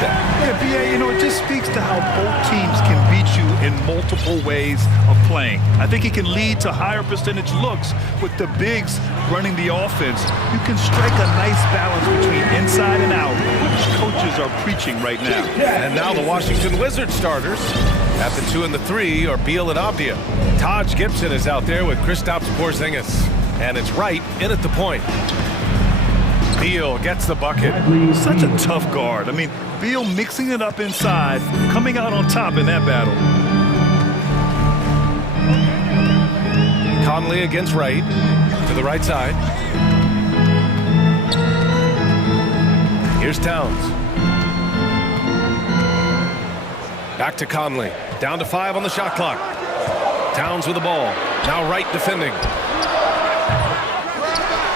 that. Yeah, BA, you know, it just speaks to how both teams can beat you in multiple ways of playing. I think it can lead to higher percentage looks with the bigs running the offense. You can strike a nice balance between inside and out, which coaches are preaching right now. And now the Washington Wizards starters. At the 2 and the 3 are Beal and Avdia. Taj Gibson is out there with Kristaps Porzingis. And it's right in at the point. Beal gets the bucket. Such a tough guard. I mean, Beal mixing it up inside, coming out on top in that battle. Conley against Wright, to the right side. Here's Towns. Back to Conley, down to 5 on the shot clock. Towns with the ball, now Wright defending.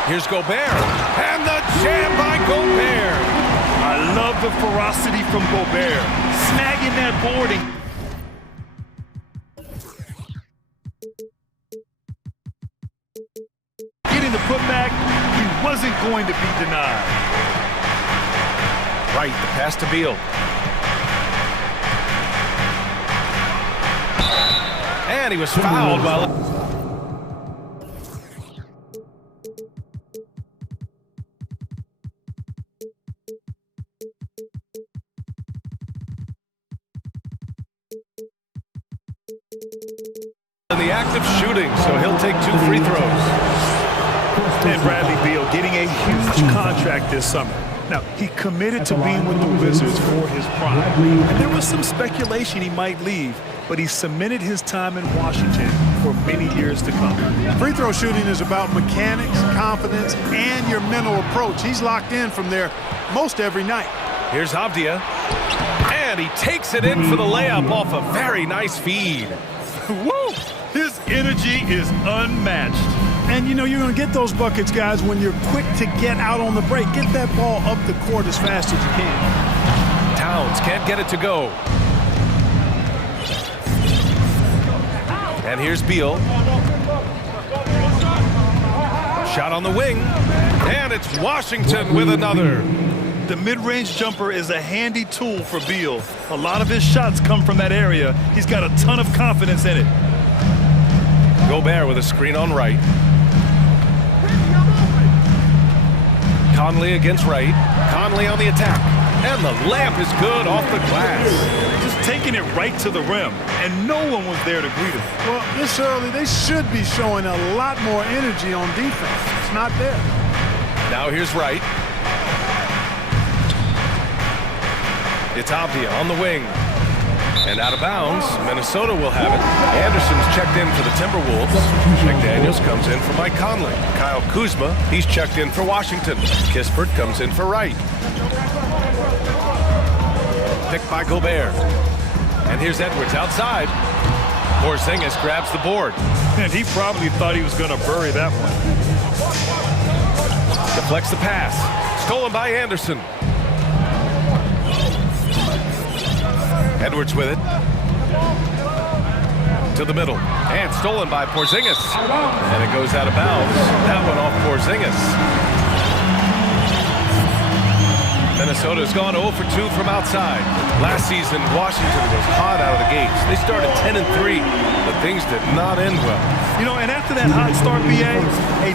Here's Gobert, and the jam by Gobert. I love the ferocity from Gobert, snagging that boarding. Getting the putback, he wasn't going to be denied. Right, the pass to Beal. And he was fouled while... in the act of shooting, so he'll take 2 free throws. And Bradley Beal getting a huge contract this summer. Now, he committed to being with the Wizards for his prime. And there was some speculation he might leave, but he cemented his time in Washington for many years to come. Free throw shooting is about mechanics, confidence, and your mental approach. He's locked in from there most every night. Here's Avdia. And he takes it in for the layup off a very nice feed. Woo! His energy is unmatched. And you know you're going to get those buckets, guys, when you're quick to get out on the break. Get that ball up the court as fast as you can. Towns can't get it to go. And here's Beal. Shot on the wing. And it's Washington with another. The mid-range jumper is a handy tool for Beal. A lot of his shots come from that area. He's got a ton of confidence in it. Gobert with a screen on Wright. Conley against Wright. Conley on the attack. And the layup is good off the glass. Just taking it right to the rim, and no one was there to greet him. Well, this early, they should be showing a lot more energy on defense. It's not there. Now here's Wright. It's Avdia on the wing. And out of bounds, Minnesota will have it. Anderson's checked in for the Timberwolves. McDaniels comes in for Mike Conley. Kyle Kuzma, he's checked in for Washington. Kispert comes in for Wright. Picked by Gobert. And here's Edwards outside. Porzingis grabs the board. And he probably thought he was going to bury that one. Deflects the pass. Stolen by Anderson. Edwards with it. To the middle. And stolen by Porzingis. And it goes out of bounds. That one off Porzingis. Minnesota's gone 0 for 2 from outside. Last season, Washington was hot out of the gates. They started 10-3, but things did not end well. You know, and after that hot start, BA, a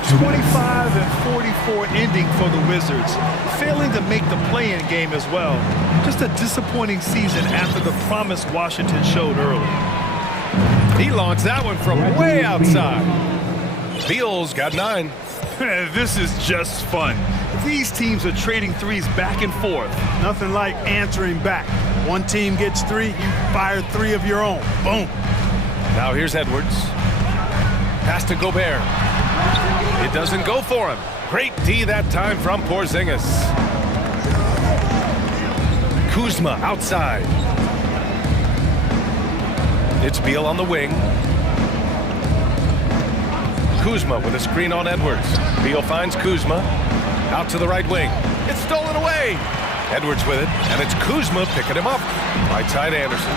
25-44 ending for the Wizards, failing to make the play-in game as well. Just a disappointing season after the promise Washington showed early. He launched that one from way outside. Beal's got 9. This is just fun. These teams are trading threes back and forth. Nothing like answering back. One team gets 3, you fire 3 of your own. Boom. Now here's Edwards. Pass to Gobert. It doesn't go for him. Great D that time from Porzingis. Kuzma outside. It's Beal on the wing. Kuzma with a screen on Edwards. Beal finds Kuzma. Out to the right wing. It's stolen away. Edwards with it, and it's Kuzma picking him up. Right side Anderson.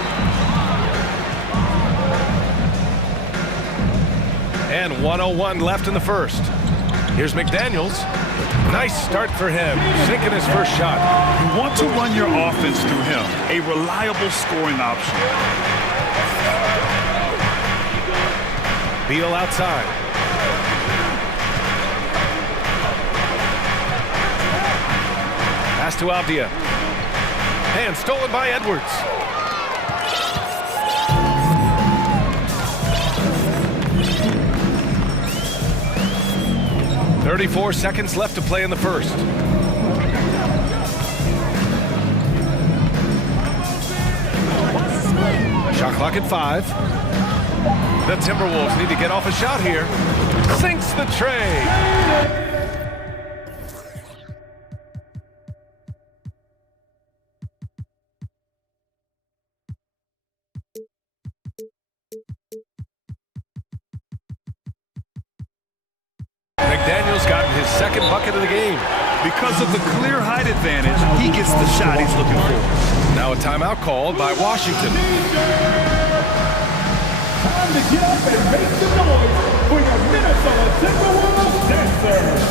And 1:01 left in the first. Here's McDaniels. Nice start for him, sinking his first shot. You want to run your offense through him, a reliable scoring option. Beal outside. Pass to Avdia. And stolen by Edwards. "34 seconds left to play in the first. Shot clock at 5. The Timberwolves need to get off a shot here. Sinks the tray. McDaniel's gotten his second bucket of the game. Because of the clear height advantage, he gets the shot he's looking for. Now a timeout called by Washington. Time to get up and make some noise for your Minnesota Timberwolves dancers.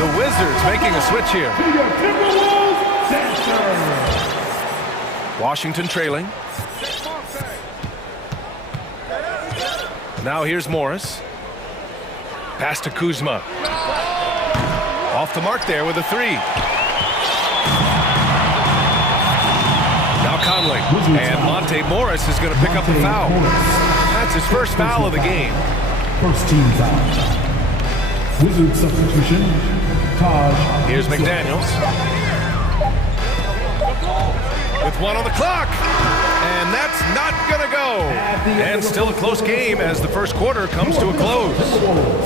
The Wizards making a switch here. To your Timberwolves dancers. Washington trailing. Now here's Morris. Pass to Kuzma. Off the mark there with a 3. Now Conley. And Monte Morris is going to pick up the foul. That's his first foul of the game. First team foul. Wizard substitution. Taj. Here's McDaniels. With 1 on the clock. And that's not going to go. And still a close game as the first quarter comes to a close.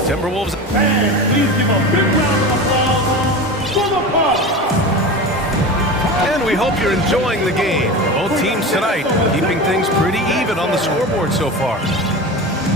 Timberwolves. And please give a big round of applause for the Bucks. And we hope you're enjoying the game. Both teams tonight keeping things pretty even on the scoreboard so far.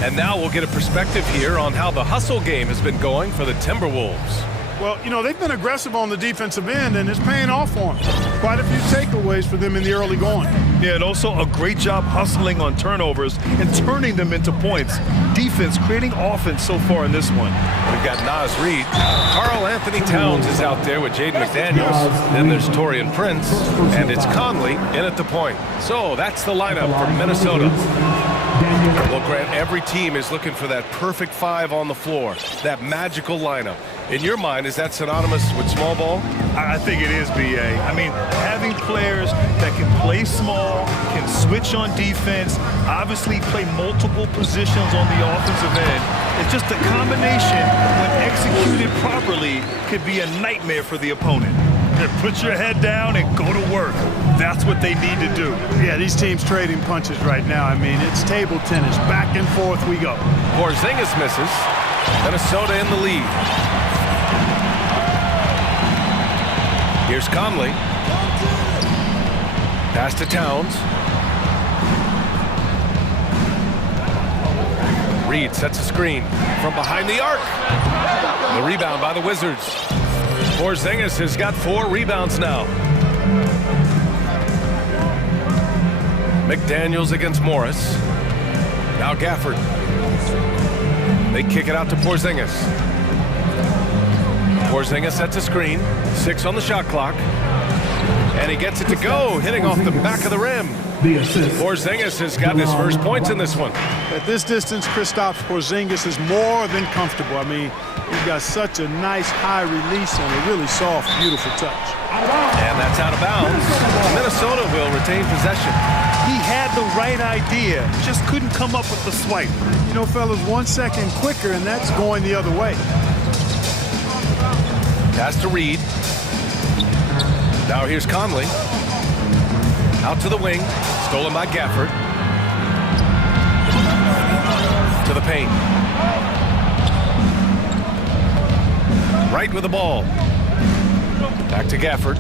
And now we'll get a perspective here on how the hustle game has been going for the Timberwolves. Well, you know, they've been aggressive on the defensive end, and it's paying off for them. Quite a few takeaways for them in the early going. Yeah, and also a great job hustling on turnovers and turning them into points. Defense creating offense so far in this one. We've got Naz Reid. Karl Anthony Towns is out there with Jaden McDaniels. Then there's Taurean Prince, and it's Conley in at the point. So that's the lineup for Minnesota. Well, Grant, every team is looking for that perfect 5 on the floor, that magical lineup. In your mind, is that synonymous with small ball? I think it is, B.A. I mean, having players that can play small, can switch on defense, obviously play multiple positions on the offensive end. It's just a combination, when executed properly, could be a nightmare for the opponent. Put your head down and go to work. That's what they need to do. Yeah, these teams trading punches right now. I mean, it's table tennis. Back and forth we go. Porzingis misses. Minnesota in the lead. Here's Conley. Pass to Towns. Reid sets a screen from behind the arc. The rebound by the Wizards. Porzingis has got 4 rebounds now. McDaniels against Morris. Now Gafford. They kick it out to Porzingis. Porzingis sets a screen. 6 on the shot clock. And he gets it to go, hitting off the back of the rim. Porzingis has gotten his first points in this one. At this distance, Kristaps Porzingis is more than comfortable. I mean, he's got such a nice high release and a really soft, beautiful touch. And that's out of bounds. Minnesota will retain possession. He had the right idea, just couldn't come up with the swipe. You know, fellas, 1 second quicker, and that's going the other way. Pass to Reid. Now here's Conley. Out to the wing. Stolen by Gafford. To the paint. Right with the ball. Back to Gafford.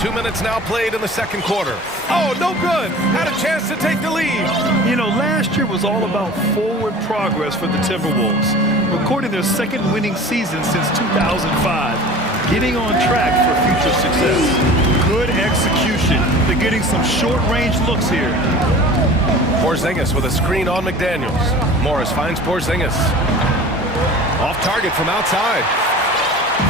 2 minutes now played in the second quarter. Oh, no good. Had a chance to take the lead. You know, last year was all about forward progress for the Timberwolves, recording their second winning season since 2005. getting on track for future success. Good execution. They're getting some short-range looks here. Porzingis with a screen on McDaniels. Morris finds Porzingis. Off target from outside.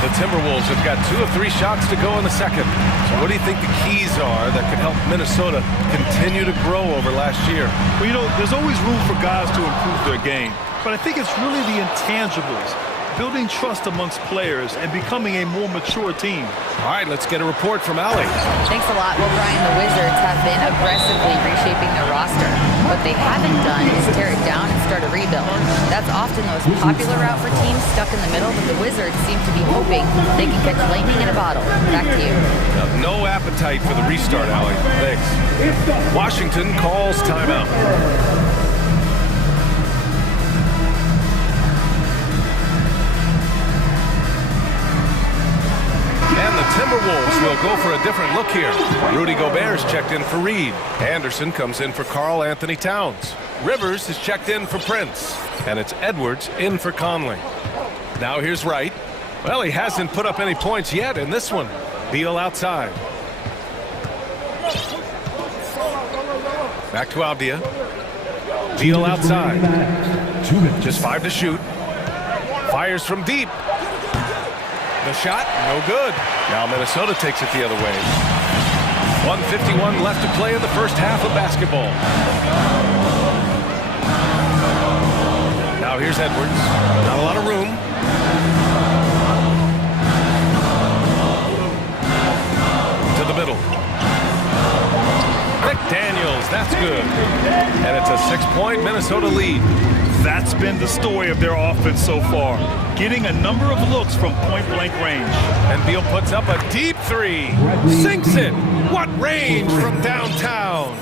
The Timberwolves have got 2 of 3 shots to go in the second. So what do you think the keys are that could help Minnesota continue to grow over last year? Well, you know, there's always room for guys to improve their game. But I think it's really the intangibles. Building trust amongst players and becoming a more mature team. All right, let's get a report from Allie. Thanks a lot. Well, Brian, the Wizards have been aggressively reshaping their roster. What they haven't done is tear it down and start a rebuild. That's often the most popular route for teams stuck in the middle, but the Wizards seem to be hoping they can catch lightning in a bottle. Back to you. No appetite for the restart, Allie. Thanks. Washington calls timeout. And the Timberwolves will go for a different look here. Rudy Gobert's checked in for Reed. Anderson comes in for Karl Anthony Towns. Rivers is checked in for Prince. And it's Edwards in for Conley. Now here's Wright. Well, he hasn't put up any points yet in this one. Beal outside. Back to Avdia. Beal outside. Just 5 to shoot. Fires from deep. The shot, no good. Now Minnesota takes it the other way. 1:51 left to play in the first half of basketball. Now here's Edwards. Not a lot of room. To the middle. McDaniels, that's good. And it's a 6-point Minnesota lead. That's been the story of their offense so far. Getting a number of looks from point-blank range. And Beal puts up a deep 3. Sinks it. What range from downtown.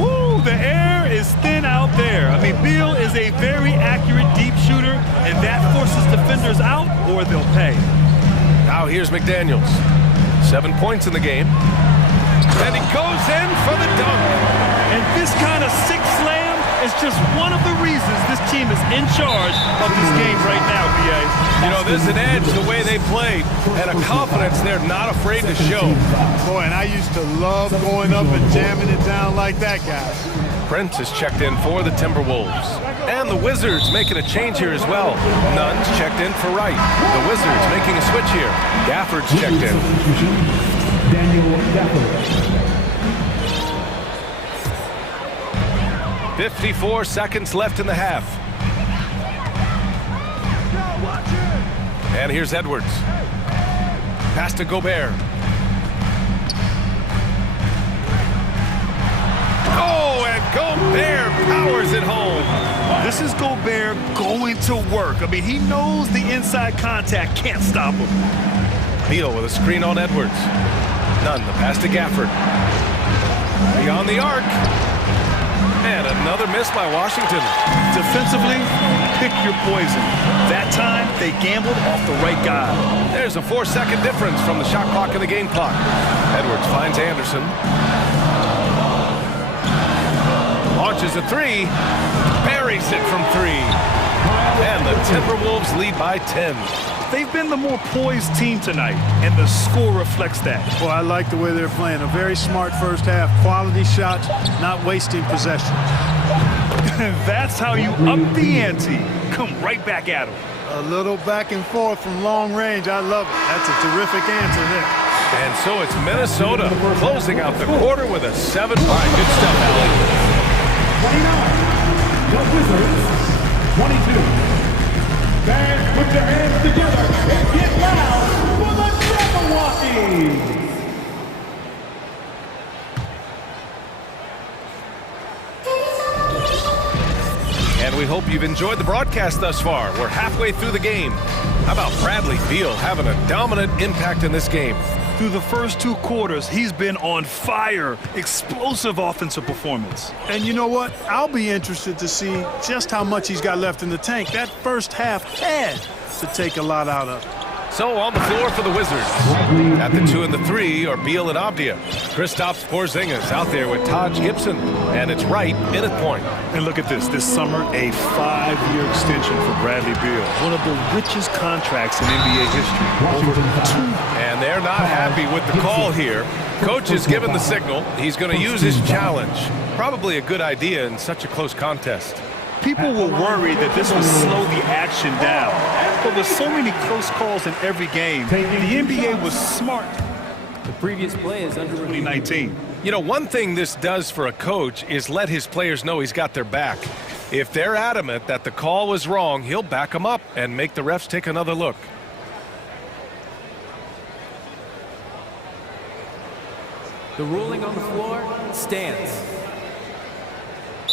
Woo, the air is thin out there. I mean, Beal is a very accurate deep shooter, and that forces defenders out or they'll pay. Now here's McDaniels. 7 points in the game. And he goes in for the dunk. And this kind of sick slam is just one of the reasons this team is in charge of this game right now, B.A. You know, there's an edge the way they played and a confidence they're not afraid to show. Boy, and I used to love going up and jamming it down like that, guys. Prince is checked in for the Timberwolves. And the Wizards making a change here as well. Nunn's checked in for Wright. The Wizards making a switch here. Gafford's checked in. Daniel Gafford. 54 seconds left in the half. And here's Edwards. Pass to Gobert. Oh, and Gobert powers it home. This is Gobert going to work. I mean, he knows the inside contact can't stop him. Beal with a screen on Edwards. Nunn, the pass to Gafford. Beyond the arc. And another miss by Washington. Defensively, pick your poison. That time, they gambled off the right guy. There's a 4-second difference from the shot clock and the game clock. Edwards finds Anderson. Launches a 3. Buries it from 3. And the Timberwolves lead by 10. They've been the more poised team tonight, and the score reflects that. Well, I like the way they're playing. A very smart first half. Quality shots, not wasting possession. That's how you up the ante. Come right back at them. A little back and forth from long range. I love it. That's a terrific answer there. And so it's Minnesota closing out the quarter with a 7. All right, good stuff, Allie. 29. The Wizards. 22. Fans, put your hands together and get loud for the Jabberwockies! And we hope you've enjoyed the broadcast thus far. We're halfway through the game. How about Bradley Beal having a dominant impact in this game? Through the first 2 quarters, he's been on fire. Explosive offensive performance. And you know what? I'll be interested to see just how much he's got left in the tank. That first half had to take a lot out of it. So on the floor for the Wizards. At the 2 and the 3 are Beal and Avdia. Kristaps Porzingis out there with Taj Gibson, and it's right in at point. And look at this summer, a 5-year extension for Bradley Beal. One of the richest contracts in NBA history. And they're not happy with the call here. Coach has given the signal. He's going to use his challenge. Probably a good idea in such a close contest. People were worried that this would slow the action down. But with so many close calls in every game, the NBA was smart. The previous play is under 2019. You know, one thing this does for a coach is let his players know he's got their back. If they're adamant that the call was wrong, he'll back them up and make the refs take another look. The ruling on the floor stands.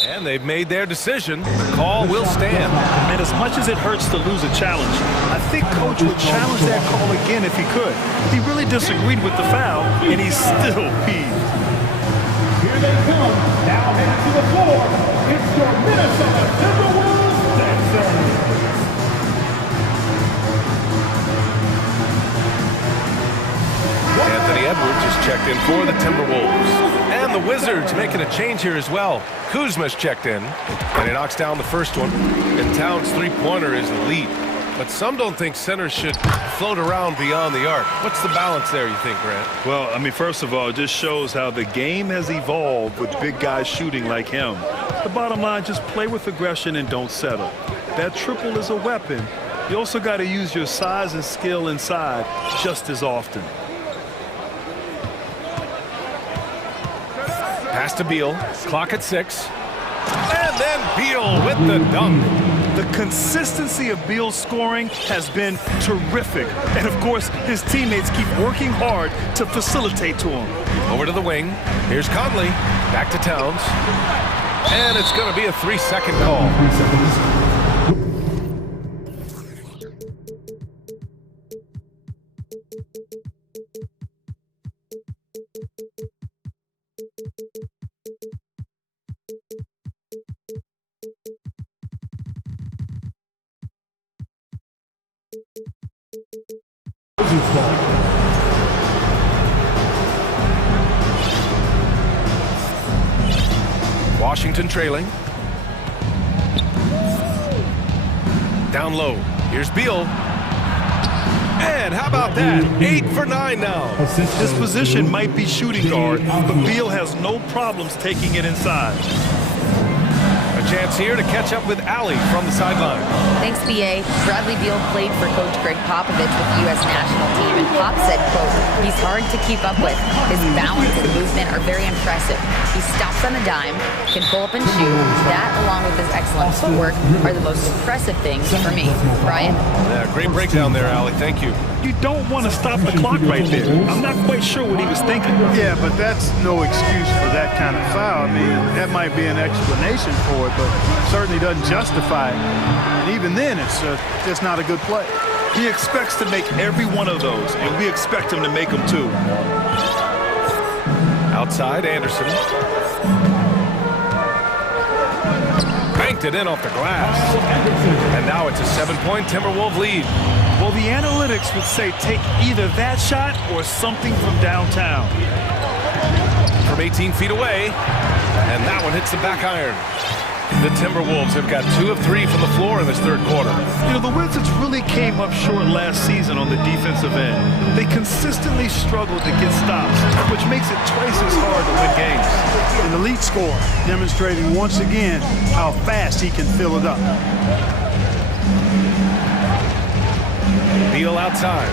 And they've made their decision. The call will stand. And as much as it hurts to lose a challenge, I think Coach would challenge that call again if he could. He really disagreed with the foul, and he's still peeved. Here they come. Now headed to the floor. It's your Minnesota Timberwolves Sixers. Anthony Edwards is checked in for the Timberwolves. And the Wizards making a change here as well. Kuzma's checked in, and he knocks down the first one. And Towns' three-pointer is elite. But some don't think centers should float around beyond the arc. What's the balance there, you think, Grant? Well, I mean, first of all, it just shows how the game has evolved with big guys shooting like him. The bottom line, just play with aggression and don't settle. That triple is a weapon. You also got to use your size and skill inside just as often. Pass to Beal, clock at 6. And then Beal with the dunk. The consistency of Beal's scoring has been terrific. And of course, his teammates keep working hard to facilitate to him. Over to the wing. Here's Conley. Back to Towns. And it's going to be a 3-second call. Washington trailing. Down low. Here's Beal. And how about that? 8 for 9 now. This position might be shooting guard, but Beal has no problems taking it inside. A chance here to catch up with Allie from the sideline. Thanks, B.A. Bradley Beal played for Coach Greg Popovich with the U.S. national team, and Pop said, quote, he's hard to keep up with. His balance and movement are very impressive. He stops on a dime, can pull up and shoot. That, along with his excellent footwork, are the most impressive things for me. Brian? Yeah, great breakdown there, Allie. Thank you. You don't want to stop the clock right there. I'm not quite sure what he was thinking. Yeah, but that's no excuse for that kind of foul. I mean, that might be an explanation for it, but certainly doesn't justify it. And even then, it's just not a good play. He expects to make every one of those, and we expect him to make them too. Outside, Anderson. Banked it in off the glass. And now it's a 7-point Timberwolves lead. Well, the analytics would say take either that shot or something from downtown. From 18 feet away, and that one hits the back iron. The Timberwolves have got 2 of 3 from the floor in this third quarter. You know, the Wizards really came up short last season on the defensive end. They consistently struggled to get stops, which makes it twice as hard to win games. An elite scorer, demonstrating once again how fast he can fill it up. Beal outside.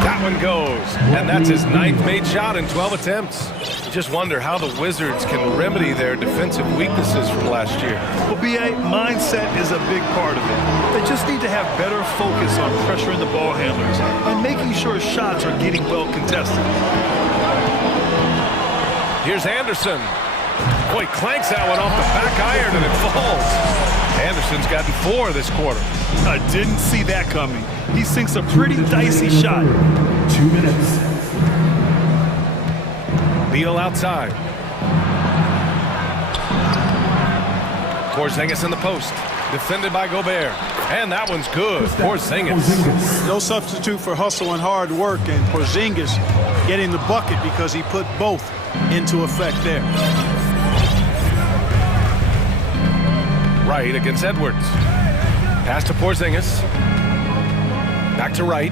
That one goes, and that's his 9th made shot in 12 attempts. You just wonder how the Wizards can remedy their defensive weaknesses from last year. Well, B.A., mindset is a big part of it. They just need to have better focus on pressuring the ball handlers and making sure shots are getting well contested. Here's Anderson. Boy, clanks that one off the back iron and it falls. Anderson's gotten 4 this quarter. I didn't see that coming. He sinks a pretty dicey shot. 2 minutes. Beal outside. Porzingis in the post. Defended by Gobert. And that one's good. Porzingis. No substitute for hustle and hard work, and Porzingis getting the bucket because he put both into effect there. Right against Edwards. Pass to Porzingis. Back to Wright.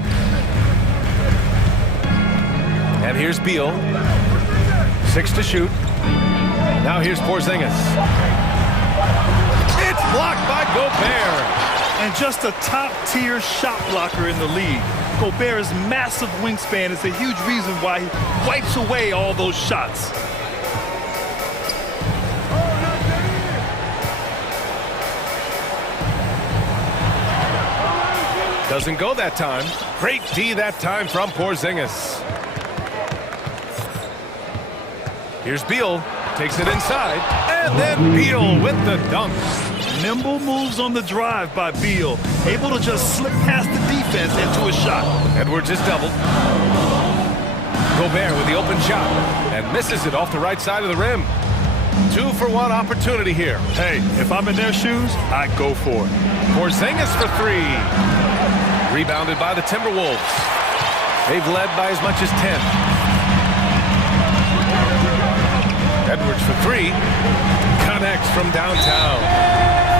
And here's Beal. 6 to shoot. Now here's Porzingis. It's blocked by Gobert. And just a top-tier shot blocker in the league. Gobert's massive wingspan is a huge reason why he wipes away all those shots. Doesn't go that time. Great D that time from Porzingis. Here's Beal. Takes it inside. And then Beal with the dunk. Nimble moves on the drive by Beal. Able to just slip past the defense into a shot. Edwards is doubled. Gobert with the open shot. And misses it off the right side of the rim. 2-for-1 opportunity here. Hey, if I'm in their shoes, I'd go for it. Porzingis for 3. Rebounded by the Timberwolves. They've led by as much as 10. Edwards for 3. Connects from downtown.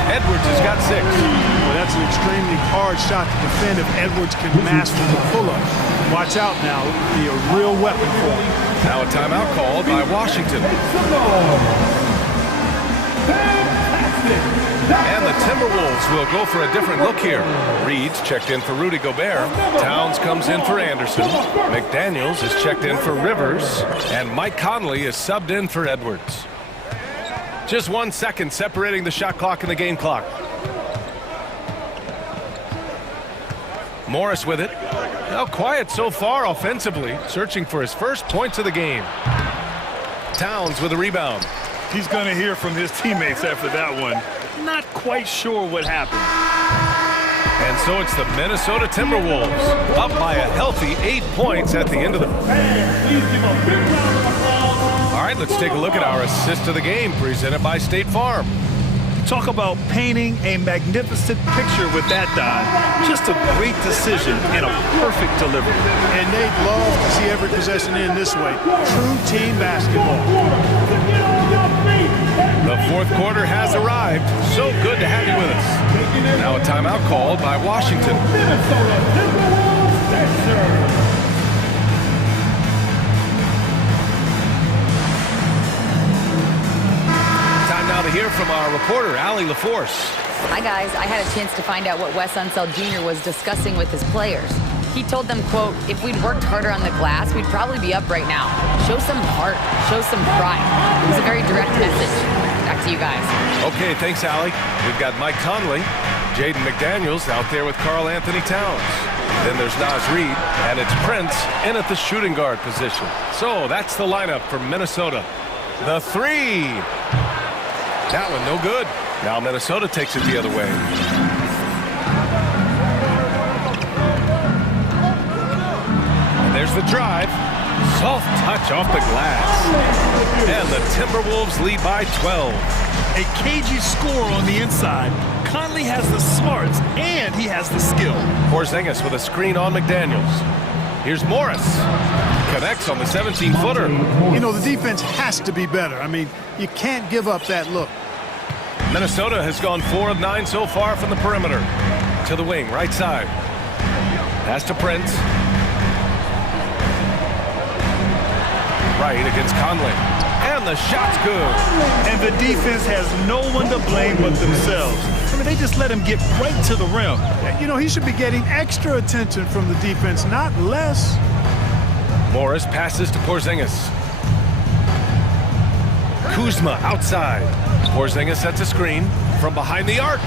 Edwards has got 6. Well, that's an extremely hard shot to defend if Edwards can master the pull-up. Watch out now. It would be a real weapon for him. Now a timeout called by Washington. And the Timberwolves will go for a different look here. Reed's checked in for Rudy Gobert. Towns comes in for Anderson. McDaniels is checked in for Rivers. And Mike Conley is subbed in for Edwards. Just 1 second separating the shot clock and the game clock. Morris with it. Now quiet so far offensively, searching for his first points of the game. Towns with a rebound. He's going to hear from his teammates after that one. Not quite sure what happened. And so it's the Minnesota Timberwolves up by a healthy 8 points at the end of the... All right, let's take a look at our assist of the game presented by State Farm. Talk about painting a magnificent picture with that, Don. Just a great decision and a perfect delivery. And they'd love to see every possession in this way. True team basketball. The fourth quarter has arrived. So good to have you with us. Now a timeout called by Washington. Time now to hear from our reporter, Allie LaForce. Hi, guys. I had a chance to find out what Wes Unseld Jr. was discussing with his players. He told them, quote, if we'd worked harder on the glass, we'd probably be up right now. Show some heart. Show some pride. It was a very direct message. Back to you guys. Okay, thanks, Allie. We've got Mike Conley, Jaden McDaniels out there with Karl Anthony Towns. Then there's Naz Reid, and it's Prince in at the shooting guard position. So that's the lineup for Minnesota. The 3. That one no good. Now Minnesota takes it the other way. And there's the drive. Soft touch off the glass. And the Timberwolves lead by 12. A cagey score on the inside. Conley has the smarts and he has the skill. Porzingis with a screen on McDaniels. Here's Morris. Connects on the 17-footer. You know, the defense has to be better. I mean, you can't give up that look. Minnesota has gone 4 of 9 so far from the perimeter. To the wing, right side. Pass to Prince. Right against Conley. And the shot's good. And the defense has no one to blame but themselves. I mean, they just let him get right to the rim. You know, he should be getting extra attention from the defense, not less. Morris passes to Porzingis. Kuzma outside. Porzingis sets a screen from behind the arc.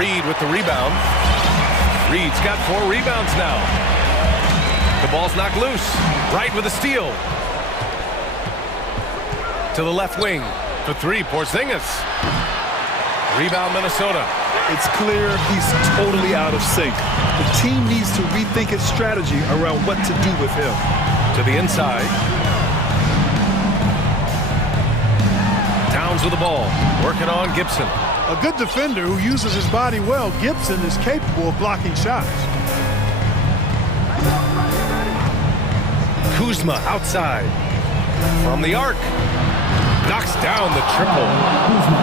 Reed with the rebound. Reed's got 4 rebounds now. The ball's knocked loose. Right with a steal. To the left wing. For 3, Porzingis. Rebound, Minnesota. It's clear he's totally out of sync. The team needs to rethink its strategy around what to do with him. To the inside. Towns with the ball. Working on Gibson. A good defender who uses his body well. Gibson is capable of blocking shots. Kuzma outside. From the arc. Knocks down the triple.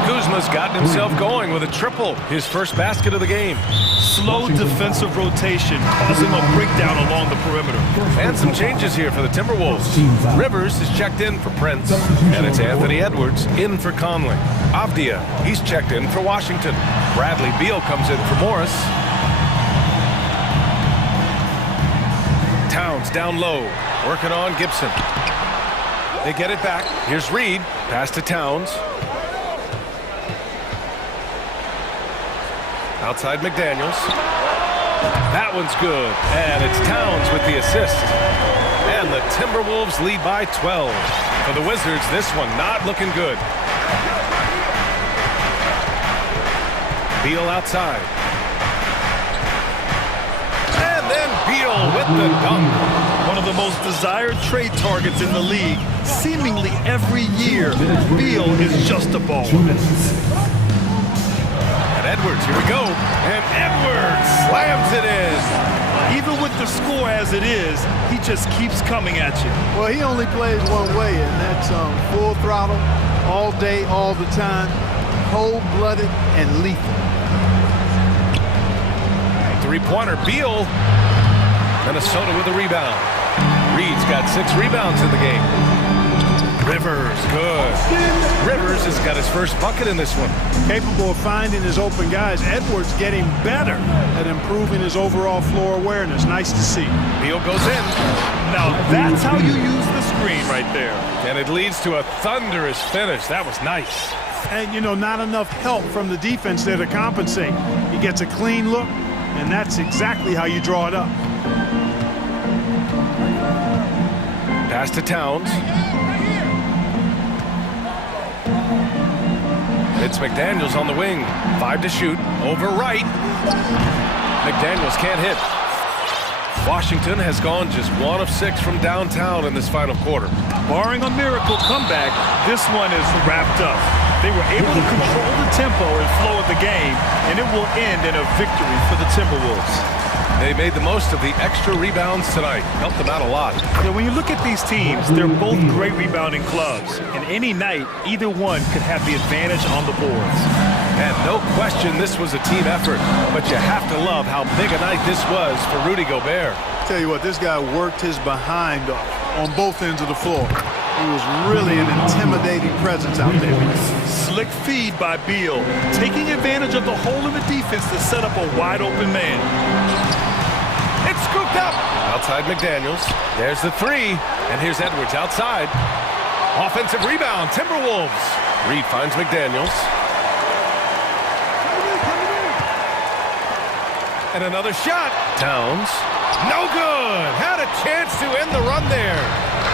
Kuzma's gotten himself going with a triple. His first basket of the game. Slow defensive rotation causing a breakdown along the perimeter. And some changes here for the Timberwolves. Rivers is checked in for Prince. And it's Anthony Edwards in for Conley. Avdia, he's checked in for Washington. Bradley Beal comes in for Morris. Towns down low, working on Gibson. They get it back. Here's Reed. Pass to Towns. Outside McDaniels. That one's good. And it's Towns with the assist. And the Timberwolves lead by 12. For the Wizards, this one not looking good. Beal outside. And then Beal with the dunk. One of the most desired trade targets in the league. Seemingly every year, Beal is just a baller. And Edwards, here we go. And Edwards slams it in. Even with the score as it is, he just keeps coming at you. Well, he only plays one way, and that's full throttle, all day, all the time, cold-blooded and lethal. Three-pointer, Beal. Minnesota with a rebound. Reed's got 6 rebounds in the game. Rivers, good. Rivers has got his first bucket in this one. Capable of finding his open guys. Edwards getting better at improving his overall floor awareness. Nice to see. Beal goes in. Now that's how you use the screen right there. And it leads to a thunderous finish. That was nice. And, you know, not enough help from the defense there to compensate. He gets a clean look, and that's exactly how you draw it up. Pass to Towns. It's McDaniels on the wing. 5 to shoot. Over right. McDaniels can't hit. Washington has gone just 1 of 6 from downtown in this final quarter. Barring a miracle comeback, this one is wrapped up. They were able to control the tempo and flow of the game, and it will end in a victory for the Timberwolves. They made the most of the extra rebounds tonight. Helped them out a lot. Yeah, when you look at these teams, they're both great rebounding clubs. And any night, either one could have the advantage on the boards. And no question this was a team effort. But you have to love how big a night this was for Rudy Gobert. Tell you what, this guy worked his behind off on both ends of the floor. He was really an intimidating presence out there. Slick feed by Beal, taking advantage of the hole in the defense to set up a wide-open man. It's scooped up. Outside McDaniels. There's the 3. And here's Edwards outside. Offensive rebound, Timberwolves. Reed finds McDaniels. And another shot. Towns. No good. Had a chance to end the run there.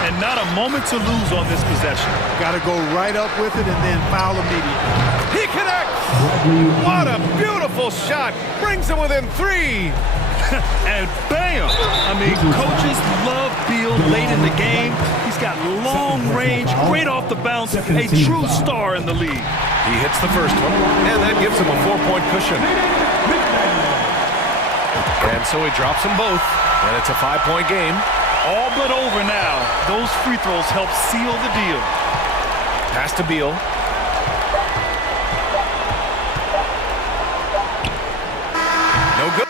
And not a moment to lose on this possession. Got to go right up with it and then foul immediately. He connects. What a beautiful shot. Brings him within 3. And bam! I mean, coaches love Beal late in the game. He's got long range, great off the bounce, a true star in the league. He hits the first one, and that gives him a 4-point cushion. And so he drops them both, and it's a 5-point game. All but over now. Those free throws help seal the deal. Pass to Beal. No good.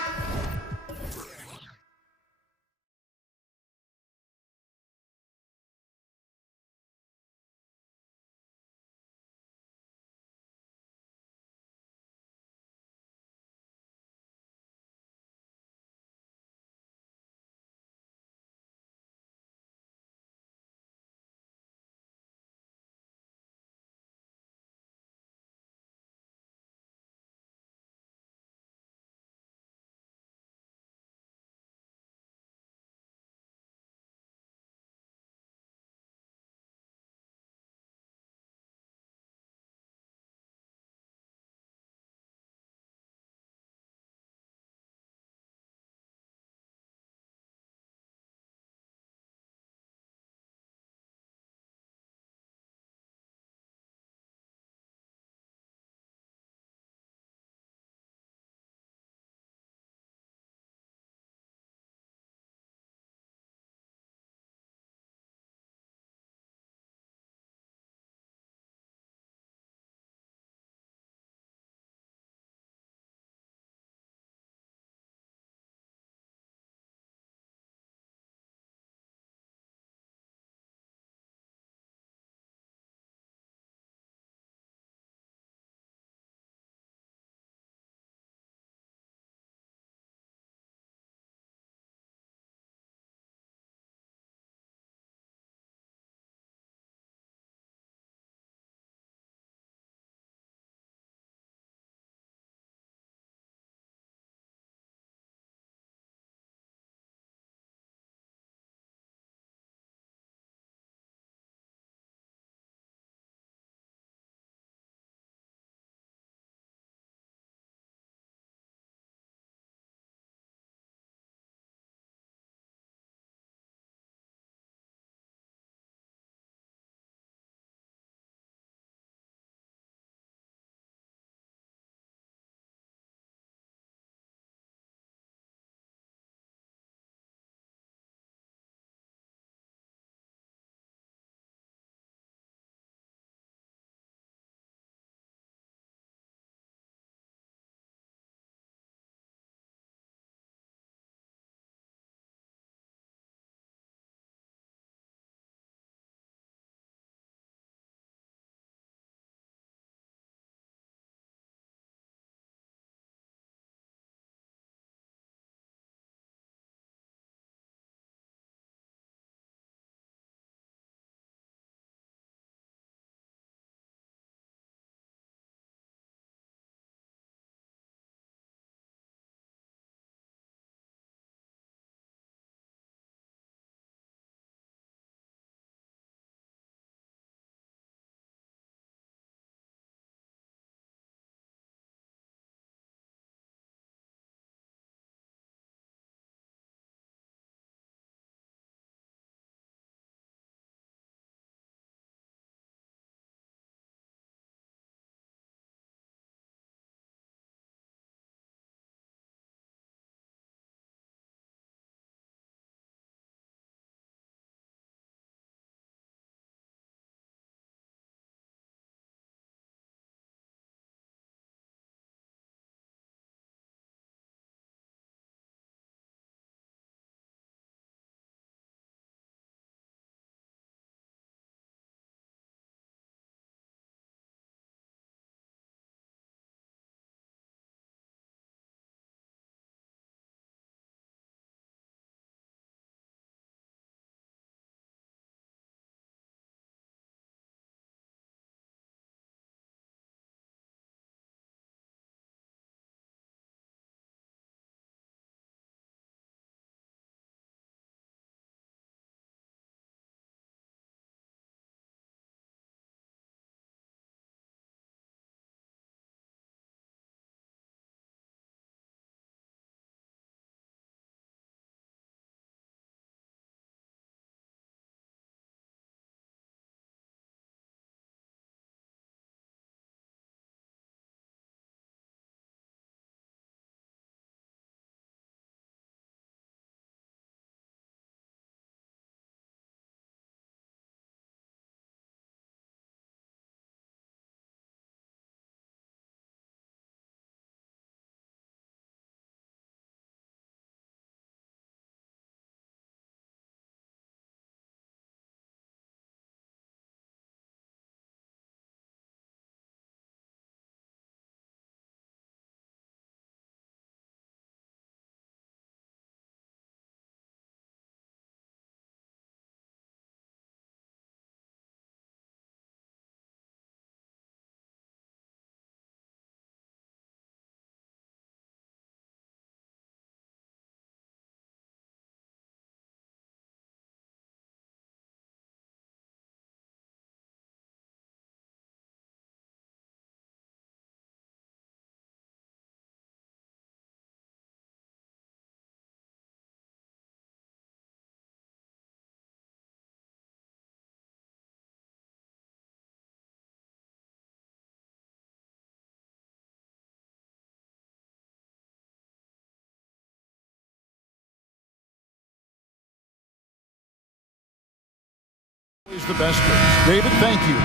He's the best. David, thank you.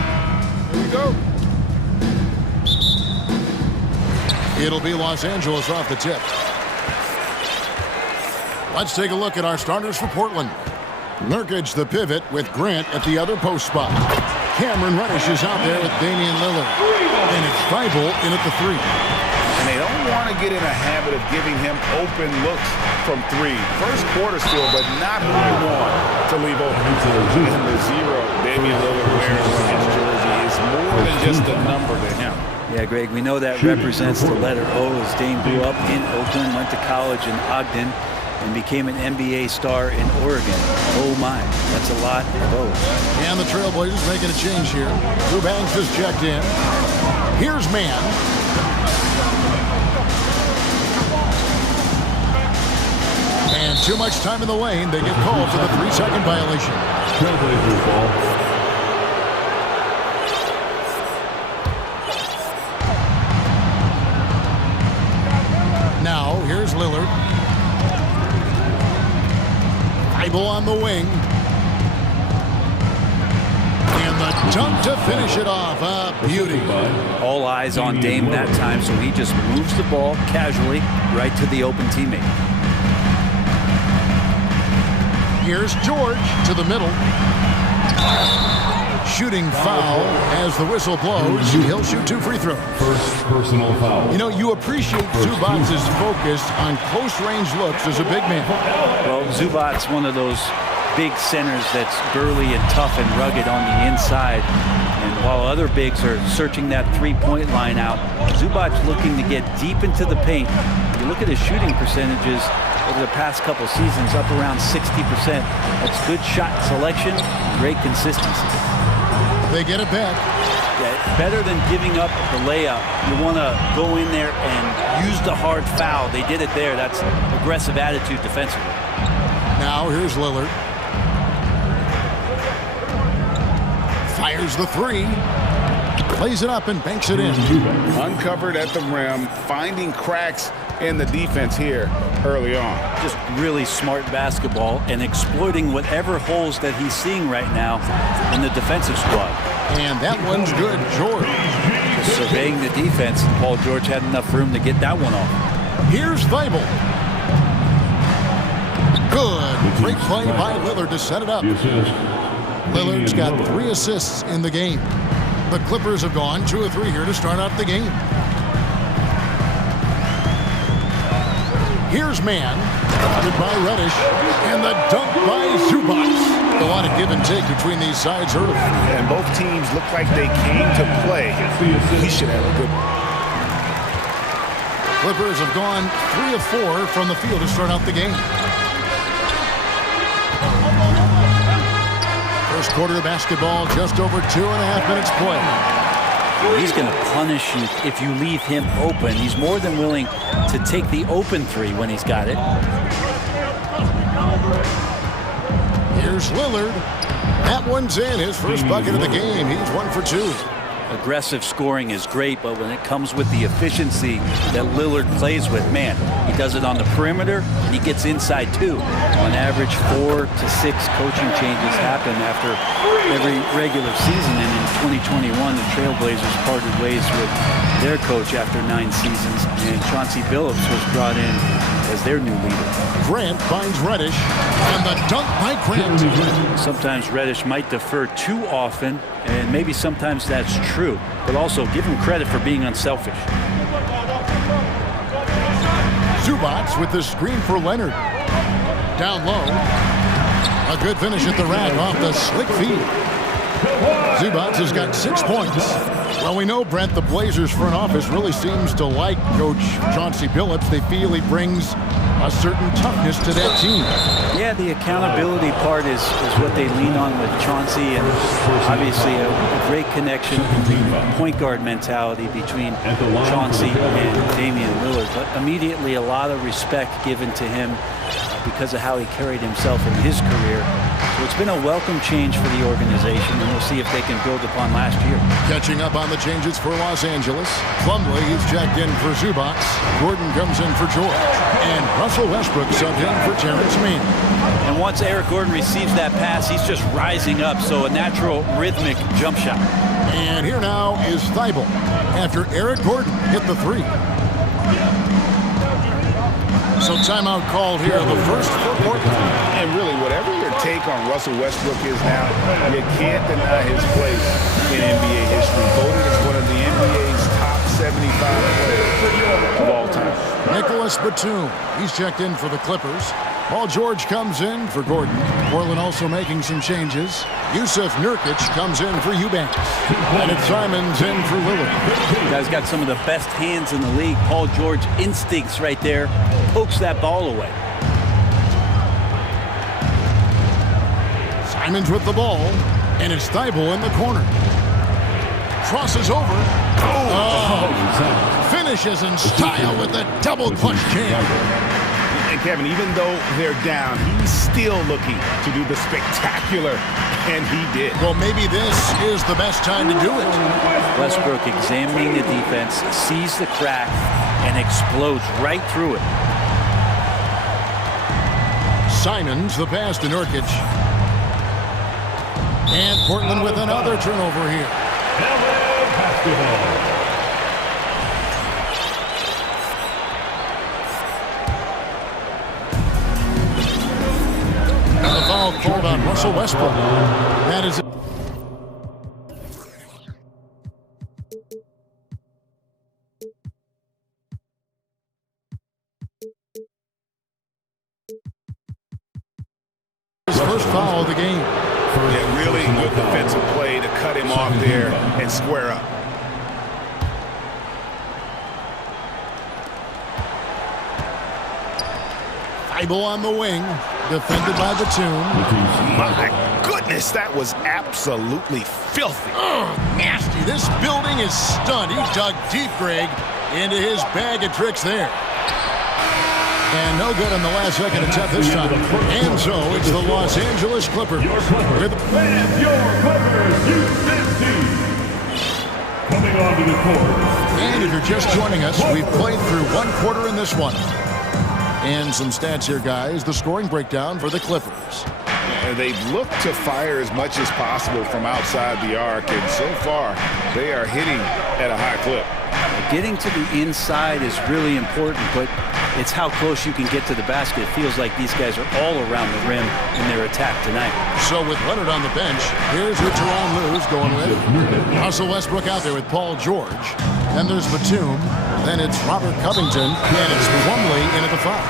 Here we go. It'll be Los Angeles off the tip. Let's take a look at our starters for Portland. Nurkic, the pivot, with Grant at the other post spot. Cameron Reddish is out there with Damian Lillard. And it's Thibault in at the 3. And they don't want to get in a habit of giving him open looks from 3. First quarter still, but not who you want to leave open. And the 0 Damian Lillard wears on his jersey is more than just a number to him. Yeah, Greg, we know that represents the letter O, as Dame grew up in Oakland, went to college in Ogden, and became an NBA star in Oregon. Oh my, that's a lot of O's. And the Trailblazers making a change here. Drew Banks has checked in. Here's man. And too much time in the lane. They get called for the 3-second violation. Trailblazers ball. Now, here's Lillard. Thibault on the wing. And the dunk to finish it off. A beauty. All eyes on Dame that time, so he just moves the ball casually right to the open teammate. Here's George to the middle. Shooting foul as the whistle blows. He'll shoot 2 free throws. First personal foul. You know, you appreciate Zubac's focus on close-range looks as a big man. Well, Zubac's one of those big centers that's burly and tough and rugged on the inside. And while other bigs are searching that three-point line out, Zubac's looking to get deep into the paint. You look at his shooting percentages over the past couple seasons, up around 60%. That's good shot selection, great consistency. They get it back. Yeah, better than giving up the layup. You want to go in there and use the hard foul. They did it there. That's aggressive attitude defensively. Now here's Lillard. Fires the 3. Plays it up and banks it in. Uncovered at the rim, finding cracks in the defense here early on. Just really smart basketball and exploiting whatever holes that he's seeing right now in the defensive squad. And that one's good. George. Just surveying the defense. Paul George had enough room to get that one off. Here's Thibault. Good. Great play by Lillard to set it up. Lillard's got 3 assists in the game. The Clippers have gone 2 of 3 here to start out the game. Here's man, guarded by Reddish, and the dunk by Zubac. A lot of give and take between these sides early. And both teams look like they came to play. He should have a good one. Clippers have gone 3 of 4 from the field to start out the game. First quarter of basketball, just over 2.5 minutes play. He's going to punish you if you leave him open. He's more than willing to take the open 3 when he's got it. Here's Lillard. That one's in. His first bucket of the game. He's 1 for 2. Aggressive scoring is great, but when it comes with the efficiency that Lillard plays with, man, he does it on the perimeter and he gets inside too. On average, 4 to 6 coaching changes happen after every regular season, and in 2021 the Trailblazers parted ways with their coach after 9 seasons, and Chauncey Billups was brought in as their new leader. Grant finds Reddish, and the dunk by Grant. Sometimes Reddish might defer too often, and maybe sometimes that's true, but also give him credit for being unselfish. Zubac with the screen for Leonard. Down low. A good finish at the rack off the slick feed. Zubac has got 6 points. Well, we know, Brent, the Blazers front office really seems to like Coach Chauncey Billups. They feel he brings a certain toughness to that team. Yeah, the accountability part is what they lean on with Chauncey, and obviously a great connection, point guard mentality between Chauncey and Damian Lillard. But immediately a lot of respect given to him because of how he carried himself in his career. So it's been a welcome change for the organization, and we'll see if they can build upon last year. Catching up on the changes for Los Angeles. Plumlee is checked in for Zubac. Gordon comes in for George. And Russell Westbrook subbed in for Terrence Mann. And once Eric Gordon receives that pass, he's just rising up, so a natural rhythmic jump shot. And here now is Thibault after Eric Gordon hit the three. So timeout called here, the first for Portland. And really, whatever your take on Russell Westbrook is now, you can't deny his place in NBA history. Voted as one of the NBA's top 75 players of all time. Nicholas Batum, he's checked in for the Clippers. Paul George comes in for Gordon. Portland also making some changes. Yusuf Nurkic comes in for Eubanks. And it's Simons in for Lillard. You guys got some of the best hands in the league. Paul George instincts right there. Pokes that ball away. Simons with the ball. And it's Thibault in the corner. Crosses over. Finishes in style with the double clutch jam. And Kevin, even though they're down, he's still looking to do the spectacular, and he did. Well, maybe this is the best time to do it. Westbrook examining the defense, sees the crack, and explodes right through it. Simons, the pass to Nurkic. And Portland with another turnover here. The foul called on Russell Westbrook. That is his first foul of the game. Yeah, really good defensive play to cut him off there and square up. Thibault on the wing, defended by Batum. My goodness, that was absolutely filthy. Nasty. This building is stunned. He dug deep, Greg, into his bag of tricks there. And no good on the last second attempt this time. And so it's the Los Angeles Clippers. And your Clippers, Houston team. Coming onto the court. And if you're just joining us, we've played through one quarter in this one. And some stats here, guys. The scoring breakdown for the Clippers. They've looked to fire as much as possible from outside the arc, and so far, they are hitting at a high clip. Getting to the inside is really important, but it's how close you can get to the basket. It feels like these guys are all around the rim in their attack tonight. So with Leonard on the bench, here's what Teron Lue's going with. Russell Westbrook out there with Paul George. Then there's Batum. Then it's Robert Covington. And it's Plumlee in at the foul.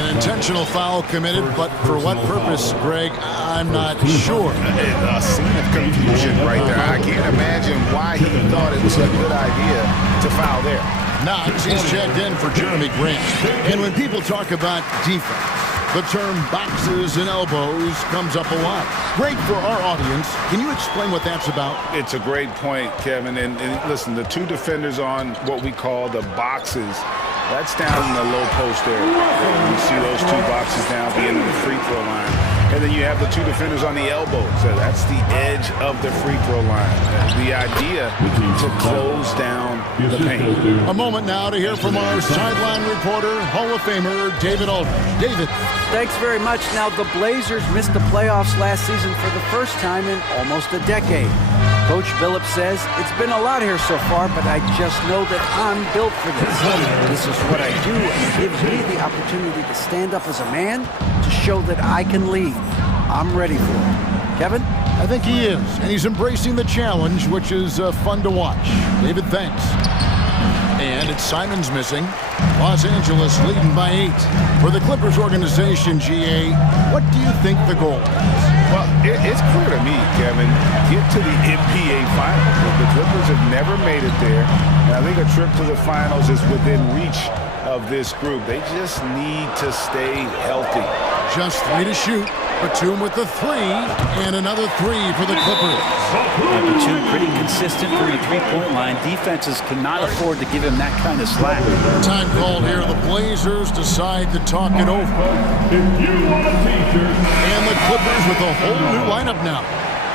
An intentional foul committed, but for what purpose, Greg, I'm not sure. A scene of confusion right there. I can't imagine why he thought it was a good idea to foul there. Knox, he's checked in for Jeremy Grant. And when people talk about defense, the term boxes and elbows comes up a lot. Great for our audience. Can you explain what that's about? It's a great point, Kevin. And listen, the two defenders on what we call the boxes, that's down in the low post area. You see those two boxes down at the end of the free throw line. And then you have the two defenders on the elbows. So that's the edge of the free throw line. The idea to close down the paint. A moment now to hear from our sideline reporter, Hall of Famer David Aldridge. David. Thanks very much. Now, the Blazers missed the playoffs last season for the first time in almost a decade. Coach Billups says, it's been a lot here so far, but I just know that I'm built for this. This is what I do, and it gives me the opportunity to stand up as a man to show that I can lead. I'm ready for it. Kevin? I think he is, and he's embracing the challenge, which is fun to watch. David, thanks. And it's Simons missing. Los Angeles leading by 8. For the Clippers organization, GA, what do you think the goal is? Well, it's clear to me, Kevin, get to the NBA Finals. The Clippers have never made it there, and I think a trip to the Finals is within reach of this group. They just need to stay healthy. Just 3 to shoot. Batum with the three, and another three for the Clippers. Batum pretty consistent from the three-point line. Defenses cannot afford to give him that kind of slack. Time called here. The Blazers decide to talk it over. And the Clippers with a whole new lineup now.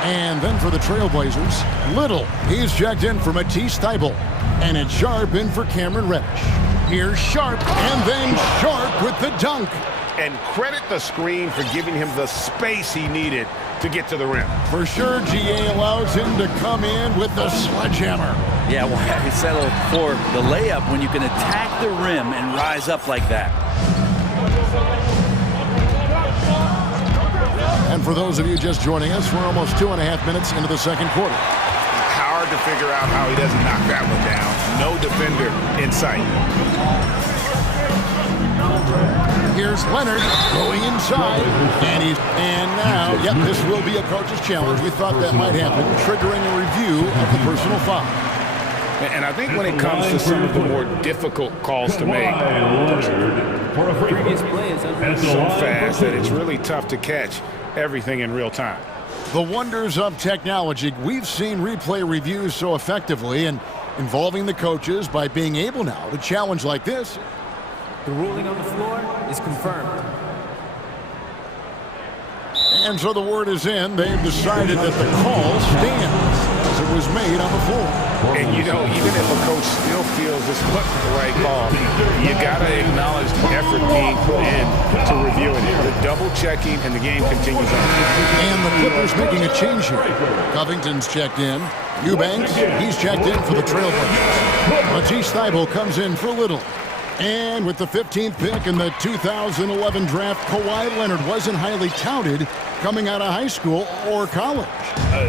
And then for the Trailblazers, Little. He's checked in for Matisse Thybulle. And it's Sharp in for Cameron Reddish. Here's Sharp, and then Sharp with the dunk. And credit the screen for giving him the space he needed to get to the rim. For sure, GA allows him to come in with the sledgehammer. Yeah, well, I settle for the layup when you can attack the rim and rise up like that. And for those of you just joining us, we're almost 2.5 minutes into the second quarter. Hard to figure out how he doesn't knock that one down. No defender in sight. Here's Leonard going inside, and now, yep, this will be a coach's challenge. We thought that might happen, triggering a review of the personal foul. And I think when it comes to some of the more difficult calls to make, previous play is so fast that it's really tough to catch everything in real time. The wonders of technology. We've seen replay reviews so effectively and involving the coaches by being able now to challenge like this. The ruling on the floor is confirmed. And so the word is in. They've decided that the call stands as it was made on the floor. And you know, even if a coach still feels this wasn't the right call, you got to acknowledge the effort being put in to reviewing it. The double checking, and the game continues on. And the Clippers making a change here. Covington's checked in. Eubanks, he's checked in for the Trailblazers. Matisse Thybulle comes in for Little. And with the 15th pick in the 2011 draft, Kawhi Leonard wasn't highly touted coming out of high school or college.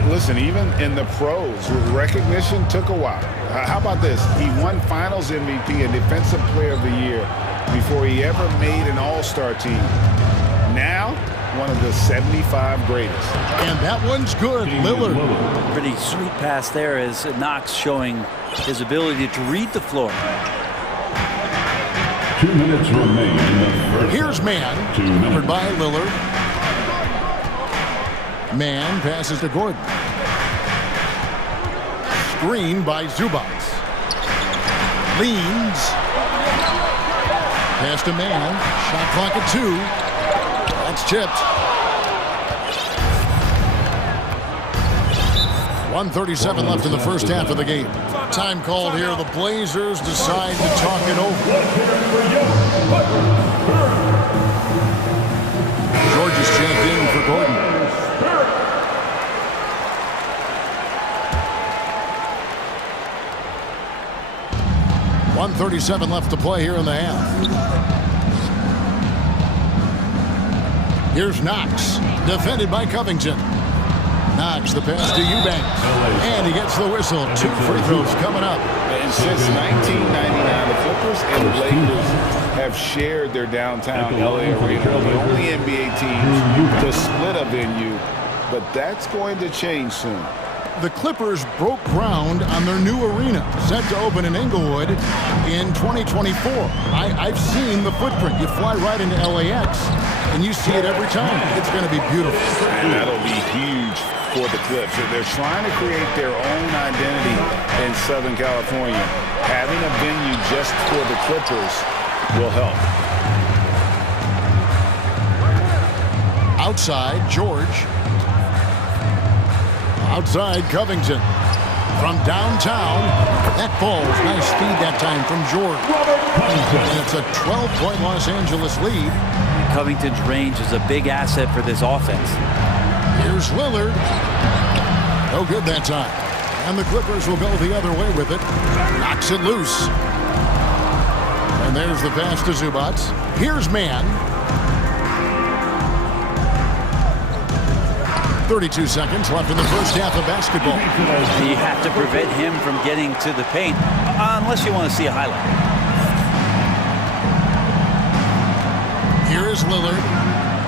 Listen, even in the pros, recognition took a while. How about this? He won Finals MVP and Defensive Player of the Year before he ever made an All-Star team. Now, one of the 75 greatest. And that one's good, Lillard. Pretty sweet pass there as Knox showing his ability to read the floor. 2 minutes remain in the first. Here's Mann, numbered by Lillard. Mann passes to Gordon. Screen by Zubac. Leans. Pass to Mann. Shot clock at 2. That's tipped. 1:37 left in the first half of the game. Time called here. The Blazers decide to talk it over. George is checked in for Gordon. .137 left to play here in the half. Here's Knox, defended by Covington. Knox, the pass to Eubanks, and he gets the whistle. 2 free throws coming up. And since 1999, the Clippers and the Lakers have shared their downtown LA arena. The only NBA teams to split a venue, but that's going to change soon. The Clippers broke ground on their new arena, set to open in Inglewood in 2024. I've seen the footprint. You fly right into LAX, and you see it every time. It's going to be beautiful. And that'll be huge for the Clips. They're trying to create their own identity in Southern California. Having a venue just for the Clippers will help. Outside, George. Outside, Covington. From downtown, that ball's nice speed that time from George. And it's a 12-point Los Angeles lead. Covington's range is a big asset for this offense. Here's Lillard. No good that time. And the Clippers will go the other way with it. Knocks it loose. And there's the pass to Zubac. Here's Mann. 32 seconds left in the first half of basketball. You have to prevent him from getting to the paint, unless you want to see a highlight. Here is Lillard.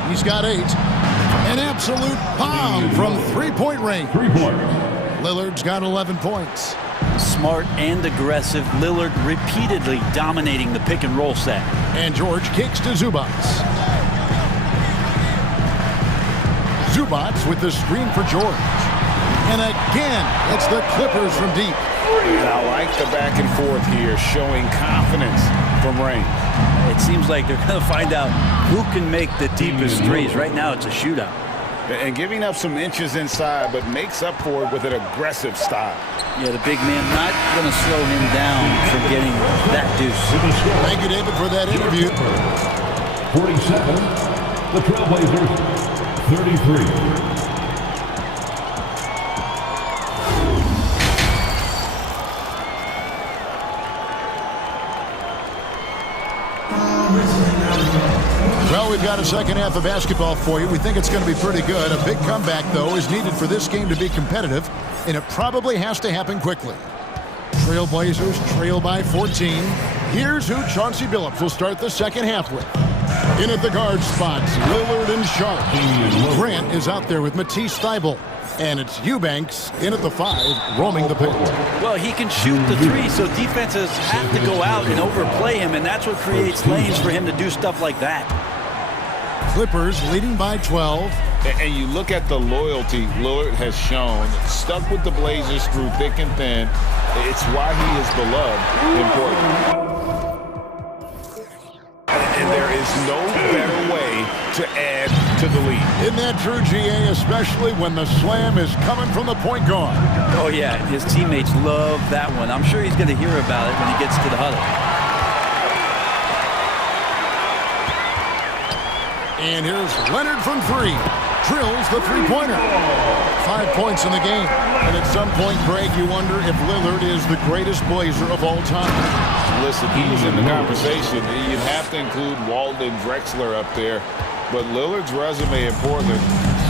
He's got 8. An absolute bomb from three-point range. Lillard's got 11 points. Smart and aggressive. Lillard repeatedly dominating the pick-and-roll set. And George kicks to Zubac. Zubac with the screen for George. And again, it's the Clippers from deep. And I like the back and forth here, showing confidence from range. It seems like they're going to find out who can make the deepest threes. Right now, it's a shootout. And giving up some inches inside, but makes up for it with an aggressive style. Yeah, the big man not going to slow him down from getting that deuce. Thank you, David, for that interview. 47, the Trailblazers, 33. Well, we've got a second half of basketball for you. We think it's going to be pretty good. A big comeback, though, is needed for this game to be competitive, and it probably has to happen quickly. Trailblazers trail by 14. Here's who Chauncey Billups will start the second half with. In at the guard spots, Lillard and Sharp. Grant is out there with Matisse Thybulle. And it's Eubanks in at the 5, roaming the paint. Well, he can shoot the three, so defenses have to go out and overplay him, and that's what creates lanes for him to do stuff like that. Clippers leading by 12. And you look at the loyalty Lillard has shown, stuck with the Blazers through thick and thin. It's why he is beloved in Portland. And there is no better way to add to the lead. Isn't that true, GA, especially when the slam is coming from the point guard? Oh, yeah, his teammates love that one. I'm sure he's going to hear about it when he gets to the huddle. And here's Leonard from 3. Drills the three-pointer. 5 points in the game. And at some point, Greg, you wonder if Lillard is the greatest Blazer of all time. Listen, he's in the conversation. You'd have to include Walden Drexler up there. But Lillard's resume in Portland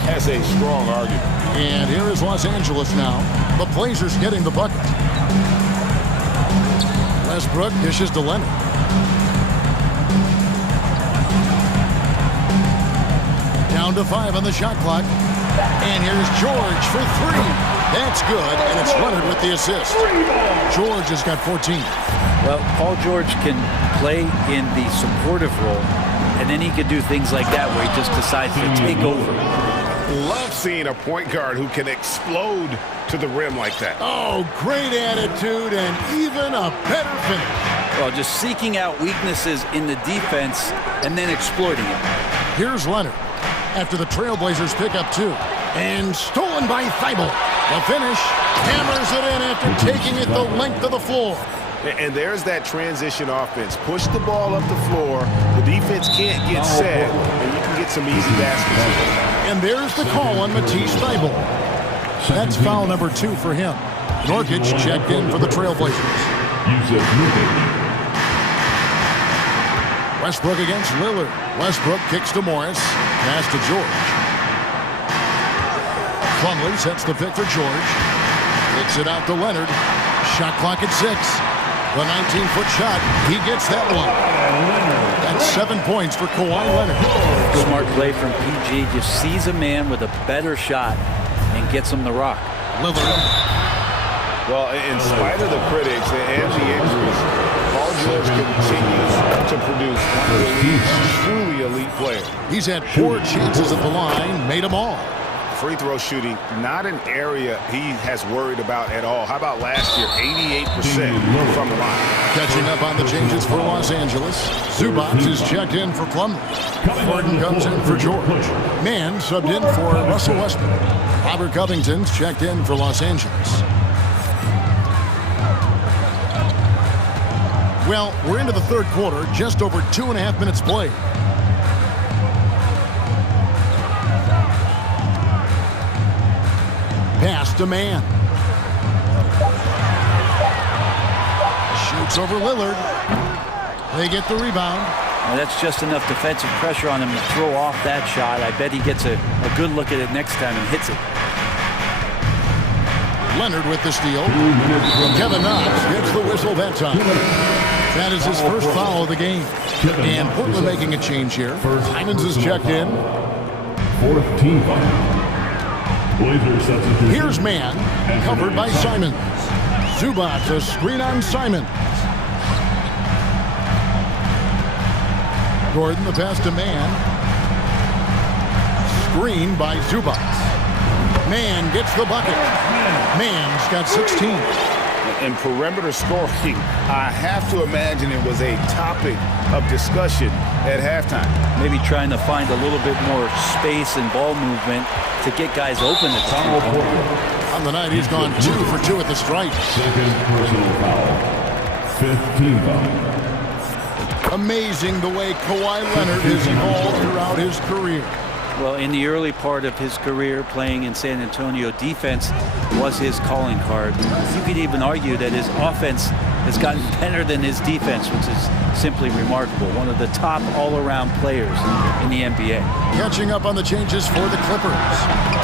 has a strong argument. And here is Los Angeles now. The Blazers getting the bucket. Westbrook dishes to Leonard. Down to 5 on the shot clock. And here's George for 3. That's good, and it's Leonard with the assist. George has got 14. Well, Paul George can play in the supportive role, and then he can do things like that where he just decides to take over. Love seeing a point guard who can explode to the rim like that. Oh, great attitude and even a better finish. Well, just seeking out weaknesses in the defense and then exploiting it. Here's Leonard after the Trailblazers pick up 2. And stolen by Thybulle. The finish, hammers it in after taking it the length of the floor. And there's that transition offense. Push the ball up the floor. The defense can't get set, and you can get some easy baskets. And there's the call on Matisse Thybulle. That's foul number 2 for him. Nurkic checked in for the Trailblazers. Westbrook against Lillard. Westbrook kicks to Morris. Pass to George. Plumlee sets the pick for George. Kicks it out to Leonard. Shot clock at 6. The 19-foot shot. He gets that one. That's 7 points for Kawhi Leonard. Smart play from PG. Just sees a man with a better shot and gets him the rock. Lillard. Well, in spite of the critics and the injuries, Paul George continues to produce one of the league's truly elite players. He's had 4 chances at the line, made them all. Free throw shooting, not an area he has worried about at all. How about last year, 88% from the line. Catching up on the changes for Los Angeles. Zubac is checked in for Plumlee. Gordon comes in for George. Mann subbed in for Russell Westbrook. Robert Covington's checked in for Los Angeles. Well, we're into the third quarter, just over 2.5 minutes played. Pass to Mann. Shoots over Lillard. They get the rebound. Well, that's just enough defensive pressure on him to throw off that shot. I bet he gets a good look at it next time and hits it. Leonard with the steal. Kevin Knox gets the whistle that time. That is his first foul of the game. And Portland making a change here. Simons is checked in. 4th team foul. Here's Mann, covered by Simons. Zubac, a screen on Simons. Gordon, the pass to Mann. screen by Zubac. Man gets the bucket. Man's got 16. In perimeter scoring, I have to imagine it was a topic of discussion at halftime. Maybe trying to find a little bit more space and ball movement to get guys open at time. On the night, he's gone 2 for 2 at the stripe. Second personal foul. 5th team foul. Amazing the way Kawhi Leonard has evolved throughout his career. Well, in the early part of his career playing in San Antonio, defense was his calling card. You could even argue that his offense has gotten better than his defense, which is simply remarkable. One of the top all-around players in the NBA. Catching up on the changes for the Clippers.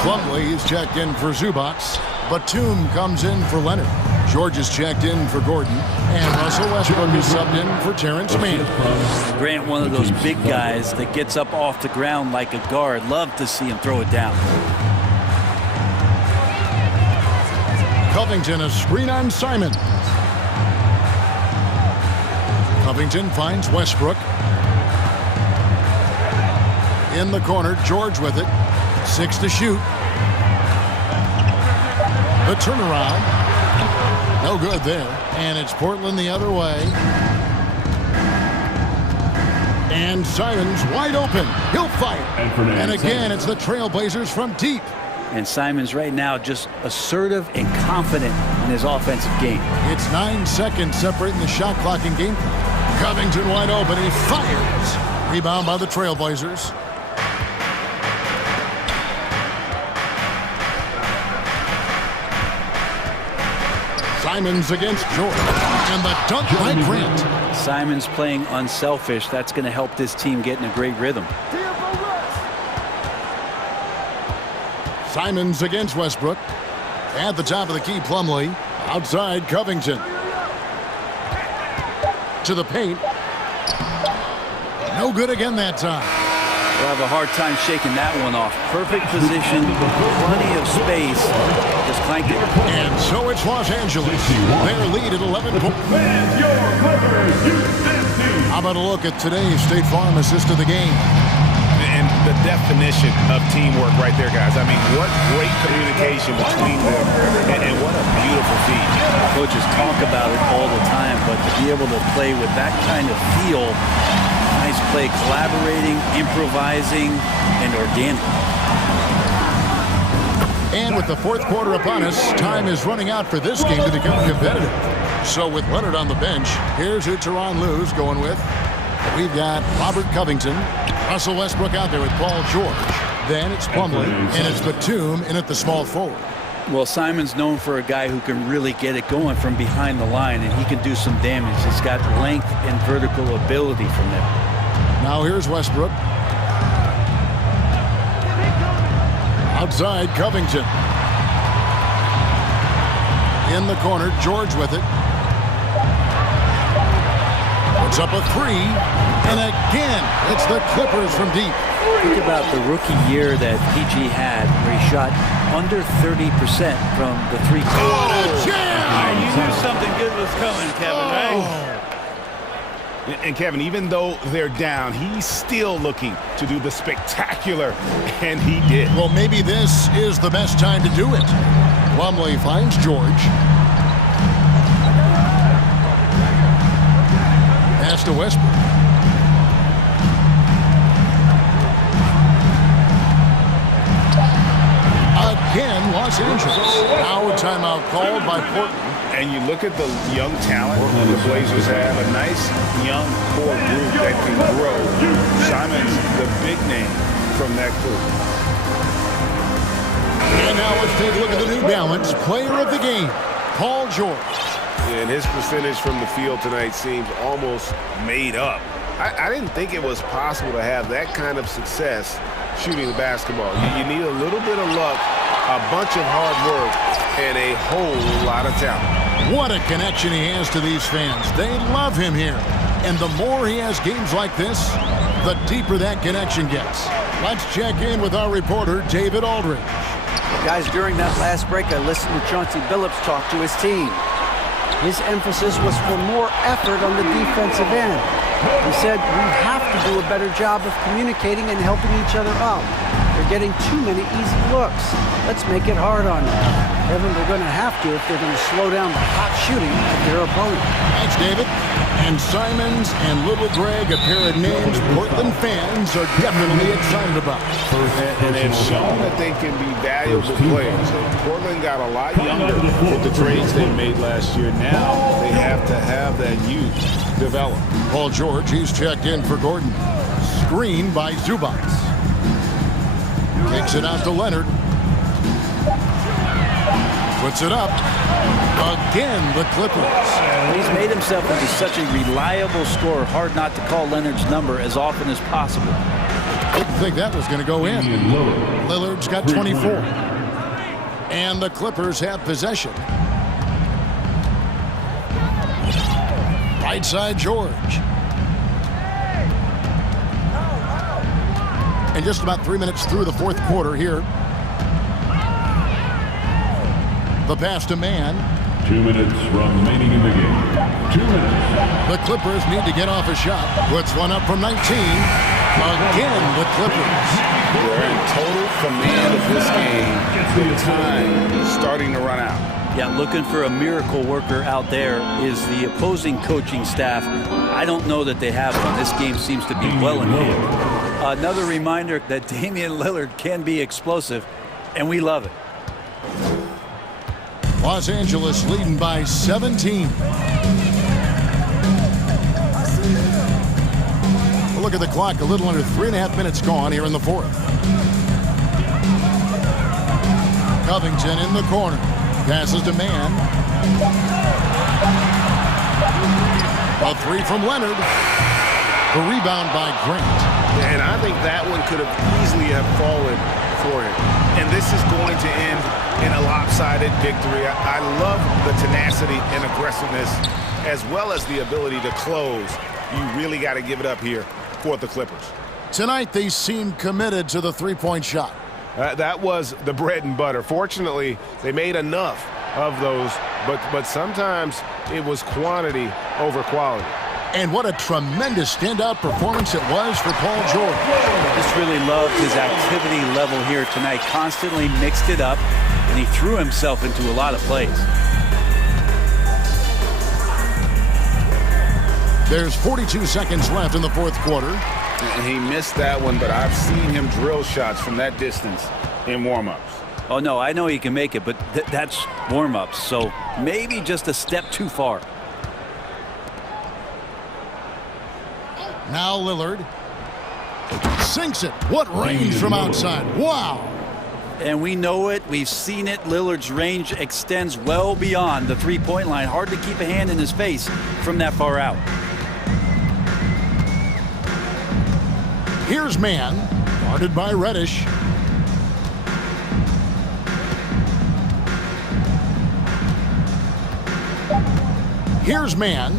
Plumlee is checked in for Zubac. Batum comes in for Leonard. George is checked in for Gordon. And Russell Westbrook is subbed in for Terrence Mann. Grant, one of those big guys that gets up off the ground like a guard. Love to see him throw it down. Covington, a screen on Simon. Covington finds Westbrook. In the corner, George with it. 6 to shoot. The turnaround. No good there. And it's Portland the other way. And Simon's wide open. He'll fire. And again, it's the Trailblazers from deep. And Simon's right now just assertive and confident in his offensive game. It's 9 seconds separating the shot clock and game clock. Covington wide open. He fires. Rebound by the Trailblazers. Simons against George. And the dunk by Grant. Simons playing unselfish. That's going to help this team get in a great rhythm. Simons against Westbrook. At the top of the key, Plumlee. Outside, Covington. To the paint. No good again that time. We'll have a hard time shaking that one off. Perfect position, plenty of space. Just clank it. And so it's Los Angeles. Their lead at 11 points. How about a look at today's State Farm assist of the game? And the definition of teamwork right there, guys. I mean, what great communication between them, and what a beautiful feat. Coaches talk about it all the time, but to be able to play with that kind of feel, nice play, collaborating, improvising, and organic. And with the fourth quarter upon us, time is running out for this game to become competitive. So with Leonard on the bench, here's who Tyronn Lue's going with. We've got Robert Covington, Russell Westbrook out there with Paul George. Then it's Plumlee, and it's Batum in at the small forward. Well, Simon's known for a guy who can really get it going from behind the line, and he can do some damage. He's got length and vertical ability from there. Now here's Westbrook. Outside, Covington. In the corner, George with it. Puts up a 3. And again, it's the Clippers from deep. Think about the rookie year that PG had, where he shot under 30% from the three-point. Oh, jam! You knew something good was coming, Kevin, right? And Kevin, even though they're down, he's still looking to do the spectacular, and he did. Well, maybe this is the best time to do it. Plumlee finds George. Pass to Westbrook. Again, Los Angeles. Now a timeout called by Portland. And you look at the young talent the Blazers have, a nice young core group that can grow. Simon's the big name from that group. And now let's take a look at the New Balance player of the game, Paul George. And his percentage from the field tonight seems almost made up. I didn't think it was possible to have that kind of success shooting the basketball. You need a little bit of luck, a bunch of hard work, and a whole lot of talent. What a connection he has to these fans. They love him here. And the more he has games like this, the deeper that connection gets. Let's check in with our reporter, David Aldridge. Guys, during that last break, I listened to Chauncey Billups talk to his team. His emphasis was for more effort on the defensive end. He said, we have to do a better job of communicating and helping each other out. They're getting too many easy looks. Let's make it hard on them. Kevin, they're going to have to if they're going to slow down the hot shooting of their opponent. Thanks, David. And Simons and Little Greg, a pair of names Portland fans are definitely excited about. And they've shown that they can be valuable players. Portland got a lot younger with the trades they made last year. Now they have to have that youth develop. Paul George, he's checked in for Gordon. Screen by Zubac. Takes it out to Leonard. Puts it up. Again, the Clippers. He's made himself into such a reliable scorer. Hard not to call Leonard's number as often as possible. Didn't think that was going to go in. Lillard's got 24. And the Clippers have possession. Right side, George. And just about 3 minutes through the fourth quarter here. The pass to Mann. 2 minutes remaining in the game. 2 minutes. The Clippers need to get off a shot. Puts one up from 19. Again, the Clippers. They're in total command of this game. The time starting to run out. Yeah, looking for a miracle worker out there is the opposing coaching staff. I don't know that they have one. This game seems to be well in hand. Another reminder that Damian Lillard can be explosive, and we love it. Los Angeles leading by 17. Look at the clock, a little under 3.5 minutes gone here in the fourth. Covington in the corner. Passes to Mann. A three from Leonard. The rebound by Grant. And I think that one could have easily have fallen for him. And this is going to end in a lopsided victory. I love the tenacity and aggressiveness as well as the ability to close. You really got to give it up here for the Clippers. Tonight they seem committed to the three-point shot. That was the bread and butter. Fortunately, they made enough of those, but sometimes it was quantity over quality. And what a tremendous standout performance it was for Paul George. Just really loved his activity level here tonight. Constantly mixed it up, and he threw himself into a lot of plays. There's 42 seconds left in the fourth quarter. And he missed that one, but I've seen him drill shots from that distance in warm-ups. Oh, no, I know he can make it, but that's warm-ups, so maybe just a step too far. Now Lillard sinks it. What range from outside. Wow. And we know it. We've seen it. Lillard's range extends well beyond the three-point line. Hard to keep a hand in his face from that far out. Here's Mann, guarded by Reddish. Here's Mann.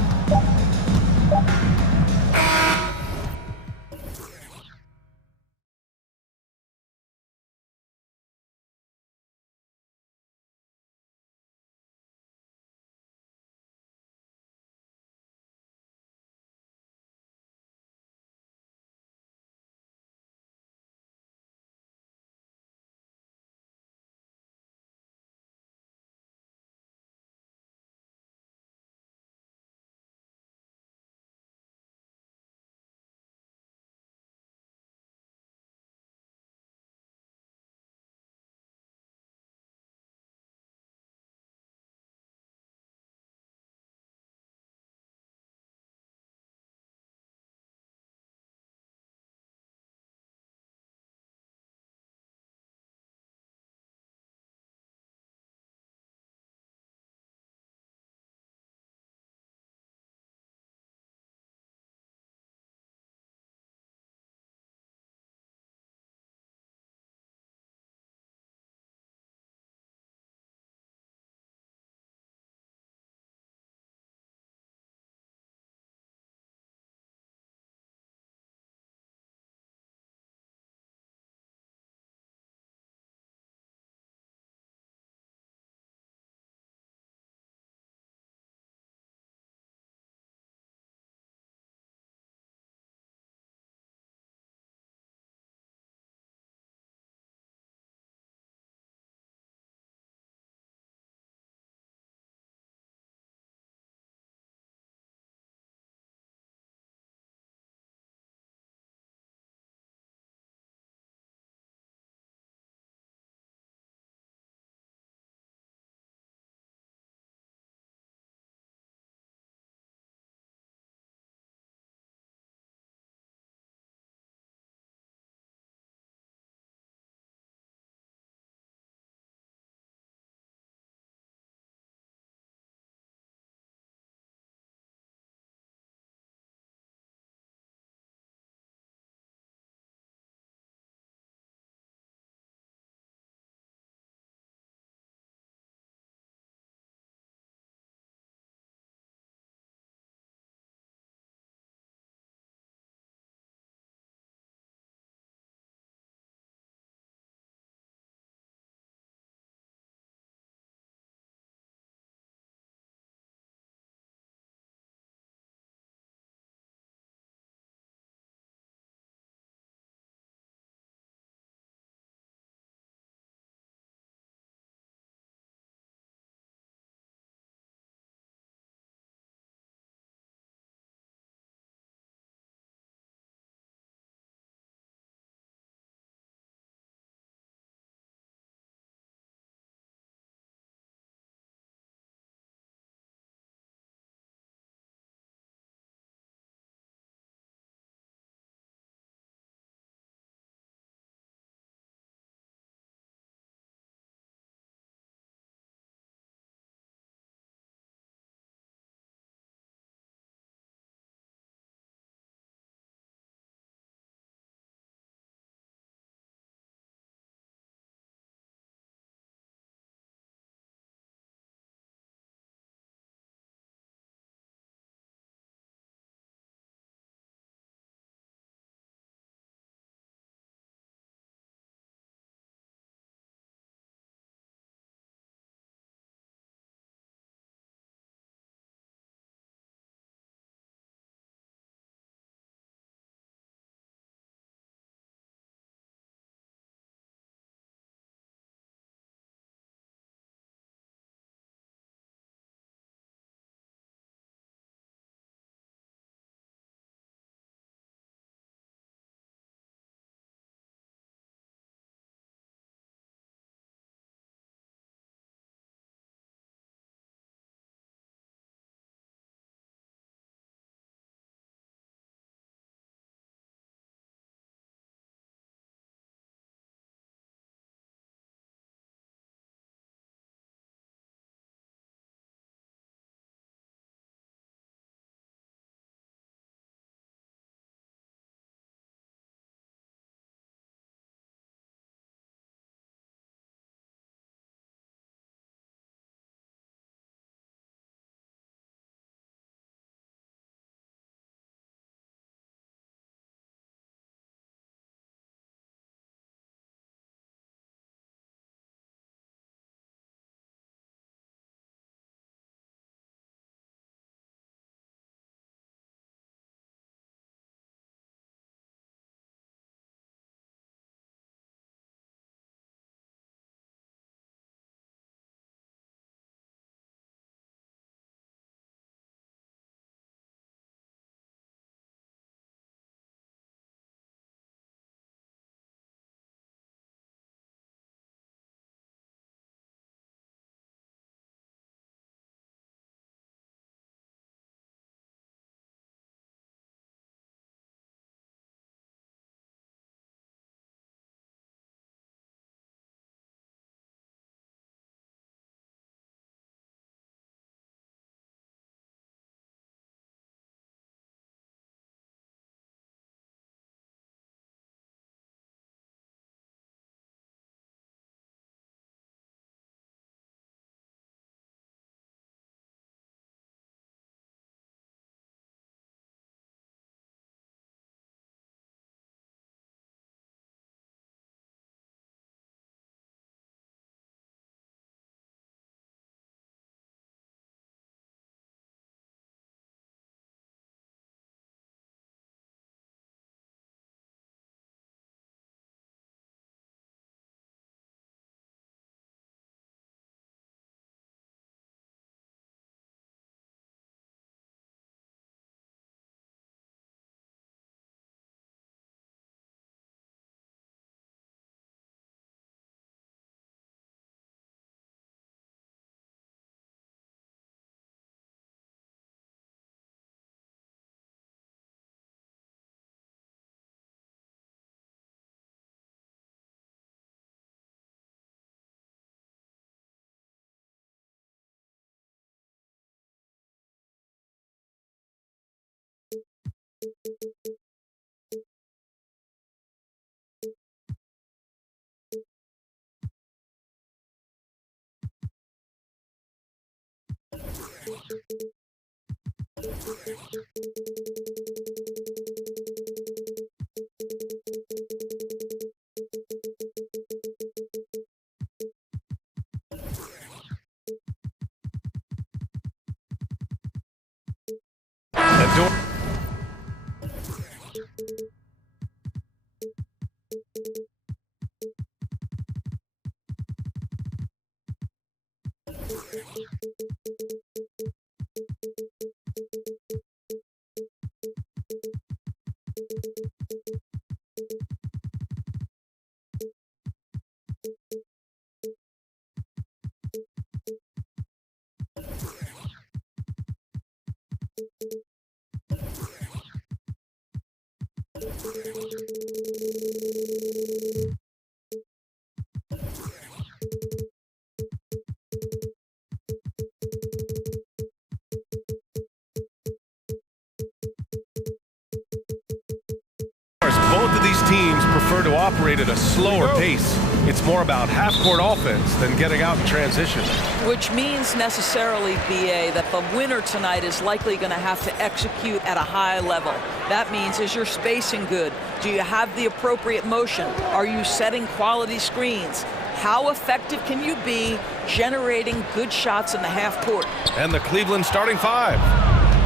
Both of these teams prefer to operate at a slower pace. It's more about half-court offense than getting out in transition. Which means necessarily, BA, that the winner tonight is likely going to have to execute at a high level. That means, is your spacing good? Do you have the appropriate motion? Are you setting quality screens? How effective can you be generating good shots in the half court? And the Cleveland starting five.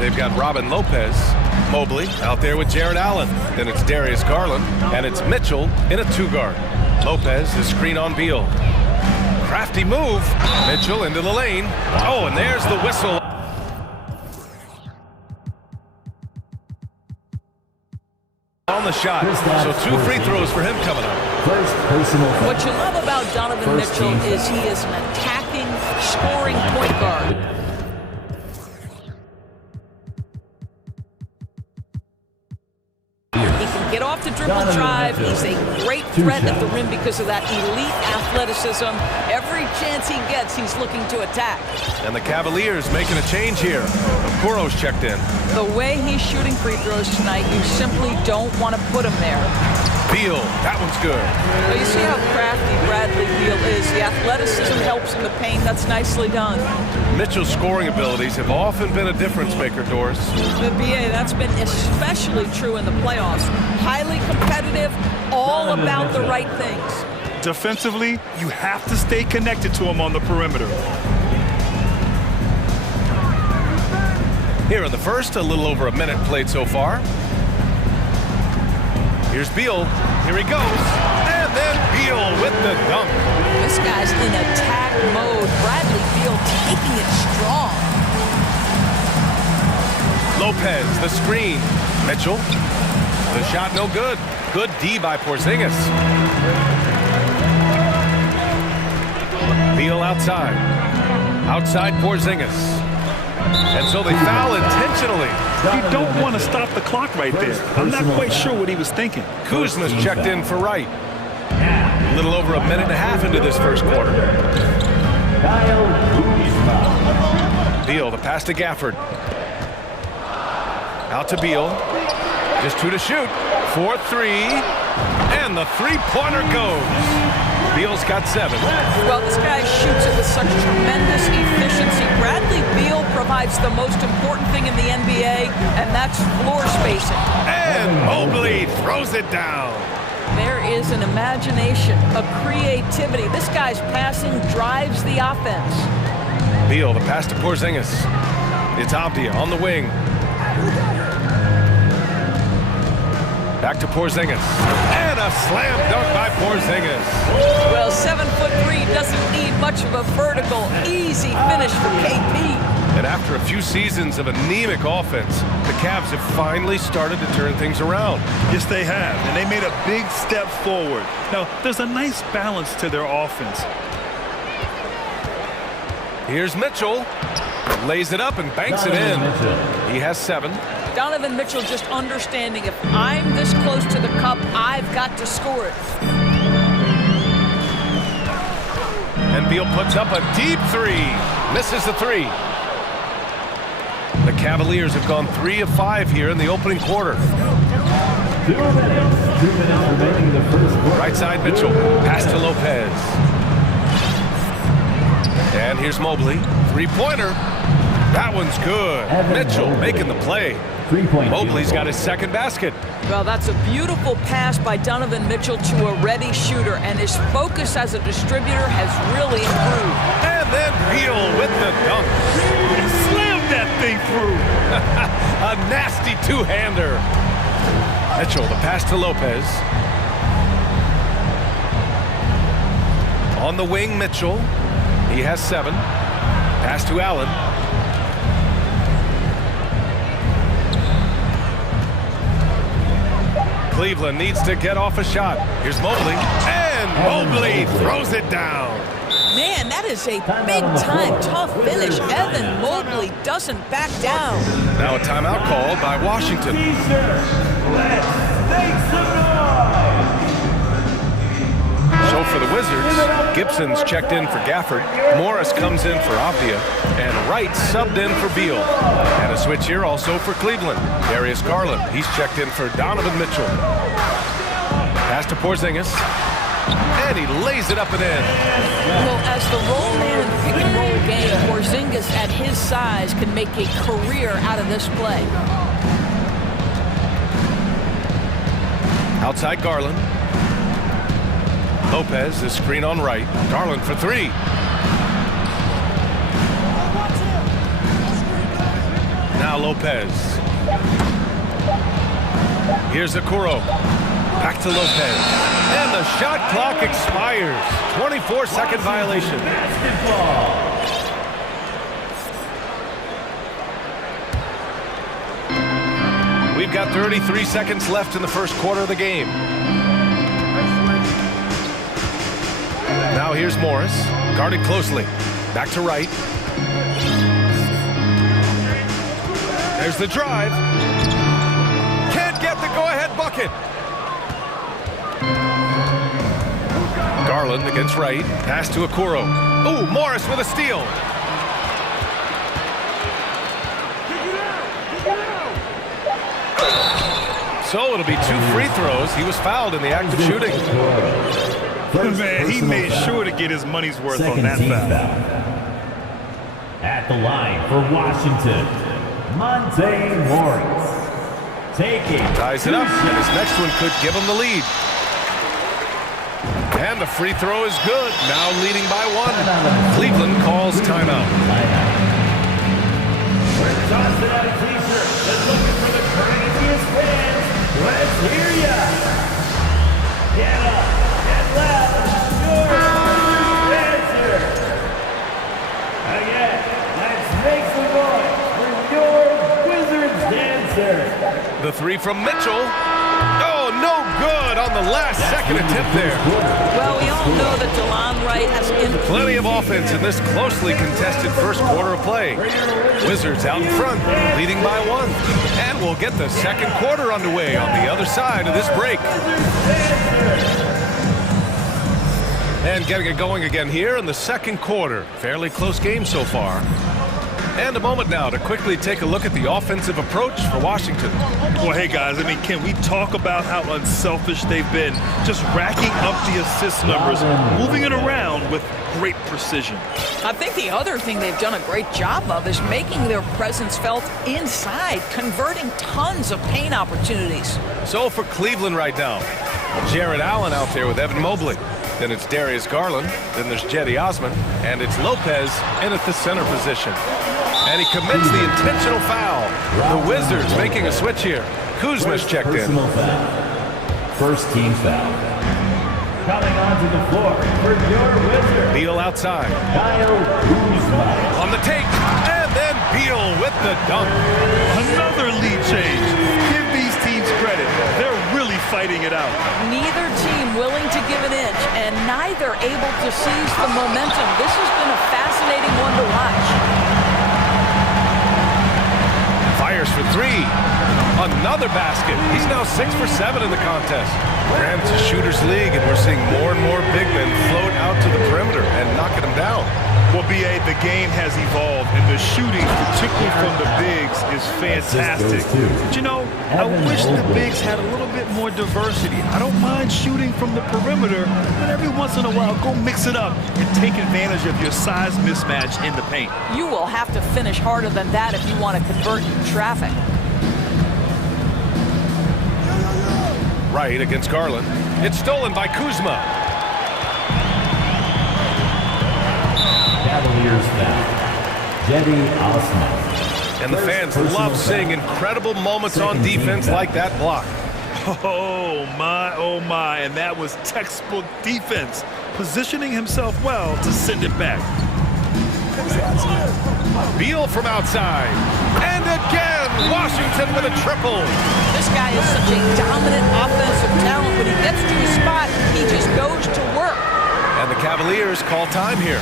They've got Robin Lopez, Mobley out there with Jared Allen. Then it's Darius Garland, and it's Mitchell in a two-guard. Lopez, the screen on Beal. Crafty move. Mitchell into the lane. Oh, and there's the whistle. On the shot. So 2 free throws for him coming up. What you love about Donovan Mitchell is he is an attacking, scoring point guard. He can get off the dribble drive. He's a great threat at the rim because of that elite athleticism. Every chance he gets, he's looking to attack. And the Cavaliers making a change here. Kuro's checked in. The way he's shooting free throws tonight, you simply don't want to put him there. Beal, that one's good. Well, you see how crafty Bradley Beal is. The athleticism helps in the paint. That's nicely done. Mitchell's scoring abilities have often been a difference maker, Doris. The BA, that's been especially true in the playoffs. Highly competitive, all about the right things. Defensively, you have to stay connected to him on the perimeter. Here in the first, a little over a minute played so far. Here's Beal. Here he goes. And then Beal with the dunk. This guy's in attack mode. Bradley Beal taking it strong. Lopez, the screen. Mitchell. The shot no good. Good D by Porzingis. Beal outside. Outside Porzingis. And so they foul intentionally. You don't want to stop the clock right there. I'm not quite sure what he was thinking. Kuzma's checked in for Wright. A little over a minute and a half into this first quarter. Beal, the pass to Gafford. Out to Beal. Just 2 to shoot. 4-3. And the three-pointer goes. Beal's got 7. Well, this guy shoots it with such tremendous efficiency. Bradley Beal provides the most important thing in the NBA, and that's floor spacing. And Mobley throws it down. There is an imagination, a creativity. This guy's passing drives the offense. Beal, the pass to Porzingis. It's Abdia on the wing. Back to Porzingis. And a slam dunk by Porzingis. Well, 7'3" doesn't need much of a vertical. Easy finish for KP. And after a few seasons of anemic offense, the Cavs have finally started to turn things around. Yes, they have. And they made a big step forward. Now, there's a nice balance to their offense. Here's Mitchell. Lays it up and banks it in. He has 7. Donovan Mitchell just understanding if I'm this close to the cup, I've got to score it. And Beal puts up a deep 3. Misses the 3. The Cavaliers have gone 3 of 5 here in the opening quarter. 2 minutes. 2 minutes remaining in the first quarter. Right side Mitchell. Pass to Lopez. And here's Mobley. 3-pointer. That one's good. Mitchell making the play. Mobley's got his second basket. Well, that's a beautiful pass by Donovan Mitchell to a ready shooter, and his focus as a distributor has really improved. And then Beal with the dunk. He slammed that thing through. A nasty two-hander. Mitchell, the pass to Lopez. On the wing, Mitchell. He has 7. Pass to Allen. Cleveland needs to get off a shot. Here's Mobley. And Mobley throws it down. Man, that is a big-time tough finish. Evan Mobley doesn't back down. Now a timeout called by Washington. So for the Wizards, Gibson's checked in for Gafford. Morris comes in for Avdia. And Wright subbed in for Beal. And a switch here also for Cleveland. Darius Garland, he's checked in for Donovan Mitchell. Pass to Porzingis. And he lays it up and in. Well, as the roll man in the pick-and-roll game, Porzingis at his size can make a career out of this play. Outside Garland. Lopez, the screen on Wright. Garland for 3. Now Lopez. Here's Okoro. Back to Lopez. And the shot clock expires. 24-second violation. We've got 33 seconds left in the first quarter of the game. Now here's Morris. Guarded closely. Back to Wright. There's the drive. Can't get the go-ahead bucket. Garland against Wright. Pass to Okoro. Ooh, Morris with a steal. So it'll be 2 free throws. He was fouled in the act of shooting. Man, he made sure to get his money's worth on that foul. At the line for Washington, Monte Morris. Ties it up, and his next one could give him the lead. And the free throw is good. Now leading by 1. Cleveland calls timeout. We're tossing out a t-shirt and looking for the craziest fans. Let's hear ya. Get up, get loud, your answer. Again, let's make some noise for your Wizards dancer. The 3 from Mitchell. Oh, no good on the last second attempt there. Well, we all know that DeLon Wright has plenty of offense in this closely contested first quarter of play. Wizards out in front, leading by 1. And we'll get the second quarter underway on the other side of this break. And getting it going again here in the second quarter. Fairly close game so far. And a moment now to quickly take a look at the offensive approach for Washington. Well, hey, guys, I mean, can we talk about how unselfish they've been? Just racking up the assist numbers, moving it around with great precision. I think the other thing they've done a great job of is making their presence felt inside, converting tons of paint opportunities. So for Cleveland right now, Jared Allen out there with Evan Mobley. Then it's Darius Garland. Then there's Cedi Osman. And it's Lopez in at the center position. And he commits the intentional foul. The Wizards making a switch here. Kuzma's checked in. First team foul. Coming onto the floor for your Wizards. Beal outside. Kyle Kuzma. On the take. And then Beal with the dunk. Another lead change. Give these teams credit. They're really fighting it out. Neither team willing to give an inch, and neither able to seize the momentum. This has been a fascinating one to watch. Fires for 3. Another basket. He's now 6 for 7 in the contest. Granted, it's a shooter's league, and we're seeing more and more big men float out to the perimeter and knocking them down. Well, B.A., the game has evolved, and the shooting, particularly from the bigs, is fantastic. But, you know, I wish the bigs had a little bit more diversity. I don't mind shooting from the perimeter, but every once in a while, go mix it up and take advantage of your size mismatch in the paint. You will have to finish harder than that if you want to convert in traffic. Right against Garland. It's stolen by Kuzma. Cavaliers foul. Jetty Osman. And the fans love seeing incredible moments on defense like that block. Oh my, and that was textbook defense. Positioning himself well to send it back. Beal from outside. And again, Washington with a triple. This guy is such a dominant offensive talent. When he gets to his spot, he just goes to work. And the Cavaliers call time here.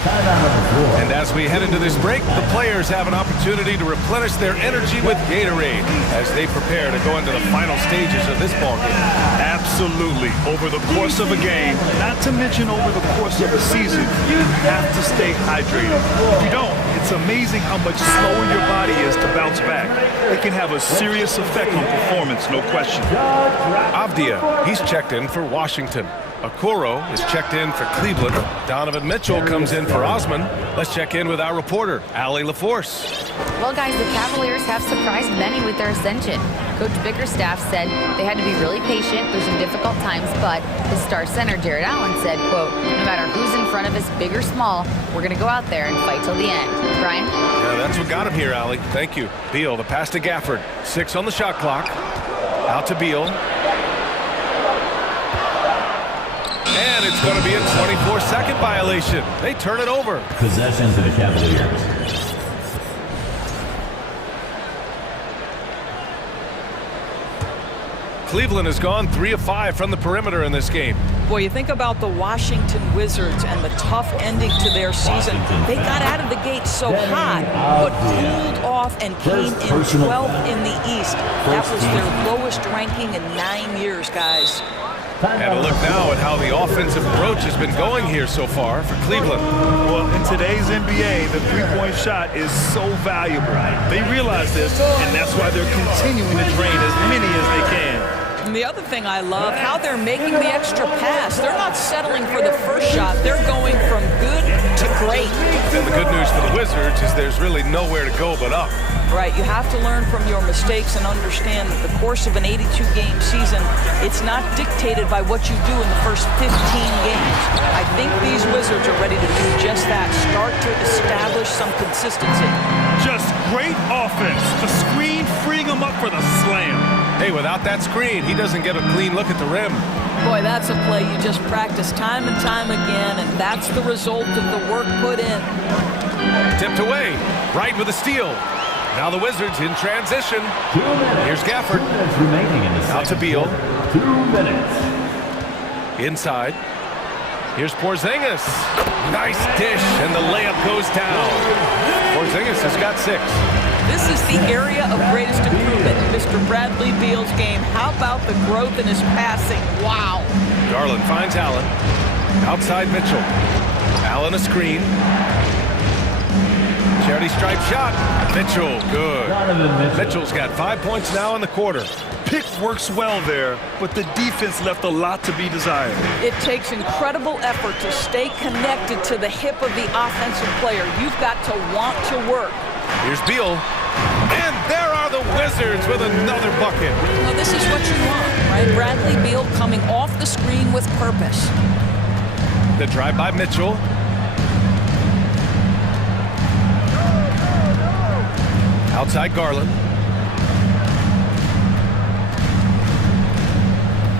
And as we head into this break, the players have an opportunity to replenish their energy with Gatorade as they prepare to go into the final stages of this ballgame. Absolutely. Over the course of a game, not to mention over the course of a season, you have to stay hydrated. If you don't, it's amazing how much slower your body is to bounce back. It can have a serious effect on performance, no question. Avdia, he's checked in for Washington. Okoro is checked in for Cleveland. Donovan Mitchell comes in for Osman. Let's check in with our reporter, Allie LaForce. Well, guys, the Cavaliers have surprised many with their ascension. Coach Bickerstaff said they had to be really patient through some difficult times, but his star center, Jared Allen, said, quote, no matter who's in front of us, big or small, we're going to go out there and fight till the end. Brian? Yeah, that's what got him here, Allie. Thank you. Beal, the pass to Gafford. 6 on the shot clock. Out to Beal. And it's going to be a 24-second violation. They turn it over. Possession to the Cavaliers. Cleveland has gone 3 of 5 from the perimeter in this game. Boy, you think about the Washington Wizards and the tough ending to their season. They got out of the gate so hot, but cooled off and came in 12th in the East. That was their lowest ranking in 9 years, guys. And a look now at how the offensive approach has been going here so far for Cleveland. Well, in today's NBA, the three-point shot is so valuable. They realize this, and that's why they're continuing to drain as many as they can. And the other thing I love, how they're making the extra pass. They're not settling for the first shot. They're going from good to great. And the good news for the Wizards is there's really nowhere to go but up. Right, you have to learn from your mistakes and understand that the course of an 82-game season, it's not dictated by what you do in the first 15 games. I think these Wizards are ready to do just that, start to establish some consistency. Just great offense. The screen freeing him up for the slam. Hey, without that screen, he doesn't get a clean look at the rim. Boy, that's a play you just practice time and time again, and that's the result of the work put in. Tipped away, right with a steal. Now the Wizards in transition. Here's Gafford. Out to Beal. 2 minutes. Inside. Here's Porzingis. Nice dish, and the layup goes down. Porzingis has got 6. This is the area of greatest improvement in Mr. Bradley Beal's game. How about the growth in his passing? Wow. Garland finds Allen. Outside Mitchell. Allen a screen. Charity stripe shot. Mitchell, good. Mitchell's got 5 points now in the quarter. Pick works well there, but the defense left a lot to be desired. It takes incredible effort to stay connected to the hip of the offensive player. You've got to want to work. Here's Beal. And there are the Wizards with another bucket. Well, this is what you want, right? Bradley Beal coming off the screen with purpose. The drive by Mitchell. Outside Garland.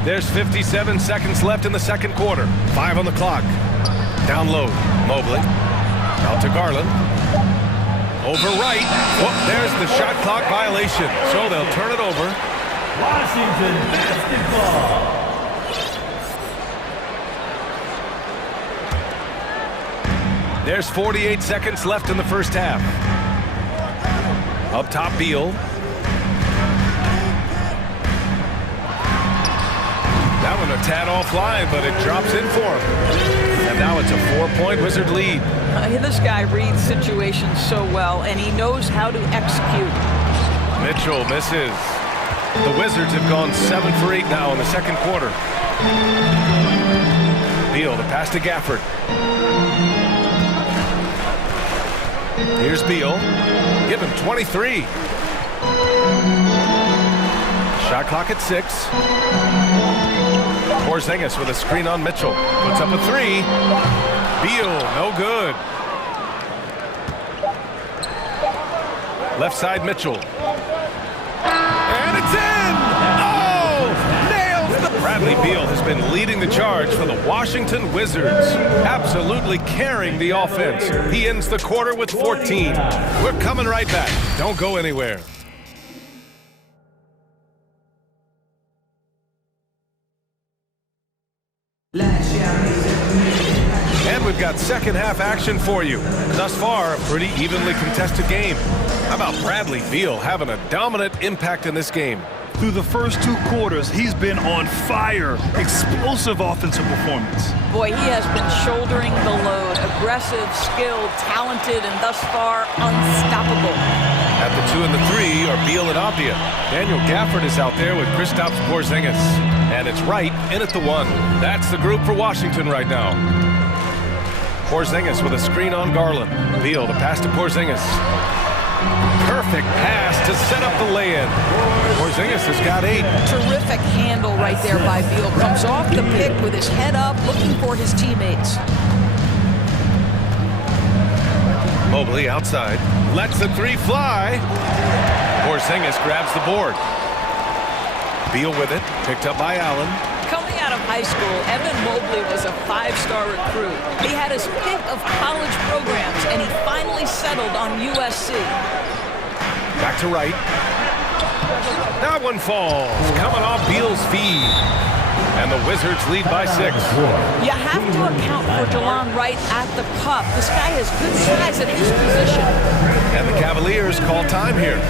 There's 57 seconds left in the second quarter. 5 on the clock. Down low, Mobley. Out to Garland. Over right. Oh, there's the shot clock violation. So they'll turn it over. Washington basketball. There's 48 seconds left in the first half. Up top, Beal. That one a tad offline, but it drops in for him. And now it's a 4-point Wizard lead. This guy reads situations so well, and he knows how to execute. Mitchell misses. The Wizards have gone 7 for 8 now in the second quarter. Beal, the pass to Gafford. Here's Beal. Give him 23. Shot clock at 6. Porzingis with a screen on Mitchell. Puts up a 3. Beal, no good. Left side Mitchell. And it's in! Oh! Nails the... Bradley Beal has been leading the charge for the Washington Wizards. Absolutely carrying the offense. He ends the quarter with 14. We're coming right back. Don't go anywhere. And we've got second half action for you. Thus far, a pretty evenly contested game. How about Bradley Beal having a dominant impact in this game? Through the first 2 quarters, he's been on fire. Explosive offensive performance. Boy, he has been shouldering the load. Aggressive, skilled, talented, and thus far, unstoppable. At the 2 and the 3 are Beal and Avdia. Daniel Gafford is out there with Kristaps Porzingis. And it's Wright in at the 1. That's the group for Washington right now. Porzingis with a screen on Garland. Beal, the pass to Porzingis. Perfect pass to set up the lay-in. Porzingis has got 8. Terrific handle right there by Beal. Comes off the pick with his head up, looking for his teammates. Mobley outside. Lets the 3 fly. Porzingis grabs the board. Beal with it. Picked up by Allen. Coming out of high school, Evan Mobley was a 5-star recruit. He had his pick of college programs, and he finally settled on USC. Back to Wright. That one falls. Coming off Beal's feed. And the Wizards lead by 6. You have to account for DeLon Wright at the cup. This guy has good size at his position. And the Cavaliers call time here.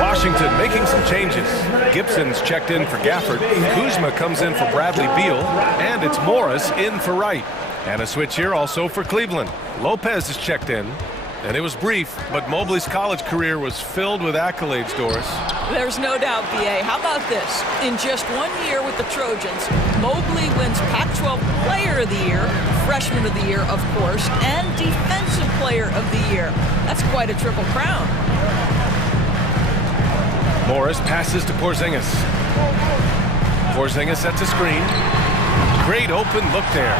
Washington making some changes. Gibson's checked in for Gafford. Kuzma comes in for Bradley Beal. And it's Morris in for Wright. And a switch here also for Cleveland. Lopez is checked in. And it was brief, but Mobley's college career was filled with accolades, Doris. There's no doubt, B.A. How about this? In just 1 year with the Trojans, Mobley wins Pac-12 Player of the Year, Freshman of the Year, of course, and Defensive Player of the Year. That's quite a triple crown. Morris passes to Porzingis. Porzingis sets a screen. Great open look there.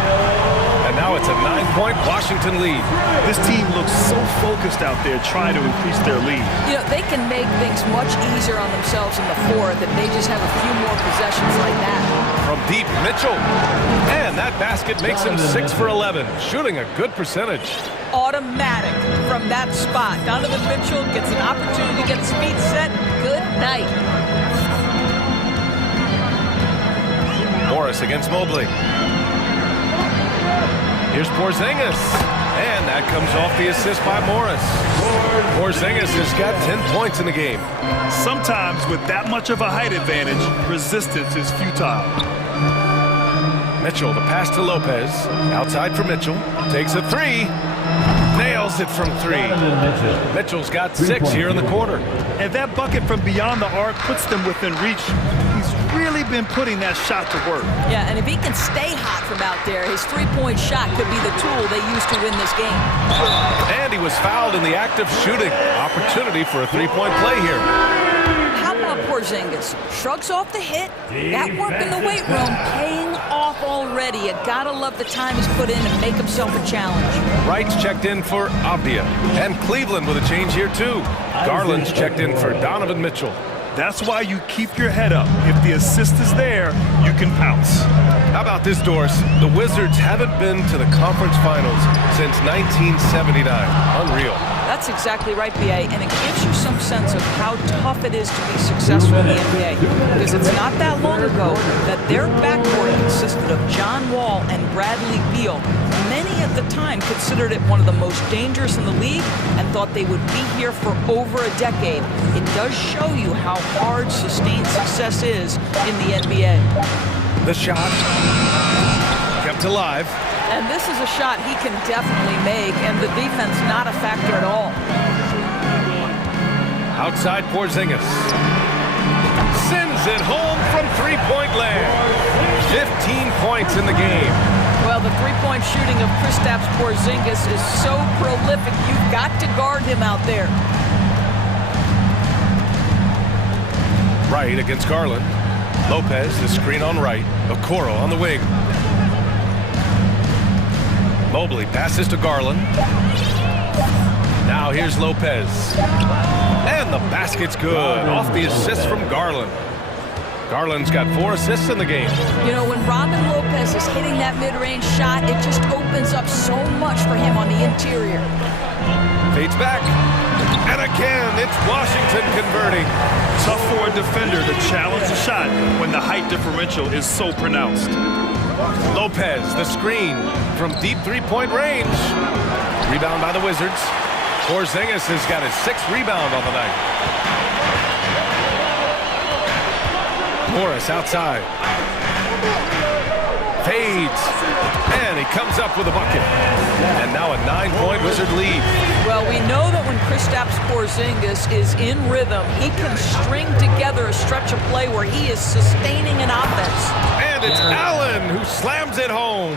And now it's a 9-point Washington lead. This team looks so focused out there trying to increase their lead. You know, they can make things much easier on themselves in the fourth if they just have a few more possessions like that. From deep, Mitchell. And that basket makes him 6 for 11, shooting a good percentage. Automatic from that spot. Donovan Mitchell gets an opportunity to get his feet set. Good night. Morris against Mobley. Here's Porzingis. And that comes off the assist by Morris. Porzingis has got 10 points in the game. Sometimes with that much of a height advantage, resistance is futile. Mitchell, the pass to Lopez. Outside for Mitchell. Takes a 3. Nails it from 3. Mitchell's got 6 here in the quarter. And that bucket from beyond the arc puts them within reach. He's really been putting that shot to work. Yeah, and if he can stay hot from out there, his three-point shot could be the tool they use to win this game. And he was fouled in the act of shooting. Opportunity for a three-point play here. How about Porzingis? Shrugs off the hit. That work in the weight room paying off already. You gotta love the time he's put in to make himself a challenge. Wright's checked in for Avdia. And Cleveland with a change here too. Garland's checked in for Donovan Mitchell. That's why you keep your head up. If the assist is there, you can pounce. How about this, Doris? The Wizards haven't been to the conference finals since 1979. Unreal. That's exactly right, BA, and it gives you some sense of how tough it is to be successful in the NBA. Because it's not that long ago that their backcourt consisted of John Wall and Bradley Beal. Many at the time considered it one of the most dangerous in the league and thought they would be here for over a decade. It does show you how hard sustained success is in the NBA. The shot kept alive. And this is a shot he can definitely make, and the defense not a factor at all. Outside Porzingis. Sends it home from three-point land. 15 points in the game. Well, the three-point shooting of Kristaps Porzingis is so prolific, you've got to guard him out there. Wright against Garland. Lopez, the screen on Wright. Okoro on the wing. Mobley passes to Garland. Now here's Lopez. And the basket's good. Off the assist from Garland. Garland's got 4 assists in the game. You know, when Robin Lopez is hitting that mid-range shot, it just opens up so much for him on the interior. Fades back. And again, it's Washington converting. Tough for a defender to challenge the shot when the height differential is so pronounced. Lopez, the screen from deep three-point range. Rebound by the Wizards. Porzingis has got his 6th rebound on the night. Morris outside. Fades. And he comes up with a bucket. And now a 9-point Wizard lead. Well, we know that when Kristaps Porzingis is in rhythm, he can string together a stretch of play where he is sustaining an offense. And it's Allen who slams it home.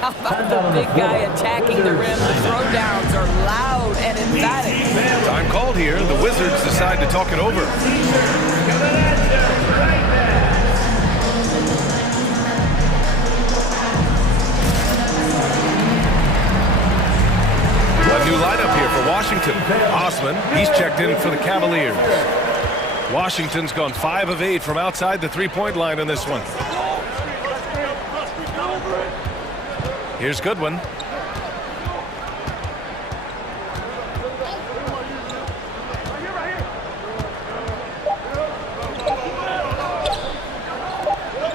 How about the big guy attacking the rim? The throwdowns are loud and emphatic. Time called here. The Wizards decide to talk it over. A new lineup here for Washington. Osman, he's checked in for the Cavaliers. Washington's gone 5 of 8 from outside the three-point line in this one. Here's Goodwin.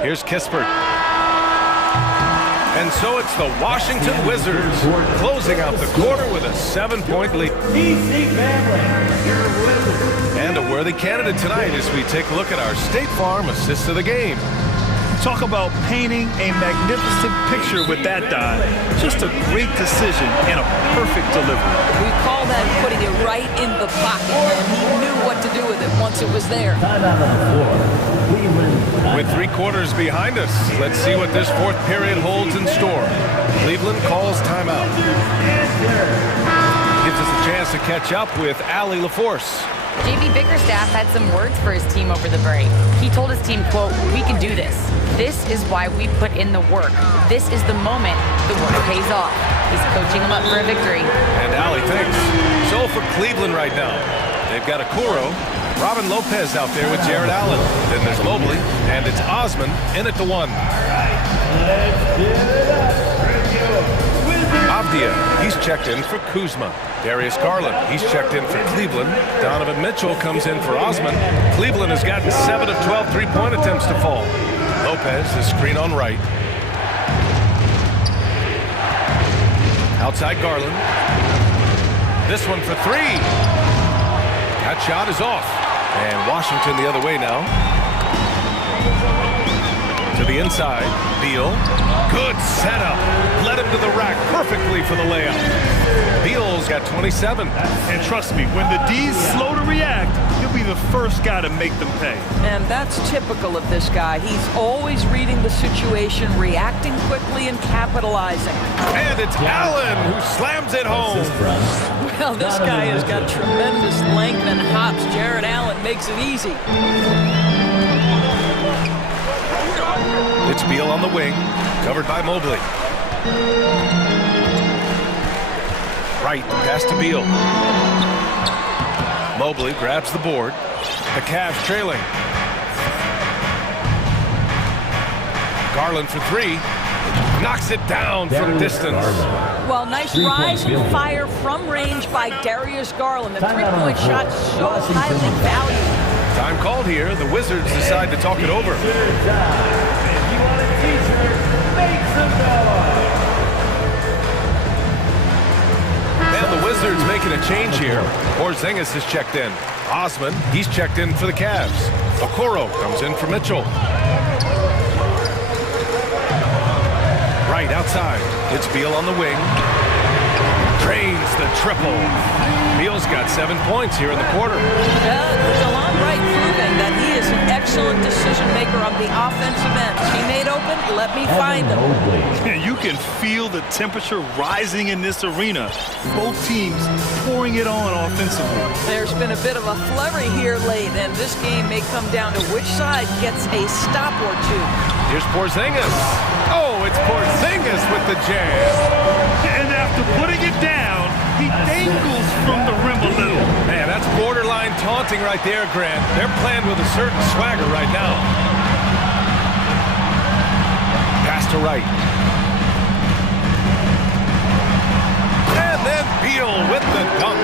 Here's Kispert. And so it's the Washington Wizards closing out the quarter with a 7-point lead. And a worthy candidate tonight as we take a look at our State Farm assist of the game. Talk about painting a magnificent picture with that dive. Just a great decision and a perfect delivery. We call that putting it right in the pocket, and he knew what to do with it once it was there. With 3 quarters behind us, let's see what this 4th period holds in store. Cleveland calls timeout. Gives us a chance to catch up with Allie LaForce. JB Bickerstaff had some words for his team over the break. He told his team, quote, "We can do this. This is why we put in the work. This is the moment the work pays off." He's coaching them up for a victory. And Allie thinks. So for Cleveland right now, they've got Okoro, Robin Lopez out there with Jared Allen. Then there's Mobley, and it's Osman in at the 1. Avdia, he's checked in for Kuzma. Darius Garland, he's checked in for Cleveland. Donovan Mitchell comes in for Osman. Cleveland has gotten 7 of 12 three-point attempts to fall. Lopez, the screen on Wright. Outside Garland. This one for 3. That shot is off. And Washington the other way now. To the inside, Beal. Good setup. Led him to the rack perfectly for the layup. Beal's got 27. And trust me, when the D's slow to react, he'll be the first guy to make them pay. And that's typical of this guy. He's always reading the situation, reacting quickly, and capitalizing. And it's Allen who slams it home. Well, this guy has got tremendous length and hops. Jared Allen makes it easy. It's Beal on the wing, covered by Mobley. Wright, pass to Beal. Mobley grabs the board. The Cavs trailing. Garland for three. Knocks it down from distance. Well, nice rise and fire from range by Darius Garland. The three-point shot so highly valued. Time called here. The Wizards decide to talk it over. If you want a t-shirt, make some noise. And the Wizards making a change here. Porzingis has checked in. Osman, he's checked in for the Cavs. Okoro comes in for Mitchell. Right outside. It's Beal on the wing. Drains the triple. Beal's got 7 points here in the quarter. DeLon Wright proving that he is an excellent decision maker on the offensive end. Teammate open, let me find him. You can feel the temperature rising in this arena. Both teams pouring it on offensively. There's been a bit of a flurry here late, and this game may come down to which side gets a stop or two. Here's Porzingis. Oh, it's Porzingis with the jam. And after putting it down, he dangles from the rim a little. Man, that's borderline taunting right there, Grant. They're playing with a certain swagger right now. Pass to Wright. And then Beal with the dunk.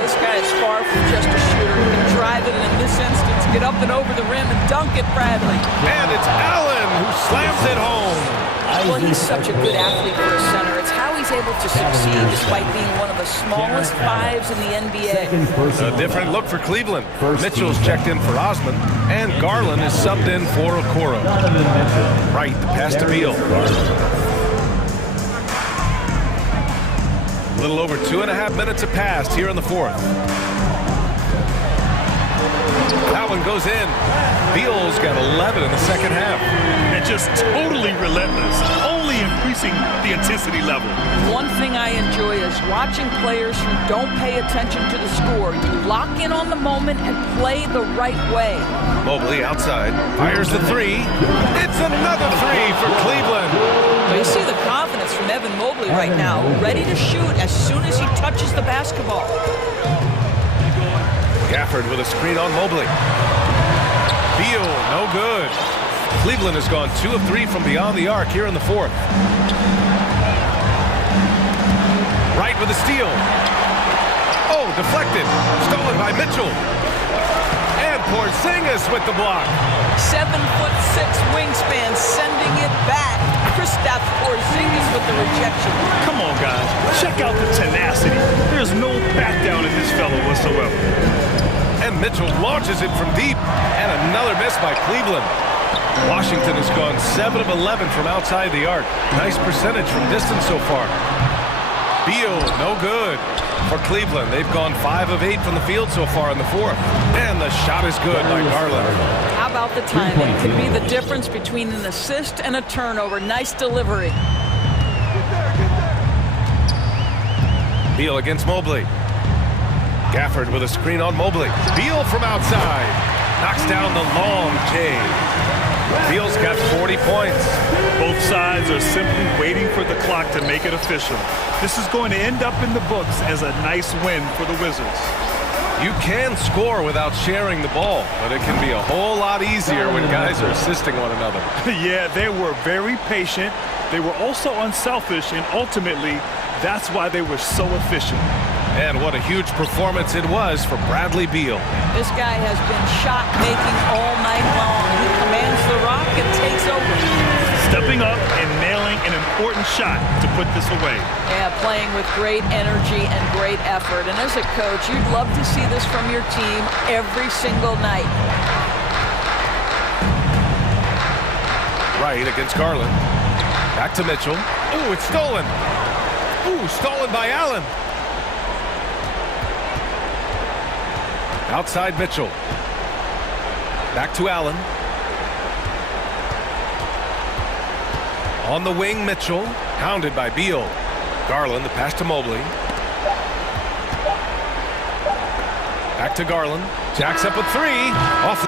This guy is far from just a shooter. He can drive it, and in this instance, get up and over the rim and dunk it, Bradley. And it's Allen who slams it home. Well, he's such a good athlete for a center. It's how he's able to succeed despite being one of the smallest fives in the NBA. A different look for Cleveland. Mitchell's checked in for Osman, and Garland is subbed in for Okoro. Right, the pass to Beal. A little over 2.5 minutes have passed here in the fourth. That one goes in. Beal's got 11 in the second half. And just totally relentless, only increasing the intensity level. One thing I enjoy is watching players who don't pay attention to the score. You lock in on the moment and play the right way. Mobley outside, fires the three. It's another three for Cleveland. You see the confidence from Evan Mobley right now, ready to shoot as soon as he touches the basketball. Gafford with a screen on Mobley. Beal, no good. Cleveland has gone 2 of 3 from beyond the arc here in the fourth. Wright with a steal. Oh, deflected. Stolen by Mitchell. And Porzingis with the block. 7'6" wingspan, sending it back. Kristaps Porzingis with the rejection. Come on, guys. Check out the tenacity. There's no back down in this fellow whatsoever. And Mitchell launches it from deep. And another miss by Cleveland. Washington has gone 7 of 11 from outside the arc. Nice percentage from distance so far. Beal, no good. For Cleveland, they've gone 5 of 8 from the field so far in the fourth. And the shot is good by Garland. How about the timing? Could be the difference between an assist and a turnover. Nice delivery. Beal against Mobley. Gafford with a screen on Mobley. Beal from outside. Knocks down the long J. Beal's got 40 points. Both sides are simply waiting for the clock to make it official. This is going to end up in the books as a nice win for the Wizards. You can score without sharing the ball, but it can be a whole lot easier when guys are assisting one another. Yeah, they were very patient. They were also unselfish, and ultimately, that's why they were so efficient. And what a huge performance it was for Bradley Beal. This guy has been shot making all night long. He commands the rock and takes over. Stepping up and nailing an important shot to put this away. Yeah, playing with great energy and great effort. And as a coach, you'd love to see this from your team every single night. Right against Garland. Back to Mitchell. Ooh, it's stolen. Ooh, stolen by Allen. Outside Mitchell. Back to Allen. On the wing, Mitchell. Hounded by Beal. Garland, the pass to Mobley. Back to Garland. Jacks up a three. Off.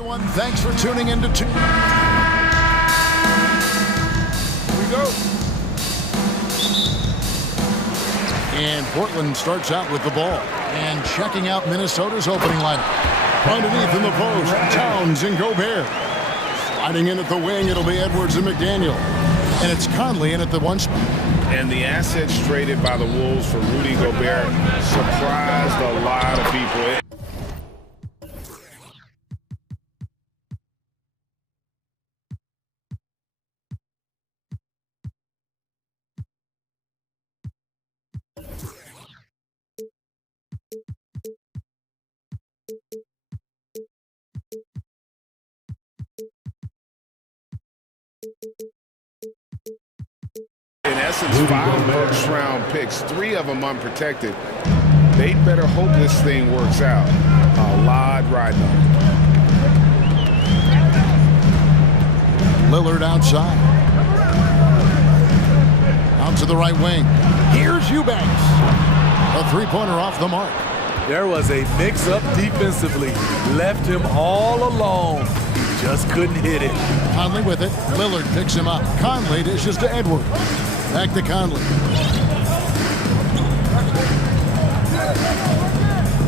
Everyone, thanks for tuning in to Here we go. And Portland starts out with the ball. And checking out Minnesota's opening lineup. Underneath in the post, Towns and Gobert. Sliding in at the wing, it'll be Edwards and McDaniel. And it's Conley in at the one spot. And the assets traded by the Wolves for Rudy Gobert surprised a lot of people. In essence, 5 first-round picks, 3 of them unprotected. They better hope this thing works out. A lot riding on it. Lillard outside. Out to the right wing. Here's Eubanks. A three-pointer off the mark. There was a mix-up defensively. Left him all alone. He just couldn't hit it. Conley with it. Lillard picks him up. Conley dishes to Edwards. Back to Conley.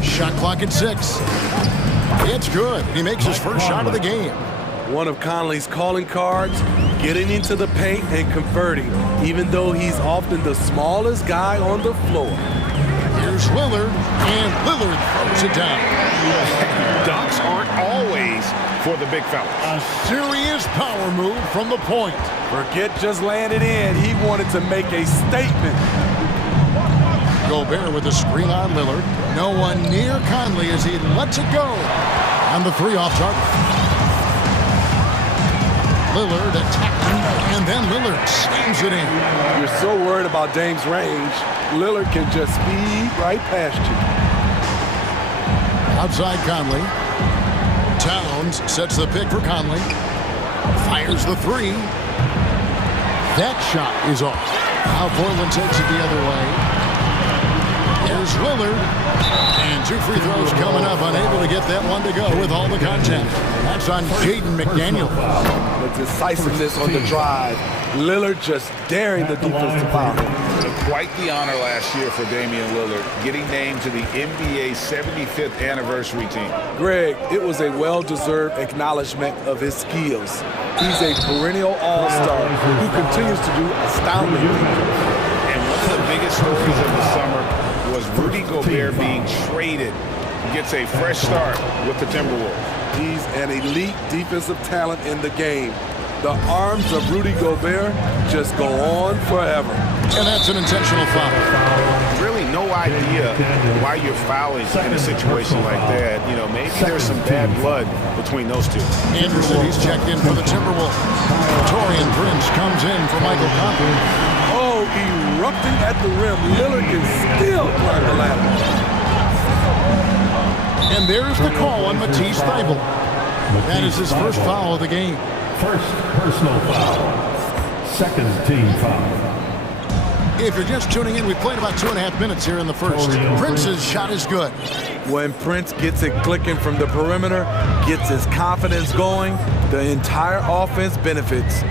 Shot clock at 6. It's good. He makes his first shot of the game. One of Conley's calling cards, getting into the paint and converting, even though he's often the smallest guy on the floor. Here's Lillard, and Lillard throws it down. Dunks aren't always for the big fellas. A serious power move from the point. Forget just laying it in. He wanted to make a statement. Gobert with a screen on Lillard. No one near Conley as he lets it go. And the 3 off target. Lillard attacking, and then Lillard slams it in. You're so worried about Dame's range. Lillard can just speed right past you. Outside Conley. Towns sets the pick for Conley. Fires the 3. That shot is off. Now Portland takes it the other way. Here's Lillard. And 2 free throws coming up. Unable to get that one to go with all the contact. That's on Jaden McDaniel. The decisiveness on the drive. Lillard just daring the defense to foul him. Quite the honor last year for Damian Lillard, getting named to the NBA 75th anniversary team. Greg, it was a well-deserved acknowledgement of his skills. He's a perennial all-star who continues to do astounding things. And one of the biggest stories of the summer was Rudy Gobert being traded. He gets a fresh start with the Timberwolves. He's an elite defensive talent in the game. The arms of Rudy Gobert just go on forever. And that's an intentional foul. Really no idea why you're fouling in a situation like that. You know, maybe there's some bad blood between those two. Anderson, he's checked in for the Timberwolves. Torian Prince comes in for Michael Conley. Oh, erupting at the rim. Lillard can still climb the ladder. And there's the call on Matisse Thybulle. That is his first foul of the game. First personal foul. Second team foul. If you're just tuning in, we played about 2.5 minutes here in the first. Prince's shot is good. When Prince gets it clicking from the perimeter, gets his confidence going, the entire offense benefits.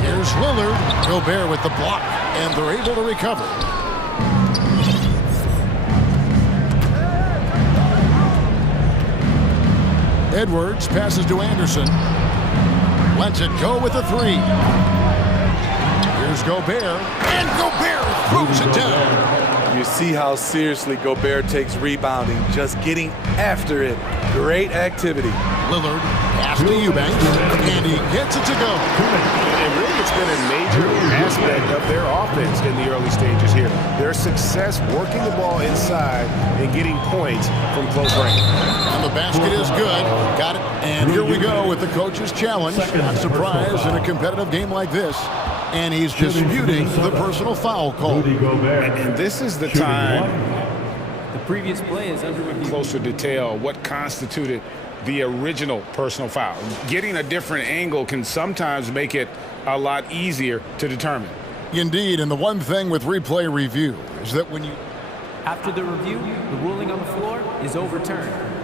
Here's Lillard. Gobert with the block, and they're able to recover. Edwards passes to Anderson. Lets it go with a 3. Here's Gobert, and Gobert throws it down. You see how seriously Gobert takes rebounding, just getting after it. Great activity. Lillard pass to Eubanks, and he gets it to go. And really, it's been a major aspect of their offense in the early stages here. Their success working the ball inside and getting points from close range. And the basket is good. Got it. And here we go with the coach's challenge. Not surprised in a competitive game like this. And he's disputing the personal foul call. And this is the time. The previous play is under review. Closer detail what constituted the original personal foul. Getting a different angle can sometimes make it a lot easier to determine. Indeed, and the one thing with replay review is that when you... After the review, the ruling on the floor is overturned.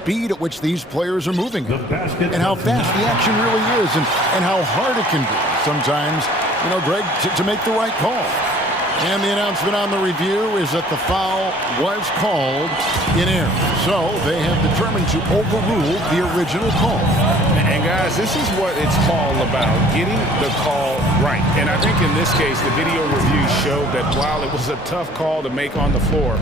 speed at which these players are moving and how fast the action really is and how hard it can be sometimes, you know, Greg, to make the right call. And the announcement on the review is that the foul was called in error. So they have determined to overrule the original call. And guys, this is what it's all about, getting the call right. And I think in this case, the video review showed that while it was a tough call to make on the floor,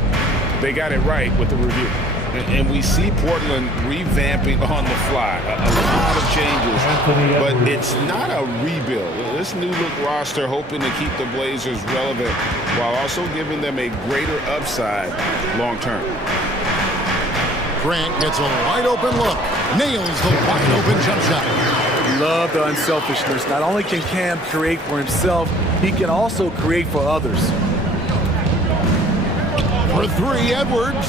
they got it right with the review. And we see Portland revamping on the fly. A lot of changes, but it's not a rebuild. This new look roster hoping to keep the Blazers relevant while also giving them a greater upside long term. Grant gets a wide open look, nails the wide open jump shot. Love the unselfishness. Not only can Cam create for himself, he can also create for others. For three, Edwards.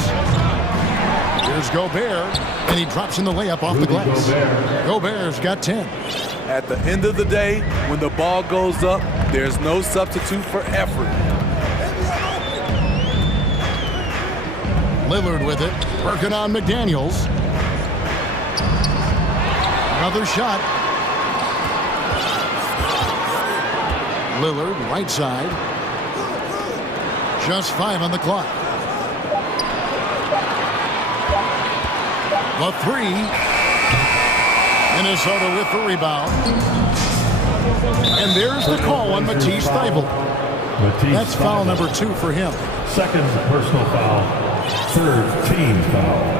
Here's Gobert, and he drops in the layup off the glass. Gobert's got 10. At the end of the day, when the ball goes up, there's no substitute for effort. Lillard with it, working on McDaniels. Another shot. Lillard, right side. Just 5 on the clock. The three. Minnesota with the rebound. And there's the call on Matisse Thybulle. That's foul number 2 for him. Second personal foul. Third team foul.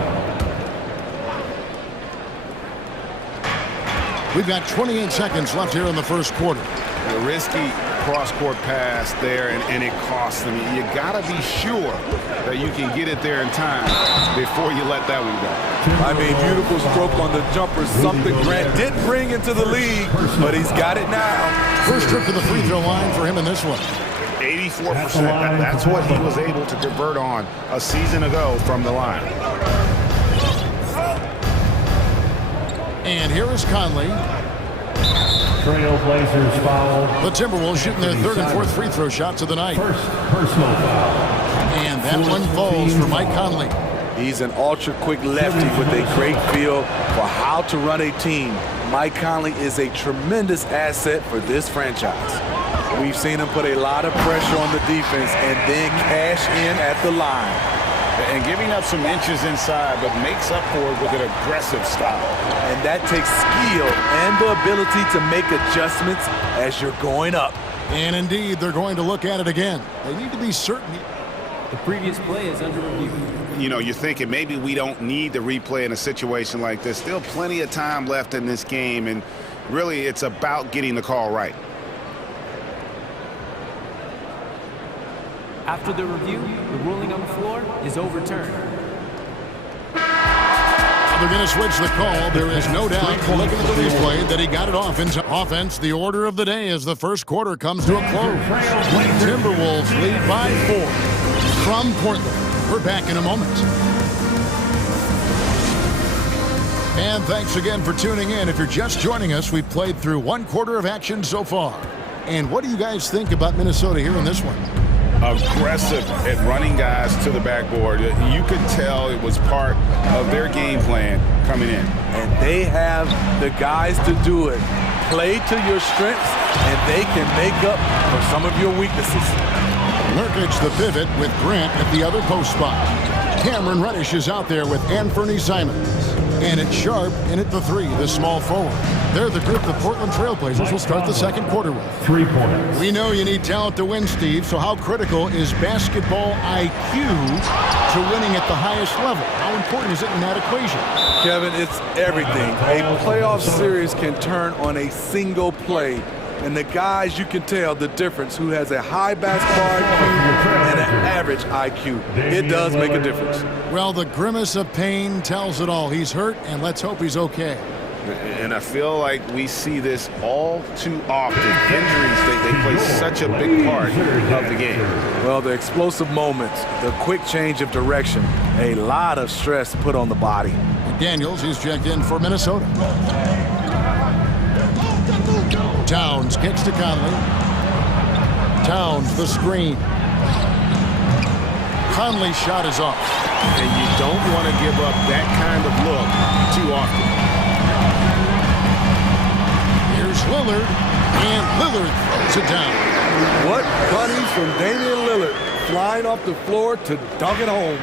We've got 28 seconds left here in the first quarter. A risky cross-court pass there, and it costs them. You got to be sure that you can get it there in time before you let that one go. I mean, beautiful stroke on the jumper, something Grant didn't bring into the league, but he's got it now. First trip to the free throw line for him in this one. 84%. That's what he was able to convert on a season ago from the line. And here is Conley. Trailblazers foul. The Timberwolves shooting their third and fourth free throw shots of the night. First personal foul. And that one falls for Mike Conley. He's an ultra-quick lefty with a great feel for how to run a team. Mike Conley is a tremendous asset for this franchise. We've seen him put a lot of pressure on the defense and then cash in at the line. And giving up some inches inside, but makes up for it with an aggressive style. And that takes skill and the ability to make adjustments as you're going up. And indeed, they're going to look at it again. They need to be certain. The previous play is under review. You know, you're thinking maybe we don't need the replay in a situation like this. Still plenty of time left in this game, and really it's about getting the call right. After the review, the ruling on the floor is overturned. They're going to switch the call. There is no doubt, looking at the replay, that he got it off into offense. The order of the day as the first quarter comes to a close. Timberwolves lead by 4 from Portland. We're back in a moment. And thanks again for tuning in. If you're just joining us, we've played through one quarter of action so far. And what do you guys think about Minnesota here in this one? Aggressive at running guys to the backboard. You could tell it was part of their game plan coming in. And they have the guys to do it. Play to your strengths, and they can make up for some of your weaknesses. Nurkic the pivot with Grant at the other post spot. Cameron Reddish is out there with Anthony Simons. And it's Sharp in at the 3, the small forward. They're the group the Portland Trailblazers will start the second quarter with. 3 points. We know you need talent to win, Steve, so how critical is basketball IQ to winning at the highest level? How important is it in that equation? Kevin, it's everything. A playoff series can turn on a single play. And the guys, you can tell the difference who has a high basketball IQ and an average IQ. It does make a difference. Well, the grimace of pain tells it all. He's hurt, and let's hope he's okay. And I feel like we see this all too often. Injuries, they play such a big part of the game. Well, the explosive moments, the quick change of direction, a lot of stress put on the body. Daniels, he's checked in for Minnesota. Towns kicks to Conley. Towns the screen. Conley's shot is off. And you don't want to give up that kind of look too often. Here's Lillard, and Lillard throws it down. What bunnies from Damian Lillard, flying off the floor to dunk it home.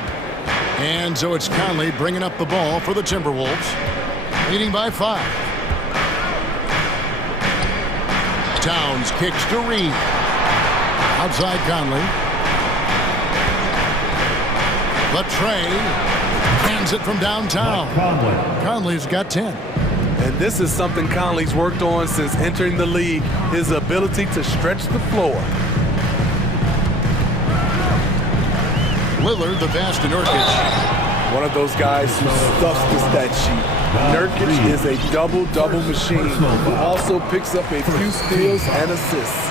And so it's Conley bringing up the ball for the Timberwolves, leading by 5. Towns kicks to Reed. Outside Conley. Latrey hands it from downtown. Conley's got 10. And this is something Conley's worked on since entering the league, his ability to stretch the floor. Lillard, the pass to Nurkic. One of those guys who stuffs the stat sheet. Nurkic is a double-double machine who also picks up a few steals and assists.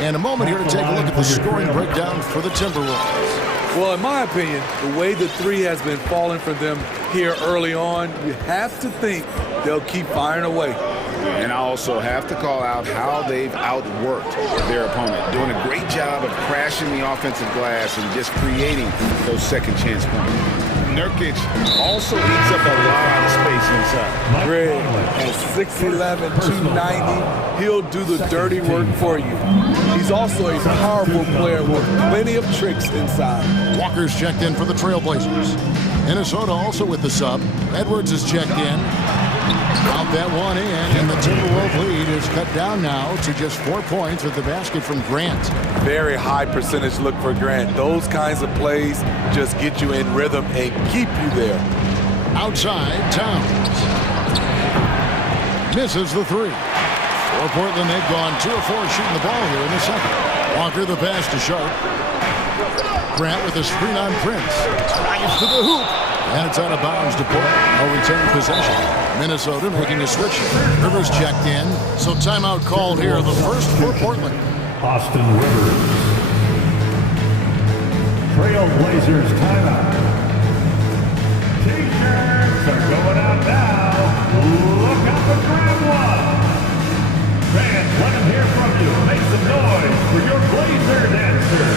And a moment here to take a look at the scoring breakdown for the Timberwolves. Well, in my opinion, the way the three has been falling for them here early on, you have to think they'll keep firing away. And I also have to call out how they've outworked their opponent, doing a great job of crashing the offensive glass and just creating those second chance points. Nurkic also eats up a lot of space inside. Greg, at 6'11", 290, he'll do the dirty work for you. He's also a powerful player with plenty of tricks inside. Walker's checked in for the Trailblazers. Minnesota also with the sub. Edwards is checked in. Out that one in, and the Timberwolves lead is cut down now to just 4 points with the basket from Grant. Very high percentage look for Grant. Those kinds of plays just get you in rhythm and keep you there. Outside, Towns. Misses the 3. For Portland, they've gone 2 of 4 shooting the ball here in the second. Walker the pass to Sharp. Grant with a screen on Prince. Drives to the hoop. And it's out of bounds to Portland. No return possession. Minnesota making a switch. Rivers checked in. So timeout called here. The first for Portland. Austin Rivers. Trailblazers timeout. T-shirts are going out now. Look out for grab one. Fans, let them hear from you. Make some noise for your Blazer dancer.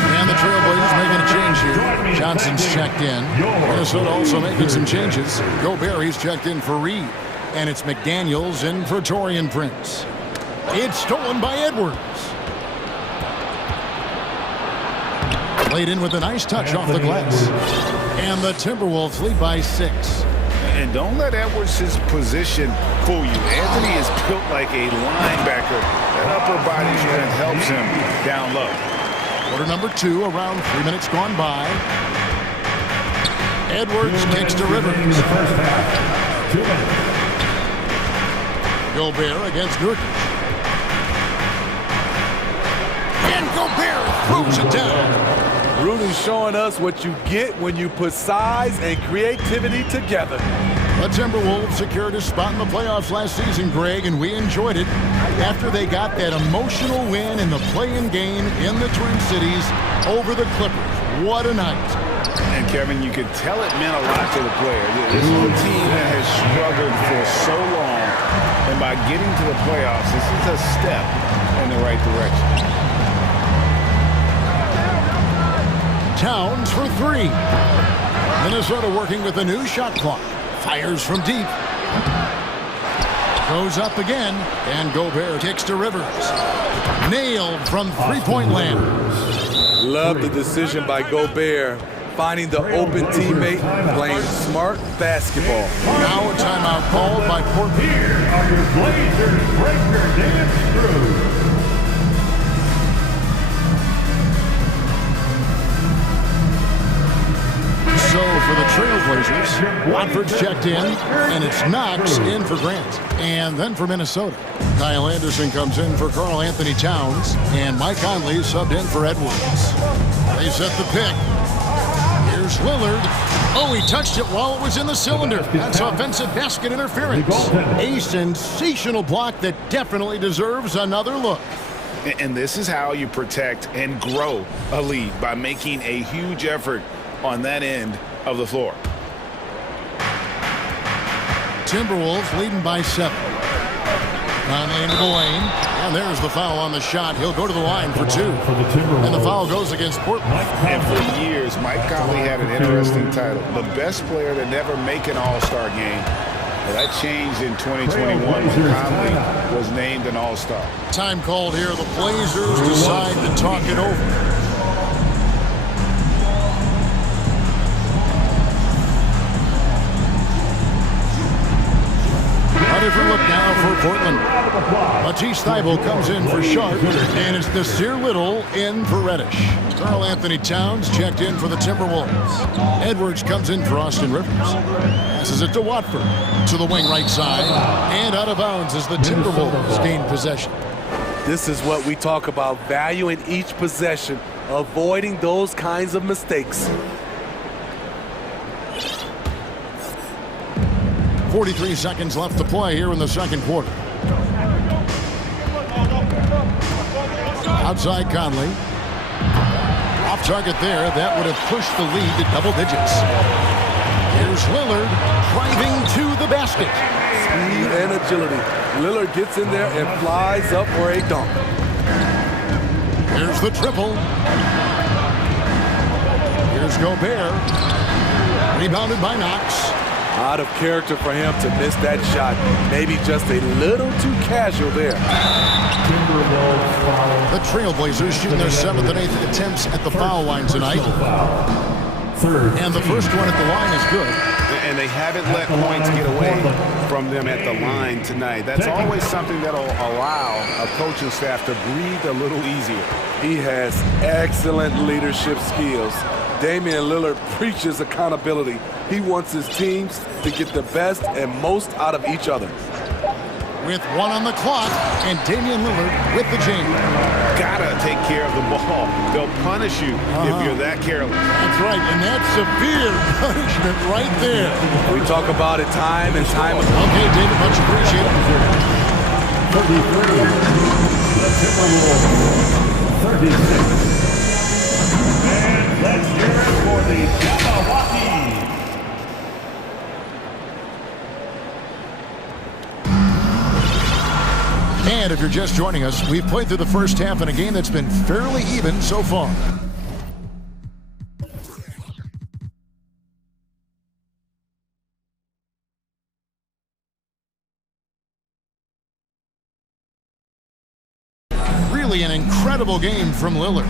And the Trailblazers making a change here. Johnson's checked in. Minnesota also making some changes. Gobert, he's checked in for Reed. And it's McDaniels in for Taurean Prince. It's stolen by Edwards. Played in with a nice touch off the glass. And the Timberwolves lead by 6. And don't let Edwards' position fool you. Anthony is built like a linebacker. That upper body strength helps him down low. Quarter number 2, around 3 minutes gone by. Edwards kicks to Rivers. Gobert against Nurkic. And Gobert throws it down. Rudy's showing us what you get when you put size and creativity together. The Timberwolves secured a spot in the playoffs last season, Greg, and we enjoyed it after they got that emotional win in the play-in game in the Twin Cities over the Clippers. What a night. And Kevin, you could tell it meant a lot to the player. This is a team that has struggled for so long, and by getting to the playoffs, this is a step in the right direction. Towns for 3. Minnesota working with a new shot clock. Fires from deep. Goes up again, and Gobert kicks to Rivers. Nailed from three-point land. Love the decision by Gobert, finding the open teammate, playing smart basketball. Now a timeout called by Portland. Here are your Blazers breaker dance crew. So for the Trailblazers, Watford's checked in, and it's Knox in for Grant. And then for Minnesota, Kyle Anderson comes in for Karl Anthony Towns, and Mike Conley subbed in for Edwards. They set the pick. Here's Lillard. Oh, he touched it while it was in the cylinder. That's offensive basket interference. A sensational block that definitely deserves another look. And this is how you protect and grow a lead, by making a huge effort on that end of the floor. Timberwolves leading by 7. Into the lane. And there's the foul on the shot. He'll go to the line for 2. And the foul goes against Portland. And for years, Mike Conley had an interesting title. The best player to never make an all-star game. Well, that changed in 2021 when Conley was named an all-star. Time called here. The Blazers decide to talk it over. A different look now for Portland. Matisse Thybulle comes in for Sharp, and it's Nasir Little in for Reddish. Karl Anthony Towns checked in for the Timberwolves. Edwards comes in for Austin Rivers. Passes it to Watford to the wing right side, and out of bounds as the Timberwolves gain possession. This is what we talk about, valuing each possession, avoiding those kinds of mistakes. 43 seconds left to play here in the second quarter. Outside Conley. Off target there. That would have pushed the lead to double digits. Here's Lillard driving to the basket. Speed and agility. Lillard gets in there and flies up for a dunk. Here's the triple. Here's Gobert. Rebounded by Knox. Out of character for him to miss that shot. Maybe just a little too casual there. The Trailblazers shooting their 7th and 8th attempts at the foul line tonight. And the first one at the line is good. And they haven't let points get away from them at the line tonight. That's always something that'll allow a coaching staff to breathe a little easier. He has excellent leadership skills. Damian Lillard preaches accountability. He wants his teams to get the best and most out of each other. With 1 on the clock, and Damian Lillard with the jam. Gotta take care of the ball. They'll punish you if you're that careless. That's right, and that's severe punishment right there. We talk about it time and time again. Okay, David, much appreciated. 33, the Timberwolves, 36. And let's hear it for the Jabberwocky. And if you're just joining us, we've played through the first half in a game that's been fairly even so far. Really an incredible game from Lillard.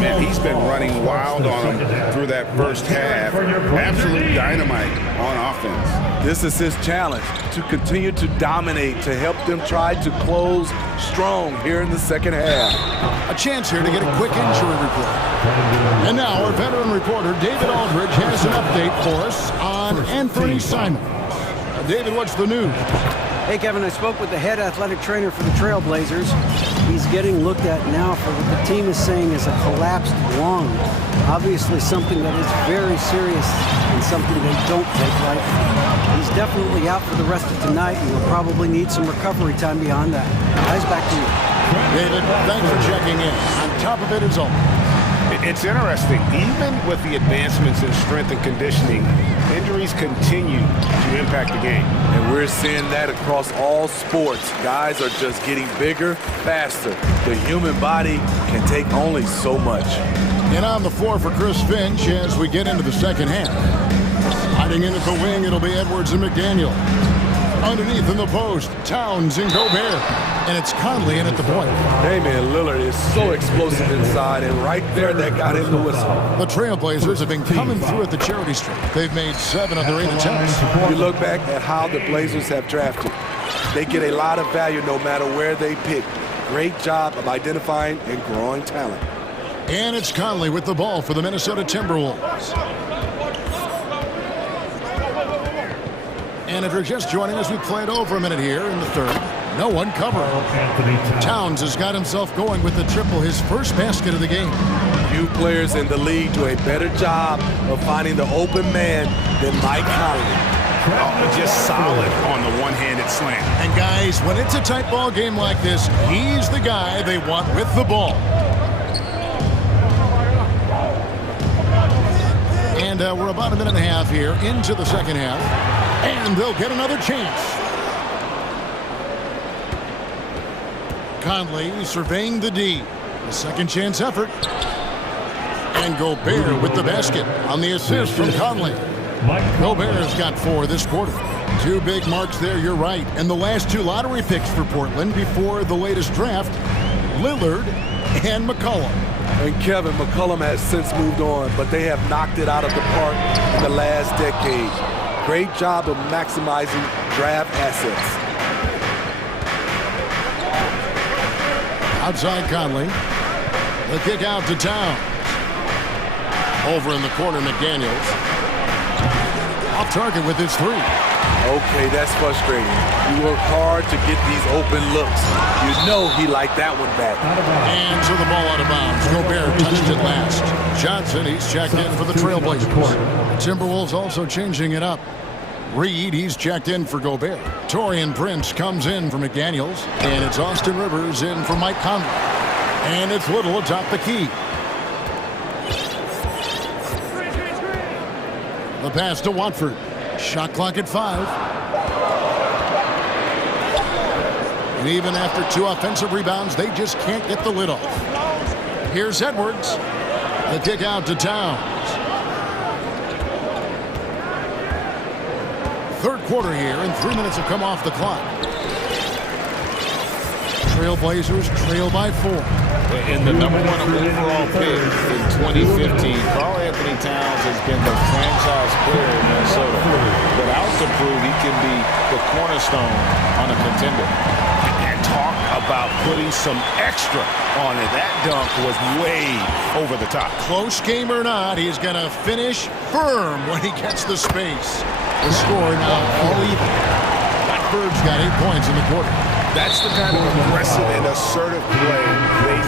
Man, he's been running wild on him through that first half. Absolute dynamite on offense. This is his challenge, to continue to dominate, to help them try to close strong here in the second half. A chance here to get a quick injury report. And now our veteran reporter, David Aldridge, has an update for us on Anthony Simons. David, what's the news? Hey, Kevin, I spoke with the head athletic trainer for the Trailblazers. He's getting looked at now for what the team is saying is a collapsed lung. Obviously something that is very serious and something they don't take lightly. He's definitely out for the rest of tonight and will probably need some recovery time beyond that. Guys, back to you. David, thanks for checking in. On top of it is all. It's interesting. Even with the advancements in strength and conditioning, injuries continue to impact the game. And we're seeing that across all sports. Guys are just getting bigger, faster. The human body can take only so much. And on the floor for Chris Finch as we get into the second half. Hiding in at the wing, it'll be Edwards and McDaniel. Underneath in the post, Towns and Gobert. And it's Conley in at the point. Damian Lillard is so explosive inside, and right there, that got him the whistle. The Trailblazers have been coming through at the charity stripe. They've made 7 of their 8 attempts. You look back at how the Blazers have drafted. They get a lot of value no matter where they pick. Great job of identifying and growing talent. And it's Conley with the ball for the Minnesota Timberwolves. And if you're just joining us, we played over a minute here in the third. No one covered. Towns has got himself going with the triple, his first basket of the game. Few players in the league do a better job of finding the open man than Mike Conley. Oh, just solid on the one-handed slam. And guys, when it's a tight ball game like this, he's the guy they want with the ball. And we're about a minute and a half here into the second half. And they'll get another chance. Conley surveying the D. A second chance effort. And Gobert with the basket on the assist from Conley. Gobert's got 4 this quarter. 2 big marks there, you're right. And the last 2 lottery picks for Portland before the latest draft, Lillard and McCollum. And Kevin, McCollum has since moved on, but they have knocked it out of the park in the last decade. Great job of maximizing draft assets. Outside Conley. The kick out to Towns. Over in the corner, McDaniels. Off target with his 3. Okay, that's frustrating. You work hard to get these open looks. You know he liked that one back. And so the ball out of bounds. Gobert touched it last. Johnson, he's checked in for the Trailblazers. The Timberwolves also changing it up. Reed, he's checked in for Gobert. Taurean Prince comes in for McDaniels. And it's Austin Rivers in for Mike Conley. And it's Little atop the key. The pass to Watford. Shot clock at 5. And even after 2 offensive rebounds, they just can't get the lid off. Here's Edwards. The kick out to Towns. Third quarter here, and 3 minutes have come off the clock. Trailblazers trail by 4. In the number 1 overall pick in 2015, Karl Anthony Towns has been the franchise player in Minnesota. But out to prove he can be the cornerstone on a contender. And talk about putting some extra on it. That dunk was way over the top. Close game or not, he's going to finish firm when he gets the space. The score now all even. Blackbird's got 8 points in the quarter. That's the kind of aggressive and assertive play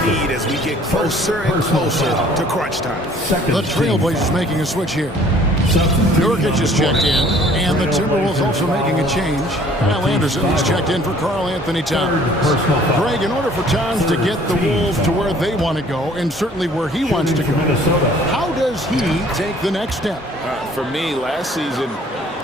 they need as we get closer and closer to crunch time. The Trailblazers making a switch here. Nurkic is checked in, and the Timberwolves also making a change. Kyle Anderson is checked in for Karl Anthony Towns. Greg, in order for Towns to get the Wolves to where they want to go, and certainly where he wants to go, how does he take the next step? For me, last season,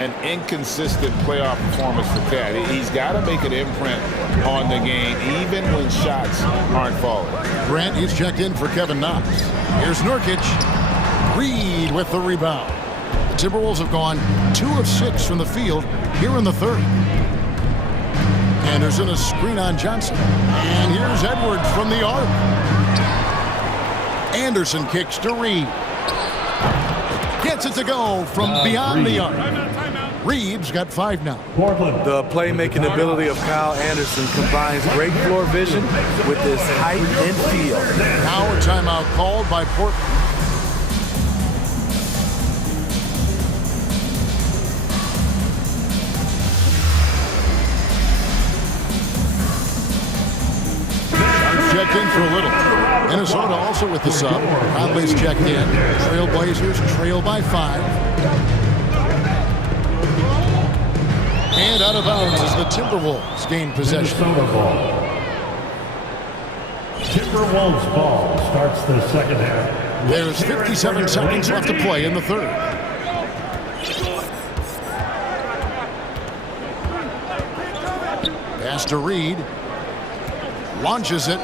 an inconsistent playoff performance for Cat. He's got to make an imprint on the game, even when shots aren't falling. Grant is checked in for Kevin Knox. Here's Nurkic. Reed with the rebound. The Timberwolves have gone 2 of 6 from the field here in the third. Anderson a screen on Johnson. And here's Edwards from the arc. Anderson kicks to Reed. Gets it to go from beyond the arc. Reed's got 5 now. The playmaking ability of Kyle Anderson combines great floor vision with his height and feel. Now a timeout called by Portland. Checked in for a little. Minnesota also with the sub. Conley's checked in. Trailblazers trail by 5. And out of bounds as the Timberwolves gain possession. Timberwolves ball starts the second half. There's 57 seconds left to play in the third. Pass to Reed. Launches it.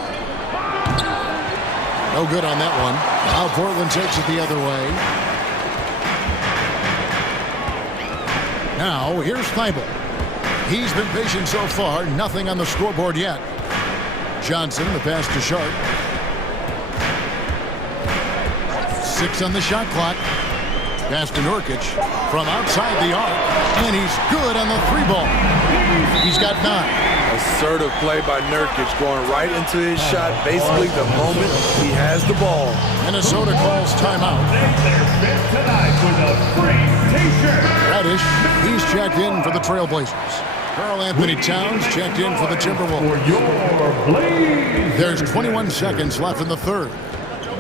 No good on that one. Now Portland takes it the other way. Now here's Thibault. He's been patient so far. Nothing on the scoreboard yet. Johnson, the pass to Sharp. 6 on the shot clock. Pass to Nurkic from outside the arc. And he's good on the 3-ball. He's got 9. Assertive play by Nurkic, going right into his shot basically the moment he has the ball. Minnesota calls timeout. Reddish, he's checked in for the Trailblazers. Karl Anthony Towns checked in for the Timberwolves. There's 21 seconds left in the third.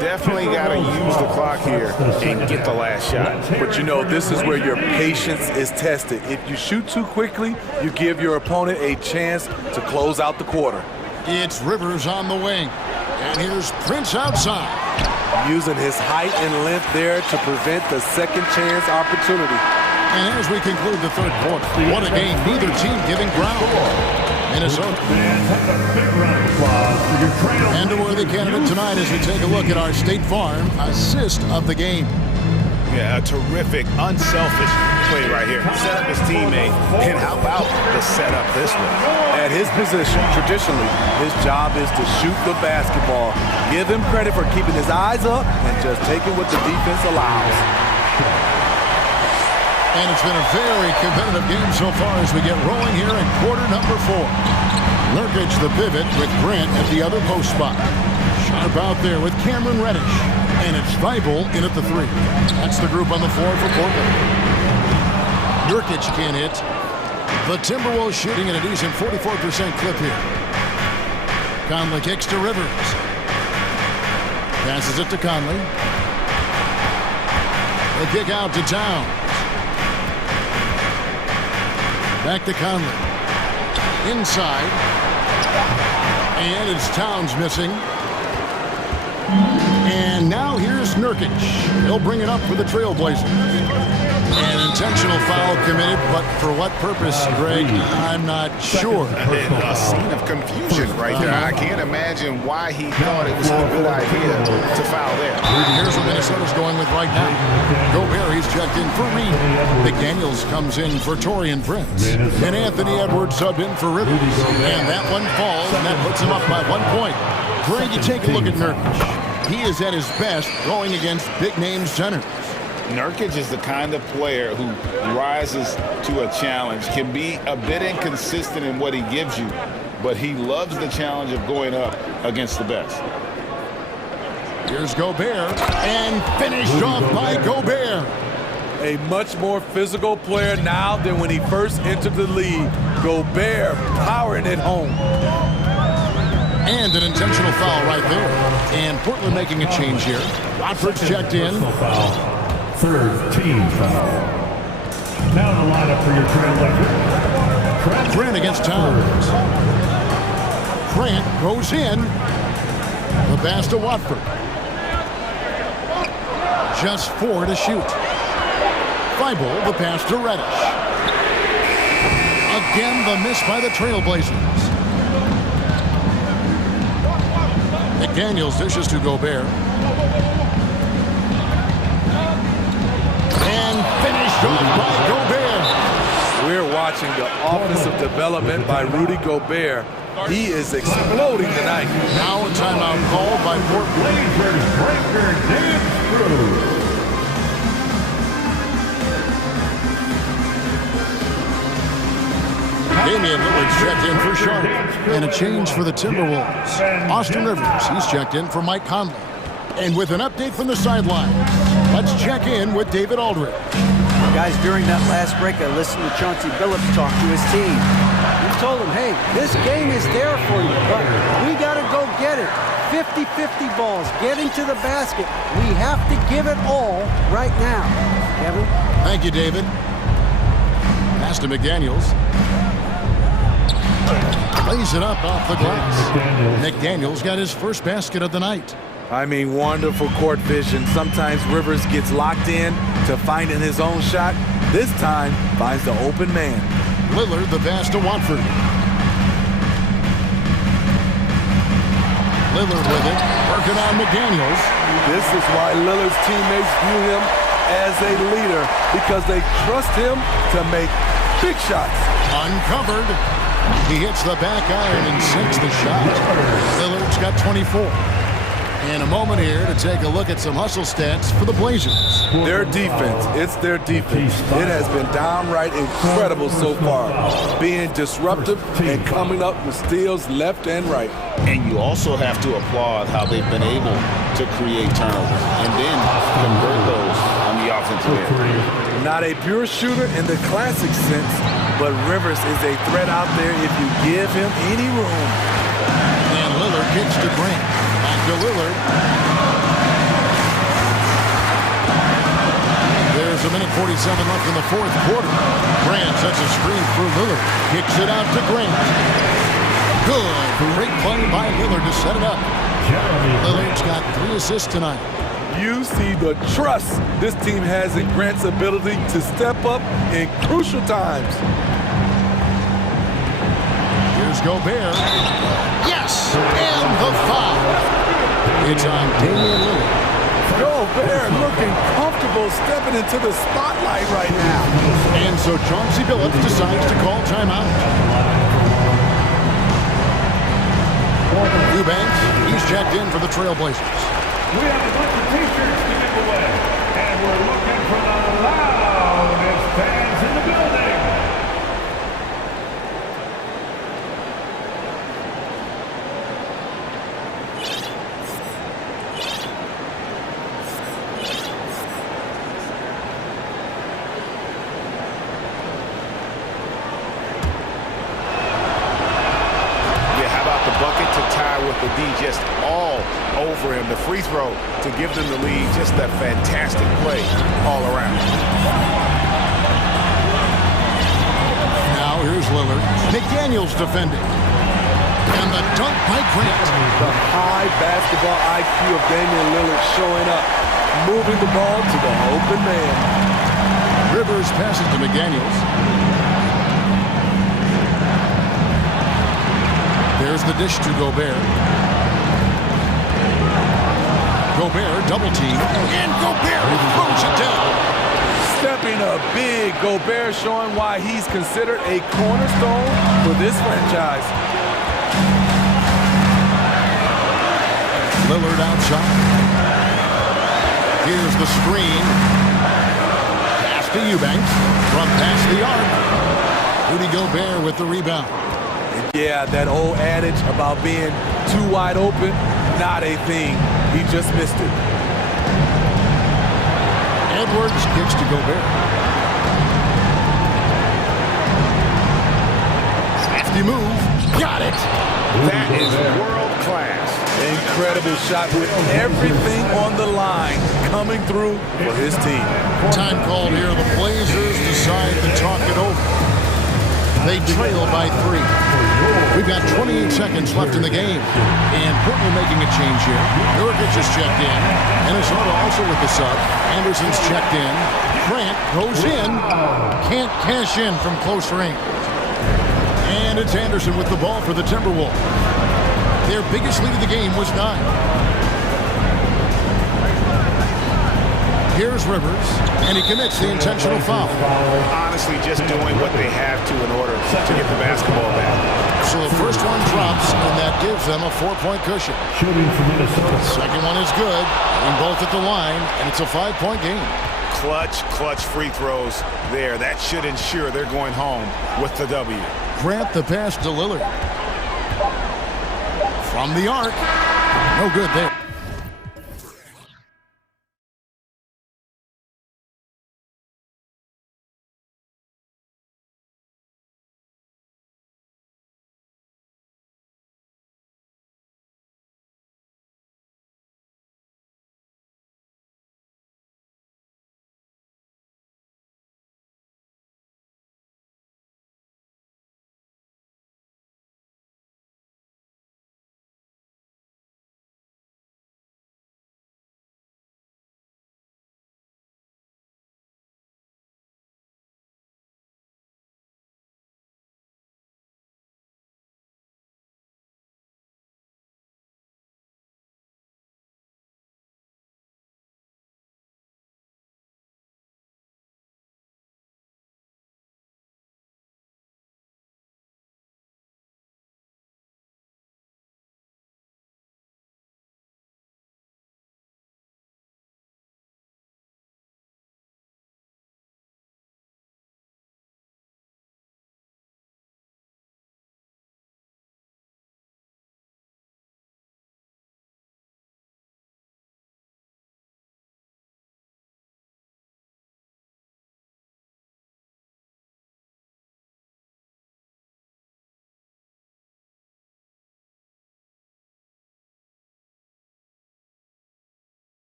Definitely got to use the clock here and get the last shot. But you know, this is where your patience is tested. If you shoot too quickly, you give your opponent a chance to close out the quarter. It's Rivers on the wing. And here's Prince outside. Using his height and length there to prevent the second chance opportunity. And as we conclude the third quarter, what a game, neither team giving ground. Minnesota. And a worthy candidate tonight as we take a look at our State Farm assist of the game. Yeah, a terrific, unselfish play right here. Set up his teammate, and how about the setup this way? At his position, traditionally, his job is to shoot the basketball. Give him credit for keeping his eyes up and just taking what the defense allows. And it's been a very competitive game so far as we get rolling here in quarter number 4. Nurkic the pivot with Grant at the other post spot. Sharp out there with Cameron Reddish. And it's Thibault in at the 3. That's the group on the floor for Portland. Nurkic can't hit. The Timberwolves shooting at a decent 44% clip here. Conley kicks to Rivers. Passes it to Conley. The kick out to Towns. Back to Conley. Inside. And it's Towns missing. And now here's Nurkic. He'll bring it up for the Trailblazers. An intentional foul committed, but for what purpose, Greg? I'm not sure. A scene of confusion right there. I can't imagine why he thought it was a good idea to foul there. Here's what Minnesota's going with right now. Gobert, he's checked in for Reed. McDaniels comes in for Taurean Prince. And Anthony Edwards subbed in for Rivers. And that one falls, and that puts him up by 1 point. Greg, you take a look at Nurkic. He is at his best going against big-name centers. Nurkic is the kind of player who rises to a challenge, can be a bit inconsistent in what he gives you, but he loves the challenge of going up against the best. Here's Gobert, and finished off by Gobert. A much more physical player now than when he first entered the league. Gobert powering it home. And an intentional foul right there. And Portland making a change here. Watford's checked in. Third team foul. Now in the lineup for your Trailblazers. Grant against Towns. Grant goes in. The pass to Watford. Just 4 to shoot. Thibault, the pass to Reddish. Again, the miss by the Trailblazers. McDaniels dishes to Gobert. And finished off by Gobert. We're watching the offensive development by Rudy Gobert. He is exploding tonight. Now a timeout called by Portland. Damian Lillard's checked in for Charlotte. And a change for the Timberwolves. Austin Rivers, he's checked in for Mike Conley. And with an update from the sideline, let's check in with David Aldridge. Guys, during that last break, I listened to Chauncey Billups talk to his team. He told them, hey, this game is there for you, but we got to go get it. 50-50 balls, getting to the basket. We have to give it all right now. Kevin? Thank you, David. Pass to McDaniels. Lays it up off the glass. McDaniels got his first basket of the night. I mean, wonderful court vision. Sometimes Rivers gets locked in to finding his own shot. This time, finds the open man. Lillard, the pass to Watford. Lillard with it, working on McDaniels. This is why Lillard's teammates view him as a leader, because they trust him to make big shots. Uncovered. He hits the back iron and sinks the shot. Lillard's got 24. In a moment here to take a look at some hustle stats for the Blazers. Their defense, it's their defense. It has been downright incredible so far, being disruptive and coming up with steals left and right. And you also have to applaud how they've been able to create turnovers and then convert those on the offensive end. Not a pure shooter in the classic sense, but Rivers is a threat out there if you give him any room. And Lillard kicks to Grant. Back to Lillard. There's a minute 47 left in the fourth quarter. Grant sets a screen for Lillard. Kicks it out to Grant. Good. Great play by Lillard to set it up. Lillard's got 3 assists tonight. You see the trust this team has in Grant's ability to step up in crucial times. Here's Gobert. Yes! And the foul. It's on Damian Lillard. Gobert looking comfortable stepping into the spotlight right now. And so Chauncey Billups decides to call timeout. Eubanks, he's checked in for the Trailblazers. We have a bunch of t-shirts to give away, and we're looking for the loudest fans in the building. Bucket to tie with the D just all over him. The free throw to give them the lead. Just a fantastic play all around. Now here's Lillard. McDaniels defending. And the dunk by Grant. The high basketball IQ of Damian Lillard showing up. Moving the ball to the open man. Rivers passes to McDaniels. There's the dish to Gobert. Gobert double team. And Gobert throws it down. Stepping up big. Gobert showing why he's considered a cornerstone for this franchise. Lillard outside. Here's the screen. Pass to Eubanks. From past the arc. Rudy Gobert with the rebound. Yeah, that old adage about being too wide open, not a thing. He just missed it. Edwards kicks to Gobert. Crafty move. Got it. That is world class. Incredible shot with everything on the line coming through for his team. Time called here. The Blazers decide to talk it over. They trail by 3. We've got 28 seconds left in the game. And Portland making a change here. Nurkic is checked in. Minnesota also with the sub. Anderson's checked in. Grant goes in. Can't cash in from close range. And it's Anderson with the ball for the Timberwolves. Their biggest lead of the game was 9. Here's Rivers, and he commits the intentional foul. Honestly, just doing what they have to in order to get the basketball back. So the first one drops, and that gives them a 4-point cushion. Second one is good, and both at the line, and it's a 5-point game. Clutch free throws there. That should ensure they're going home with the W. Grant the pass to Lillard. From the arc. No good there.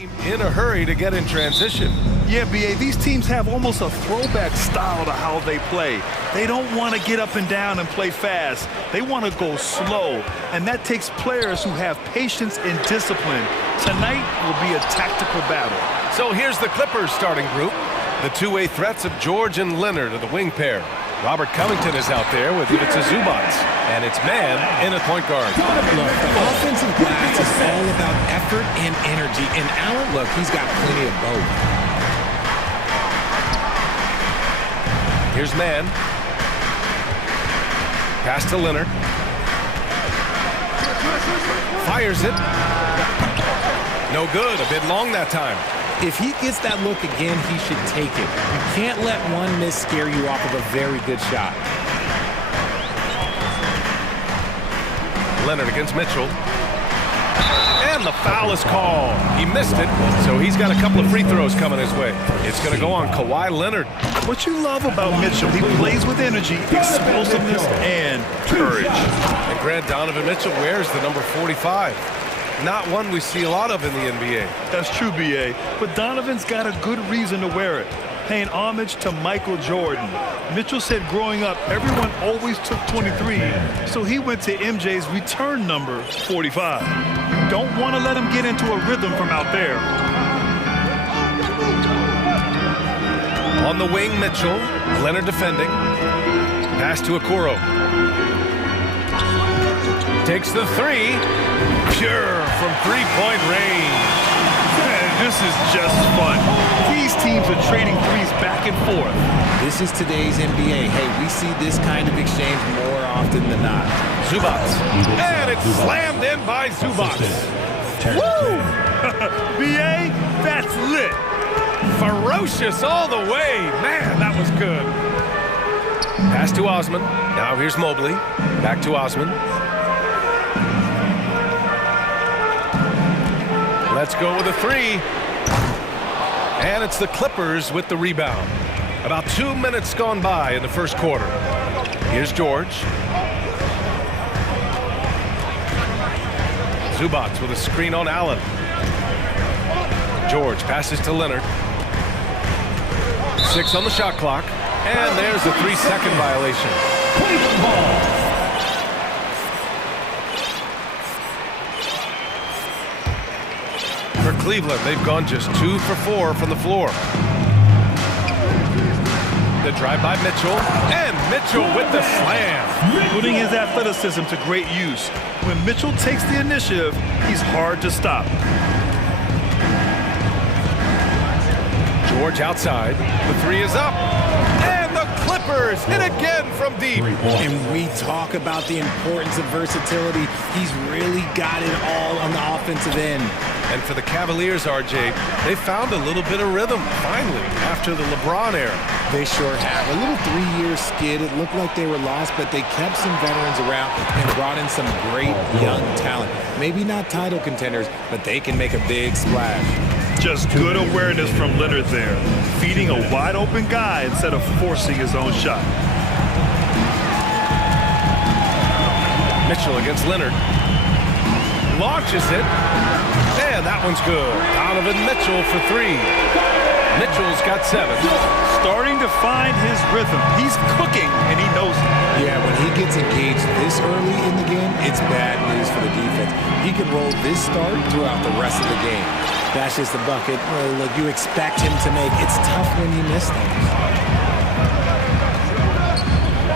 In a hurry to get in transition. Yeah, B.A., these teams have almost a throwback style to how they play. They don't want to get up and down and play fast. They want to go slow, and that takes players who have patience and discipline. Tonight will be a tactical battle. So here's the Clippers starting group. The two-way threats of George and Leonard are the wing pair. Robert Covington is out there with Ivica Zubac, and it's man in a point guard. Look, the offensive glass is all about effort and energy, and Allen, look, he's got plenty of both. Here's man. Pass to Leonard. Fires it. No good, a bit long that time. If he gets that look again, he should take it. You can't let one miss scare you off of a very good shot. Leonard against Mitchell. And the foul is called. He missed it, so he's got a couple of free throws coming his way. It's going to go on Kawhi Leonard. What you love about Mitchell, he plays with energy, explosiveness, and courage. And Grant Donovan Mitchell wears the number 45. Not one we see a lot of in the NBA. That's true, B.A., but Donovan's got a good reason to wear it, paying homage to Michael Jordan. Mitchell said growing up, everyone always took 23, so he went to MJ's return number 45. Don't want to let him get into a rhythm from out there. On the wing, Mitchell. Leonard defending. Pass to Okoro. Takes the three. Pure from three-point range. Man, this is just fun. These teams are trading threes back and forth. This is today's NBA. Hey, we see this kind of exchange more often than not. Zubac. And it's slammed in by Zubac. Woo! B.A., that's lit. Ferocious all the way. Man, that was good. Pass to Osman. Now here's Mobley. Back to Osman. Let's go with a three. And it's the Clippers with the rebound. About 2 minutes gone by in the first quarter. Here's George. Zubac with a screen on Allen. George passes to Leonard. 6 on the shot clock. And there's a 3-second violation. For Cleveland, they've gone just 2 for 4 from the floor. The drive by Mitchell, and Mitchell with the slam. Putting his athleticism to great use. When Mitchell takes the initiative, he's hard to stop. George outside. The three is up. And the Clippers hit again from deep. And we talk about the importance of versatility. He's really got it all on the offensive end. And for the Cavaliers, RJ, they found a little bit of rhythm, finally, after the LeBron era. They sure have. A little 3-year skid. It looked like they were lost, but they kept some veterans around and brought in some great young talent. Maybe not title contenders, but they can make a big splash. Just good awareness from Leonard there, feeding a wide-open guy instead of forcing his own shot. Mitchell against Leonard. Launches it. And that one's good. Donovan Mitchell for 3. Mitchell's got 7. Starting to find his rhythm. He's cooking, and he knows it. Yeah, when he gets engaged this early in the game, it's bad news for the defense. He can roll this start throughout the rest of the game. That's just the bucket. Look, you expect him to make. It's tough when you miss things.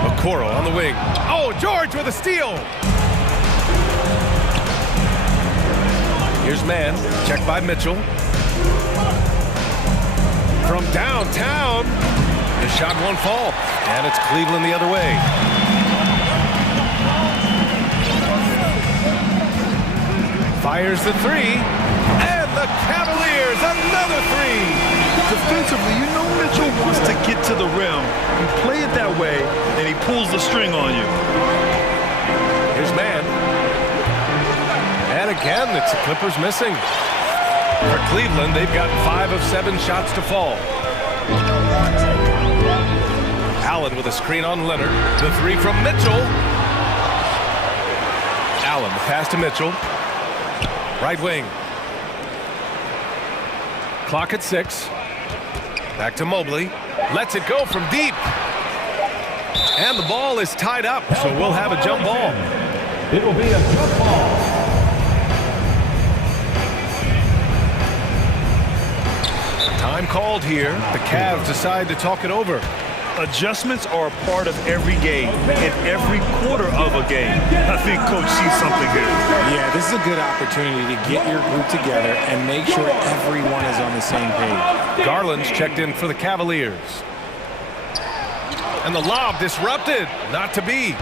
Okoro on the wing. Oh, George with a steal. Here's man. Check by Mitchell. From downtown. The shot won't fall. And it's Cleveland the other way. Fires the three. And the Cavaliers, another 3. Defensively, you know Mitchell wants to get to the rim. You play it that way, and he pulls the string on you. Here's man. And again, it's the Clippers missing. For Cleveland, they've got 5 of 7 shots to fall. Allen with a screen on Leonard. The 3 from Mitchell. Allen, the pass to Mitchell. Right wing. Clock at 6. Back to Mobley. Lets it go from deep. And the ball is tied up, so we'll have a jump ball. It will be a jump ball. Time called here. The Cavs decide to talk it over. Adjustments are a part of every game and every quarter of a game. I think Coach sees something here. Yeah, this is a good opportunity to get your group together and make sure everyone is on the same page. Garland's checked in for the Cavaliers. And the lob disrupted. Not to be.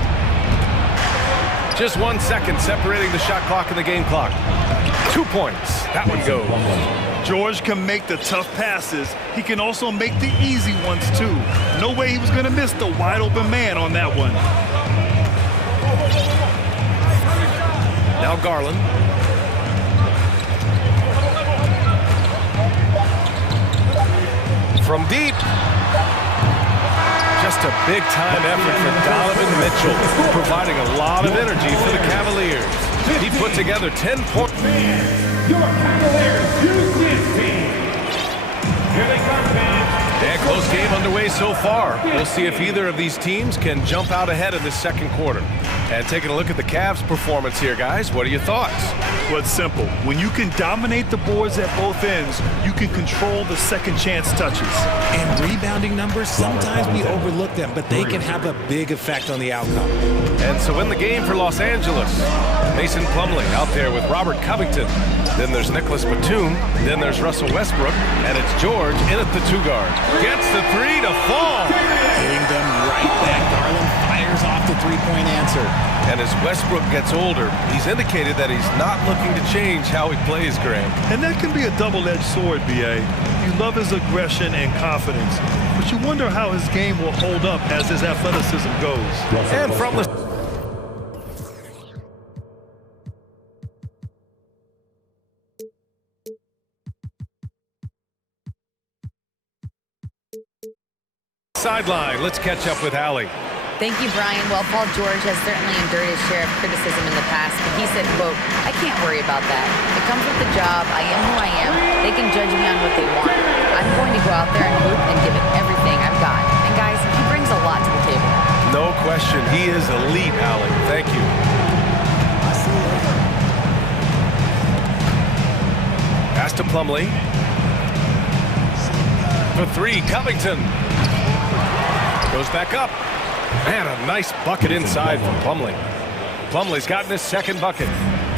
Just 1 second separating the shot clock and the game clock. 2 points. That one goes. George can make the tough passes. He can also make the easy ones, too. No way he was going to miss the wide-open man on that one. Now Garland. From deep. Just a big-time effort for Donovan Mitchell, providing a lot of energy for the Cavaliers. He put together 10 points. Your Cavaliers use this team. Here they come, fans. And close game underway so far. We'll see if either of these teams can jump out ahead in this second quarter. And taking a look at the Cavs' performance here, guys, what are your thoughts? Well, it's simple. When you can dominate the boards at both ends, you can control the second chance touches. And rebounding numbers, sometimes we overlook them, but they can have a big effect on the outcome. And so in the game for Los Angeles, Mason Plumlee out there with Robert Covington. Then there's Nicholas Batum. Then there's Russell Westbrook. And it's George in at the 2-guard. Gets the 3 to fall. Hitting them right back. Garland fires off the three-point answer. And as Westbrook gets older, he's indicated that he's not looking to change how he plays, Graham. And that can be a double-edged sword, B.A. You love his aggression and confidence, but you wonder how his game will hold up as his athleticism goes. And from the sideline, let's catch up with Allie. Thank you, Brian. Well, Paul George has certainly endured his share of criticism in the past, but he said, quote, "I can't worry about that. It comes with the job. I am who I am. They can judge me on what they want. I'm going to go out there and hoop and give it everything I've got." And guys, he brings a lot to the table. No question. He is elite, Allie. Thank you. Pass to Plumlee. For 3, Covington. Goes back up. Man, a nice bucket inside from Plumlee. Plumlee's gotten his second bucket.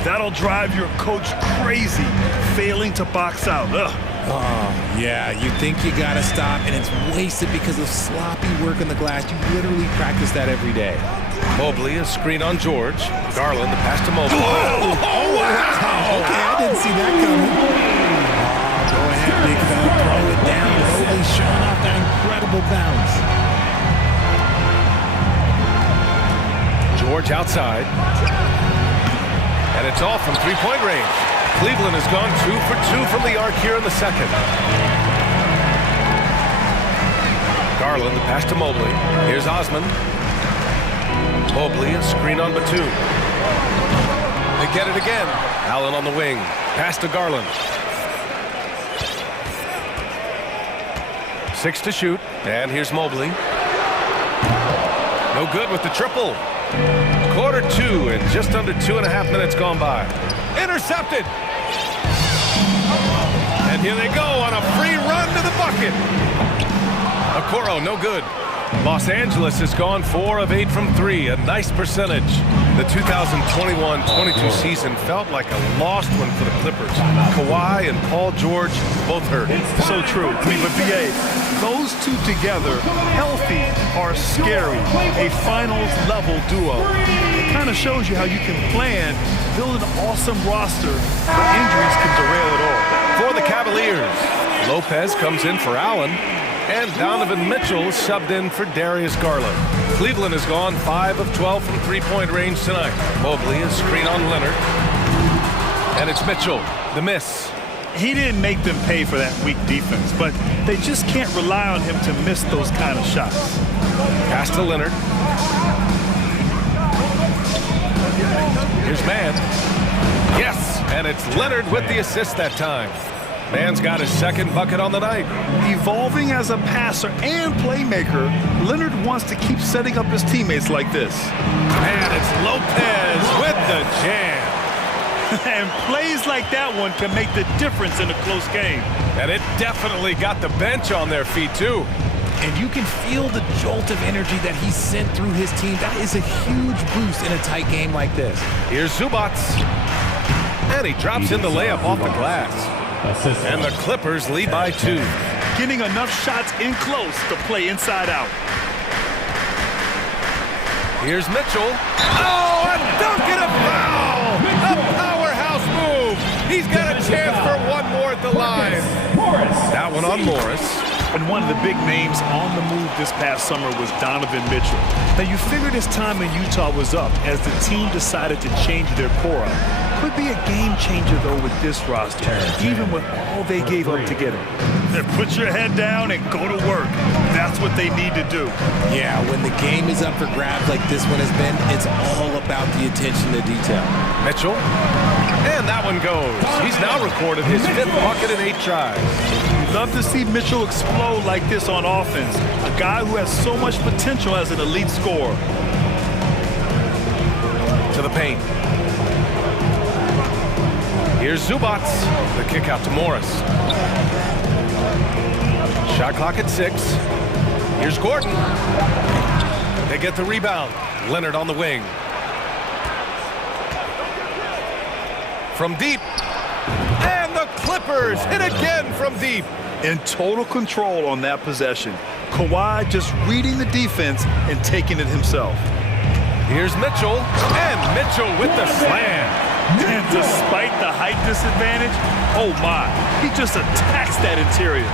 That'll drive your coach crazy, failing to box out. Ugh. Oh, yeah, you think you got to stop, and it's wasted because of sloppy work on the glass. You literally practice that every day. Mobley, a screen on George. Garland, the pass to Mobley. Oh, wow. Okay, I didn't see that coming. Go ahead, big fella, throw it down. Mobley showing off that incredible bounce. George outside. And it's off from three-point range. Cleveland has gone 2 for 2 from the arc here in the second. Garland, the pass to Mobley. Here's Osman. Mobley, a screen on Batum. They get it again. Allen on the wing. Pass to Garland. 6 to shoot. And here's Mobley. No good with the triple. Quarter 2 and just under 2.5 minutes gone by. Intercepted. And here they go on a free run to the bucket. Okoro, no good. Los Angeles has gone 4 of 8 from 3, a nice percentage. The 2021-22 season felt like a lost one for the Clippers. Kawhi and Paul George both hurt. So true. I mean, but B.A., those two together, healthy, are scary. A finals-level duo. It kind of shows you how you can plan, build an awesome roster, but injuries can derail it all. For the Cavaliers, Lopez comes in for Allen. And Donovan Mitchell subbed in for Darius Garland. Cleveland has gone 5 of 12 from three-point range tonight. Mobley is screen on Leonard. And it's Mitchell, the miss. He didn't make them pay for that weak defense, but they just can't rely on him to miss those kind of shots. Pass to Leonard. Here's Mann. Yes, and it's Leonard with the assist that time. Man's got his second bucket on the night. Evolving as a passer and playmaker, Leonard wants to keep setting up his teammates like this. And it's Lopez with the jam. And plays like that one can make the difference in a close game. And it definitely got the bench on their feet, too. And you can feel the jolt of energy that he sent through his team. That is a huge boost in a tight game like this. Here's Zubats. And he drops in the layup off the glass. And the Clippers lead by 2. Getting enough shots in close to play inside out. Here's Mitchell. Oh, a dunk and a foul! A powerhouse move! He's got a chance for one more at the line. That one on Morris. And one of the big names on the move this past summer was Donovan Mitchell. Now, you figured his time in Utah was up as the team decided to change their core up. Could be a game changer, though, with this roster, even with all they gave up to get him. Then put your head down and go to work. That's what they need to do. Yeah, when the game is up for grabs like this one has been, it's all about the attention to detail. Mitchell. And that one goes. He's now recorded his 5th bucket in 8 tries. Love to see Mitchell explode like this on offense. A guy who has so much potential as an elite scorer. To the paint. Here's Zubats. The kick out to Morris. Shot clock at 6. Here's Gordon. They get the rebound. Leonard on the wing. From deep. And the Clippers hit again from deep. In total control on that possession. Kawhi just reading the defense and taking it himself. Here's Mitchell. And Mitchell with the slam. And despite the height disadvantage, oh my, he just attacks that interior.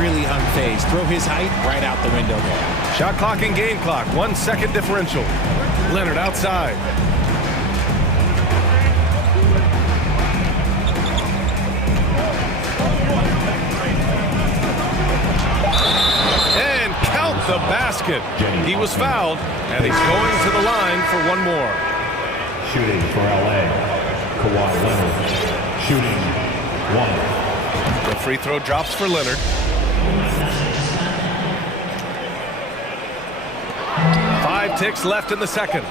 Really unfazed. Throw his height right out the window there. Shot clock and game clock. 1 second differential. Leonard outside. And count the basket. He was fouled, and he's going to the line for one more. Shooting for LA, Kawhi Leonard. Shooting 1. The free throw drops for Leonard. 5 ticks left in the second.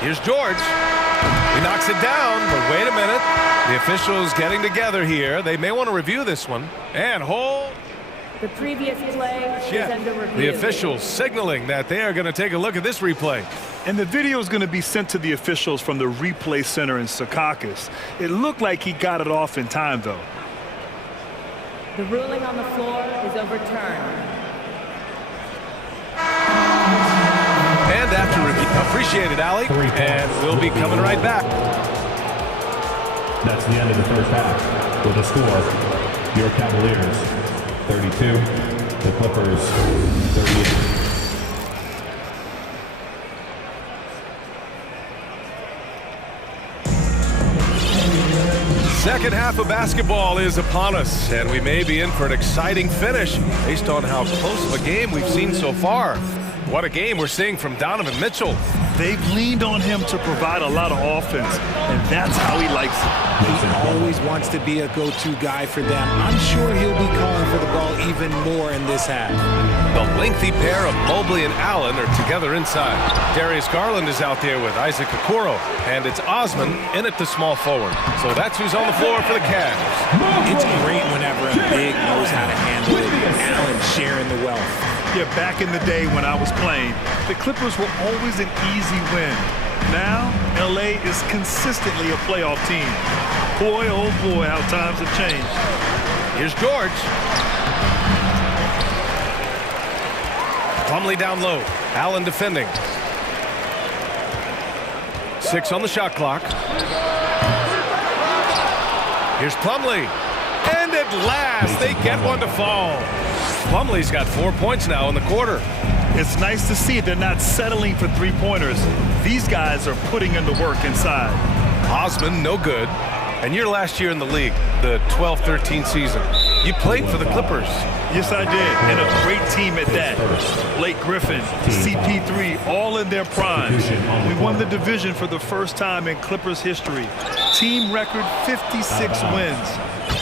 Here's George. He knocks it down, but wait a minute. The officials getting together here. They may want to review this one. And hold. The previous play is under review. The officials signaling that they are going to take a look at this replay. And the video is going to be sent to the officials from the replay center in Secaucus. It looked like he got it off in time, though. The ruling on the floor is overturned. And after review, appreciate it, Allie. And we'll be coming right back. That's the end of the first half. With a score, your Cavaliers 32, the Clippers 38. Second half of basketball is upon us, and we may be in for an exciting finish based on how close of a game we've seen so far. What a game we're seeing from Donovan Mitchell. They've leaned on him to provide a lot of offense, and that's how he likes it. He always wants to be a go-to guy for them. I'm sure he'll be calling for the ball even more in this half. The lengthy pair of Mobley and Allen are together inside. Darius Garland is out there with Isaac Okoro, and it's Osman in at the small forward. So that's who's on the floor for the Cavs. It's great whenever a big knows how to handle it. Allen sharing the wealth. Yeah, back in the day when I was playing, the Clippers were always an easy win. Now, LA is consistently a playoff team. Boy, oh boy, how times have changed. Here's George. Plumlee down low. Allen defending. 6 on the shot clock. Here's Plumlee. And at last, they get one to fall. Plumlee's got 4 points now in the quarter. It's nice to see they're not settling for three-pointers. These guys are putting in the work inside. Osman, no good. And your last year in the league, the 12-13 season, you played for the Clippers. Yes, I did. And a great team at that. Blake Griffin, CP3, all in their primes. We won the division for the first time in Clippers history. Team record 56 wins.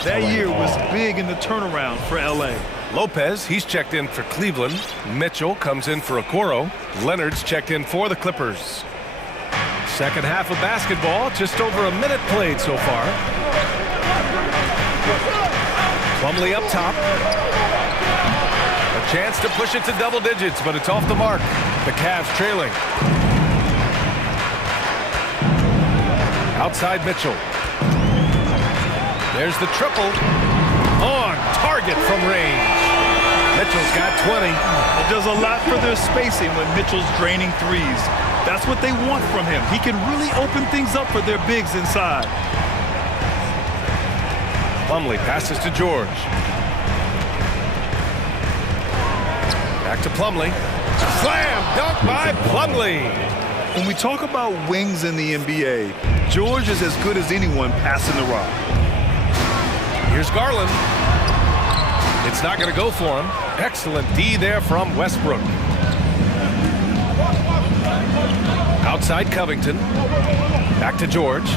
That year was big in the turnaround for LA. Lopez, he's checked in for Cleveland. Mitchell comes in for Okoro. Leonard's checked in for the Clippers. Second half of basketball, just over a minute played so far. Plumlee up top. A chance to push it to double digits, but it's off the mark. The Cavs trailing. Outside Mitchell. There's the triple. On target from range. Mitchell's got 20. It does a lot for their spacing when Mitchell's draining threes. That's what they want from him. He can really open things up for their bigs inside. Plumlee passes to George. Back to Plumlee. Slam dunk by Plumlee. When we talk about wings in the NBA, George is as good as anyone passing the rock. Here's Garland. It's not going to go for him. Excellent D there from Westbrook. Outside Covington. Back to George.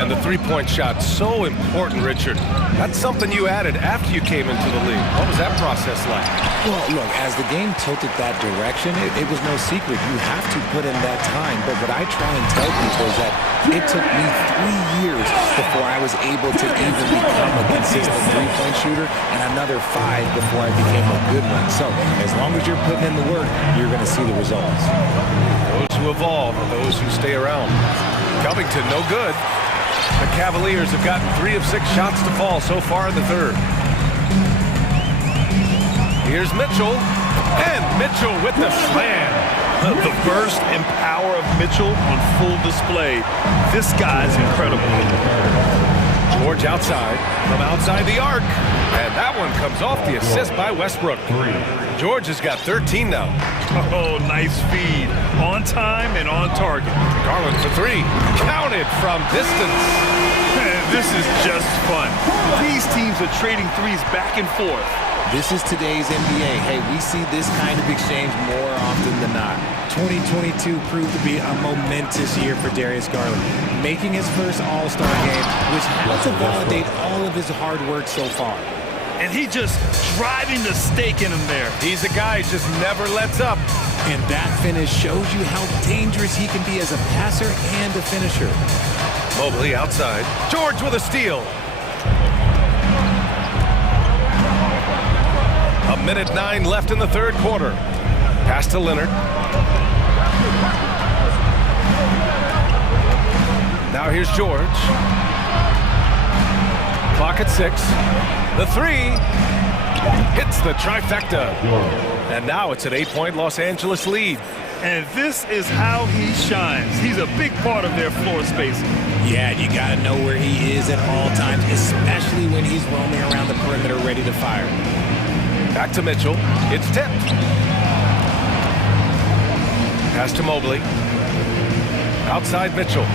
And the three-point shot, so important, Richard. That's something you added after you came into the league. What was that process like? Well, look, as the game tilted that direction, it was no secret. You have to put in that time. But what I try and tell people is that it took me 3 years before I was able to even become a consistent three-point shooter, and another 5 before I became a good one. So as long as you're putting in the work, you're going to see the results. Those who evolve are those who stay around. Covington, no good. The Cavaliers have gotten 3 of 6 shots to fall so far in the third. Here's Mitchell, and Mitchell with the slam. The burst and power of Mitchell on full display. This guy's incredible. George outside, from outside the arc. And that one comes off the assist by Westbrook. George has got 13 now. Oh, nice feed. On time and on target. Garland for 3. Counted from distance. This is just fun. These teams are trading threes back and forth. This is today's NBA. Hey, we see this kind of exchange more often than not. 2022 proved to be a momentous year for Darius Garland, making his first All-Star game, which had to validate all of his hard work so far. And he just driving the stake in him there. He's a guy who just never lets up. And that finish shows you how dangerous he can be as a passer and a finisher. Mobley outside. George with a steal. A minute 9 left in the third quarter. Pass to Leonard. Now here's George. Clock at 6. The 3 hits the trifecta. And now it's an 8-point Los Angeles lead. And this is how he shines. He's a big part of their floor spacing. Yeah, you got to know where he is at all times, especially when he's roaming around the perimeter ready to fire. Back to Mitchell. It's tipped. Pass to Mobley. Outside Mitchell.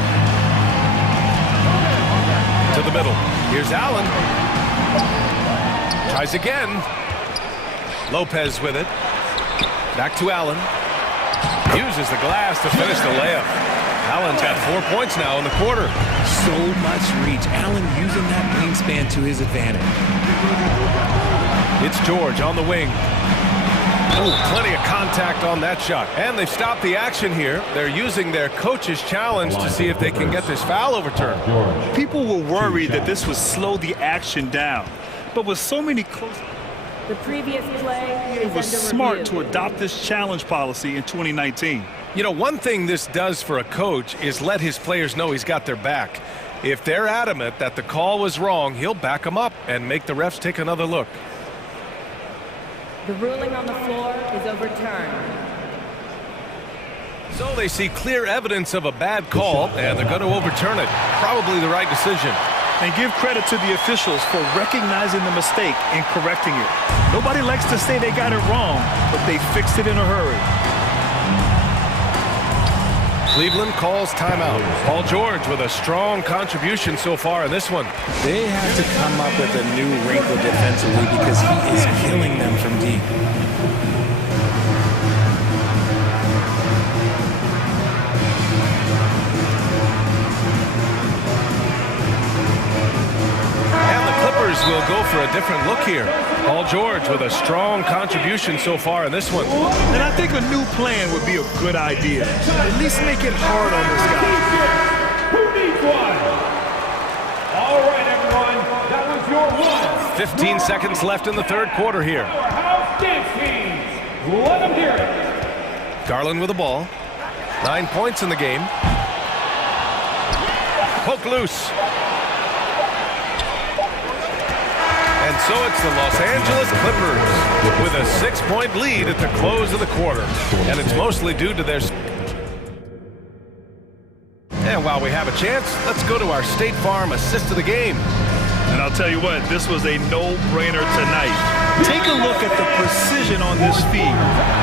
To the middle. Here's Allen. Tries again. Lopez with it. Back to Allen. Uses the glass to finish the layup. Allen's got 4 points now in the quarter. So much reach. Allen using that wingspan to his advantage. It's George on the wing. Ooh, plenty of contact on that shot. And they've stopped the action here. They're using their coach's challenge to see if they can get this foul overturned. People were worried that this would slow the action down. But with so many close... The previous play is It was smart to adopt this challenge policy in 2019. You know, one thing this does for a coach is let his players know he's got their back. If they're adamant that the call was wrong, he'll back them up and make the refs take another look. The ruling on the floor is overturned. So they see clear evidence of a bad call, and they're going to overturn it. Probably the right decision. And give credit to the officials for recognizing the mistake and correcting it. Nobody likes to say they got it wrong, but they fixed it in a hurry. Cleveland calls timeout. Paul George with a strong contribution so far in this one. They have to come up with a new wrinkle defensively because he is killing them from deep. Will go for a different look here. Paul George with a strong contribution so far in this one. And I think a new plan would be a good idea. At least make it hard on this guy. Who needs one? All right, everyone. That was your one. 15 seconds left in the third quarter here. House dance teams. Let them hear it. Garland with the ball. 9 points in the game. Poke loose. And so it's the Los Angeles Clippers with a 6-point lead at the close of the quarter. And it's mostly due to their... And while we have a chance, let's go to our State Farm assist of the game. And I'll tell you what, this was a no-brainer tonight. Take a look at the precision on this feed.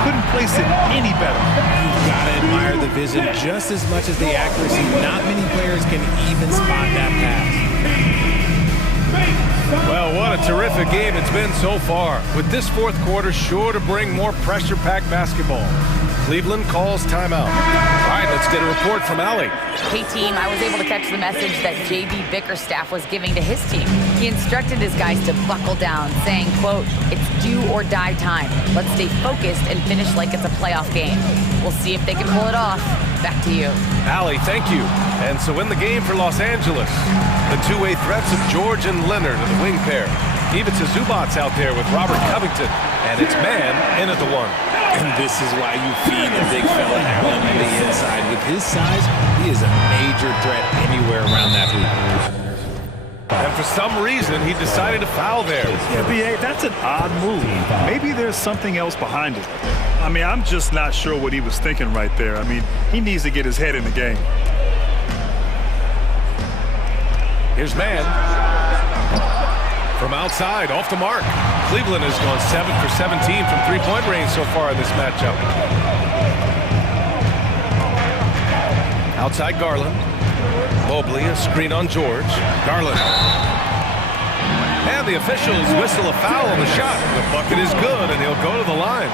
Couldn't place it any better. You've got to admire the vision just as much as the accuracy. Not many players can even spot that pass. Well, what a terrific game it's been so far, with this fourth quarter sure to bring more pressure-packed basketball. Cleveland calls timeout. All right, let's get a report from Allie. Hey, team, I was able to catch the message that J.B. Bickerstaff was giving to his team. He instructed his guys to buckle down, saying, quote, "It's do or die time. Let's stay focused and finish like it's a playoff game." We'll see if they can pull it off. Back to you. Allie, thank you. And so in the game for Los Angeles, the two-way threats of George and Leonard are the wing pair. Ivica Zubac's out there with Robert Covington, and it's man in at the one. And this is why you feed the big fella Allen on the inside. With his size, he is a major threat anywhere around that hoop. And for some reason, he decided to foul there. Yeah, B.A., that's an odd move. Maybe there's something else behind it. I mean, I'm just not sure what he was thinking right there. I mean, he needs to get his head in the game. Here's man. From outside, off the mark. Cleveland has gone 7 for 17 from three-point range so far in this matchup. Outside Garland. Mobley, a screen on George. Garland. And the officials whistle a foul on the shot. The bucket is good, and he'll go to the line.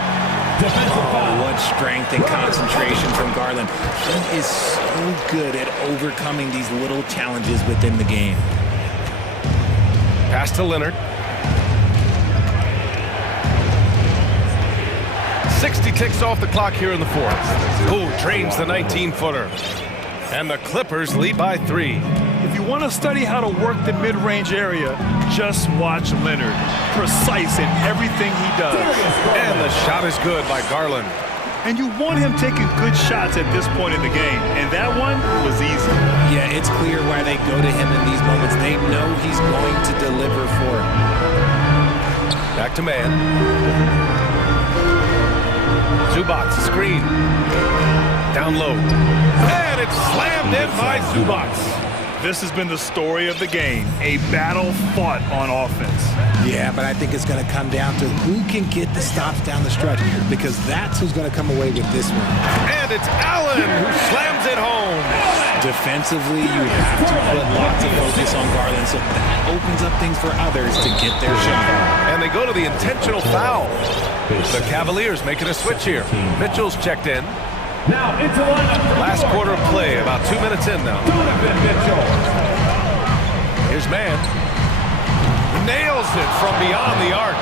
Oh, what strength and concentration from Garland. He is so good at overcoming these little challenges within the game. Pass to Leonard. 60 ticks off the clock here in the fourth. Ooh, trains the 19-footer. And the Clippers lead by 3. If you want to study how to work the mid-range area, just watch Leonard. Precise in everything he does. And the shot is good by Garland. And you want him taking good shots at this point in the game. And that one was easy. Yeah, it's clear why they go to him in these moments. They know he's going to deliver for him. Back to man. Zubac, screen. Down low. And it's slammed in by Zubac. This has been the story of the game, a battle fought on offense. Yeah, but I think it's going to come down to who can get the stops down the stretch, because that's who's going to come away with this one. And it's Allen who slams it home. Defensively, you have to put lots of focus on Garland, so that opens up things for others to get their shot. And they go to the intentional foul. The Cavaliers making a switch here. Mitchell's checked in. Now into lineup. Last quarter of play, about 2 minutes in now. Here's man. Nails it from beyond the arc.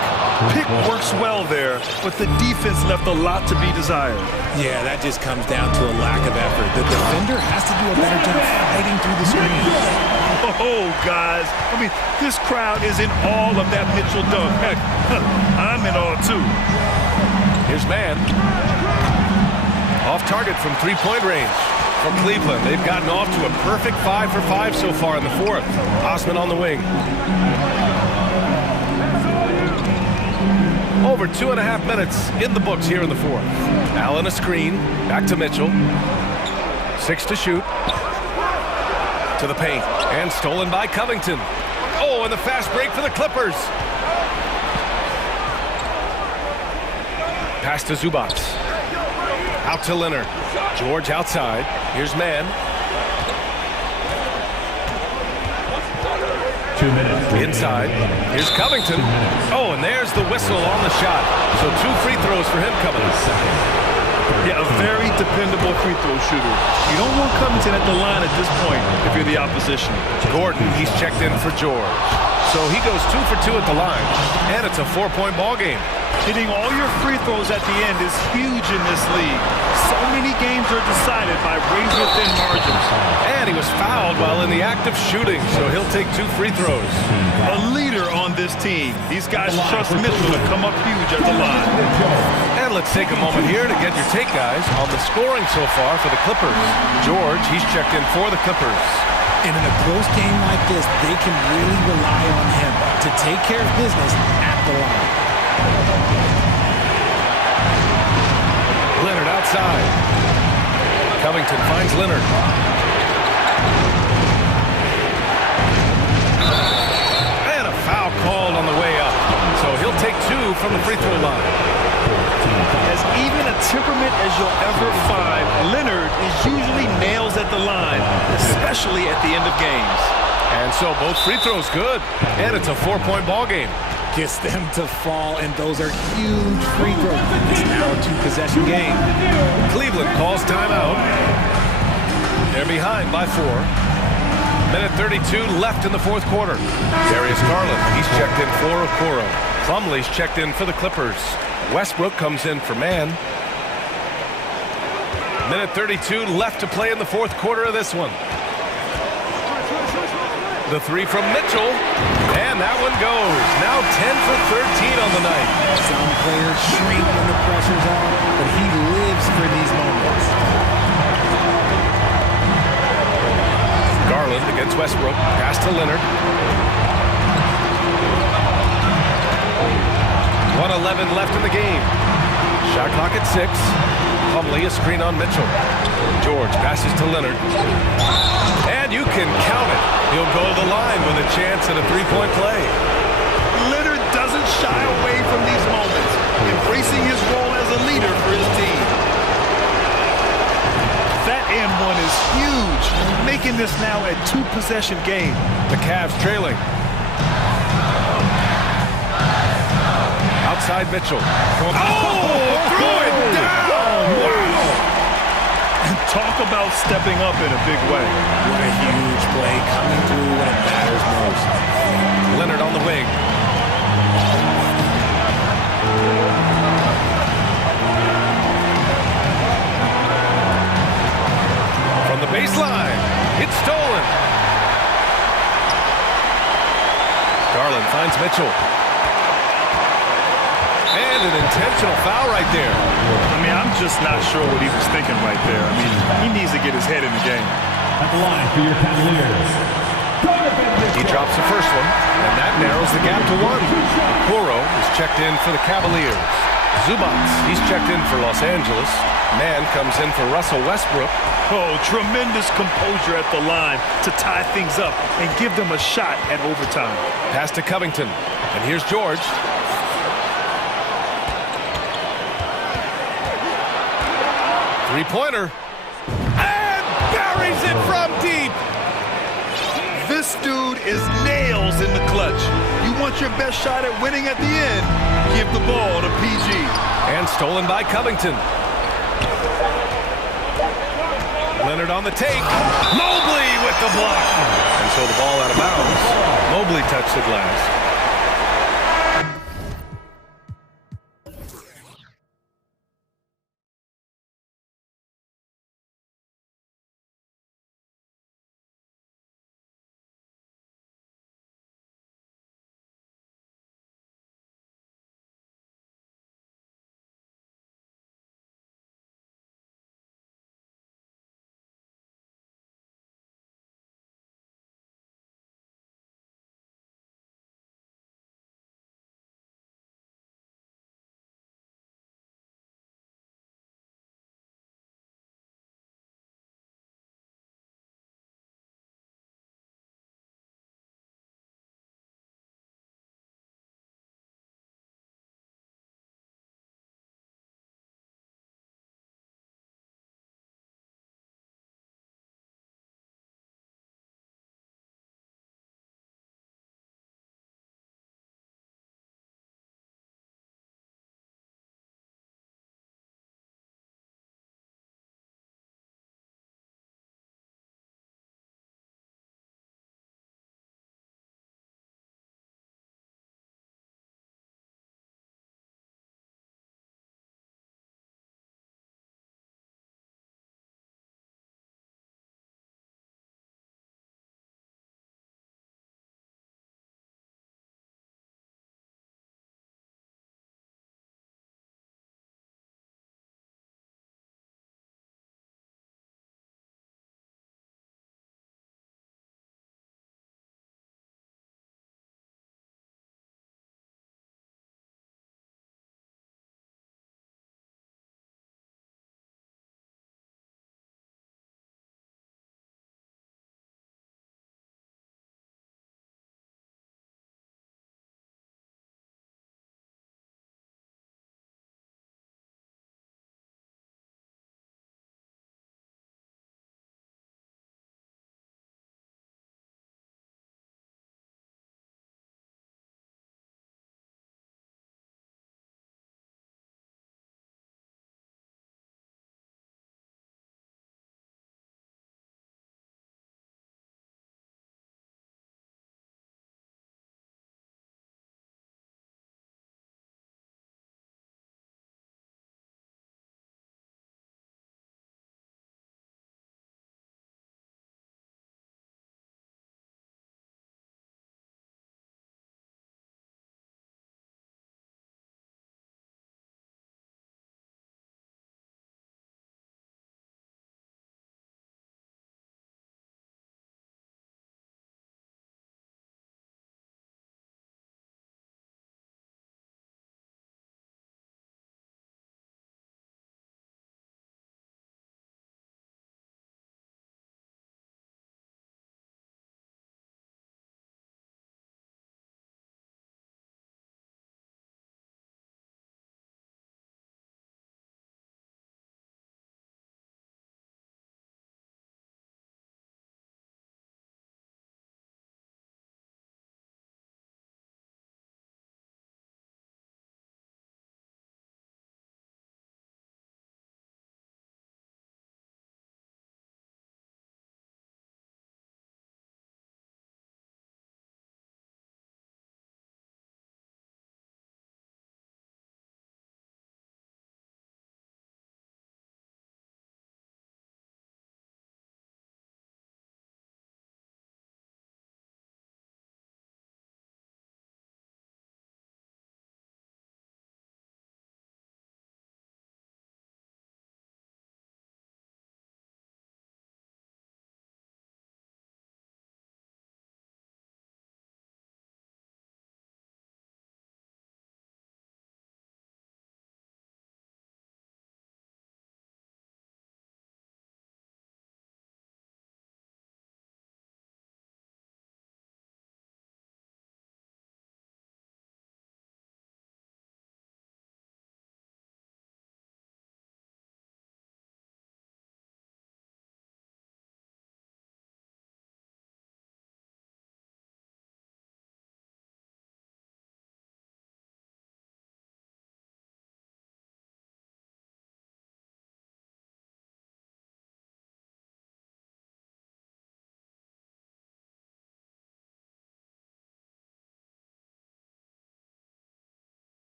Pick works well there, but the defense left a lot to be desired. Yeah, that just comes down to a lack of effort. The defender has to do a better job fighting through the screen. Oh, guys. I mean, this crowd is in awe of that Mitchell dunk. Heck, I'm in awe, too. Here's man. Off target from three-point range for Cleveland. They've gotten off to a perfect 5 for 5 so far in the fourth. Osman on the wing. Over 2.5 minutes in the books here in the fourth. Allen a screen. Back to Mitchell. 6 to shoot. To the paint. And stolen by Covington. Oh, and the fast break for the Clippers. Pass to Zubac. Out to Leonard. George outside. Here's man. 2 minutes. Inside. Here's Covington. Oh, and there's the whistle on the shot. So 2 free throws for him coming up. Yeah, a very dependable free throw shooter. You don't want Covington at the line at this point if you're the opposition. Gordon, he's checked in for George. So he goes 2 for 2 at the line, and it's a 4-point ball game. Hitting all your free throws at the end is huge in this league. So many games are decided by razor-thin margins. And he was fouled while in the act of shooting, so he'll take 2 free throws. A leader on this team. These guys trust Mitchell to come up huge at the line. And let's take a moment here to get your take, guys, on the scoring so far for the Clippers. George, he's checked in for the Clippers. And in a close game like this, they can really rely on him to take care of business at the line. Leonard outside. Covington finds Leonard. And a foul called on the way up. So he'll take 2 from the free throw line. As even a temperament as you'll ever find, Leonard is usually nails at the line, especially at the end of games. And so both free throws good. And it's a 4-point ball game. Gets them to fall, and those are huge free throws. It's now a 2-possession game. Cleveland calls timeout. They're behind by 4. Minute 32 left in the fourth quarter. Darius Garland, he's checked in for Okoro. Plumlee's checked in for the Clippers. Westbrook comes in for man. Minute 32 left to play in the fourth quarter of this one. The 3 from Mitchell, and that one goes. Now 10 for 13 on the night. Some players shrink when the pressure's on, but he lives for these moments. Garland against Westbrook. Pass to Leonard. 1:11 left in the game. Shot clock at 6. Plumlee a screen on Mitchell. George passes to Leonard. And you can count it. He'll go to the line with a chance at a 3-point play. Leonard doesn't shy away from these moments, embracing his role as a leader for his team. That and one is huge, making this now a 2-possession game. The Cavs trailing. Outside Mitchell. Threw it down! Wow! Talk about stepping up in a big way. What a huge play coming through when it matters most. Leonard on the wing. From the baseline, it's stolen. Garland finds Mitchell. And an intentional foul right there. I mean, I'm just not sure what he was thinking right there. I mean, he needs to get his head in the game. At the line for your Cavaliers. He drops the first one, and that narrows the gap to 1. Okoro is checked in for the Cavaliers. Zubac, he's checked in for Los Angeles. Man comes in for Russell Westbrook. Oh, tremendous composure at the line to tie things up and give them a shot at overtime. Pass to Covington, and here's George. Three-pointer. And buries it from deep. This dude is nails in the clutch. You want your best shot at winning at the end, give the ball to PG. And stolen by Covington. Leonard on the take. Mobley with the block. And so the ball out of bounds. Mobley touched the glass.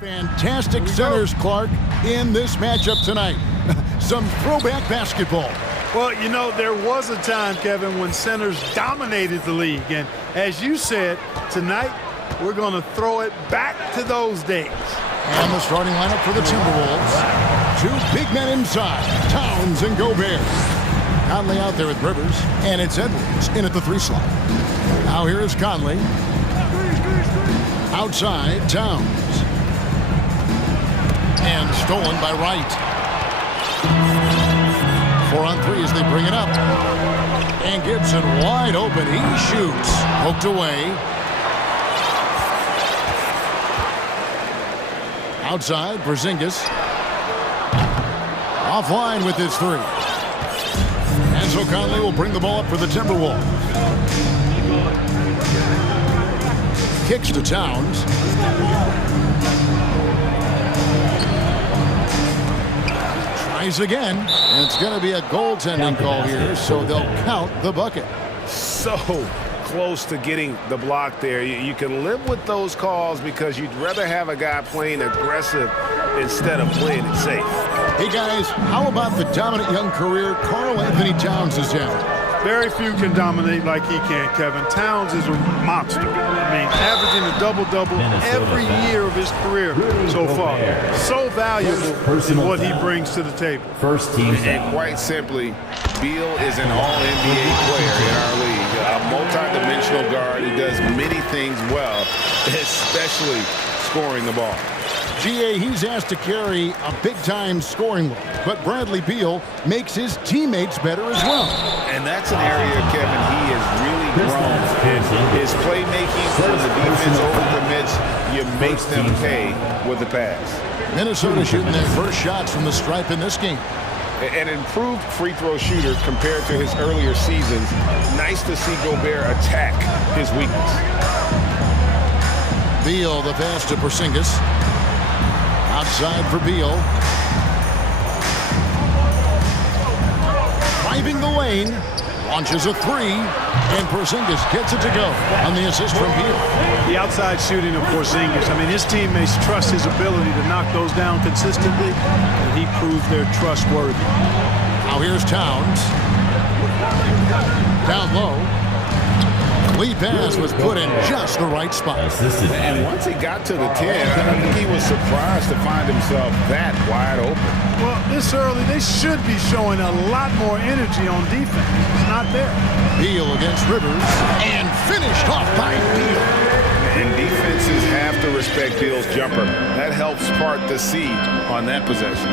Fantastic centers, Clark, in this matchup tonight. Some throwback basketball. Well, you know, there was a time, Kevin, when centers dominated the league. And as you said, tonight we're going to throw it back to those days. And the starting lineup for the Timberwolves. Two big men inside, Towns and Gobert. Conley out there with Rivers, and it's Edwards in at the 3 slot. Now here is Conley. Outside, Towns. And stolen by Wright. 4 on 3 as they bring it up. And Gibson wide open. He shoots. Poked away. Outside, Porzingis. Offline with his 3. And so Conley will bring the ball up for the Timberwolves. Kicks to Towns. Tries again. And it's going to be a goaltending call here, so they'll count the bucket. So close to getting the block there. You can live with those calls because you'd rather have a guy playing aggressive instead of playing it safe. Hey guys, how about the dominant young career Karl Anthony Towns has had? Very few can dominate like he can, Kevin. Towns is a monster. I mean, averaging a double-double every year of his career so far. So valuable in what he brings to the table. First team. And quite simply, Beal is an all-NBA player in our league. A multi-dimensional guard who does many things well, especially scoring the ball. GA, he's asked to carry a big-time scoring load, but Bradley Beal makes his teammates better as well. And that's an area, Kevin, he has really grown. His playmaking when the defense overcommits, you make them pay with the pass. Minnesota shooting their first shots from the stripe in this game. An improved free throw shooter compared to his earlier seasons. Nice to see Gobert attack his weakness. Beal, the pass to Porzingis. Outside for Beal. Driving the lane. Launches a 3. And Porzingis gets it to go on the assist from Beal. The outside shooting of Porzingis. I mean, his teammates trust his ability to knock those down consistently, and he proved they're trustworthy. Now here's Towns. Down low. Lead pass was put in just the right spot. And once he got to the 10, I think he was surprised to find himself that wide open. Well, this early, they should be showing a lot more energy on defense. It's not there. Beal against Rivers, and finished off by Beal. And defenses have to respect Beal's jumper. That helps part the sea on that possession.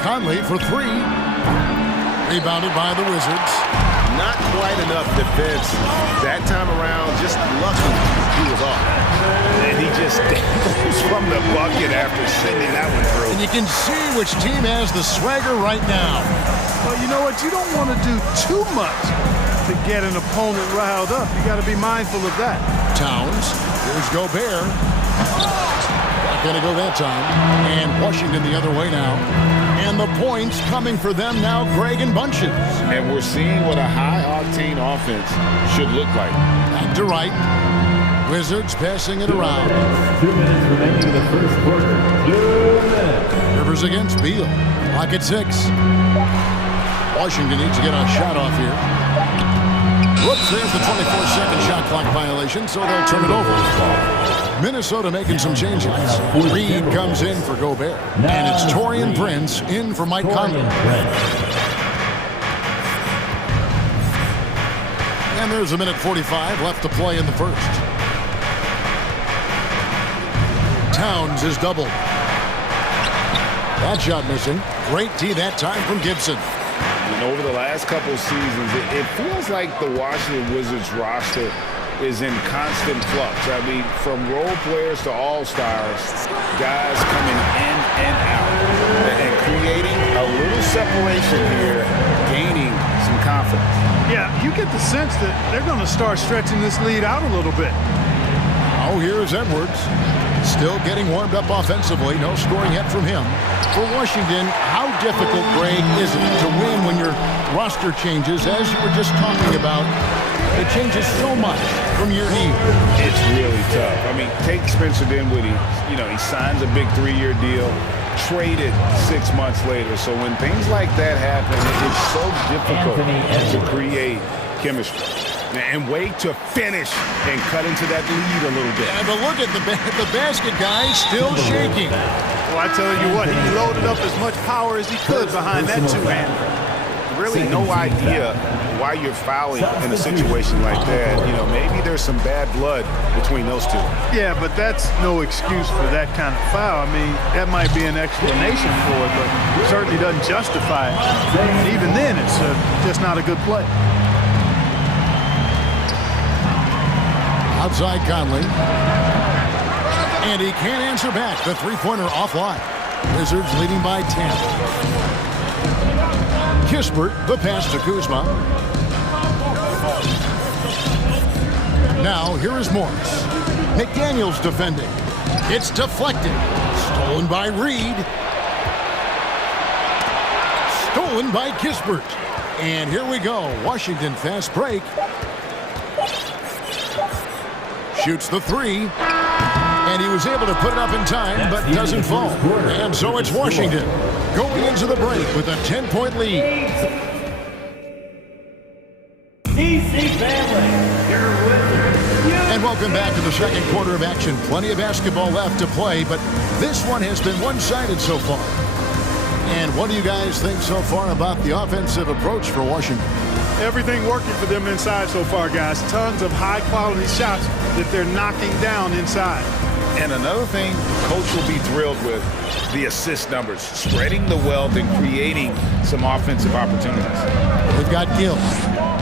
Conley for 3. Rebounded by the Wizards. Not quite enough defense that time around. Just lucky he was off. And he just dangles from the bucket after sending that one through. And you can see which team has the swagger right now. Well, you know what? You don't want to do too much to get an opponent riled up. You got to be mindful of that. Towns. Here's Gobert. Not going to go that time. And Washington the other way now. And the points coming for them now, Greg and Bunches. And we're seeing what a high-octane offense should look like. Back to Wright. Wizards passing it around. 2 minutes remaining in the first quarter. 2 minutes. Rivers against Beal. Clock at 6. Washington needs to get a shot off here. Whoops, there's the 24-second shot clock violation, so they'll turn it over. Minnesota making some changes. Reed comes in for Gobert. And it's Taurean Prince in for Mike Conley. And there's a minute 45 left to play in the first. Towns is doubled. That shot missing. Great D that time from Gibson. And over the last couple of seasons, it feels like the Washington Wizards roster is in constant flux. I mean, from role players to all-stars, guys coming in and out and creating a little separation here, gaining some confidence. Yeah, you get the sense that they're going to start stretching this lead out a little bit. Oh, here's Edwards. Still getting warmed up offensively. No scoring yet from him. For Washington, how difficult, Greg, is it to win when your roster changes, as you were just talking about? It changes so much from year to year. It's really tough. I mean, take Spencer Dinwiddie. You know, he signs a big 3-year deal, traded 6 months later. So when things like that happen, it's so difficult to create chemistry. And wait to finish and cut into that lead a little bit. And but look at the basket guy still shaking. Well, I tell you what, he loaded up as much power as he could behind that two-hander. Really no idea why you're fouling in a situation like that. You know, maybe there's some bad blood between those two. Yeah, but that's no excuse for that kind of foul. I mean, that might be an explanation for it, but it certainly doesn't justify it. And even then, it's just not a good play. Outside Conley. And he can't answer back. The three-pointer offline. Wizards leading by 10. Kispert, the pass to Kuzma. Now, here is Morris. McDaniels defending. It's deflected. Stolen by Reed. Stolen by Kispert. And here we go. Washington fast break. Shoots the three. And he was able to put it up in time, but doesn't fall. And so it's Washington going into the break with a 10-point lead. And welcome back to the second quarter of action. Plenty of basketball left to play, but this one has been one-sided so far. And what do you guys think so far about the offensive approach for Washington? Everything working for them inside so far, guys. Tons of high-quality shots that they're knocking down inside. And another thing coach will be thrilled with, the assist numbers, spreading the wealth and creating some offensive opportunities. We've got Gill.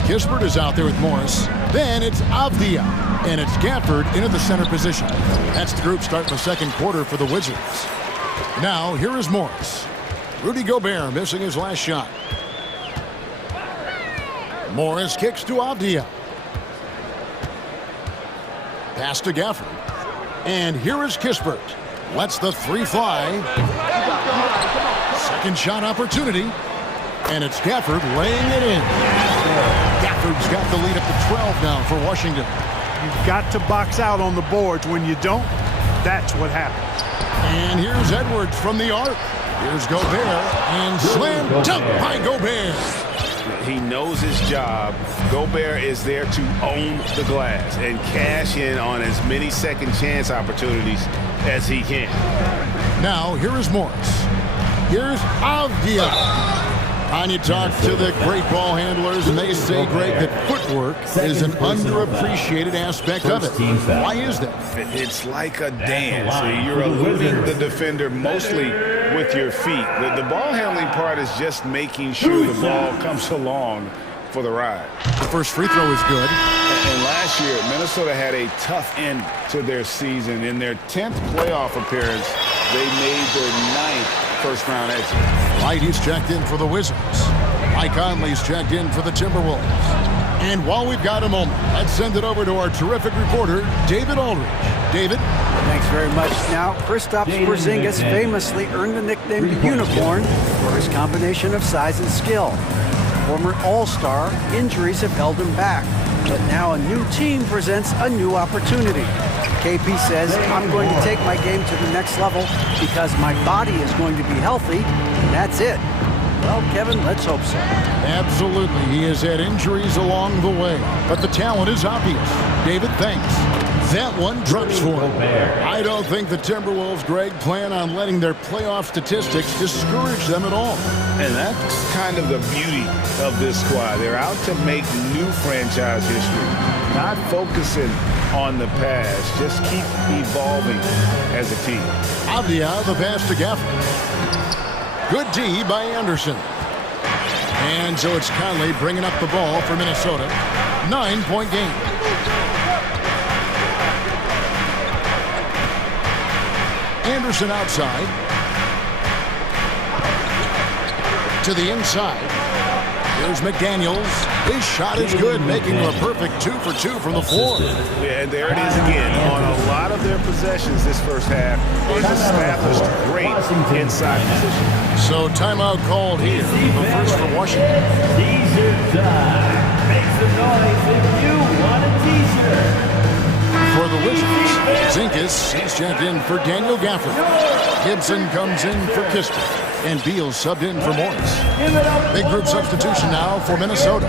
Kispert is out there with Morris. Then it's Avdia. And it's Gafford into the center position. That's the group starting the second quarter for the Wizards. Now, here is Morris. Rudy Gobert missing his last shot. Morris kicks to Avdia. Pass to Gafford. And here is Kispert. Lets the three fly. Second shot opportunity. And it's Gafford laying it in. Gafford's got the lead up to 12 now for Washington. You've got to box out on the boards. When you don't, that's what happens. And here's Edwards from the arc. Here's Gobert. And slam dunk by Gobert. He knows his job. Gobert is there to own the glass and cash in on as many second chance opportunities as he can. Now, here is Morris. Here's Avdia. Tanya talked to the great ball handlers, and they say, Greg, that footwork is an underappreciated aspect of it. Why is that? It's like a dance. You're eluding the defender mostly with your feet. The ball handling part is just making sure the ball comes along for the ride. The first free throw is good. And last year, Minnesota had a tough end to their season. In their 10th playoff appearance, they made their 9th first-round exit. Whitey's checked in for the Wizards. Mike Conley's checked in for the Timberwolves. And while we've got a moment, let's send it over to our terrific reporter, David Aldridge. David? Thanks very much. Now, Kristaps Porzingis famously earned the nickname the Unicorn for his combination of size and skill. Former All-Star, injuries have held him back. But now a new team presents a new opportunity. KP says, I'm going to take my game to the next level because my body is going to be healthy, and that's it. Well, Kevin, let's hope so. Absolutely. He has had injuries along the way, but the talent is obvious. David, thanks. That one drops for him. I don't think the Timberwolves, Greg, plan on letting their playoff statistics discourage them at all. And that's kind of the beauty of this squad. They're out to make new franchise history, not focusing on the past. Just keep evolving as a team. Avdia, the pass to Gafford. Good D by Anderson. And so it's Conley bringing up the ball for Minnesota. 9-point game. Anderson outside. To the inside. Here's McDaniels. His shot is good, making him a perfect 2 for 2 from the floor. Yeah, there it is again. On a lot of their possessions this first half, they've established great inside position. So timeout called here. The first for Washington. Make some noise if you Wizards. Zinkus is checked in for Daniel Gafford. Gibson comes in for Kispert. And Beal subbed in for Morris. Big group substitution now for Minnesota.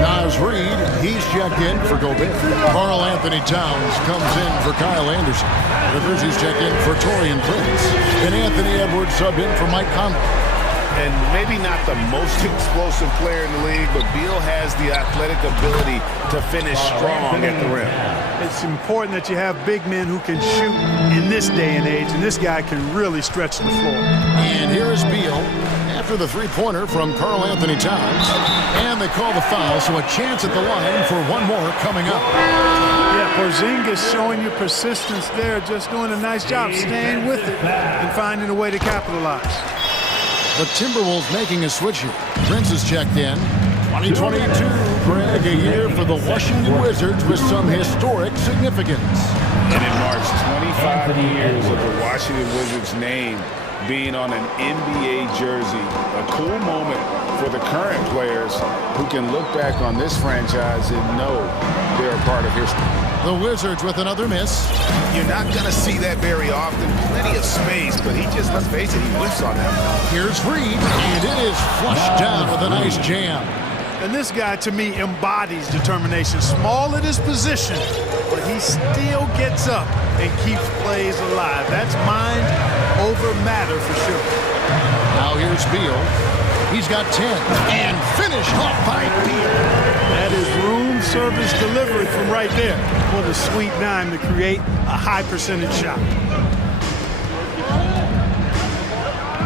Naz Reid, he's checked in for Gobert. Karl Anthony Towns comes in for Kyle Anderson. Rivers, he's checked in for Taurean Prince. And Anthony Edwards subbed in for Mike Conley. And maybe not the most explosive player in the league, but Beal has the athletic ability to finish strong at the rim. It's important that you have big men who can shoot in this day and age, and this guy can really stretch the floor. And here is Beal after the three-pointer from Karl Anthony Towns. And they call the foul, so a chance at the line for one more coming up. Yeah, Porzingis showing you persistence there, just doing a nice job staying with it and finding a way to capitalize. The Timberwolves making a switch here. Prince is checked in. 2022, Greg, a year for the Washington Wizards with some historic significance. And it marks 25 years of the Washington Wizards name being on an NBA jersey. A cool moment for the current players who can look back on this franchise and know they're a part of history. The Wizards with another miss. You're not going to see that very often. Plenty of space, but he just, let's face it, he whiffs on that. Here's Reid, and it is flushed down with a nice jam. And this guy, to me, embodies determination. Small at his position, but he still gets up and keeps plays alive. That's mind over matter for sure. Now here's Beal. He's got 10. And finished off by Beal. That is room service delivery from right there. What a sweet dime to create a high percentage shot.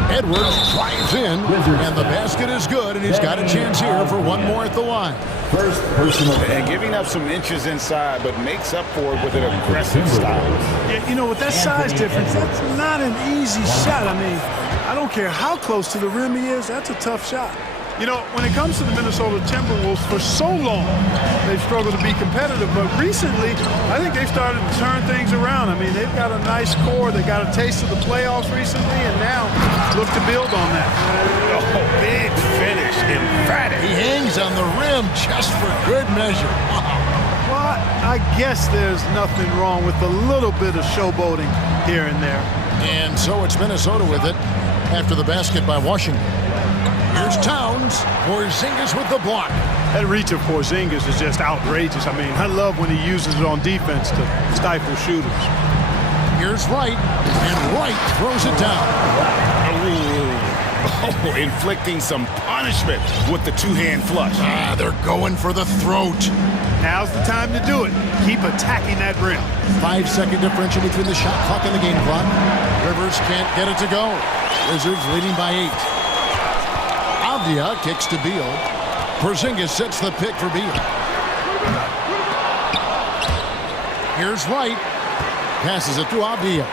Edwards drives in, and the basket is good, and he's got a chance here for one more at the line. First personal. And giving up some inches inside, but makes up for it with an aggressive style. Yeah, you know, with that size difference, that's not an easy shot. I mean, I don't care how close to the rim he is, that's a tough shot. You know, when it comes to the Minnesota Timberwolves, for so long, they've struggled to be competitive. But recently, I think they've started to turn things around. I mean, they've got a nice core. They got a taste of the playoffs recently, and now look to build on that. Oh, big finish, emphatic. He hangs on the rim just for good measure. Well, I guess there's nothing wrong with a little bit of showboating here and there. And so it's Minnesota with it after the basket by Washington. Here's Towns. Porzingis with the block. That reach of Porzingis is just outrageous. I mean, I love when he uses it on defense to stifle shooters. Here's Wright, and Wright throws it down. Oh, inflicting some punishment with the two-hand flush. They're going for the throat. Now's the time to do it. Keep attacking that rim. 5-second differential between the shot clock and the game clock. Rivers can't get it to go. Wizards leading by 8. Avdia kicks to Beal. Porzingis sets the pick for Beal. Here's Wright. Passes it to Avdia.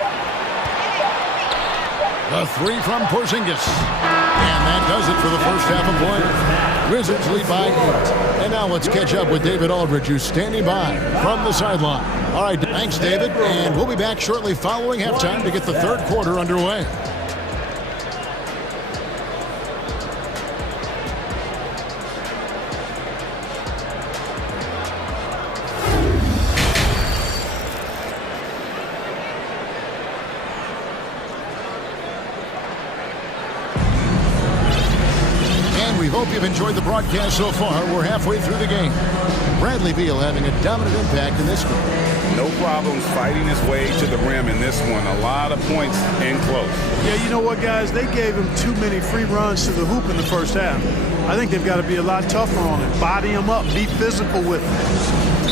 The three from Porzingis. And that does it for the first half of play. Wizards lead by 8. And now let's catch up with David Aldridge, who's standing by from the sideline. All right, thanks, David. And we'll be back shortly following halftime to get the third quarter underway. Hope you've enjoyed the broadcast so far. We're halfway through the game. Bradley Beal having a dominant impact in this one. No problems fighting his way to the rim in this one. A lot of points and close. Yeah, you know what, guys? They gave him too many free runs to the hoop in the first half. I think they've got to be a lot tougher on him. Body him up. Be physical with him.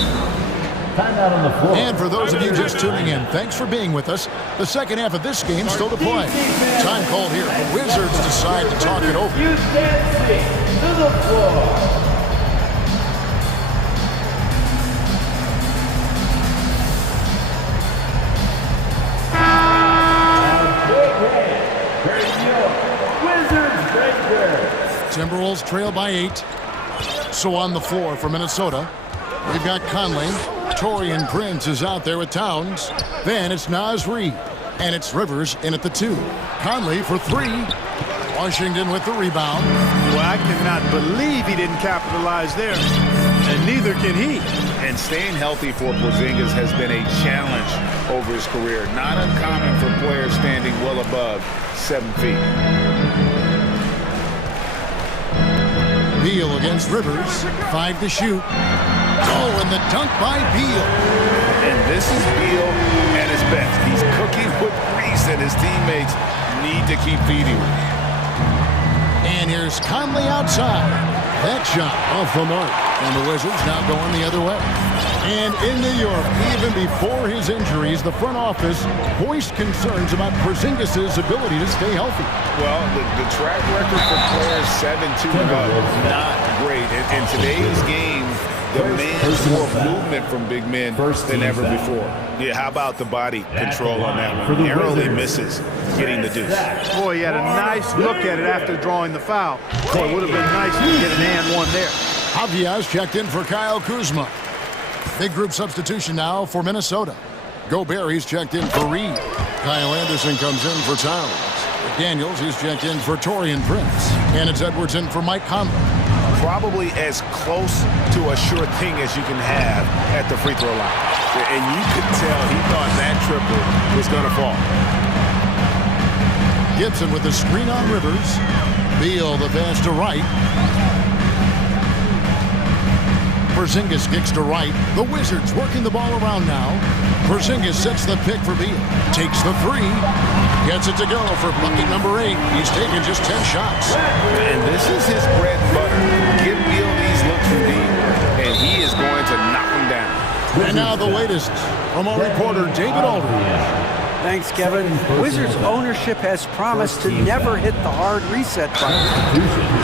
Timeout on the floor. And for those of you just tuning in, thanks for being with us. The second half of this game still to play. Time called here. The Wizards decide to talk it over. You dancing to the floor. Timberwolves trail by 8. So on the floor for Minnesota, we've got Conley. Taurean Prince is out there with Towns. Then it's Naz Reid. And it's Rivers in at the 2. Conley for 3. Washington with the rebound. Well, I cannot believe he didn't capitalize there. And neither can he. And staying healthy for Porzingis has been a challenge over his career. Not uncommon for players standing well above 7 feet. Beal against Rivers, 5 to shoot. Oh, and the dunk by Beal. And this is Beal at his best. He's cooking with grease, and his teammates need to keep feeding him. And here's Conley outside. That shot off the mark. And the Wizards now going the other way. And in New York, even before his injuries, the front office voiced concerns about Porzingis' ability to stay healthy. Well, the track record for players 7-2 and up, not great. In today's game, demands more movement from big men than ever before. Yeah, how about the body control on that one? Narrowly misses getting the deuce. Boy, he had a nice look at it after drawing the foul. Boy, it would have been nice to get an and one there. Javier checked in for Kyle Kuzma. Big group substitution now for Minnesota. Gobert, he's checked in for Reed. Kyle Anderson comes in for Towns. Daniels, he's checked in for Torian Prince. And it's Edwards in for Mike Conley. Probably as close to a sure thing as you can have at the free throw line. And you could tell he thought that triple was going to fall. Gibson with the screen on Rivers. Beal the pass to right. Porzingis kicks to right. The Wizards working the ball around now. Porzingis sets the pick for Beal. Takes the three. Gets it to go for bucket number 8. He's taken just 10 shots. And this is his bread and butter. Give Beal these looks from deep, and he is going to knock him down. And now the latest from our reporter, David Aldridge. Thanks, Kevin. Wizards ownership has promised to never hit the hard reset button. We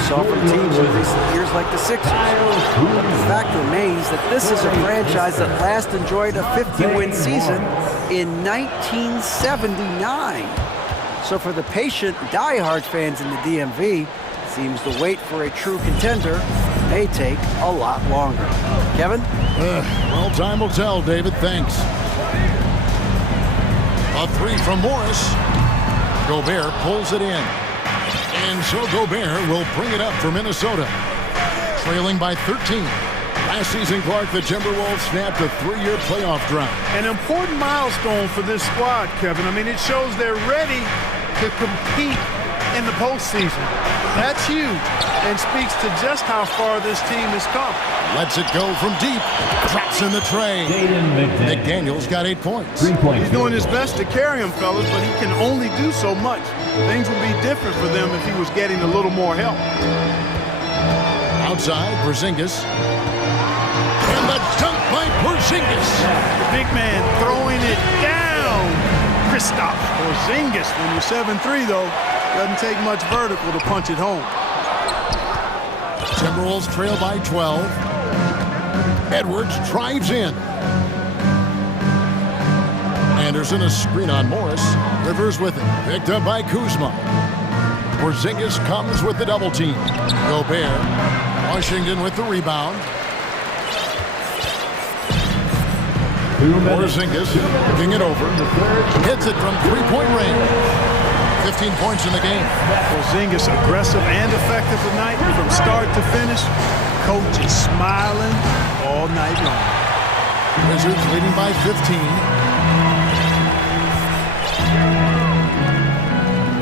saw from teams in recent years like the Sixers. But the fact remains that this is a franchise that last enjoyed a 50-win season in 1979. So for the patient, diehard fans in the DMV, it seems the wait for a true contender may take a lot longer. Kevin? Well, time will tell, David. Thanks. A three from Morris. Gobert pulls it in. And so Gobert will bring it up for Minnesota. Trailing by 13. Last season, Clark, the Timberwolves snapped a 3-year playoff drought. An important milestone for this squad, Kevin. I mean, it shows they're ready to compete in the postseason. That's huge and speaks to just how far this team has come. Lets it go from deep. Drops in the tray. McDaniel's got 8 points. He's doing his best to carry him, fellas, but he can only do so much. Things would be different for them if he was getting a little more help. Outside, Porzingis. And the dunk by Porzingis. The big man throwing it down. Kristaps Porzingis. When you're 7'3", though, doesn't take much vertical to punch it home. Timberwolves trail by 12. Edwards drives in. Anderson a screen on Morris. Rivers with it. Picked up by Kuzma. Porzingis comes with the double team. Gobert. Washington with the rebound. Porzingis picking it over. Hits it from three-point range. 15 points in the game. Porzingis aggressive and effective tonight from start to finish. Coach is smiling all night long. Wizards leading by 15.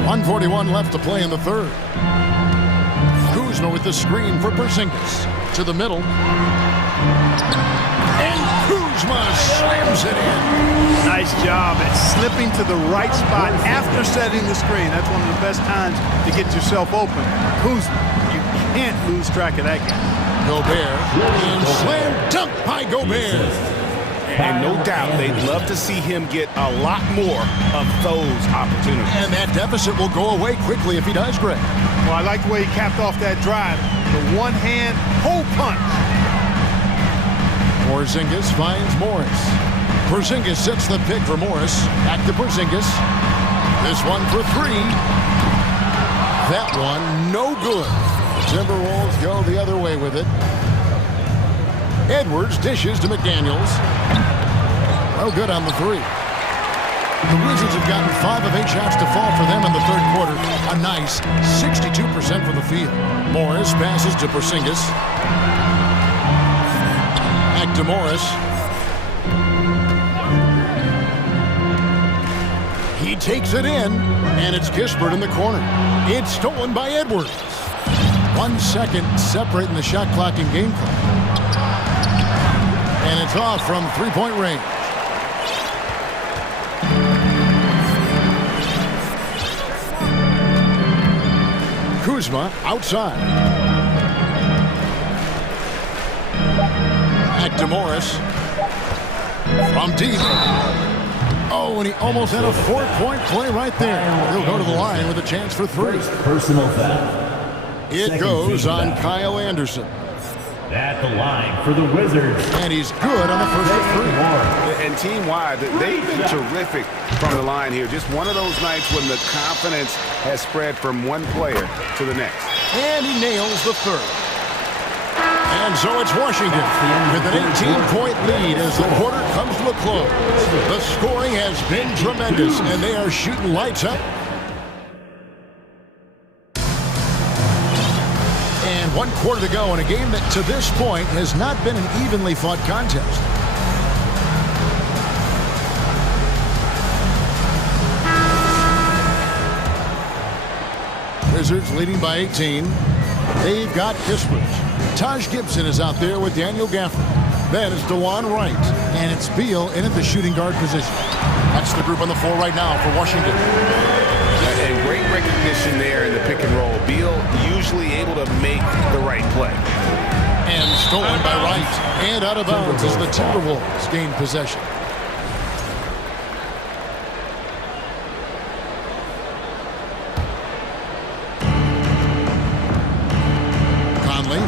1:41 left to play in the third. Kuzma with the screen for Porzingis. To the middle. And Kuzma slams it in. Nice job at slipping to the right spot after setting the screen. That's one of the best times to get yourself open. Kuzma, you can't lose track of that guy. Gobert, and slam dunk by Gobert. And no doubt they'd love to see him get a lot more of those opportunities. And that deficit will go away quickly if he does, Greg. Well, I like the way he capped off that drive. The one-hand hole punch. Porzingis finds Morris. Porzingis sets the pick for Morris. Back to Porzingis. This one for three. That one no good. Timberwolves go the other way with it. Edwards dishes to McDaniels. No good on the three. The Wizards have gotten 5 of 8 shots to fall for them in the third quarter. A nice 62% from the field. Morris passes to Porzingis. Back DeMorris. He takes it in, and it's Kispert in the corner. It's stolen by Edwards. 1 second separating the shot clock and game clock. And it's off from three-point range. Kuzma outside. At DeMorris. From deep. Oh, and he almost had a 4-point play right there. He'll go to the line with a chance for three. Personal foul. It goes on Kyle Anderson. At the line for the Wizards. And he's good on the first of three. And team-wide, they've been terrific from the line here. Just one of those nights when the confidence has spread from one player to the next. And he nails the third. And so it's Washington with an 18-point lead as the quarter comes to a close. The scoring has been tremendous, and they are shooting lights up. And 1 quarter to go in a game that, to this point, has not been an evenly fought contest. Wizards leading by 18. They've got Kispert. Taj Gibson is out there with Daniel Gafford. Then it's DeJuan Wright. And it's Beal in at the shooting guard position. That's the group on the floor right now for Washington. And great recognition there in the pick and roll. Beal usually able to make the right play. And stolen by Wright. And out of bounds as the Timberwolves gain possession.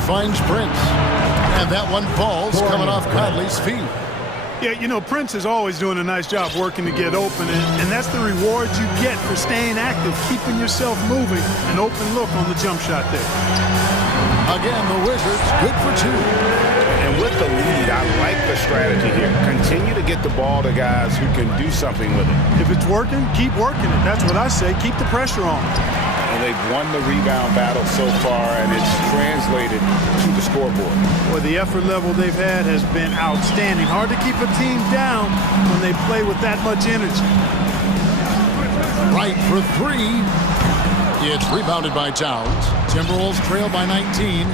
Finds Prince. And that one falls coming off Conley's feet. Yeah, you know, Prince is always doing a nice job working to get open, and that's the reward you get for staying active, keeping yourself moving. An open look on the jump shot there. Again, the Wizards good for two. And with the lead, I like the strategy here. Continue to get the ball to guys who can do something with it. If it's working, keep working it. That's what I say. Keep the pressure on. And they've won the rebound battle so far, and it's translated to the scoreboard. Well, the effort level they've had has been outstanding. Hard to keep a team down when they play with that much energy. Right for three. It's rebounded by Towns. Timberwolves trail by 19.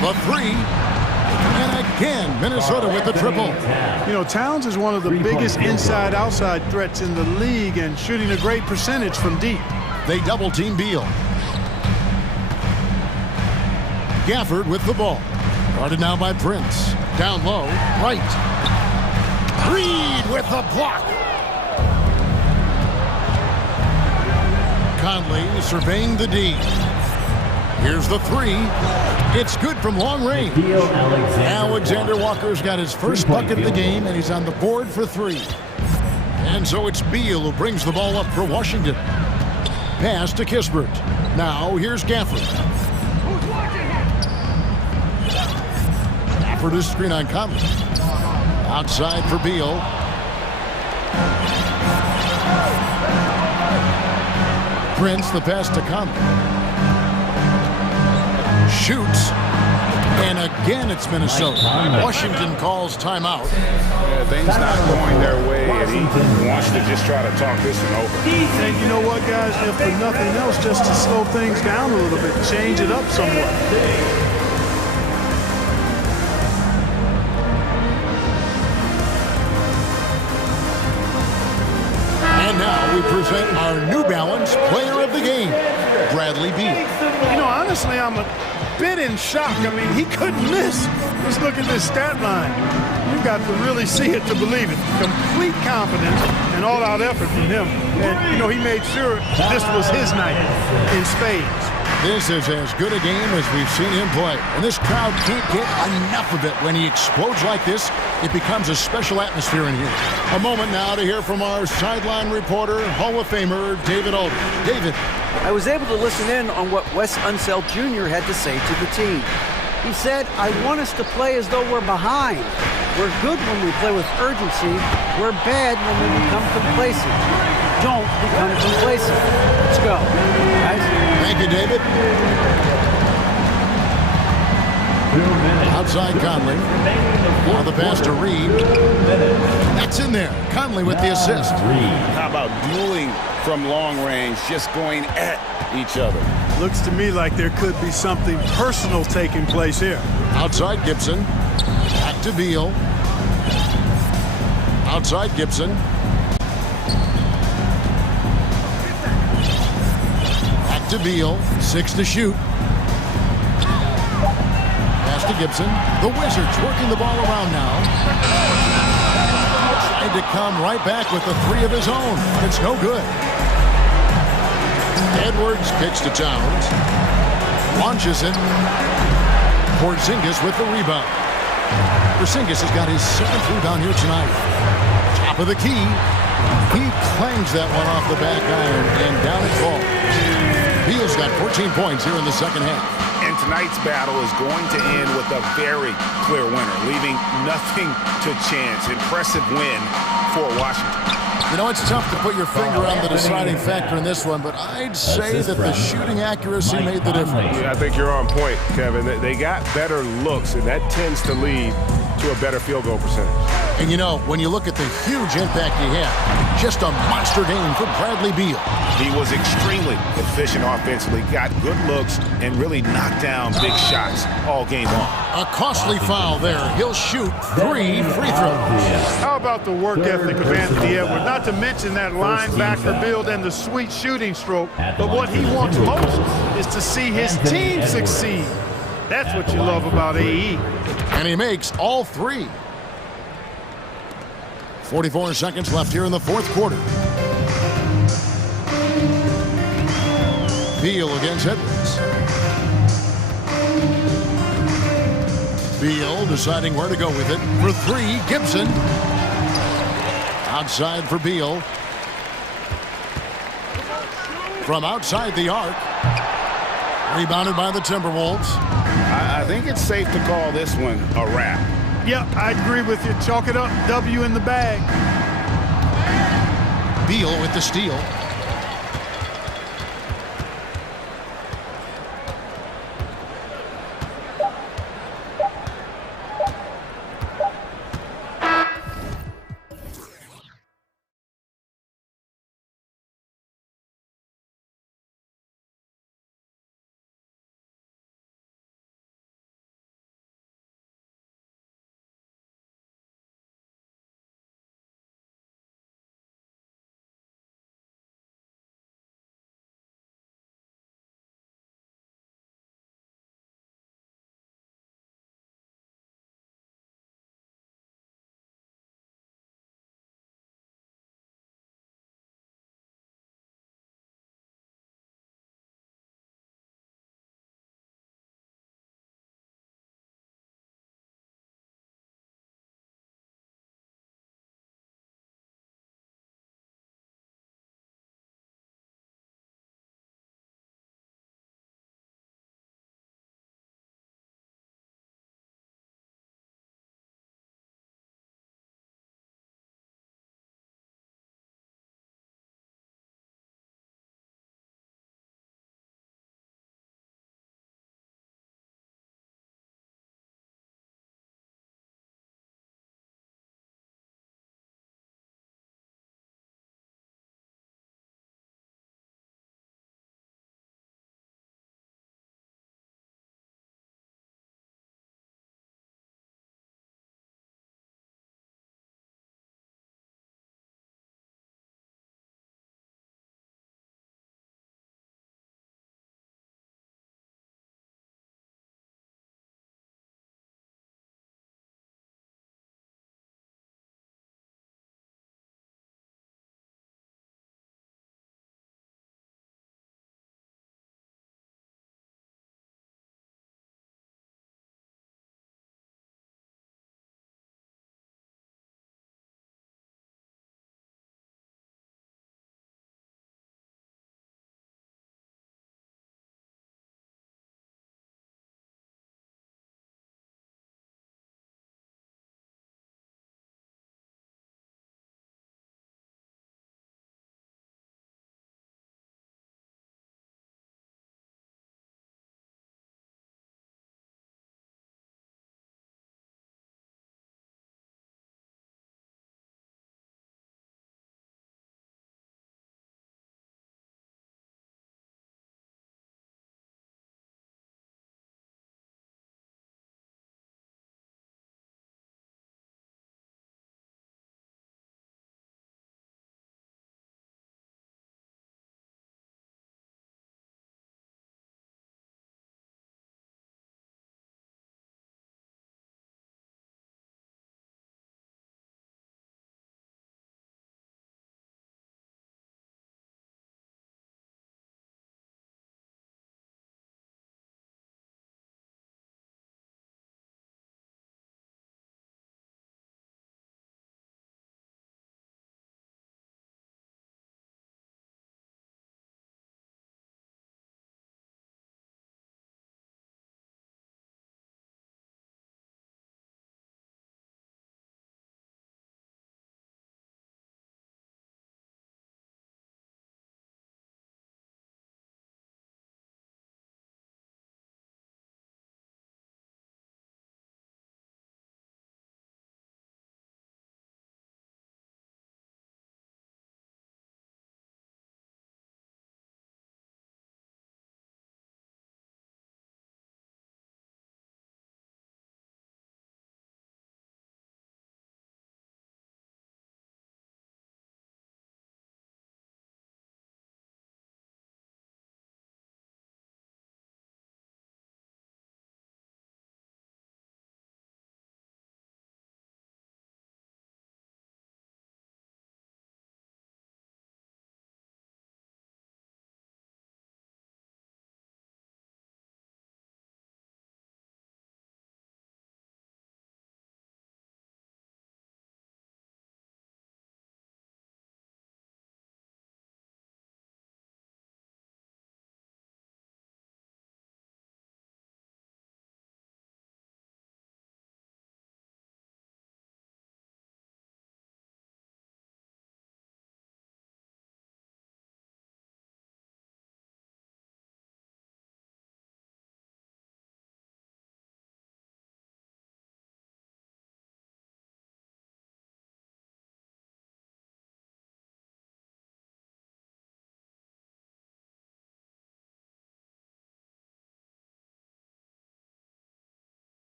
The three. And again, Minnesota with the triple. You know, Towns is one of the biggest inside-outside threats in the league and shooting a great percentage from deep. They double-team Beal. Gafford with the ball. Guarded now by Prince. Down low, right. Reed with the block. Conley surveying the D. Here's the three. It's good from long range. Alexander Walker's got his first bucket of the game, and he's on the board for three. And so it's Beal who brings the ball up for Washington. Pass to Kispert. Now here's Gafford. Gafford is screen on Conley. Outside for Beal. Prince, the pass to Conley. Shoots. And again, it's Minnesota. Washington calls timeout. Yeah, things not going their way, and he wants to just try to talk this one over. And you know what, guys? If for nothing else, just to slow things down a little bit, change it up somewhat. And now we present our New Balance Player of the Game, Bradley Beal. You know, honestly, I'm a bit in shock. I mean, he couldn't miss. Just look at this stat line. You've got to really see it to believe it. Complete confidence and all-out effort from him. And, you know, he made sure this was his night in spades. This is as good a game as we've seen him play. And this crowd can't get enough of it. When he explodes like this, it becomes a special atmosphere in here. A moment now to hear from our sideline reporter, Hall of Famer, David Aldridge. David. I was able to listen in on what Wes Unseld Jr. had to say to the team. He said, I want us to play as though we're behind. We're good when we play with urgency. We're bad when we become complacent. Don't become complacent. Let's go, guys. Thank you, David. Outside Conley. Now the pass to Reed. That's in there. Conley with the assist. How about dueling from long range, just going at each other? Looks to me like there could be something personal taking place here. Outside Gibson. Back to Beal. Outside Gibson. Back to Beal. 6 to shoot. Pass to Gibson. The Wizards working the ball around now. Tried to come right back with the 3 of his own, but it's no good. Edwards kicks to Towns. Launches it. Porzingis with the rebound. Porzingis has got his 7th rebound here tonight. Top of the key. He clangs that one off the back iron, and down it falls. Beal's got 14 points here in the second half. And tonight's battle is going to end with a very clear winner, leaving nothing to chance. Impressive win for Washington. You know, it's tough to put your finger on the deciding factor in this one, but I'd say that the shooting accuracy made the difference. Yeah, I think you're on point, Kevin. They got better looks, and that tends to lead to a better field goal percentage. And you know, when you look at the huge impact he had, just a monster game for Bradley Beal. He was extremely efficient offensively, got good looks, and really knocked down big shots all game long. A costly foul there. He'll shoot 3 free throws. How about the work ethic of Anthony Edwards? Not to mention that linebacker build and the sweet shooting stroke. But what he wants most is to see his team succeed. That's what you love about AE. And he makes all 3. 44 seconds left here in the fourth quarter. Beal against Edwards. Beal deciding where to go with it. For 3, Gibson. Outside for Beal. From outside the arc. Rebounded by the Timberwolves. I think it's safe to call this one a wrap. Yep, I agree with you. Chalk it up. W in the bag. Beal with the steal.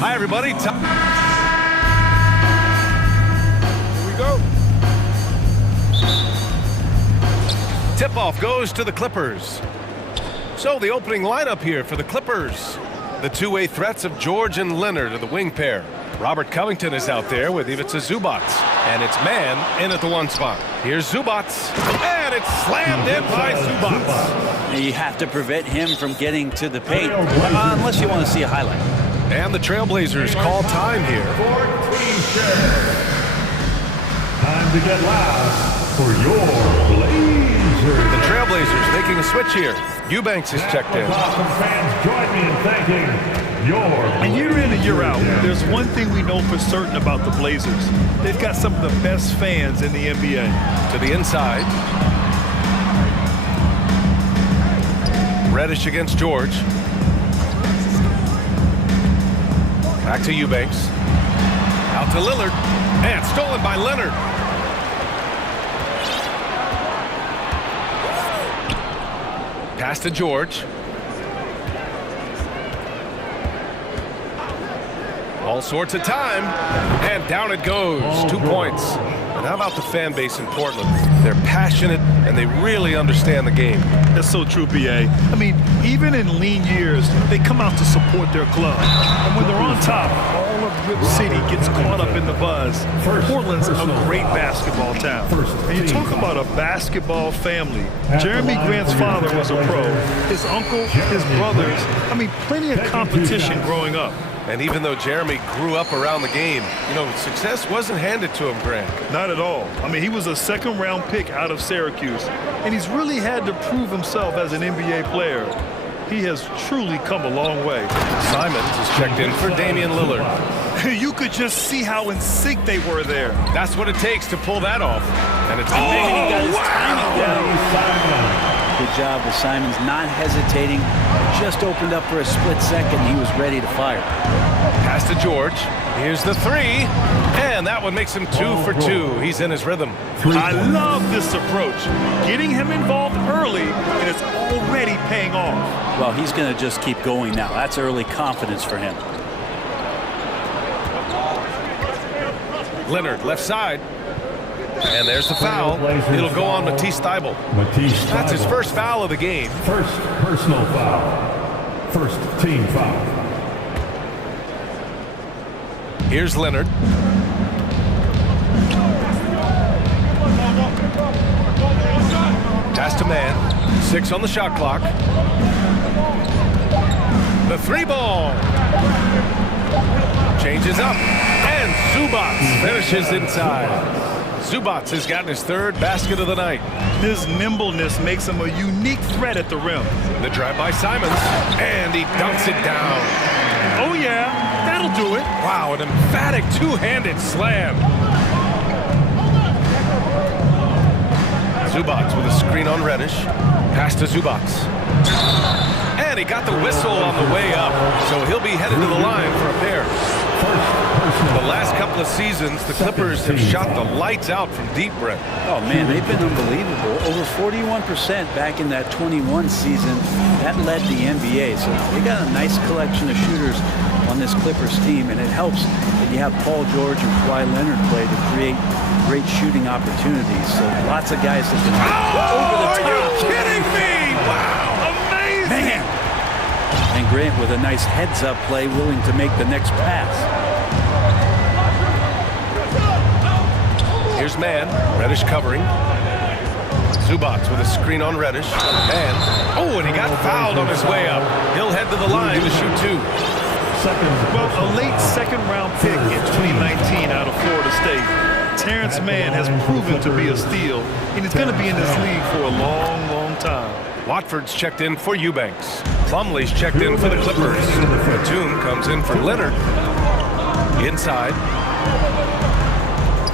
Hi, everybody. Here we go. Tip-off goes to the Clippers. So the opening lineup here for the Clippers. The two-way threats of George and Leonard are the wing pair. Robert Covington is out there with Ivica Zubac. And it's man in at the one spot. Here's Zubac. And it's slammed in by Zubac. You have to prevent him from getting to the paint, unless you want to see a highlight. And the Trailblazers call time here. Time to get loud for your Blazers. The Trailblazers making a switch here. Eubanks is checked in. Awesome fans, join me in thanking your And year in and year out, there's one thing we know for certain about the Blazers. They've got some of the best fans in the NBA. To the inside. Reddish against George. Back to Eubanks. Out to Lillard. And stolen by Leonard. Pass to George. All sorts of time. And down it goes. 2 points. And how about the fan base in Portland? They're passionate and they really understand the game. That's so true, B.A. I mean, even in lean years, they come out to support their club. And when they're on top, all of Rip City gets caught up in the buzz. Portland's a great basketball town. And you talk about a basketball family. Jeremy Grant's father was a pro. His uncle, his brothers. I mean, plenty of competition growing up. And even though Jeremy grew up around the game, you know, success wasn't handed to him, Grant. Not at all. I mean, he was a second-round pick out of Syracuse, and he's really had to prove himself as an NBA player. He has truly come a long way. Simons is checked in for Damian Lillard. You could just see how in sync they were there. That's what it takes to pull that off. And it's Good job with Simons not hesitating. Just opened up for a split second. He was ready to fire. Pass to George. Here's the three. And that one makes him 2 for 2. He's in his rhythm. I love this approach. Getting him involved early, and it's already paying off. Well, he's going to just keep going now. That's early confidence for him. Leonard, left side. And there's the foul. It'll go on Matisse Thybulle. That's his first foul of the game. First personal foul. First team foul. Here's Leonard. Pass to man. 6 on the shot clock. The three ball. Changes up. And Zubac finishes inside. Zubac has gotten his third basket of the night. His nimbleness makes him a unique threat at the rim. The drive by Simons, and he dunks it down. Oh yeah, that'll do it. Wow, an emphatic two-handed slam. Zubac with a screen on Reddish. Pass to Zubac. And he got the whistle on the way up, so he'll be headed to the line for a pair. The last couple of seasons, the Clippers have shot the lights out from deep, Brett. Oh, man, they've been unbelievable. Over 41% back in that 21 season. That led the NBA. So they got a nice collection of shooters on this Clippers team, and it helps that you have Paul George and Kawhi Leonard play to create great shooting opportunities. So lots of guys that can over the top. Are you kidding me? Wow, amazing. Man. And Grant with a nice heads-up play, willing to make the next pass. Here's man. Reddish covering. Zubac with a screen on Reddish. And he got fouled on his way up. He'll head to the line to shoot 2. Well, a late second-round pick in 2019 out of Florida State. Terrence Mann has proven to be a steal, and he's going to be in this league for a long, long time. Watford's checked in for Eubanks. Plumlee's checked in for the Clippers. Batum comes in for Leonard. Inside.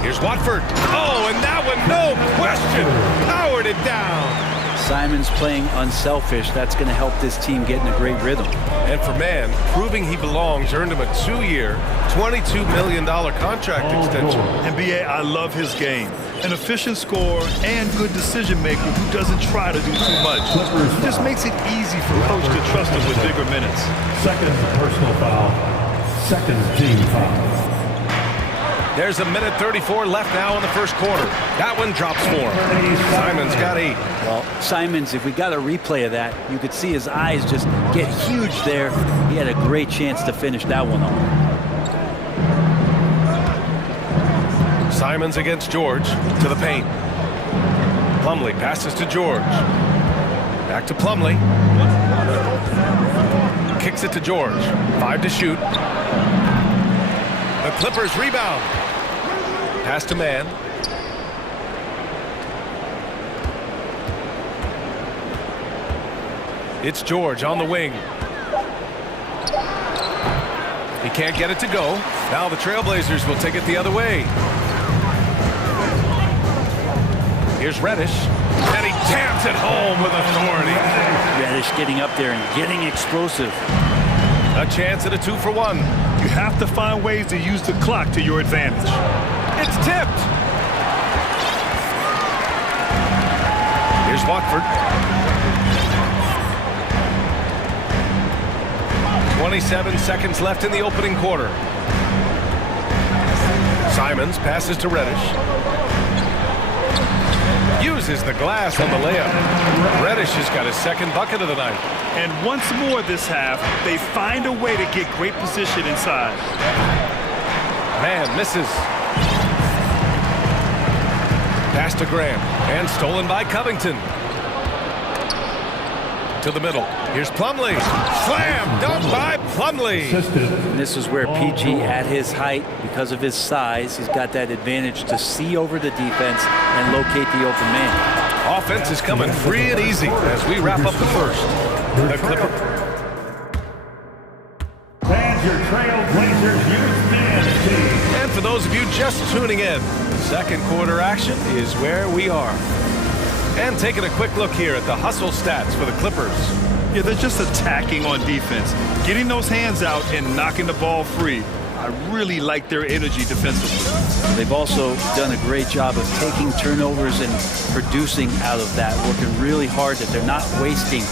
Here's Watford. Oh, and that one, no question, powered it down. Simons playing unselfish. That's going to help this team get in a great rhythm. And for Mann, proving he belongs, earned him a 2-year, $22 million contract extension. And B.A., I love his game. An efficient scorer and good decision maker who doesn't try to do too much. Just makes it easy for coach to trust him with bigger minutes. Second personal foul. Second team foul. There's a minute 34 left now in the first quarter. That one drops for him. Simons got 8. Well, Simons, if we got a replay of that, you could see his eyes just get huge there. He had a great chance to finish that one off. Simons against George to the paint. Plumlee passes to George. Back to Plumlee. Kicks it to George. 5 to shoot. The Clippers rebound. Pass to man. It's George on the wing. He can't get it to go. Now the Trailblazers will take it the other way. Here's Reddish. And he taps it home with authority. Reddish getting up there and getting explosive. A chance at a 2-for-1. You have to find ways to use the clock to your advantage. It's tipped. Here's Watford. 27 seconds left in the opening quarter. Simons passes to Reddish. Uses the glass on the layup. Reddish has got his second bucket of the night. And once more this half, they find a way to get great position inside. Man misses. Pass to Graham. And stolen by Covington. To the middle. Here's Plumlee. Slam dunk by Plumlee. And this is where PG, at his height, because of his size, he's got that advantage to see over the defense and locate the open man. Offense is coming free and easy as we wrap up the first. The Clipper. Fans, your Trailblazers youth men's team. And for those of you just tuning in, second quarter action is where we are. And taking a quick look here at the hustle stats for the Clippers. Yeah, they're just attacking on defense, getting those hands out and knocking the ball free. I really like their energy defensively. They've also done a great job of taking turnovers and producing out of that, working really hard that they're not wasting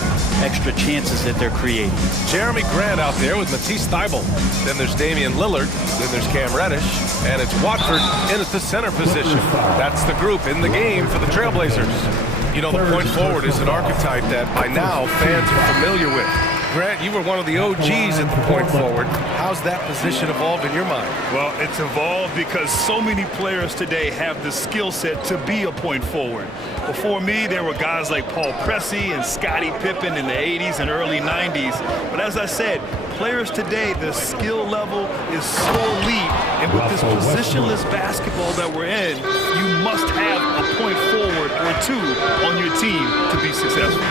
extra chances that they're creating. Jeremy Grant out there with Matisse Thybulle. Then there's Damian Lillard. Then there's Cam Reddish. And it's Watford in at the center position. That's the group in the game for the Trailblazers. You know, the point forward is an archetype that by now fans are familiar with. Grant, you were one of the OGs at the point forward. How's that position evolved in your mind? Well, it's evolved because so many players today have the skill set to be a point forward. Before me, there were guys like Paul Pressey and Scottie Pippen in the 80s and early 90s. But as I said, players today, the skill level is so elite. And with this positionless basketball that we're in, you must have a point forward or two on your team to be successful.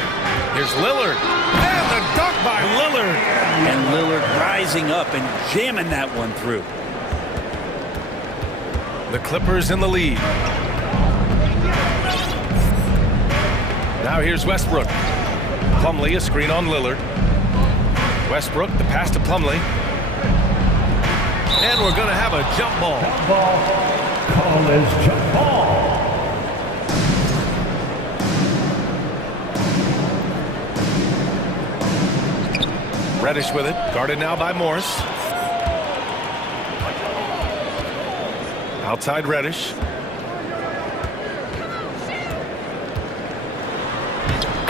Here's Lillard. And the dunk by Lillard. And Lillard rising up and jamming that one through. The Clippers in the lead. Now here's Westbrook. Plumlee, a screen on Lillard. Westbrook, the pass to Plumlee. And we're going to have a jump ball. Jump ball. Call is jump ball. Reddish with it, guarded now by Morris. Outside Reddish.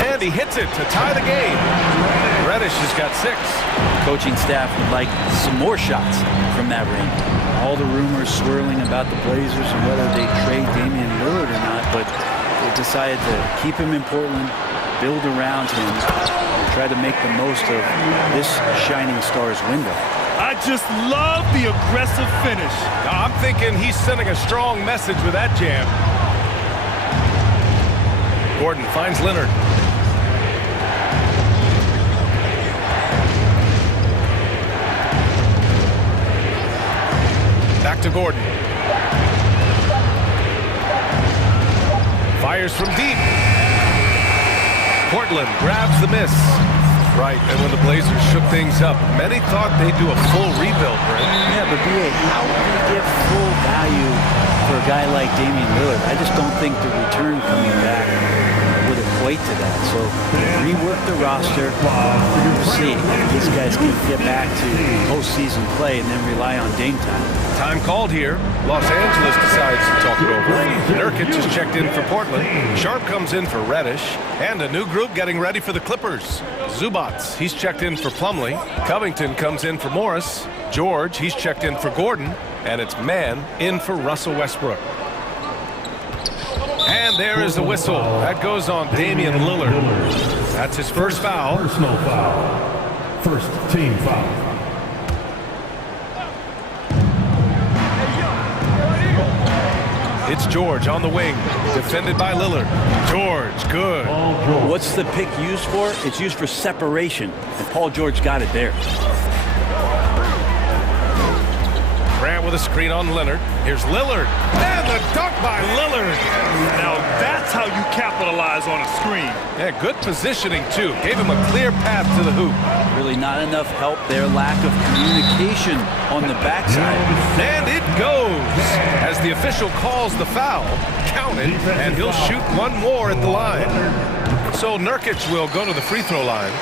And he hits it to tie the game. Reddish has got 6. Coaching staff would like some more shots from that range. All the rumors swirling about the Blazers and whether they trade Damian Lillard or not, but they decided to keep him in Portland, build around him, and try to make the most of this shining star's window. I just love the aggressive finish. Now, I'm thinking he's sending a strong message with that jam. Gordon finds Leonard. Back to Gordon. Fires from deep. Portland grabs the miss. Right, and when the Blazers shook things up, many thought they'd do a full rebuild, right? Yeah, but B.A., how would you get full value for a guy like Damian Lillard? I just don't think the return coming back would equate to that. So rework the roster, see if these guys can get back to postseason play and then rely on game time. Time called here. Los Angeles decides to talk it over. Nurkic is checked in for Portland. Sharp comes in for Reddish. And a new group getting ready for the Clippers. Zubats, he's checked in for Plumlee. Covington comes in for Morris. George, he's checked in for Gordon. And it's Mann in for Russell Westbrook. And there is the whistle. That goes on Damian Lillard. That's his first foul. Personal foul. First team foul. It's George on the wing, defended by Lillard. George, good. What's the pick used for? It's used for separation, and Paul George got it there. Grant with a screen on Leonard. Here's Lillard. And the dunk by Lillard. Now that's how you capitalize on a screen. Yeah, good positioning, too. Gave him a clear path to the hoop. Really not enough help there. Lack of communication on the backside. And it goes. As the official calls the foul, count it, and he'll shoot one more at the line. So Nurkic will go to the free throw line.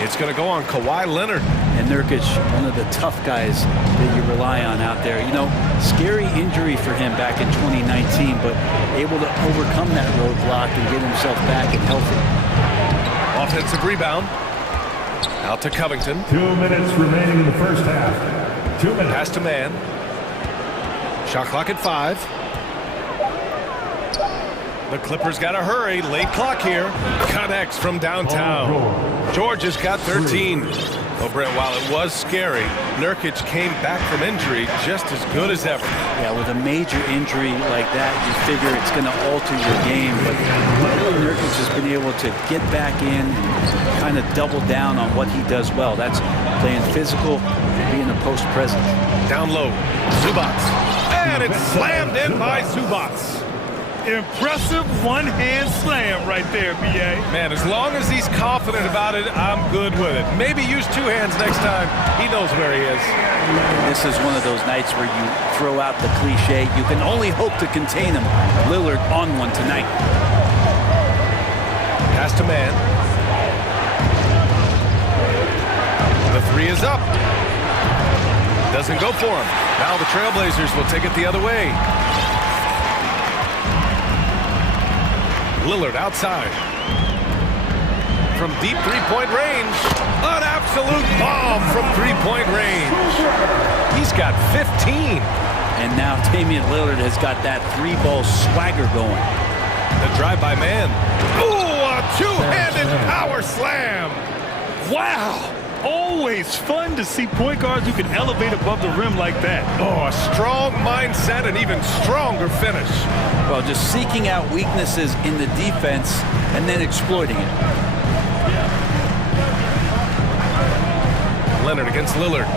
It's going to go on Kawhi Leonard. And Nurkic, one of the tough guys that you rely on out there. You know, scary injury for him back in 2019, but able to overcome that roadblock and get himself back and healthy. Offensive rebound. Out to Covington. 2 minutes remaining in the first half. 2 minutes. Pass to Mann. Shot clock at 5. The Clippers got to hurry. Late clock here. Connects from downtown. George has got 13. Well, Brent, while it was scary, Nurkic came back from injury just as good as ever. Yeah, with a major injury like that, you figure it's going to alter your game. But Nurkic has been able to get back in and kind of double down on what he does well. That's playing physical, being a post presence. Down low, Zubats. And it's slammed in by Zubats. Impressive one-hand slam right there, B.A. Man, as long as he's confident about it, I'm good with it. Maybe use 2 hands next time. He knows where he is. This is one of those nights where you throw out the cliche. You can only hope to contain him. Lillard on one tonight. Pass to Mann. The 3 is up. Doesn't go for him. Now the Trailblazers will take it the other way. Lillard outside. From deep three-point range. An absolute bomb from three-point range. He's got 15. And now Damian Lillard has got that 3-ball swagger going. The drive by Mann. Ooh, a two-handed power slam. Wow. Always fun to see point guards who can elevate above the rim like that. Oh, a strong mindset and even stronger finish. Well, just seeking out weaknesses in the defense and then exploiting it. Leonard against Lillard.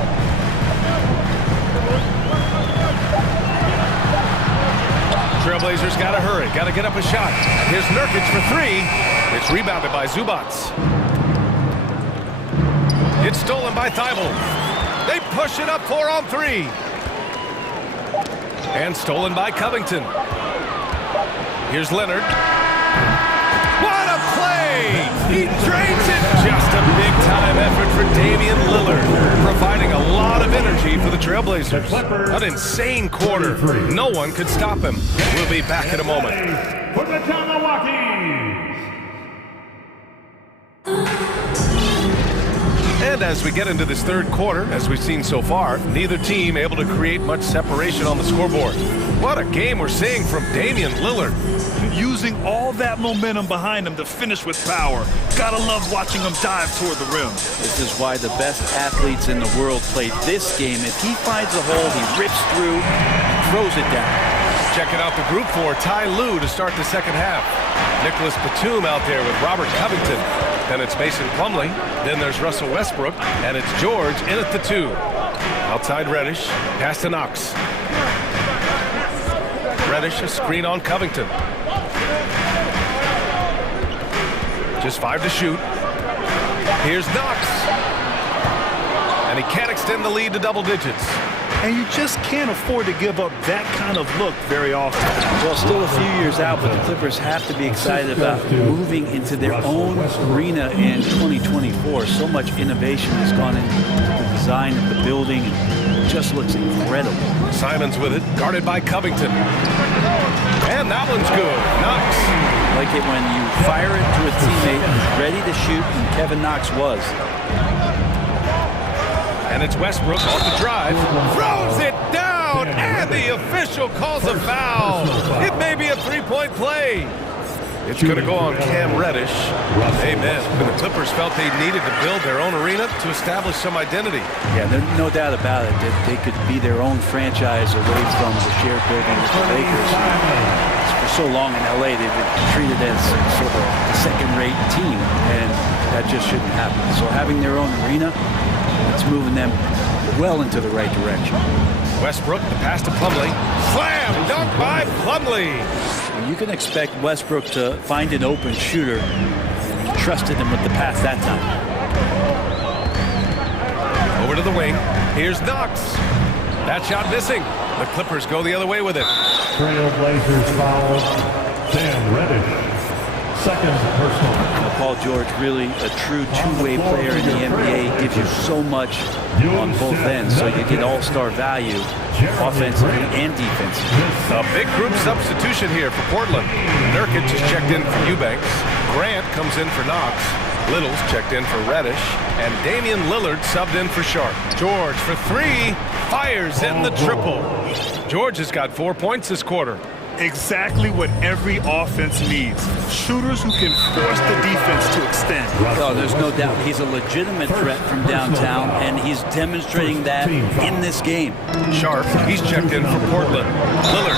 Trailblazers got to hurry, got to get up a shot. Here's Nurkic for 3. It's rebounded by Zubats. It's stolen by Thibault. They push it up 4 on 3. And stolen by Covington. Here's Leonard. What a play! He drains it. Just a big-time effort for Damian Lillard, providing a lot of energy for the Trailblazers. An insane quarter. No one could stop him. We'll be back in a moment. For the Milwaukee. And as we get into this third quarter, as we've seen so far, neither team able to create much separation on the scoreboard. What a game we're seeing from Damian Lillard. Using all that momentum behind him to finish with power. Gotta love watching him dive toward the rim. This is why the best athletes in the world play this game. If he finds a hole, he rips through and throws it down. Checking out the group for Ty Lue to start the second half. Nicholas Batum out there with Robert Covington. Then it's Mason Plumlee. Then there's Russell Westbrook. And it's George in at the 2. Outside Reddish. Pass to Knox. Reddish, a screen on Covington. Just 5 to shoot. Here's Knox. And he can't extend the lead to double digits. And you just can't afford to give up that kind of look very often. Well, still a few years out, but the Clippers have to be excited about moving into their own arena in 2024. So much innovation has gone into the design of the building, and it just looks incredible. Simons with it, guarded by Covington. And that one's good. Knox. Like it when you fire it to a teammate who's ready to shoot, and Kevin Knox was. And it's Westbrook off the drive. Throws it down, and the official calls a foul. It may be a three-point play. It's going to go on Cam Reddish. Amen. And the Clippers felt they needed to build their own arena to establish some identity. Yeah, there's no doubt about it that they could be their own franchise away from the shared building with the Lakers. For so long in LA, they've been treated as sort of a second-rate team, and that just shouldn't happen. So having their own arena, it's moving them well into the right direction. Westbrook, the pass to Plumlee. Slam dunk by Plumlee. You can expect Westbrook to find an open shooter, and he trusted him with the pass that time. Over to the wing. Here's Knox. That shot missing. The Clippers go the other way with it. Trailblazers foul. Cam Reddish. Second personal. Paul George, really a true two-way player in the NBA, gives you so much on both ends, so you get all-star value offensively and defensively. A big group substitution here for Portland. Nurkic is checked in for Eubanks. Grant comes in for Knox. Little's checked in for Reddish. And Damian Lillard subbed in for Sharp. George for three. Fires in the triple. George has got 4 points this quarter. Exactly what every offense needs. Shooters who can force the defense to extend. Oh, there's no doubt he's a legitimate threat from downtown, and he's demonstrating that in this game. Sharp, he's checked in for Portland. Lillard,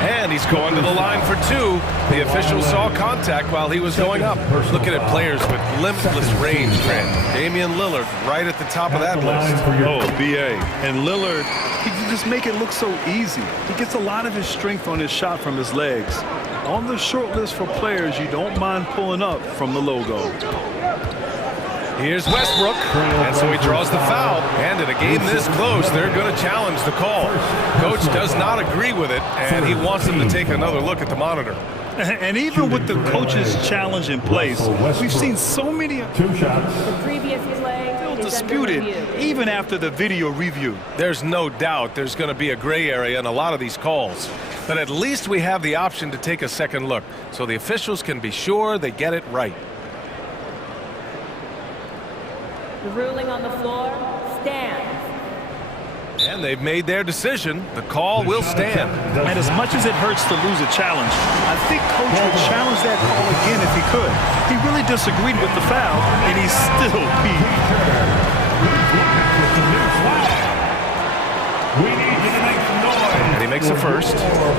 and he's going to the line for two. The official saw contact while he was going up. Looking at players with limitless range, Grant. Damian Lillard right at the top of that list. Oh, BA. And Lillard, he can just make it look so easy. He gets a lot of his strength on his shot from his legs. On the short list for players you don't mind pulling up from the logo. Here's Westbrook, and so he draws the foul. And in a game this close, they're going to challenge the call. Coach does not agree with it, and he wants them to take another look at the monitor. And even with the coach's challenge in place, we've seen so many The previous play still is disputed, under review. even after the video review. There's no doubt there's going to be a gray area in a lot of these calls. But at least we have the option to take a second look, so the officials can be sure they get it right. The ruling on the floor stands. And they've made their decision. The call will stand. And as much as it hurts to lose a challenge, I think Coach would challenge that call again if he could. He really disagreed with the foul, and he's still peeved. And he makes the first.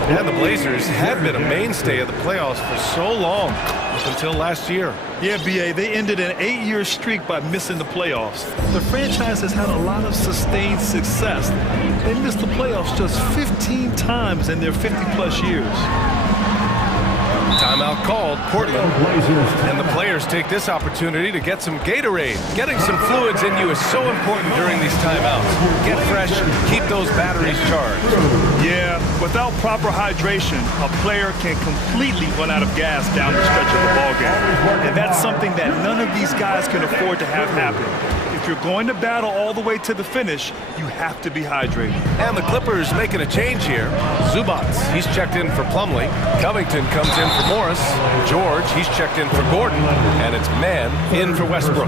And the Blazers have been a mainstay of the playoffs for so long, up until last year. Yeah, BA, they ended an 8-year streak by missing the playoffs. The franchise has had a lot of sustained success. They missed the playoffs just 15 times in their 50-plus years. Timeout called, Portland. And the players take this opportunity to get some Gatorade. Getting some fluids in you is so important during these timeouts. Get fresh, keep those batteries charged. Yeah, without proper hydration, a player can completely run out of gas down the stretch of the ballgame. And that's something that none of these guys can afford to have happen. If you're going to battle all the way to the finish, you have to be hydrated. And the Clippers making a change here. Zubac, he's checked in for Plumlee. Covington comes in for Morris. George, he's checked in for Gordon. And it's Mann in for Westbrook.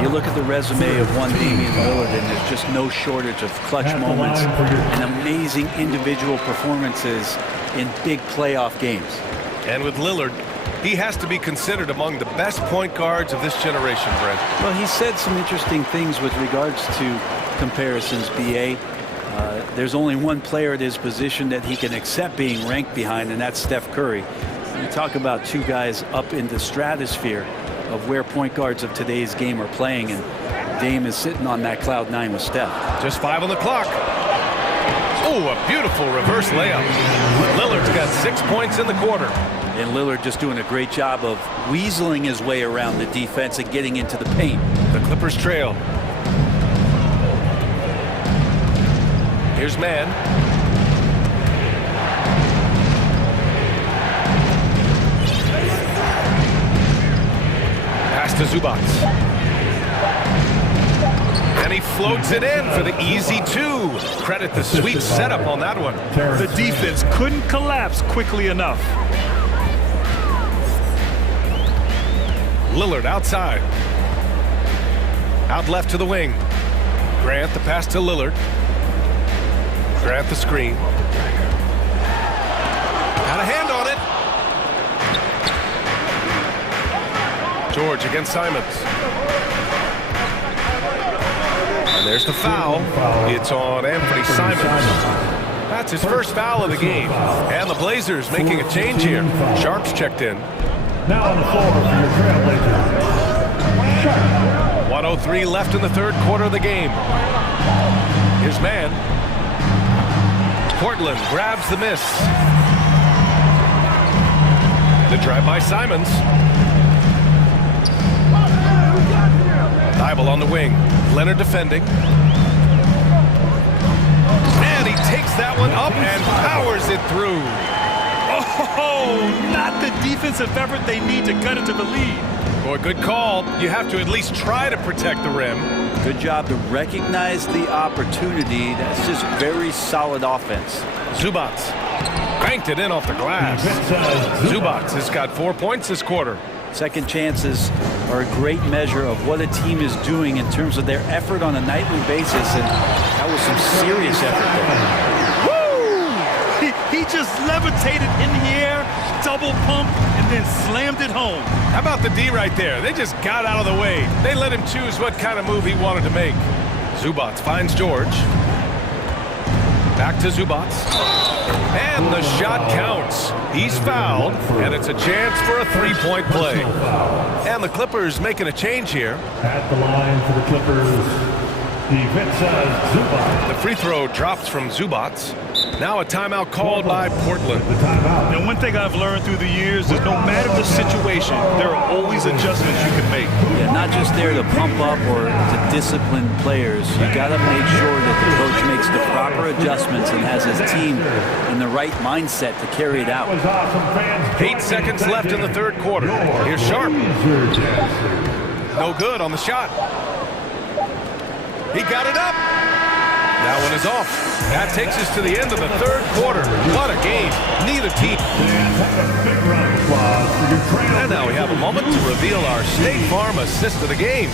You look at the resume of one Damian Lillard, and there's just no shortage of clutch moments and amazing individual performances in big playoff games. And with Lillard, he has to be considered among the best point guards of this generation, Brent. Well, he said some interesting things with regards to comparisons, BA. There's only one player at his position that he can accept being ranked behind, and that's Steph Curry. You talk about two guys up in the stratosphere of where point guards of today's game are playing, and Dame is sitting on that cloud nine with Steph. Just 5 on the clock. Oh, a beautiful reverse layup. Lillard's got 6 points in the quarter. And Lillard just doing a great job of weaseling his way around the defense and getting into the paint. The Clippers trail. Here's man. Pass to Zubats. And he floats it in for the easy 2. Credit the sweet setup on that one. The defense couldn't collapse quickly enough. Lillard outside. Out left to the wing. Grant the pass to Lillard. Grant the screen. Got a hand on it. George against Simons. And there's the foul. It's on Anthony Simons. That's his first foul of the game. And the Blazers making a change here. Sharp's checked in. Now on the floor for your Trailblazers. 1:03 left in the third quarter of the game. Here's man. Portland grabs the miss. The drive by Simons. Thibault on the wing. Leonard defending. And he takes that one up and powers it through. Oh, not the defensive effort they need to cut into the lead. Boy, good call. You have to at least try to protect the rim. Good job to recognize the opportunity. That's just very solid offense. Zubats banked it in off the glass. Zubats has got 4 points this quarter. Second chances are a great measure of what a team is doing in terms of their effort on a nightly basis, and that was some serious effort there. He just levitated in the air, double pump, and then slammed it home. How about the D right there? They just got out of the way. They let him choose what kind of move he wanted to make. Zubats finds George. Back to Zubats. And the shot counts. He's fouled, and it's a chance for a three-point play. And the Clippers making a change here. At the line for the Clippers, Zubats. The free throw drops from Zubats. Now a timeout called by Portland. And one thing I've learned through the years is no matter the situation, there are always adjustments you can make. Yeah, not just there to pump up or to discipline players. You got to make sure that the coach makes the proper adjustments and has his team in the right mindset to carry it out. 8 seconds left in the third quarter. Here's Sharp. No good on the shot. He got it up. That one is off. That takes us to the end of the third quarter. What a game. Neither team. And now we have a moment to reveal our State Farm assist of the game.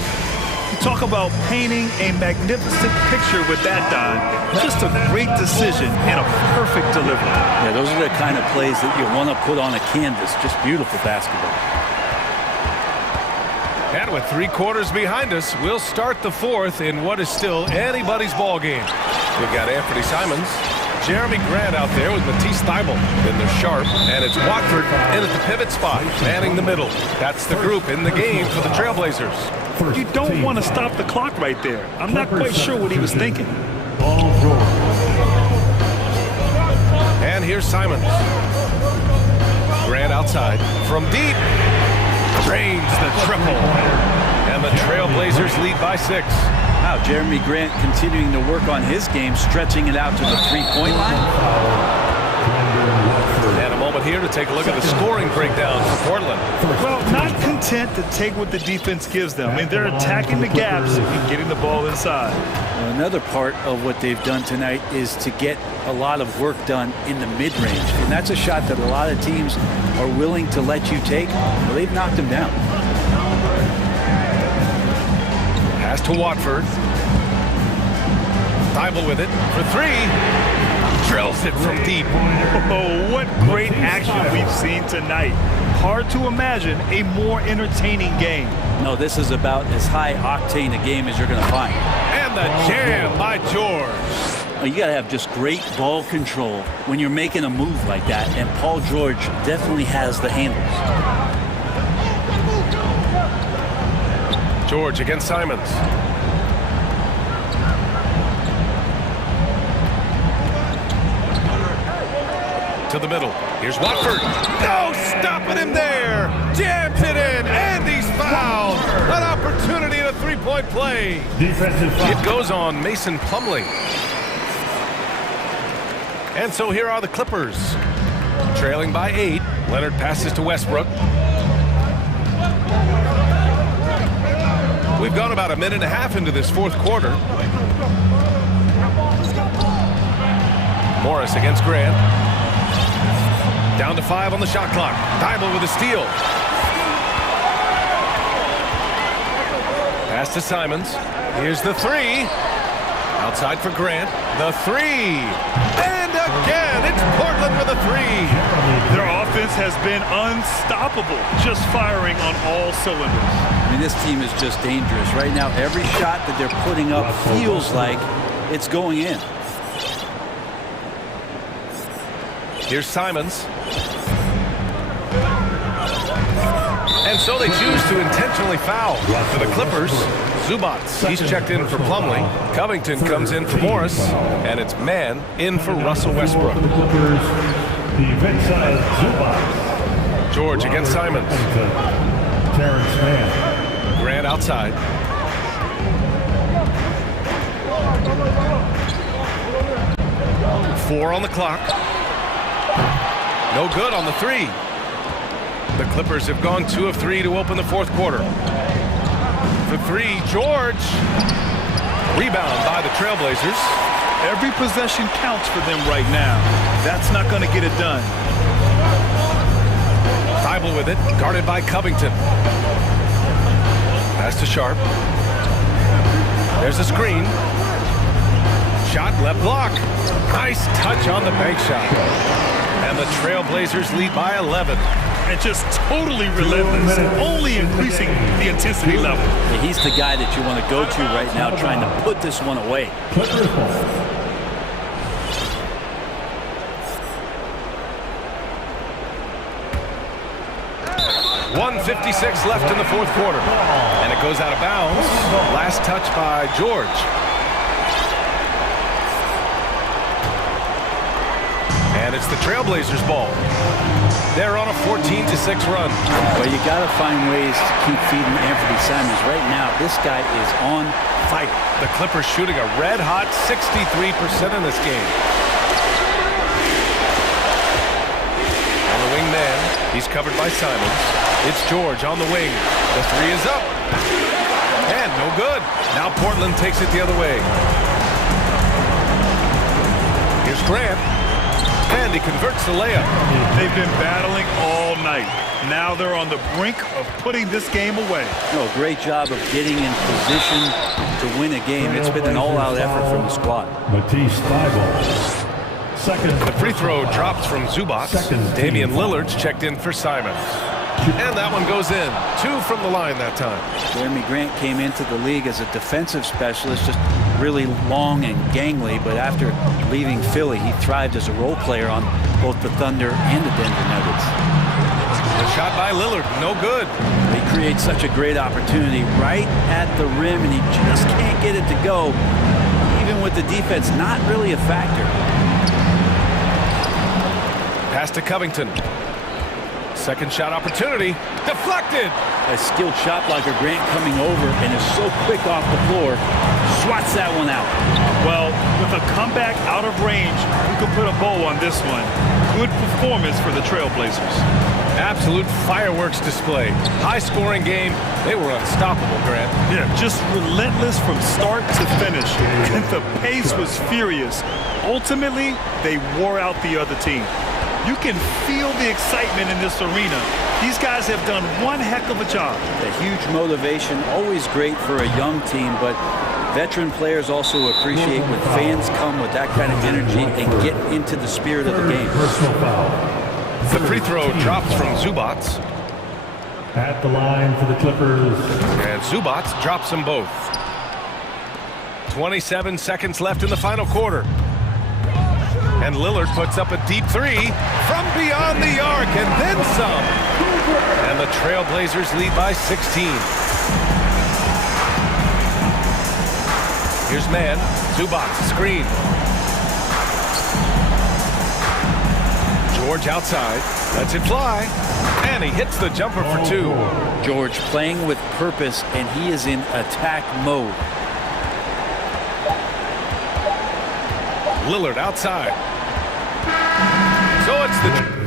You talk about painting a magnificent picture with that, Don. Just a great decision and a perfect delivery. Yeah, those are the kind of plays that you want to put on a canvas. Just beautiful basketball. And with 3 quarters behind us, we'll start the fourth in what is still anybody's ball game. We've got Anthony Simons, Jeremy Grant out there with Matisse Thibault. Then there's Sharp, and it's Watford in at the pivot spot, manning the middle. That's the group in the game for the Trailblazers. You don't want to stop the clock right there. I'm not quite sure what he was thinking. And here's Simons. Grant outside from deep. Drains the triple. And the Trailblazers lead by 6. Wow, Jeremy Grant continuing to work on his game, stretching it out to the three-point line. And a moment here to take a look at the scoring breakdown for Portland. Well, not content to take what the defense gives them. I mean, they're attacking the gaps and getting the ball inside. Well, another part of what they've done tonight is to get a lot of work done in the mid-range. And that's a shot that a lot of teams are willing to let you take. Well, they've knocked them down. Pass to Watford. Thibault with it for 3. Drills it from deep. Oh, what great action we've seen tonight. Hard to imagine a more entertaining game. No, this is about as high octane a game as you're going to find. And the jam by George. You got to have just great ball control when you're making a move like that, and Paul George definitely has the handles. George against Simons. To the middle. Here's Watford. No, stopping him there. Jams it in, and he's fouled. An opportunity in a three-point play. Defensive foul. It goes on Mason Plumlee. And so here are the Clippers. Trailing by 8. Leonard passes to Westbrook. We've gone about a minute and a half into this fourth quarter. Morris against Grant. Down to 5 on the shot clock. Thibault with a steal. Pass to Simons. Here's the 3. Outside for Grant. The 3. And again, it's Portland with a 3. Their offense has been unstoppable, just firing on all cylinders. I mean, this team is just dangerous. Right now, every shot that they're putting up feels like it's going in. Here's Simons. And so they choose to intentionally foul. For the Clippers, Zubac, he's checked in for Plumlee. Covington comes in for Morris. And it's man in for Russell Westbrook. George against Simons. Terrence Mann. Grant outside. Four on the clock. No good on the 3. The Clippers have gone 2 of 3 to open the fourth quarter. For 3, George. Rebound by the Trailblazers. Every possession counts for them right now. That's not going to get it done. Thibault with it, guarded by Covington. Pass to Sharp. There's a screen. Shot left block. Nice touch on the bank shot. And the Trailblazers lead by 11. And just totally relentless, only increasing the intensity level. Yeah, he's the guy that you want to go to right now, trying to put this one away. 1:56 left in the fourth quarter. And it goes out of bounds. Last touch by George. And it's the Trailblazers' ball. They're on a 14-6 run. Well, you got to find ways to keep feeding Anthony Simons. Right now, this guy is on fire. The Clippers shooting a red-hot 63% in this game. And the wingman, he's covered by Simons. It's George on the wing. The 3 is up. And no good. Now Portland takes it the other way. Here's Grant. And he converts the layup. They've been battling all night. Now they're on the brink of putting this game away. No, great job of getting in position to win a game. It's been an all-out effort from the squad. Matisse Thibault. Second. The free throw drops from Zubac. Damian Lillard's checked in for Simons. And that one goes in. 2 from the line that time. Jeremy Grant came into the league as a defensive specialist, just really long and gangly, but after leaving Philly, he thrived as a role player on both the Thunder and the Denver Nuggets. The shot by Lillard, no good. He creates such a great opportunity right at the rim, and he just can't get it to go, even with the defense not really a factor. Pass to Covington. Second shot opportunity. Deflected. A skilled shot blocker, Grant coming over and is so quick off the floor. Swats that one out. Well, with a comeback out of range, you can put a bow on this one. Good performance for the Trailblazers. Absolute fireworks display. High-scoring game. They were unstoppable, Grant. Yeah, just relentless from start to finish. And the pace was furious. Ultimately, they wore out the other team. You can feel the excitement in this arena. These guys have done one heck of a job. A huge motivation, always great for a young team, but veteran players also appreciate when fans come with that kind of energy and get into the spirit of the game. The free throw drops from Zubac. At the line for the Clippers. And Zubac drops them both. 27 seconds left in the final quarter. And Lillard puts up a deep 3 from beyond the arc and then some. And the Trailblazers lead by 16. Here's man. Zubac, screen. George outside. Lets it fly. And he hits the jumper for 2. George playing with purpose, and he is in attack mode. Lillard outside. Now it's the...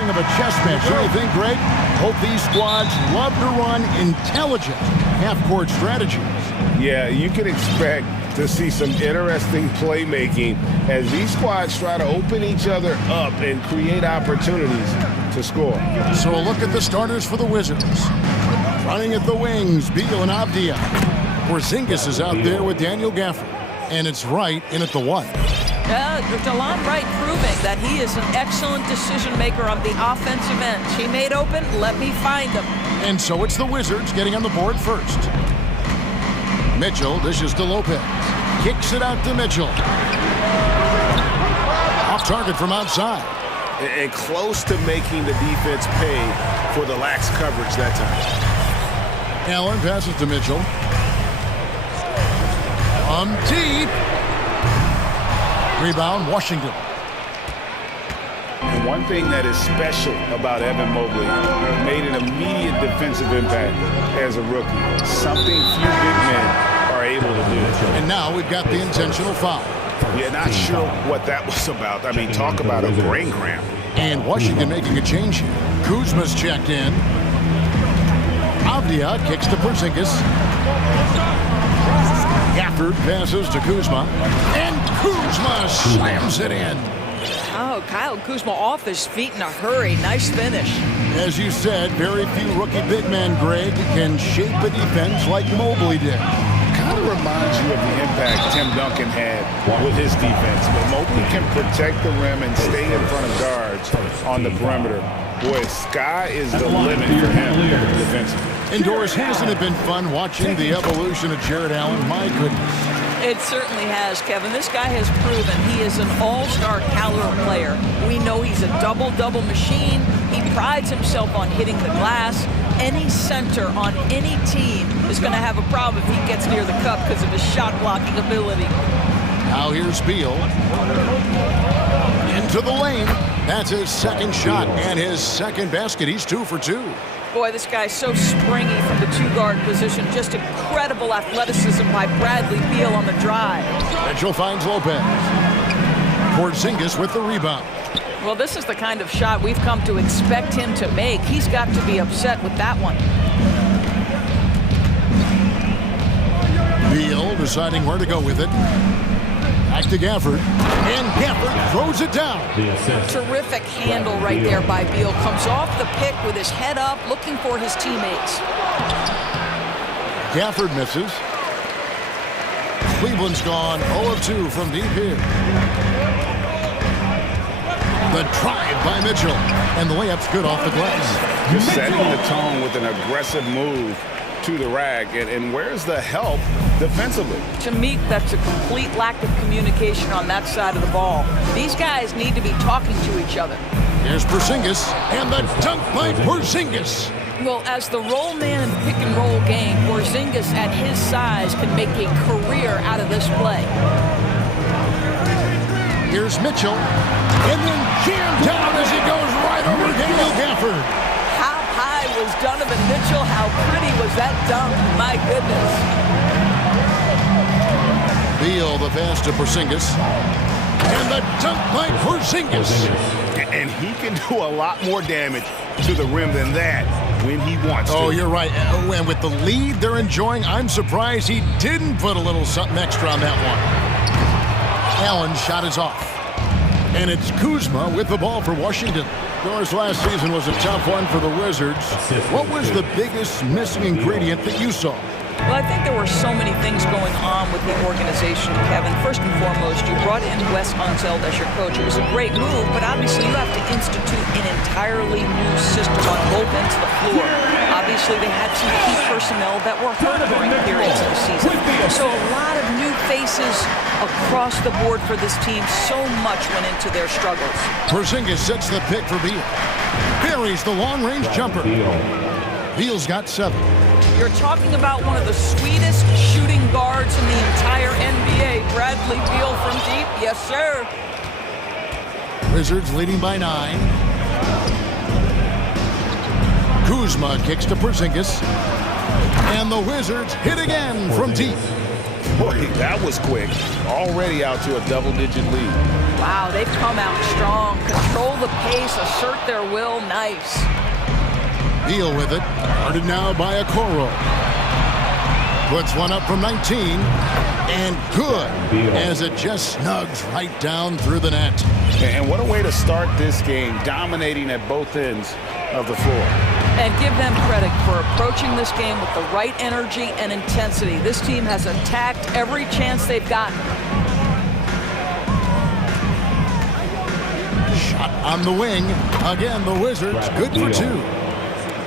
something of a chess match, don't you think, Greg? Hope these squads love to run intelligent half-court strategies. Yeah, you can expect to see some interesting playmaking as these squads try to open each other up and create opportunities to score. So a look at the starters for the Wizards. Running at the wings, Beal and Avdia. Porzingis is out there with Daniel Gafford. And it's Wright in at the 1. DeLon Wright proving that he is an excellent decision maker on the offensive end. He made open, let me find him. And so it's the Wizards getting on the board first. Mitchell dishes to Lopez. Kicks it out to Mitchell. Off target from outside. And close to making the defense pay for the lax coverage that time. Allen passes to Mitchell. Deep. Rebound, Washington. And one thing that is special about Evan Mobley, made an immediate defensive impact as a rookie. Something few big men are able to do. And now we've got the intentional foul. Yeah, not sure what that was about. I mean, talk about a brain cramp. And Washington making a change here. Kuzma's checked in. Avdia kicks to Porzingis. Gafford passes to Kuzma. And Kuzma slams it in. Oh, Kyle Kuzma off his feet in a hurry. Nice finish. As you said, very few rookie big men, Greg, can shape a defense like Mobley did. Kind of reminds you of the impact Tim Duncan had with his defense. But Mobley can protect the rim and stay in front of guards on the perimeter. Boy, sky is the limit for him defensively. Indoors, hasn't it been fun watching the evolution of Jared Allen? My goodness. It certainly has, Kevin. This guy has proven he is an all-star caliber player. We know he's a double-double machine. He prides himself on hitting the glass. Any center on any team is going to have a problem if he gets near the cup because of his shot-blocking ability. Now here's Beal. Into the lane. That's his second shot and his second basket. He's 2 for 2. Boy, this guy's so springy from the two-guard position. Just incredible athleticism by Bradley Beal on the drive. Mitchell finds Lopez. Porzingis with the rebound. Well, this is the kind of shot we've come to expect him to make. He's got to be upset with that one. Beal deciding where to go with it. Back to Gafford. And Gafford throws it down. Terrific handle right there by Beal. Comes off the pick with his head up, looking for his teammates. Gafford misses. Cleveland's gone 0 of 2 from deep here. The drive by Mitchell. And the layup's good off the glass. Just setting the tone with an aggressive move to the rack. And where's the help defensively? To me, that's a complete lack of communication on that side of the ball. These guys need to be talking to each other. Here's Porzingis, and the dunk by Porzingis. Well, as the roll man in pick and roll game, Porzingis at his size can make a career out of this play. Here's Mitchell, and then jammed down as he goes right over Daniel Gafford. How high was Donovan Mitchell? How pretty was that dunk? My goodness. Beal the pass to Porzingis. And the dunk by Porzingis. And he can do a lot more damage to the rim than that when he wants to. Oh, you're right. And with the lead they're enjoying, I'm surprised he didn't put a little something extra on that one. Allen's shot is off. And it's Kuzma with the ball for Washington. Doris, last season was a tough one for the Wizards. What was the biggest missing ingredient that you saw? Well, I think there were so many things going on with the organization, Kevin. First and foremost, you brought in Wes Unseld as your coach. It was a great move, but obviously you have to institute an entirely new system on both ends of the floor. Obviously, they had some key personnel that were hurt during periods of the season. So a lot of new faces across the board for this team. So much went into their struggles. Porzingis sets the pick for Beal. Buries the long-range jumper. Beal's got 7. You're talking about one of the sweetest shooting guards in the entire NBA. Bradley Beal from deep. Yes, sir. Wizards leading by 9. Kuzma kicks to Porzingis. And the Wizards hit again from deep. Boy, that was quick. Already out to a double-digit lead. Wow, they've come out strong. Control the pace, assert their will. Nice. Deal with it. Guarded now by Okoro. Puts one up from 19. And good, as it just snugs right down through the net. And what a way to start this game, dominating at both ends of the floor. And give them credit for approaching this game with the right energy and intensity. This team has attacked every chance they've gotten. Shot on the wing. Again, the Wizards good for two.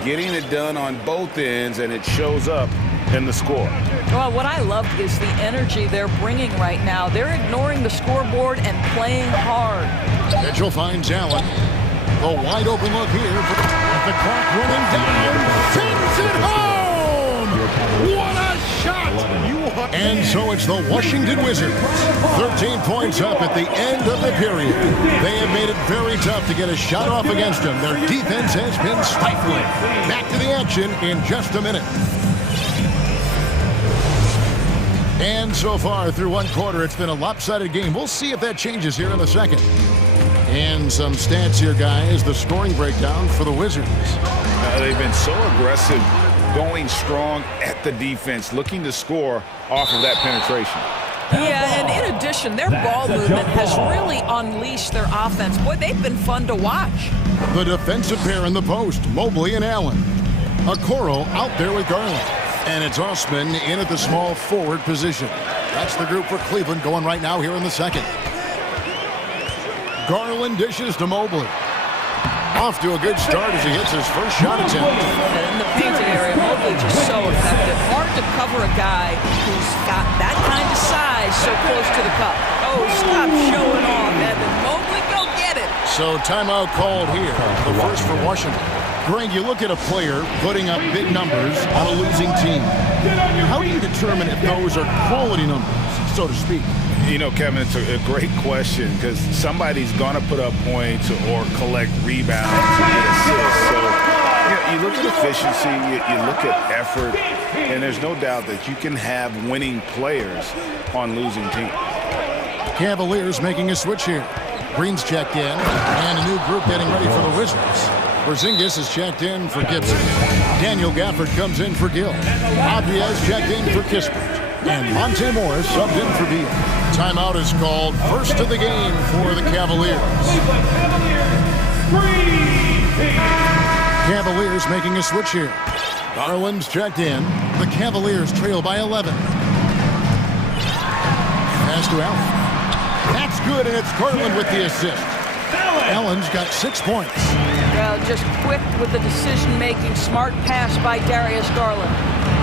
Getting it done on both ends, and it shows up in the score. Well, what I love is the energy they're bringing right now. They're ignoring the scoreboard and playing hard. Mitchell finds Allen. The wide open look here. The clock running down. Sends it home! What a shot! And so it's the Washington Wizards. 13 points up at the end of the period. They have made it very tough to get a shot off against them. Their defense has been stifling. Back to the action in just a minute. And so far through one quarter, it's been a lopsided game. We'll see if that changes here in the second. And some stats here, guys. The scoring breakdown for the Wizards. They've been so aggressive, going strong at the defense, looking to score off of that penetration. Yeah, and in addition, their ball movement has really unleashed their offense. Boy, they've been fun to watch. The defensive pair in the post, Mobley and Allen. Okoro out there with Garland. And it's Osman in at the small forward position. That's the group for Cleveland going right now here in the second. Garland dishes to Mobley. Off to a good start as he hits his first shot attempt. And in the painted area, Mobley just so effective. Hard to cover a guy who's got that kind of size so close to the cup. Oh, stop showing off, Evan. Mobley, go get it. So timeout called here. The first for Washington. Greg, you look at a player putting up big numbers on a losing team. How do you determine if those are quality numbers, so to speak? You know, Kevin, it's a great question because somebody's going to put up points or collect rebounds or get assists. So you look at efficiency, you look at effort, and there's no doubt that you can have winning players on losing teams. Cavaliers making a switch here. Green's checked in, and a new group getting ready for the Wizards. Porzingis is checked in for Gibson. Daniel Gafford comes in for Gill. Abiez checked in for Kispert. And Monte Morris subbed in for Beal. Timeout is called. First of the game for the Cavaliers. Cavaliers making a switch here. Garland's checked in. The Cavaliers trail by 11. Pass to Allen. That's good, and it's Garland with the assist. Allen's got 6 points. Well, just quick with the decision-making, smart pass by Darius Garland.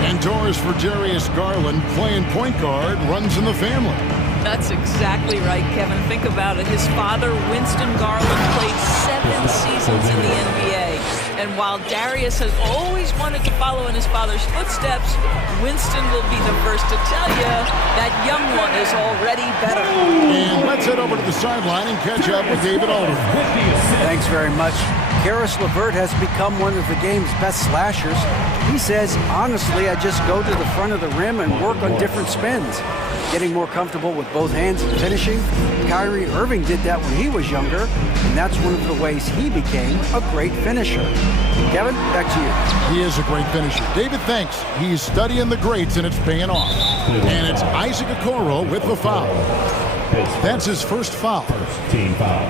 Indoors for Darius Garland, playing point guard, runs in the family. That's exactly right, Kevin. Think about it. His father, Winston Garland, played 7 seasons in the NBA. And while Darius has always wanted to follow in his father's footsteps, Winston will be the first to tell you that young one is already better. And let's head over to the sideline and catch up with David Alderman. Thanks very much. Karis LeVert has become one of the game's best slashers. He says, honestly, I just go to the front of the rim and work on different spins. Getting more comfortable with both hands and finishing. Kyrie Irving did that when he was younger, and that's one of the ways he became a great finisher. Kevin, back to you. He is a great finisher. David, thanks. He's studying the greats, and it's paying off. And it's Isaac Okoro with the foul. That's his first foul. Team foul.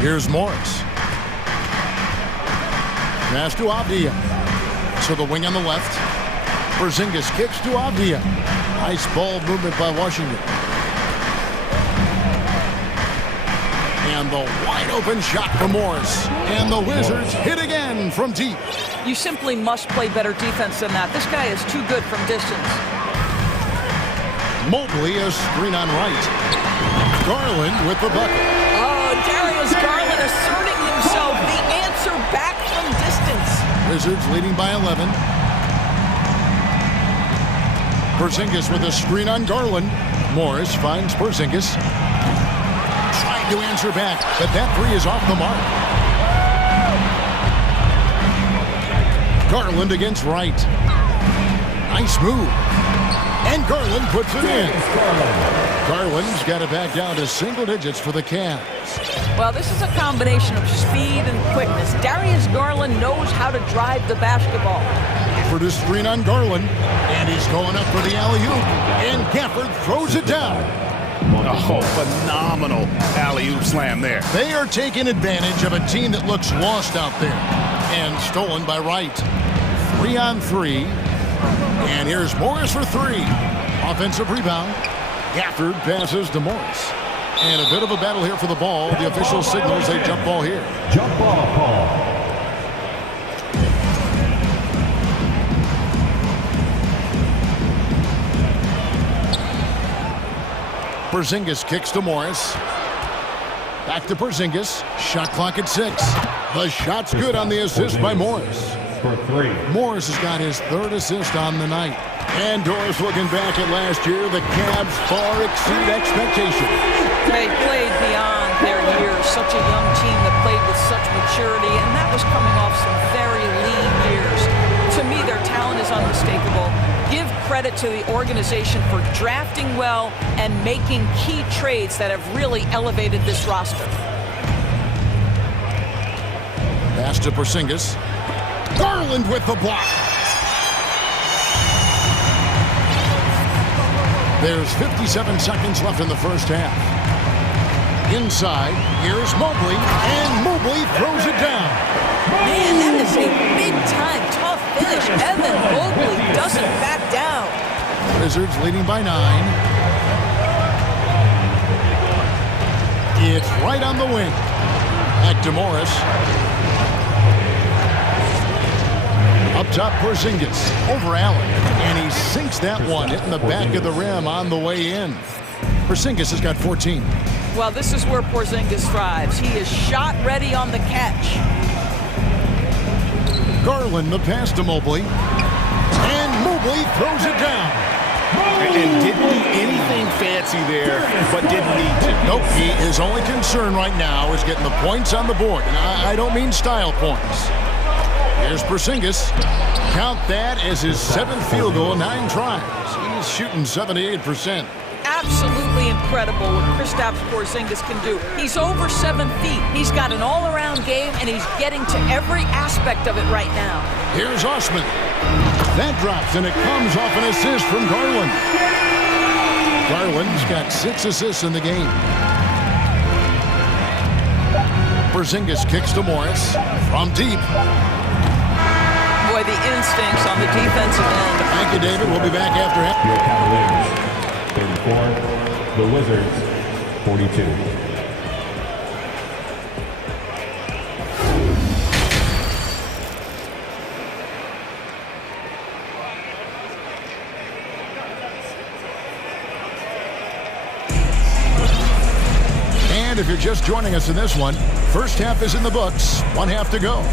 Here's Morris. Pass to Avdia. To the wing on the left. Porzingis kicks to Avdia. Nice ball movement by Washington. And the wide open shot for Morris. And the Wizards hit again from deep. You simply must play better defense than that. This guy is too good from distance. Mobley a screen on right. Garland with the bucket. Darius Garland asserting himself, the answer back from distance. Wizards leading by 11. Porzingis with a screen on Garland. Morris finds Porzingis. Trying to answer back, but that three is off the mark. Garland against Wright. Nice move. And Garland puts it in. Garland's got it back down to single digits for the Cavs. Well, this is a combination of speed and quickness. Darius Garland knows how to drive the basketball. For the screen on Garland. And he's going up for the alley-oop. And Gafford throws it down. Oh, phenomenal alley-oop slam there. They are taking advantage of a team that looks lost out there. And stolen by Wright. 3-on-3. And here's Morris for 3. Offensive rebound. Gafford passes to Morris. And a bit of a battle here for the ball. The official signals a jump ball here. Jump ball call. Porzingis kicks to Morris. Back to Porzingis. Shot clock at 6. The shot's good on the assist by Morris. For 3. Morris has got his 3rd assist on the night. And Doris looking back at last year, the Cavs far exceed expectations. They played beyond their years. Such a young team that played with such maturity, and that was coming off some very lean years. To me, their talent is unmistakable. Give credit to the organization for drafting well and making key trades that have really elevated this roster. Pass to Porzingis. Garland with the block. There's 57 seconds left in the first half. Inside, here's Mobley, and Mobley throws it down. Man, that is a big-time tough finish. Evan Mobley doesn't back down. Wizards leading by 9. It's right on the wing. Back to Morris. Up top, Porzingis over Allen, and he sinks that one, hitting the back of the rim on the way in. Porzingis has got 14. Well, this is where Porzingis thrives. He is shot ready on the catch. Garland, the pass to Mobley, and Mobley throws it down. And didn't do anything fancy there, but didn't need to. Nope, his only concern right now is getting the points on the board, and I don't mean style points. Here's Porzingis. Count that as his 7th field goal, 9 tries. He's shooting 78%. Absolutely incredible what Kristaps Porzingis can do. He's over 7 feet. He's got an all-around game, and he's getting to every aspect of it right now. Here's Osman. That drops, and it comes off an assist from Garland. Garland's got 6 assists in the game. Porzingis kicks to Morris from deep. Boy, the instincts on the defensive end. Thank you, David. We'll be back after half. Your Cavaliers, 34. The Wizards, 42. And if you're just joining us in this one, first half is in the books, 1 half to go.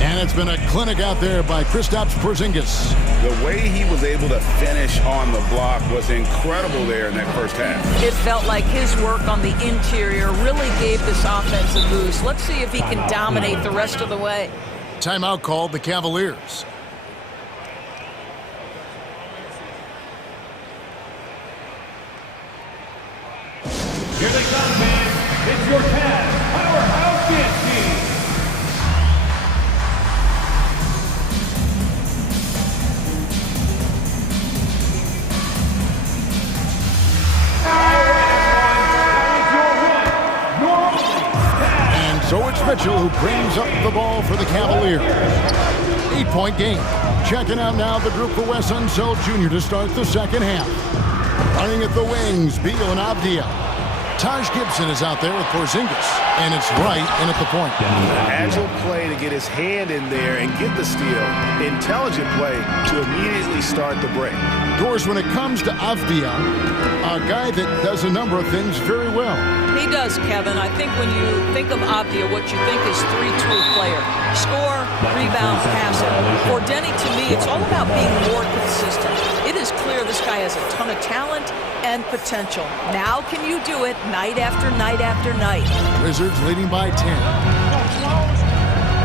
And it's been a clinic out there by Kristaps Porzingis. The way he was able to finish on the block was incredible there in that first half. It felt like his work on the interior really gave this offense a boost. Let's see if he can dominate the rest of the way. Timeout called the Cavaliers. Here they come, man. It's your Cavs Powerhouse Dance Team. And so it's Mitchell who brings up the ball for the Cavaliers. 8-point game. Checking out now the group for Wes Unseld Jr. to start the second half. Running at the wings, Beal and Avdia. Taj Gibson is out there with Porzingis, and it's right in at the point. Agile play to get his hand in there and get the steal. Intelligent play to immediately start the break. Doors, when it comes to Avdia, a guy that does a number of things very well. He does, Kevin. I think when you think of Avdia, what you think is 3-tool player. Score, rebound, pass it. For Denny, to me, it's all about being more consistent. It is clear this guy has a ton of talent and potential. Now can you do it night after night after night? Wizards leading by 10.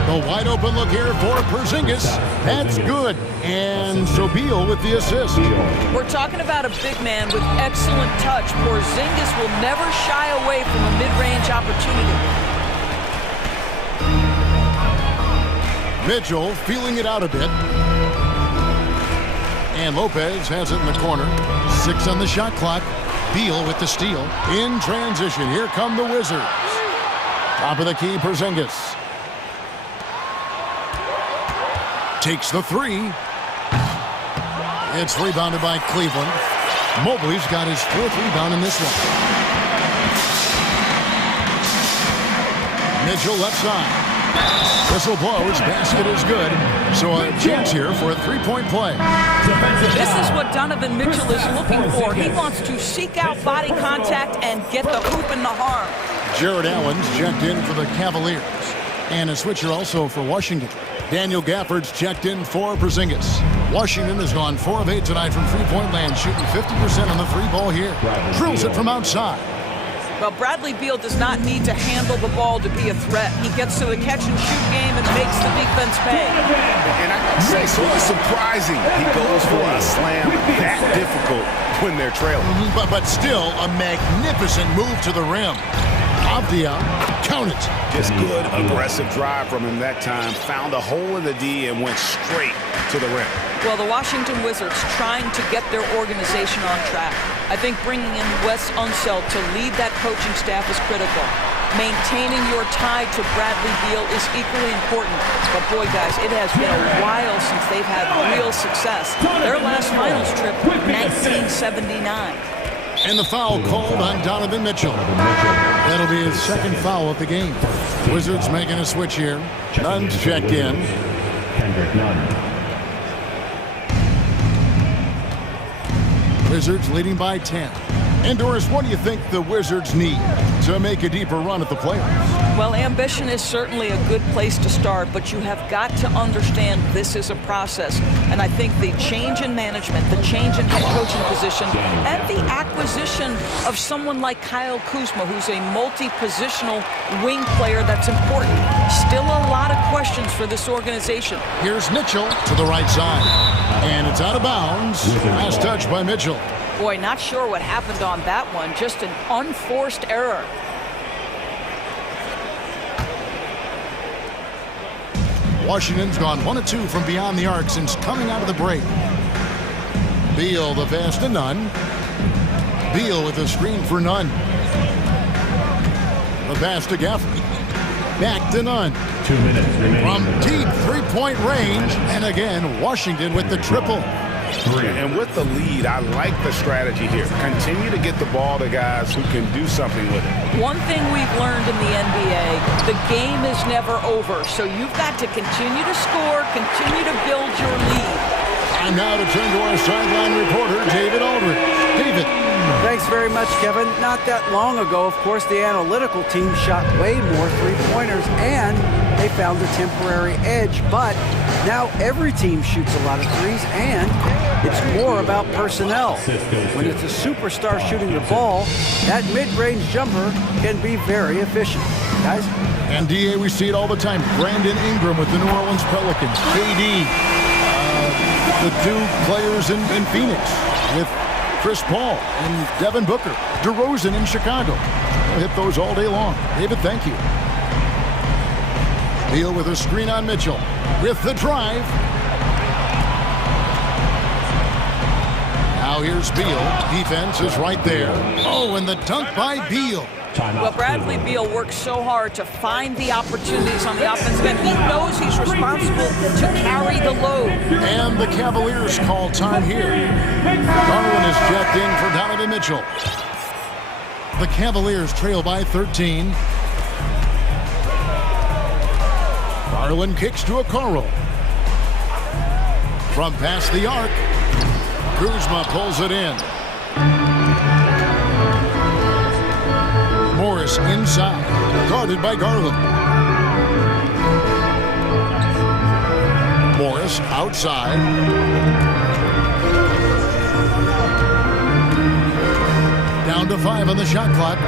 The wide open look here for Porzingis. That's good. And so Beal with the assist. We're talking about a big man with excellent touch. Porzingis will never shy away from a mid-range opportunity. Mitchell feeling it out a bit. And Lopez has it in the corner. 6 on the shot clock. Beal with the steal. In transition, here come the Wizards. Top of the key, Porzingis. Takes the 3. It's rebounded by Cleveland. Mobley's got his 4th rebound in this one. Mitchell left side. Whistle blows, basket is good. So a chance here for a 3-point play. This is what Donovan Mitchell is looking for. He wants to seek out body contact and get the hoop in the harm. Jared Allen's checked in for the Cavaliers. And a switcher also for Washington. Daniel Gafford's checked in for Porzingis. Washington has gone 4 of 8 tonight from three-point land, shooting 50% on the 3-ball here. Drills it from outside. Well, Bradley Beal does not need to handle the ball to be a threat. He gets to the catch-and-shoot game and makes the defense pay. And I say sort of surprising he goes for a slam that difficult when they're trailing. But still a magnificent move to the rim. Avdia, count it. Just good, aggressive drive from him that time. Found a hole in the D and went straight to the rim. Well, the Washington Wizards trying to get their organization on track. I think bringing in Wes Unseld to lead that coaching staff is critical. Maintaining your tie to Bradley Beal is equally important. But boy, guys, it has been a while since they've had real success. Their last finals trip, 1979. And the foul called on Donovan Mitchell. That'll be his 2nd foul of the game. Wizards making a switch here. Nunn's checked in. Kendrick Nunn. Wizards leading by 10. And Doris, what do you think the Wizards need to make a deeper run at the playoffs? Well, ambition is certainly a good place to start, but you have got to understand this is a process. And I think the change in management, the change in head coaching position, and the acquisition of someone like Kyle Kuzma, who's a multi-positional wing player that's important. Still a lot of questions for this organization. Here's Mitchell to the right side. And it's out of bounds. Last touch by Mitchell. Boy, not sure what happened on that one. Just an unforced error. Washington's gone 1 of 2 from beyond the arc since coming out of the break. Beal the pass to Nunn. Beal with a screen for Nunn. The pass to Gafford. Back to Nunn. 2 minutes remaining. From deep 3-point range. And again, Washington with the triple. And with the lead, I like the strategy here. Continue to get the ball to guys who can do something with it. One thing we've learned in the NBA, the game is never over. So you've got to continue to score, continue to build your lead. And now to turn to our sideline reporter, David Aldridge. David. Thanks very much, Kevin. Not that long ago, of course, the analytical team shot way more three-pointers, and they found a temporary edge. But now every team shoots a lot of threes, and it's more about personnel. When it's a superstar shooting the ball, that mid-range jumper can be very efficient. Guys? And, D.A., we see it all the time. Brandon Ingram with the New Orleans Pelicans. KD, the 2 players in Phoenix with Chris Paul and Devin Booker. DeRozan in Chicago. We'll hit those all day long. David, thank you. Beal with a screen on Mitchell. With the drive. Now here's Beal. Defense is right there. Oh, and the dunk by Beal. Well, Bradley Beal works so hard to find the opportunities on the offensive end. He knows he's responsible to carry the load. And the Cavaliers call time here. Garland is checked in for Donovan Mitchell. The Cavaliers trail by 13. Garland kicks to Okoro. From past the arc, Kuzma pulls it in. Morris inside, guarded by Garland. Morris outside. Down to 5 on the shot clock.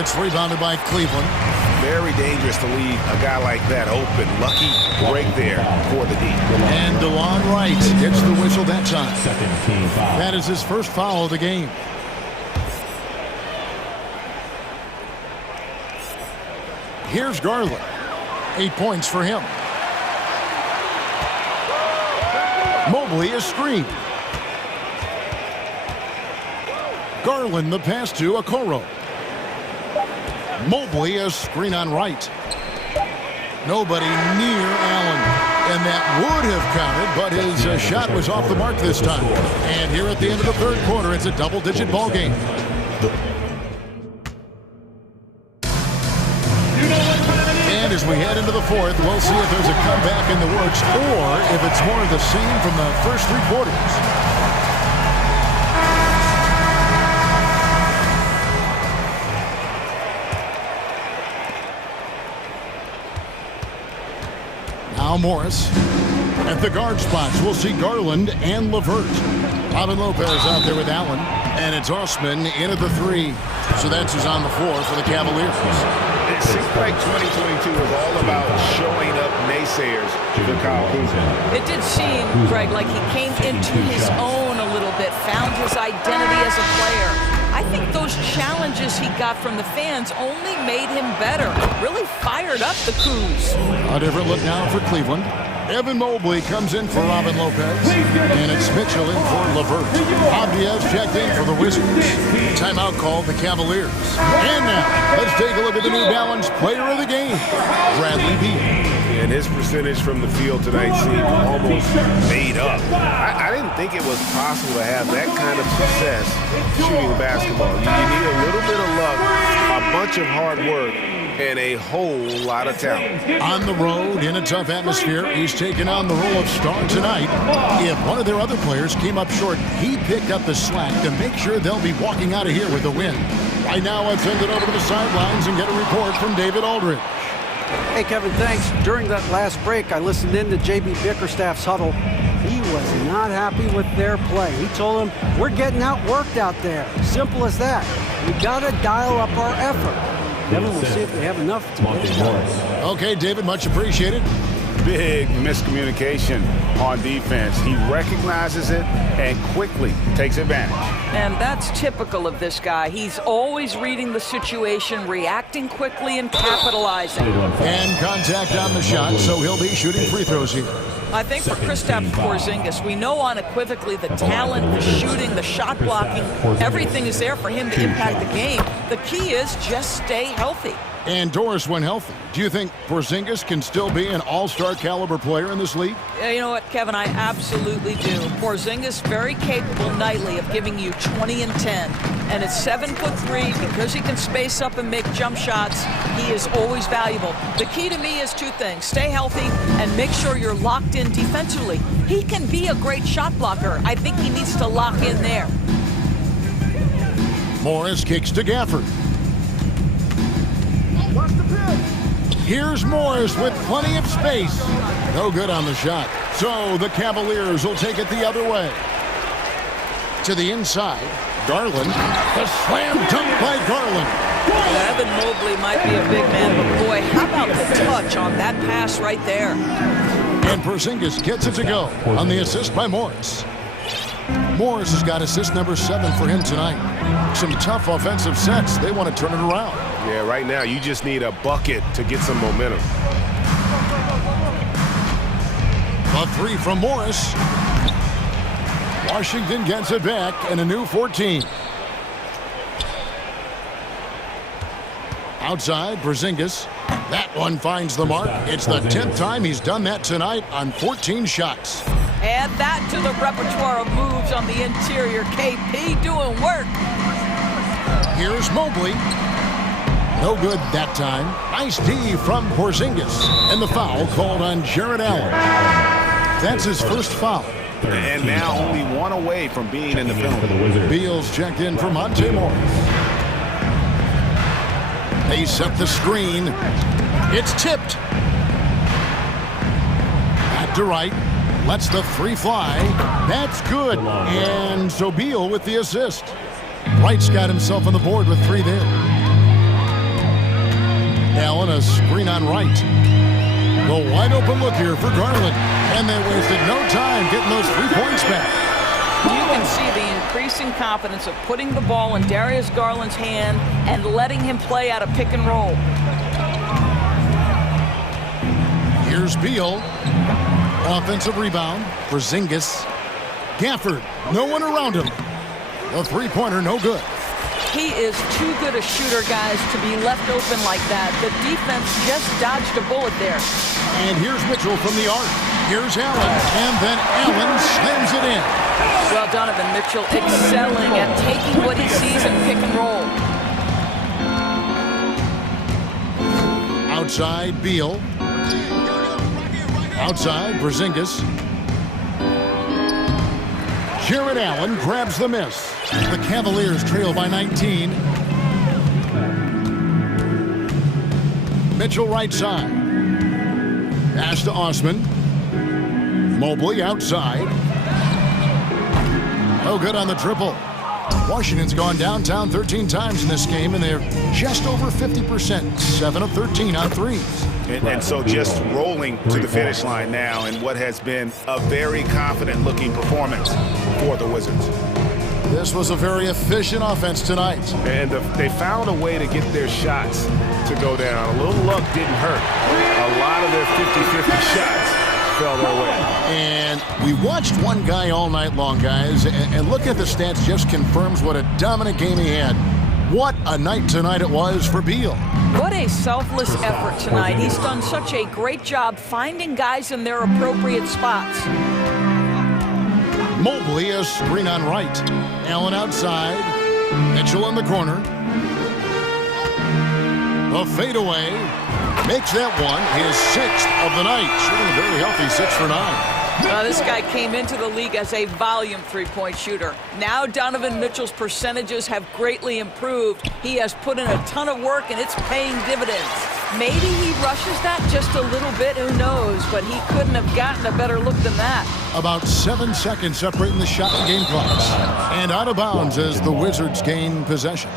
It's rebounded by Cleveland. very dangerous to leave a guy like that open. Lucky break there for the D. And DeLon Wright gets the whistle that time. That is his first foul of the game. Here's Garland. 8 points for him. Mobley is screened. Garland the pass to Okoro. Mobley a screen on Wright. Nobody near Allen. And that would have counted, but his shot was off the mark this time. And here at the end of the third quarter, it's a double-digit ball game. And as we head into the fourth, we'll see if there's a comeback in the works or if it's more of the same from the first 3 quarters. Now Morris. At the guard spots, we'll see Garland and LeVert. Robin Lopez out there with Allen. And it's Osman in at the 3. So that's who's on the floor for the Cavaliers. It seems like 2022 is all about showing up naysayers for Kyle Kuzma. It did seem, Greg, like he came into his own a little bit, found his identity as a player. I think those challenges he got from the fans only made him better, really fired up the Kuz. A different look now for Cleveland. Evan Mobley comes in for Robin Lopez. And it's Mitchell in for LeVert. Abdias checked in for the Wizards. Timeout called the Cavaliers. And now, let's take a look at the New Balance player of the game, Bradley Beal. And his percentage from the field tonight seemed almost made up. I didn't think it was possible to have that kind of success shooting the basketball. You need a little bit of luck, a bunch of hard work, and a whole lot of talent. On the road, in a tough atmosphere, he's taken on the role of star tonight. If one of their other players came up short, he picked up the slack to make sure they'll be walking out of here with a win. Right now, let's send it over to the sidelines and get a report from David Aldridge. Hey, Kevin, thanks. During that last break, I listened in to J.B. Bickerstaff's huddle. He was not happy with their play. He told them, we're getting outworked out there. Simple as that. We got to dial up our effort. Kevin, we'll see if we have enough to get it done. Okay, David, much appreciated. Big miscommunication on defense. He recognizes it and quickly takes advantage. And that's typical of this guy. He's always reading the situation, reacting quickly, and capitalizing. And contact on the shot, so he'll be shooting free throws here. I think for Kristaps Porzingis, we know unequivocally the talent, the shooting, the shot blocking, everything is there for him to impact the game. The key is just stay healthy. And Doris, when healthy, do you think Porzingis can still be an all-star caliber player in this league? You know what, Kevin, I absolutely do. Porzingis very capable nightly of giving you 20 and 10. And at 7'3", because he can space up and make jump shots, he is always valuable. The key to me is 2 things. Stay healthy and make sure you're locked in defensively. He can be a great shot blocker. I think he needs to lock in there. Morris kicks to Gafford. Here's Morris with plenty of space. No good on the shot. So the Cavaliers will take it the other way. To the inside, Garland. The slam dunk by Garland. Well, Evan Mobley might be a big man, but boy, how about the touch on that pass right there? And Porzingis gets it to go on the assist by Morris. Morris has got assist number 7 for him tonight. Some tough offensive sets. They want to turn it around. Yeah, right now you just need a bucket to get some momentum. A 3 from Morris. Washington gets it back and a new 14. Outside, Porzingis. That one finds the mark. It's the 10th time he's done that tonight on 14 shots. Add that to the repertoire of moves on the interior. KP doing work. Here's Mobley. No good that time. Nice D from Porzingis. And the foul called on Jared Allen. That's his first foul. And now only 1 away from being in the penalty. Beal's checked in for Monte Morris. They set the screen. It's tipped. Back to right. Lets the 3 fly. That's good. And so Beal with the assist. Wright's got himself on the board with 3 there. Allen, a screen on right. The wide open look here for Garland. And they wasted no time getting those 3 points back. You can see the increasing confidence of putting the ball in Darius Garland's hand and letting him play out of pick and roll. Here's Beal. Offensive rebound for Zingis. Gafford, no one around him. A three-pointer, no good. He is too good a shooter, guys, to be left open like that. The defense just dodged a bullet there. And here's Mitchell from the arc. Here's Allen, and then Allen slams it in. Well, Donovan Mitchell excelling at taking what he sees in pick and roll. Outside, Beal. Outside, Porzingis. Jared Allen grabs the miss. The Cavaliers trail by 19. Mitchell right side. Pass to Osman. Mobley outside. No good on the triple. Washington's gone downtown 13 times in this game, and they're just over 50%. 7 of 13 on threes. And so just rolling to the finish line now in what has been a very confident-looking performance for the Wizards. This was a very efficient offense tonight. And they found a way to get their shots to go down. A little luck didn't hurt. A lot of their 50-50 shots fell their way. And we watched one guy all night long, guys, and look at the stats, just confirms what a dominant game he had. What a night tonight it was for Beal. What a selfless effort tonight. He's done such a great job finding guys in their appropriate spots. Mobley, a screen on right. Allen outside. Mitchell in the corner. A fadeaway. Makes that one his 6th of the night. Shooting a very healthy 6 for 9. This guy came into the league as a volume three-point shooter. Now Donovan Mitchell's percentages have greatly improved. He has put in a ton of work, and it's paying dividends. Maybe he rushes that just a little bit, who knows, but he couldn't have gotten a better look than that. About 7 seconds separating the shot and game clocks. And out of bounds as the Wizards gain possession.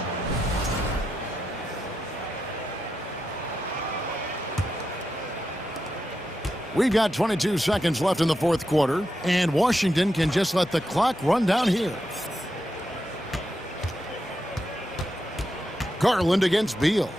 We've got 22 seconds left in the fourth quarter, and Washington can just let the clock run down here. Garland against Beal.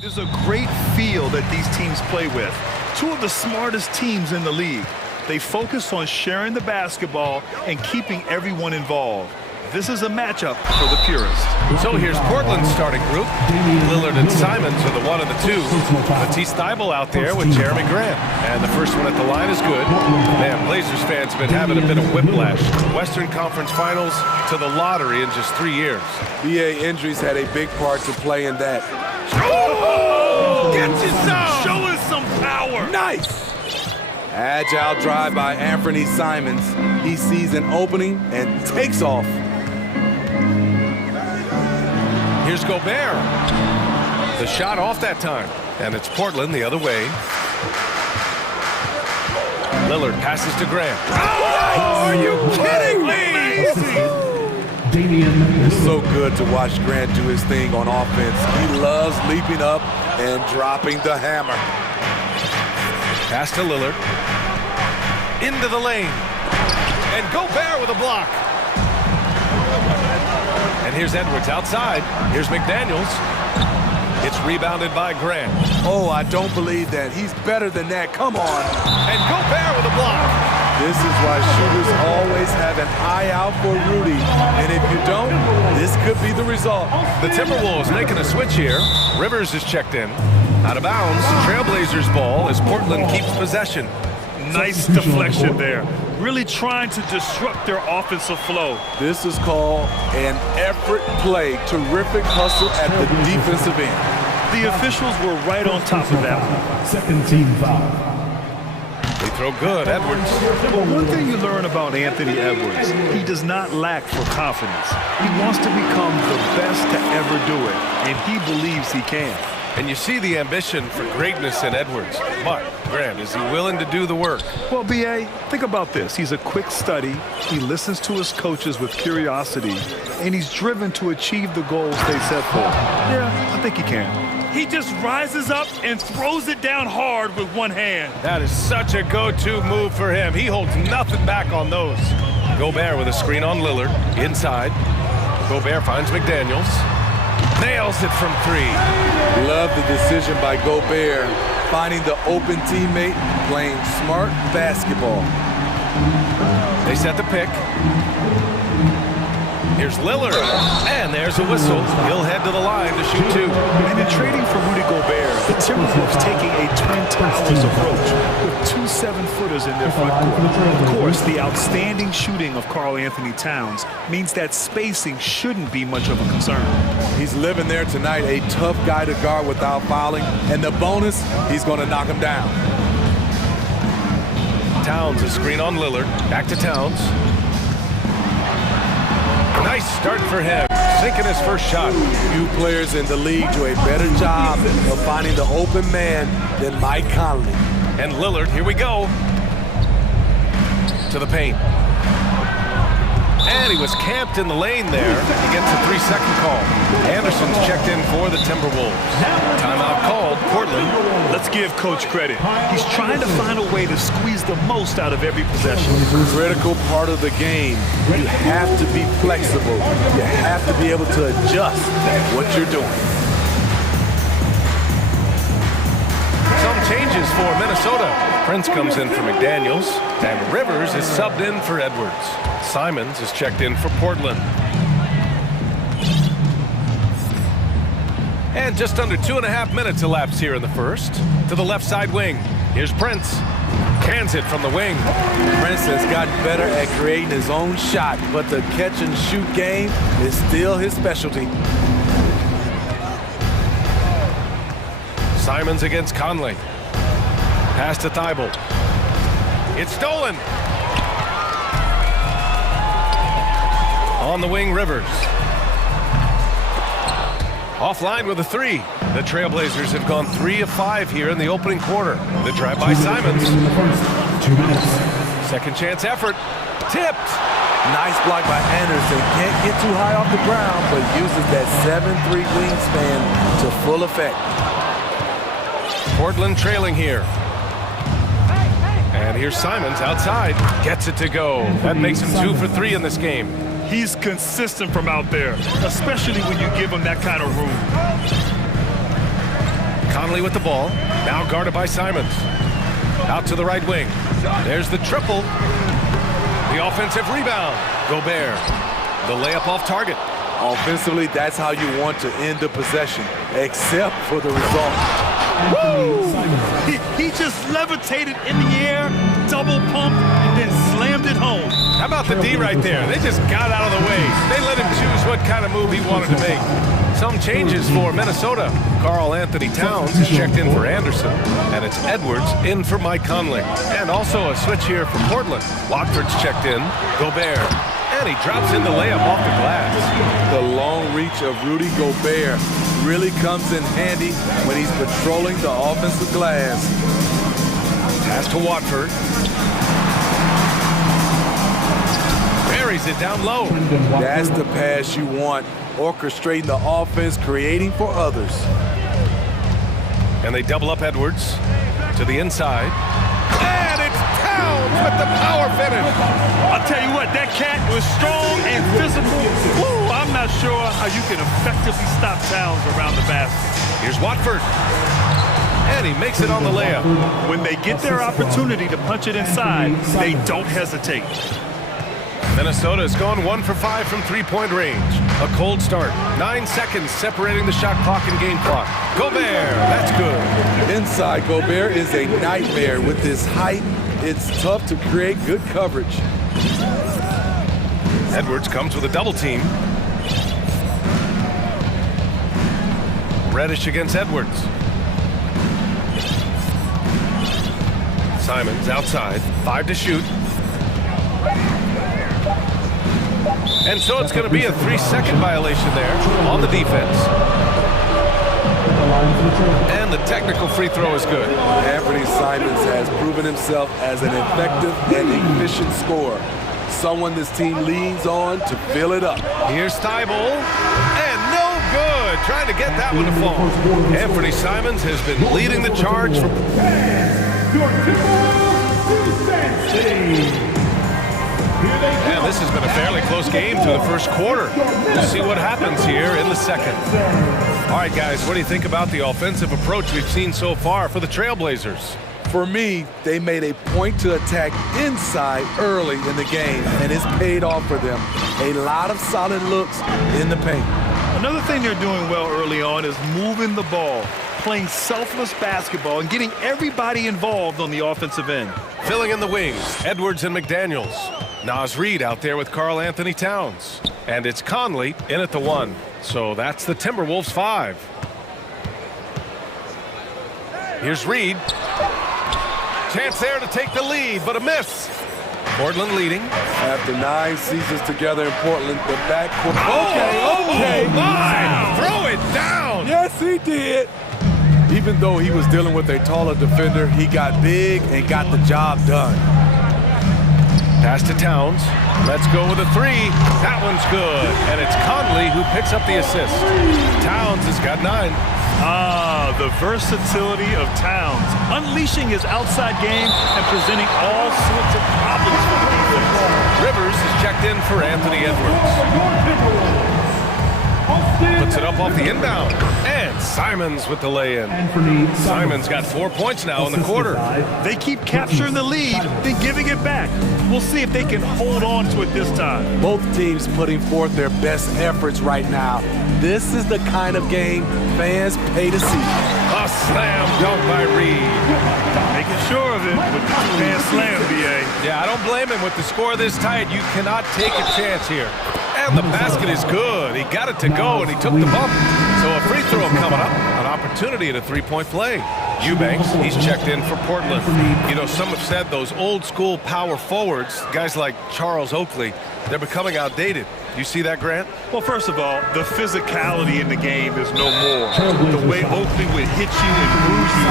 There's a great feel that these teams play with. Two of the smartest teams in the league. They focus on sharing the basketball and keeping everyone involved. This is a matchup for the purists. So here's Portland's starting group. Lillard and Simons are the one of the two. Matisse Thybulle out there with Jeremy Grant. And the first one at the line is good. Man, Blazers fans have been having a bit of whiplash. Western Conference Finals to the lottery in just 3 years. BA injuries had a big part to play in that. Oh! Get yourself! Show us some power! Nice! Agile drive by Anthony Simons. He sees an opening and takes off. Here's Gobert. The shot off that time. And it's Portland the other way. Lillard passes to Grant. Oh, are you kidding me? It's so good to watch Grant do his thing on offense. He loves leaping up and dropping the hammer. Pass to Lillard. Into the lane. And Gobert with a block. And here's Edwards outside. Here's McDaniels. It's rebounded by Grant. Oh, I don't believe that. He's better than that. Come on. And Gobert with a block. This is why shooters always have an eye out for Rudy. And if you don't, this could be the result. The Timberwolves making a switch here. Rivers is checked in. Out of bounds. Trailblazers ball as Portland keeps possession. Nice deflection there. Really trying to disrupt their offensive flow. This is called an effort play. Terrific hustle at the defensive end. The officials were right on top of that one. Second team foul. They throw good, Edwards. But one thing you learn about Anthony Edwards, he does not lack for confidence. He wants to become the best to ever do it, and he believes he can. And you see the ambition for greatness in Edwards. But, Grant, is he willing to do the work? Well, B.A., think about this. He's a quick study. He listens to his coaches with curiosity, and he's driven to achieve the goals they set for him. Yeah, I think he can. He just rises up and throws it down hard with one hand. That is such a go-to move for him. He holds nothing back on those. Gobert with a screen on Lillard. Inside. Gobert finds McDaniels. Nails it from 3. Love the decision by Gobert. Finding the open teammate, playing smart basketball. They set the pick. Here's Lillard. And there's a whistle. He'll head to the line to shoot 2. And in trading for Rudy Gobert, the Timberwolves taking a Twin Towers approach with 2 7-footers in their front court. Of course, the outstanding shooting of Karl Anthony Towns means that spacing shouldn't be much of a concern. He's living there tonight, a tough guy to guard without fouling. And the bonus, he's going to knock him down. Towns, a screen on Lillard. Back to Towns. Nice start for him. Sinking his first shot. Few players in the league do a better job of finding the open man than Mike Conley. And Lillard, here we go. To the paint. And he was camped in the lane there. He gets a 3-second call. Anderson's checked in for the Timberwolves. Timeout called, Portland. Let's give Coach credit. He's trying to find a way to squeeze the most out of every possession. Critical part of the game. You have to be flexible. You have to be able to adjust what you're doing. Some changes for Minnesota. Prince comes in for McDaniels, and Rivers is subbed in for Edwards. Simons is checked in for Portland. And just under 2.5 minutes elapsed here in the first. To the left side wing. Here's Prince. Cans it from the wing. Prince has gotten better at creating his own shot, but the catch and shoot game is still his specialty. Simons against Conley. Pass to Thybulle. It's stolen. On the wing, Rivers. Offline with a 3. The Trailblazers have gone 3 of 5 here in the opening quarter. The drive by Simons. 2 minutes. Second chance effort. Tipped. Nice block by Anderson. Can't get too high off the ground, but uses that 7'3" wingspan to full effect. Portland trailing here. And here's Simons outside. Gets it to go. That makes him 2 for 3 in this game. He's consistent from out there, especially when you give him that kind of room. Conley with the ball. Now guarded by Simons. Out to the right wing. There's the triple. The offensive rebound. Gobert. The layup off target. Offensively, that's how you want to end the possession, except for the result. Woo! He just levitated in the air, double pumped, and then slammed it home. How about the D right there? They just got out of the way. They let him choose what kind of move he wanted to make. Some changes for Minnesota. Karl Anthony Towns is checked in for Anderson, and it's Edwards in for Mike Conley. And also a switch here for Portland. Watford's checked in. Gobert. And he drops in the layup off the glass. The long reach of Rudy Gobert really comes in handy when he's patrolling the offensive glass. Pass to Watford. Buries it down low. That's the pass you want. Orchestrating the offense, creating for others. And they double up Edwards to the inside. And it's Towns with the power finish. I'll tell you what, that cat was strong and physical. Woo, I'm not sure how you can effectively stop Towns around the basket. Here's Watford. And he makes it on the layup. When they get their opportunity to punch it inside, they don't hesitate. Minnesota has gone 1 for 5 from three-point range. A cold start. 9 seconds separating the shot clock and game clock. Gobert, that's good. Inside, Gobert is a nightmare. With his height, it's tough to create good coverage. Edwards comes with a double team. Reddish against Edwards. Simons outside. 5 to shoot. And so it's going to be a 3-second violation there on the defense. And the technical free throw is good. Anthony Simons has proven himself as an effective and efficient scorer. Someone this team leans on to fill it up. Here's Thibault. And no good. Trying to get that one to fall. Anthony Simons has been leading the charge for... And this has been a fairly close game through the first quarter. We'll see what happens here in the second. All right, guys, what do you think about the offensive approach we've seen so far for the Trailblazers? For me, they made a point to attack inside early in the game, and it's paid off for them. A lot of solid looks in the paint. Another thing they're doing well early on is moving the ball, playing selfless basketball, and getting everybody involved on the offensive end. Filling in the wings, Edwards and McDaniels. Naz Reid out there with Karl Anthony Towns. And it's Conley in at the 1. So that's the Timberwolves 5. Here's Reid. Chance there to take the lead, but a miss. Portland leading. After 9 seasons together in Portland, the backcourt. Okay. My! Throw it down! Yes, he did. Even though he was dealing with a taller defender, he got big and got the job done. Pass to Towns. Let's go with a 3. That one's good. And it's Conley who picks up the assist. Towns has got 9. The versatility of Towns, unleashing his outside game and presenting all sorts of problems for the defense. Rivers is checked in for Anthony Edwards. Puts it up off the inbound. And Simons with the lay-in. Simons got 4 points now in the quarter. They keep capturing the lead, then giving it back. We'll see if they can hold on to it this time. Both teams putting forth their best efforts right now. This is the kind of game fans pay to see. A slam dunk by Reid. Making sure of it with the two-hand slam, B.A. Yeah, I don't blame him with the score this tight. You cannot take a chance here. And the basket is good. He got it to go, and he took the bump. So a free throw coming up. An opportunity at a three-point play. Eubanks, he's checked in for Portland. You know, some have said those old-school power forwards, guys like Charles Oakley, they're becoming outdated. You see that, Grant? Well, first of all, the physicality in the game is no more. The way Oakley would hit you and bruise you,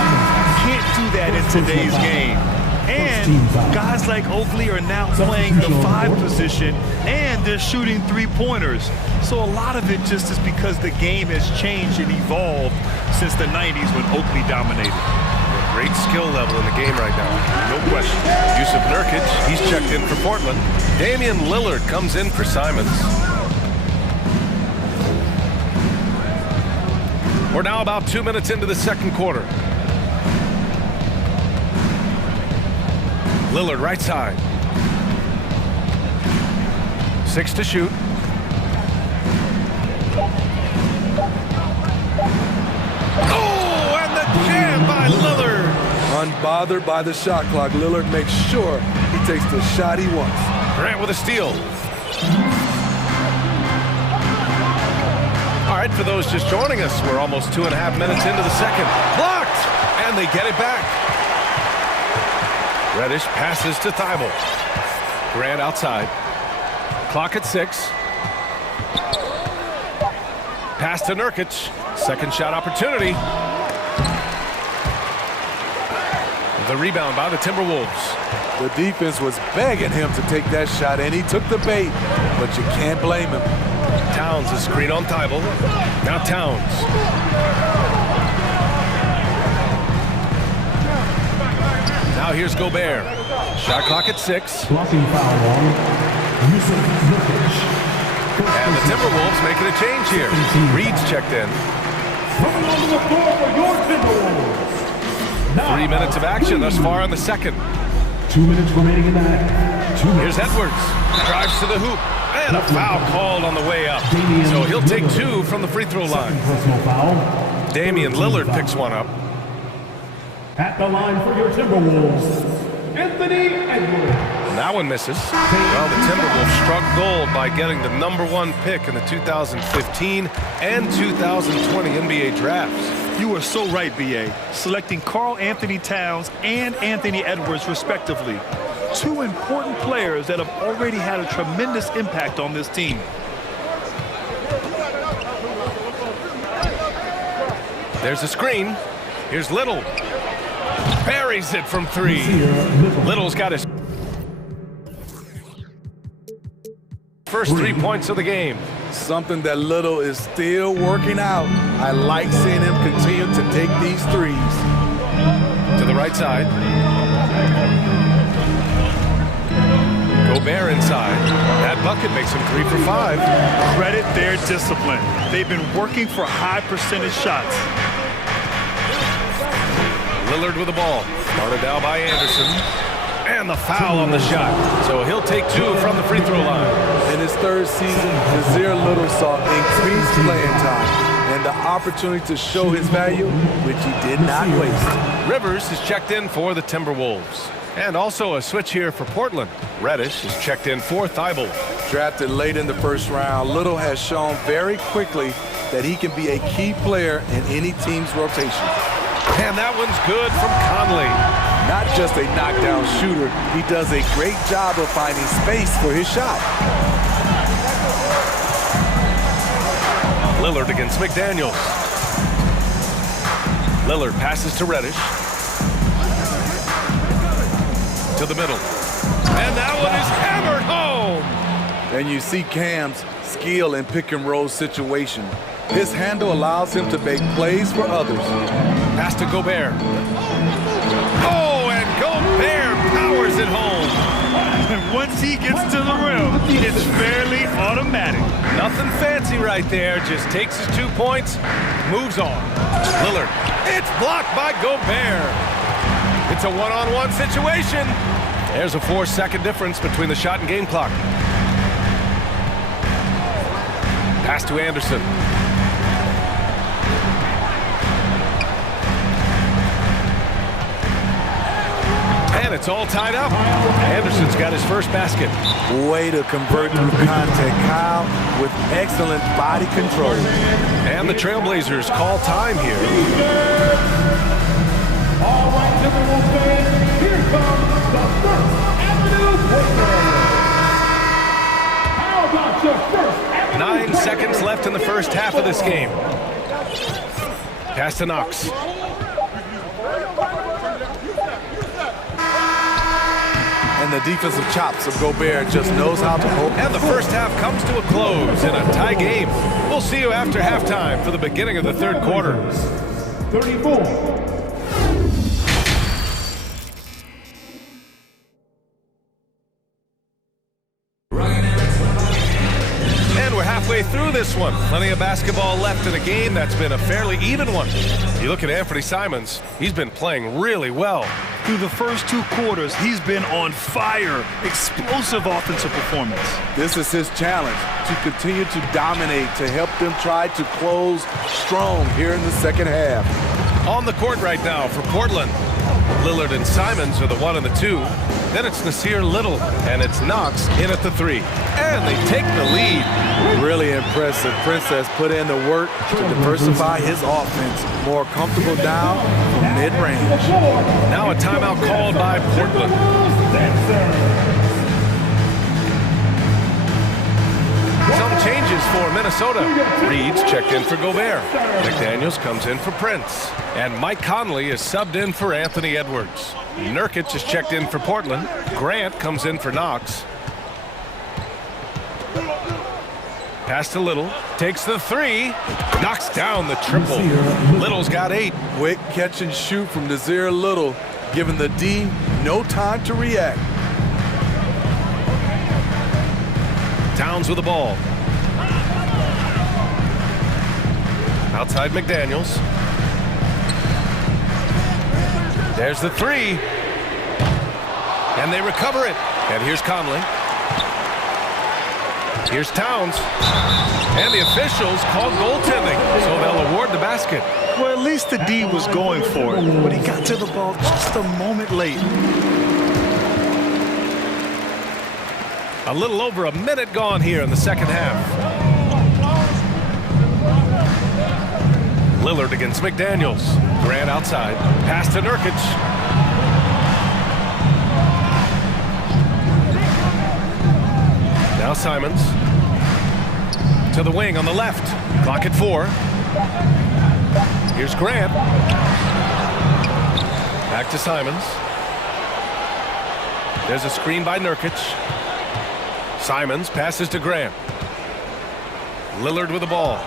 can't do that in today's game. And guys like Oakley are now playing the 5 position, and they're shooting 3-pointers. So a lot of it just is because the game has changed and evolved since the 90s when Oakley dominated. Great skill level in the game right now. No question. Yusuf Nurkic, he's checked in for Portland. Damian Lillard comes in for Simons. We're now about 2 minutes into the second quarter. Lillard right side. 6 to shoot. Oh, and the jam by Lillard. Unbothered by the shot clock, Lillard makes sure he takes the shot he wants. Grant with a steal. All right, for those just joining us, we're almost 2.5 minutes into the second. Blocked, and they get it back. Reddish passes to Thibault. Grant outside. Clock at 6. Pass to Nurkic. Second shot opportunity. The rebound by the Timberwolves. The defense was begging him to take that shot, and he took the bait, but you can't blame him. Towns is screen on Thibault. Now Towns. Now here's Gobert. Shot clock at 6. Blocking foul on Nurkic. And the Timberwolves making a change here. Reed's checked in. Coming onto the floor for your Timberwolves. 3 minutes of action thus far in the second. 2 minutes remaining in that. Here's Edwards. Drives to the hoop. And a foul called on the way up. So he'll take 2 from the free throw line. Personal foul. Damian Lillard picks one up. At the line for your Timberwolves, Anthony Edwards. That one misses. Well, the Timberwolves struck gold by getting the #1 pick in the 2015 and 2020 NBA drafts. You are so right, B.A. Selecting Karl Anthony Towns and Anthony Edwards, respectively. 2 important players that have already had a tremendous impact on this team. There's a screen. Here's Little. Buries it from 3. Little's got his first 3 points of the game. Something that Little is still working out. I like seeing him continue to take these threes. To the right side. Gobert inside. That bucket makes him 3 for 5. Credit their discipline. They've been working for high percentage shots. Lillard with the ball. Started down by Anderson. And the foul on the shot. So he'll take 2 from the free throw line. In his 3rd season, Nazir Little saw increased playing time and the opportunity to show his value, which he did not waste. Rivers is checked in for the Timberwolves. And also a switch here for Portland. Reddish is checked in for Thibault. Drafted late in the 1st round, Little has shown very quickly that he can be a key player in any team's rotation. And that one's good from Conley. Not just a knockdown shooter, he does a great job of finding space for his shot. Lillard against McDaniels. Lillard passes to Reddish. To the middle. And that one is hammered home. And you see Cam's skill in pick and roll situation. His handle allows him to make plays for others. Pass to Gobert. Oh, and Gobert powers it home. And once he gets to the rim, it's fairly automatic. Nothing fancy right there. Just takes his 2 points, moves on. Lillard. It's blocked by Gobert. It's a one-on-one situation. There's a 4-second difference between the shot and game clock. Pass to Anderson. And it's all tied up. Anderson's got his first basket. Way to convert through contact, Kyle, with excellent body control. And the Trailblazers call time here. All right, Timberwolves fans, here comes the First Avenue Breakdown. How about your First Avenue 9 seconds left in the first half of this game. Pass to Knox. And the defensive chops of Gobert just knows how to hold. And the first half comes to a close in a tie game. We'll see you after halftime for the beginning of the third quarter. 34. And we're halfway through this one. Plenty of basketball left in a game that's been a fairly even one. You look at Anthony Simons, he's been playing really well. Through the first 2 quarters, he's been on fire. Explosive offensive performance. This is his challenge, to continue to dominate, to help them try to close strong here in the second half. On the court right now for Portland. Lillard and Simons are the 1 and the 2. Then it's Nasir Little, and it's Knox in at the 3. And they take the lead. Really impressive. Princess put in the work to diversify his offense. More comfortable down from mid-range. Now a timeout called by Portland. Some changes for Minnesota. Reed's checked in for Gobert. McDaniels comes in for Prince. And Mike Conley is subbed in for Anthony Edwards. Nurkic is checked in for Portland. Grant comes in for Knox. Pass to Little. Takes the 3. Knocks down the triple. Little's got 8. Quick catch and shoot from Nasir Little, giving the D no time to react. Towns with the ball. Outside McDaniels. There's the 3. And they recover it. And here's Conley. Here's Towns. And the officials called goaltending, so they'll award the basket. Well, at least the D was going for it, but he got to the ball just a moment late. A little over a minute gone here in the second half. Lillard against McDaniels. Grant outside. Pass to Nurkic. Now Simons. To the wing on the left. Clock at 4. Here's Grant. Back to Simons. There's a screen by Nurkic. Simons passes to Grant. Lillard with the ball.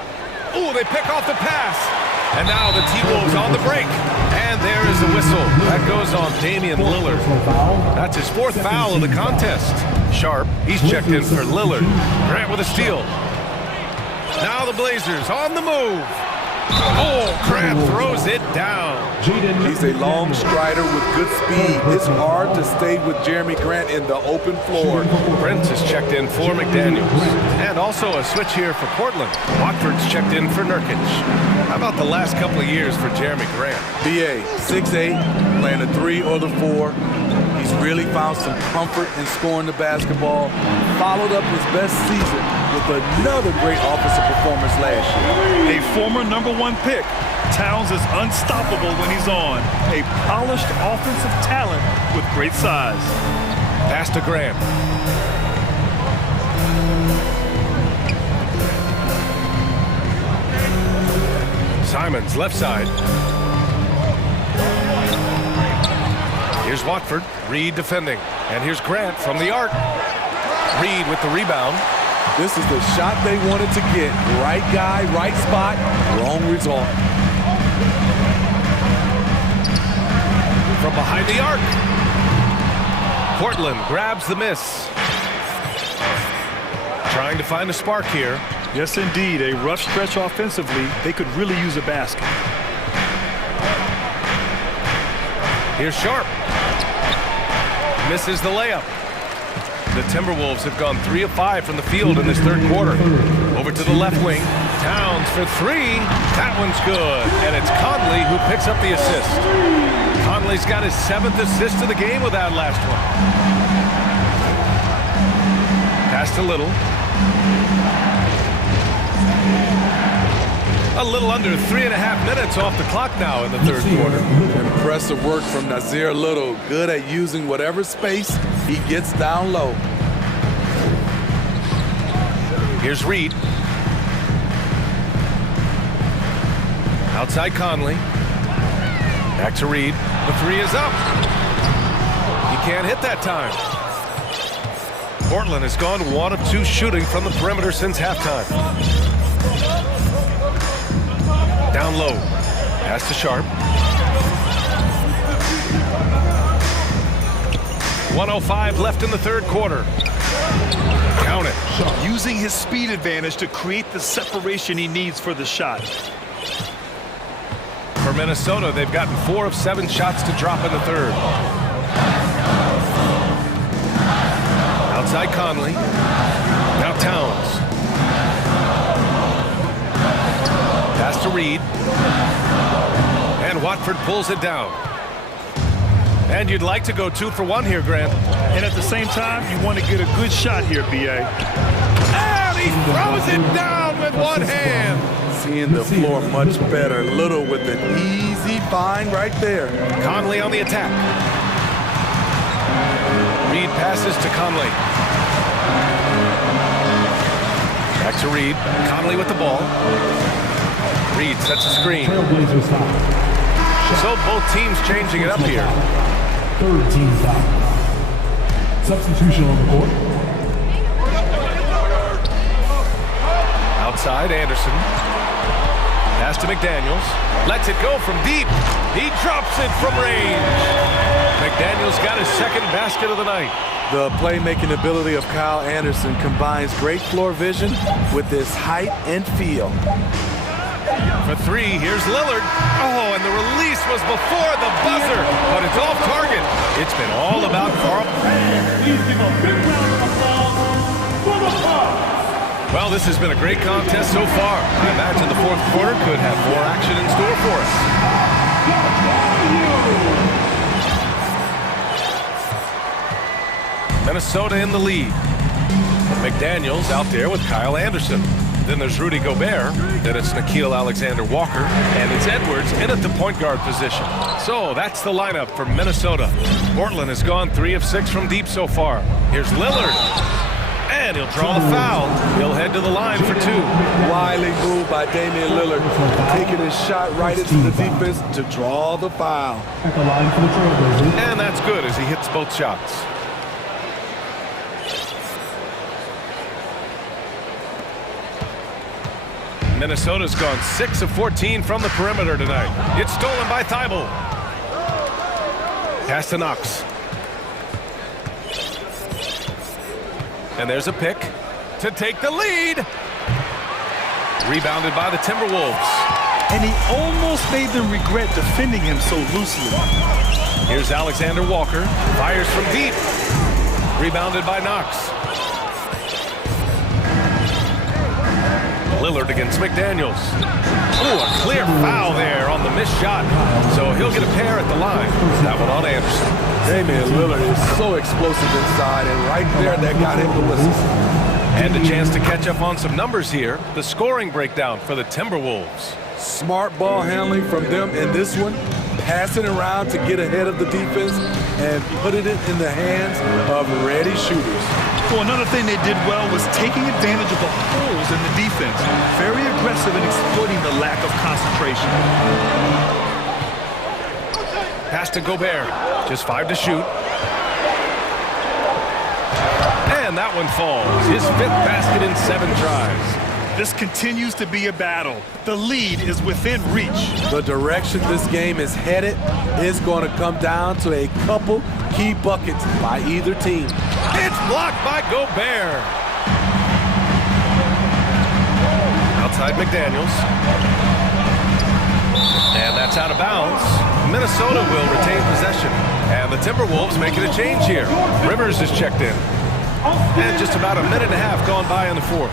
Ooh, they pick off the pass. And now the T-Wolves on the break. And there is the whistle. That goes on Damian Lillard. That's his 4th foul of the contest. Sharp, he's checked in for Lillard. Grant with a steal. Now the Blazers on the move. Oh, Grant throws it down. He's a long strider with good speed. It's hard to stay with Jeremy Grant in the open floor. Prince is checked in for McDaniels. And also a switch here for Portland. Watford's checked in for Nurkic. How about the last couple of years for Jeremy Grant? BA, 6'8", playing the 3 or the 4. He's really found some comfort in scoring the basketball. Followed up his best season with another great offensive performance last year. A former #1 pick, Towns is unstoppable when he's on. A polished offensive talent with great size. Pass to Grant. Simons, left side. Here's Watford. Reed defending. And here's Grant from the arc. Reed with the rebound. This is the shot they wanted to get. Right guy, right spot, wrong result. From behind the arc. Portland grabs the miss. Trying to find a spark here. Yes, indeed. A rough stretch offensively. They could really use a basket. Here's Sharp. Misses the layup. The Timberwolves have gone 3 of 5 from the field in this 3rd quarter. Over to the left wing. Towns for 3. That one's good. And it's Conley who picks up the assist. Conley's got his 7th assist of the game with that last one. Pass to Little. A little under 3.5 minutes off the clock now in the 3rd quarter. Impressive work from Nasir Little. Good at using whatever space he gets down low. Here's Reed. Outside Conley. Back to Reed. The 3 is up. He can't hit that time. Portland has gone 1 of 2 shooting from the perimeter since halftime. Down low. Pass to Sharp. 1:05 left in the 3rd quarter. Count it. using his speed advantage to create the separation he needs for the shot. For Minnesota, they've gotten 4 of 7 shots to drop in the third. Outside Conley. Now Towns. Pass to Reed. And Watford pulls it down. And you'd like to go 2 for 1 here, Grant. And at the same time, you want to get a good shot here, B.A. And he throws it down with one hand. Seeing the floor much better. Little with an easy find right there. Conley on the attack. Reed passes to Conley. Back to Reed. Conley with the ball. Reed sets a screen. So both teams changing it up here. Third team foul. Substitution on the court. Outside, Anderson. Pass to McDaniels. Lets it go from deep. He drops it from range. McDaniels got his second basket of the night. The playmaking ability of Kyle Anderson combines great floor vision with his height and feel. For 3, here's Lillard. Oh, and the release was before the buzzer, but it's off target. It's been all about Carl. Please give a big round of applause for the Bucks. Well, this has been a great contest so far. I imagine the fourth quarter could have more action in store for us. Minnesota in the lead. McDaniels out there with Kyle Anderson. Then there's Rudy Gobert. Then it's Nickeil Alexander-Walker. And it's Edwards in at the point guard position. So that's the lineup for Minnesota. Portland has gone 3 of 6 from deep so far. Here's Lillard. And he'll draw the foul. He'll head to the line for 2. Wily move by Damian Lillard. Taking his shot right into the defense to draw the foul. At the line for the Trailblazers. And that's good as he hits both shots. Minnesota's gone 6 of 14 from the perimeter tonight. It's stolen by Thibault. Pass to Knox. And there's a pick to take the lead. Rebounded by the Timberwolves. And he almost made them regret defending him so loosely. Here's Alexander Walker. Fires from deep. Rebounded by Knox. Lillard against McDaniels. Oh, a clear foul there on the missed shot. So he'll get a pair at the line. That one on Anderson. Damian Lillard is so explosive inside, and right there, that got him the whistle. And a chance to catch up on some numbers here. The scoring breakdown for the Timberwolves. Smart ball handling from them in this one. Passing around to get ahead of the defense and putting it in the hands of ready shooters. Well, another thing they did well was taking advantage of the holes in the defense. Very aggressive in exploiting the lack of concentration. Pass to Gobert. Just 5 to shoot. And that one falls. His 5th basket in 7 tries. This continues to be a battle. The lead is within reach. The direction this game is headed is going to come down to a couple key buckets by either team. It's blocked by Gobert. Outside McDaniels. And that's out of bounds. Minnesota will retain possession. And the Timberwolves making a change here. Rivers is checked in. And just about a minute and a half gone by in the fourth.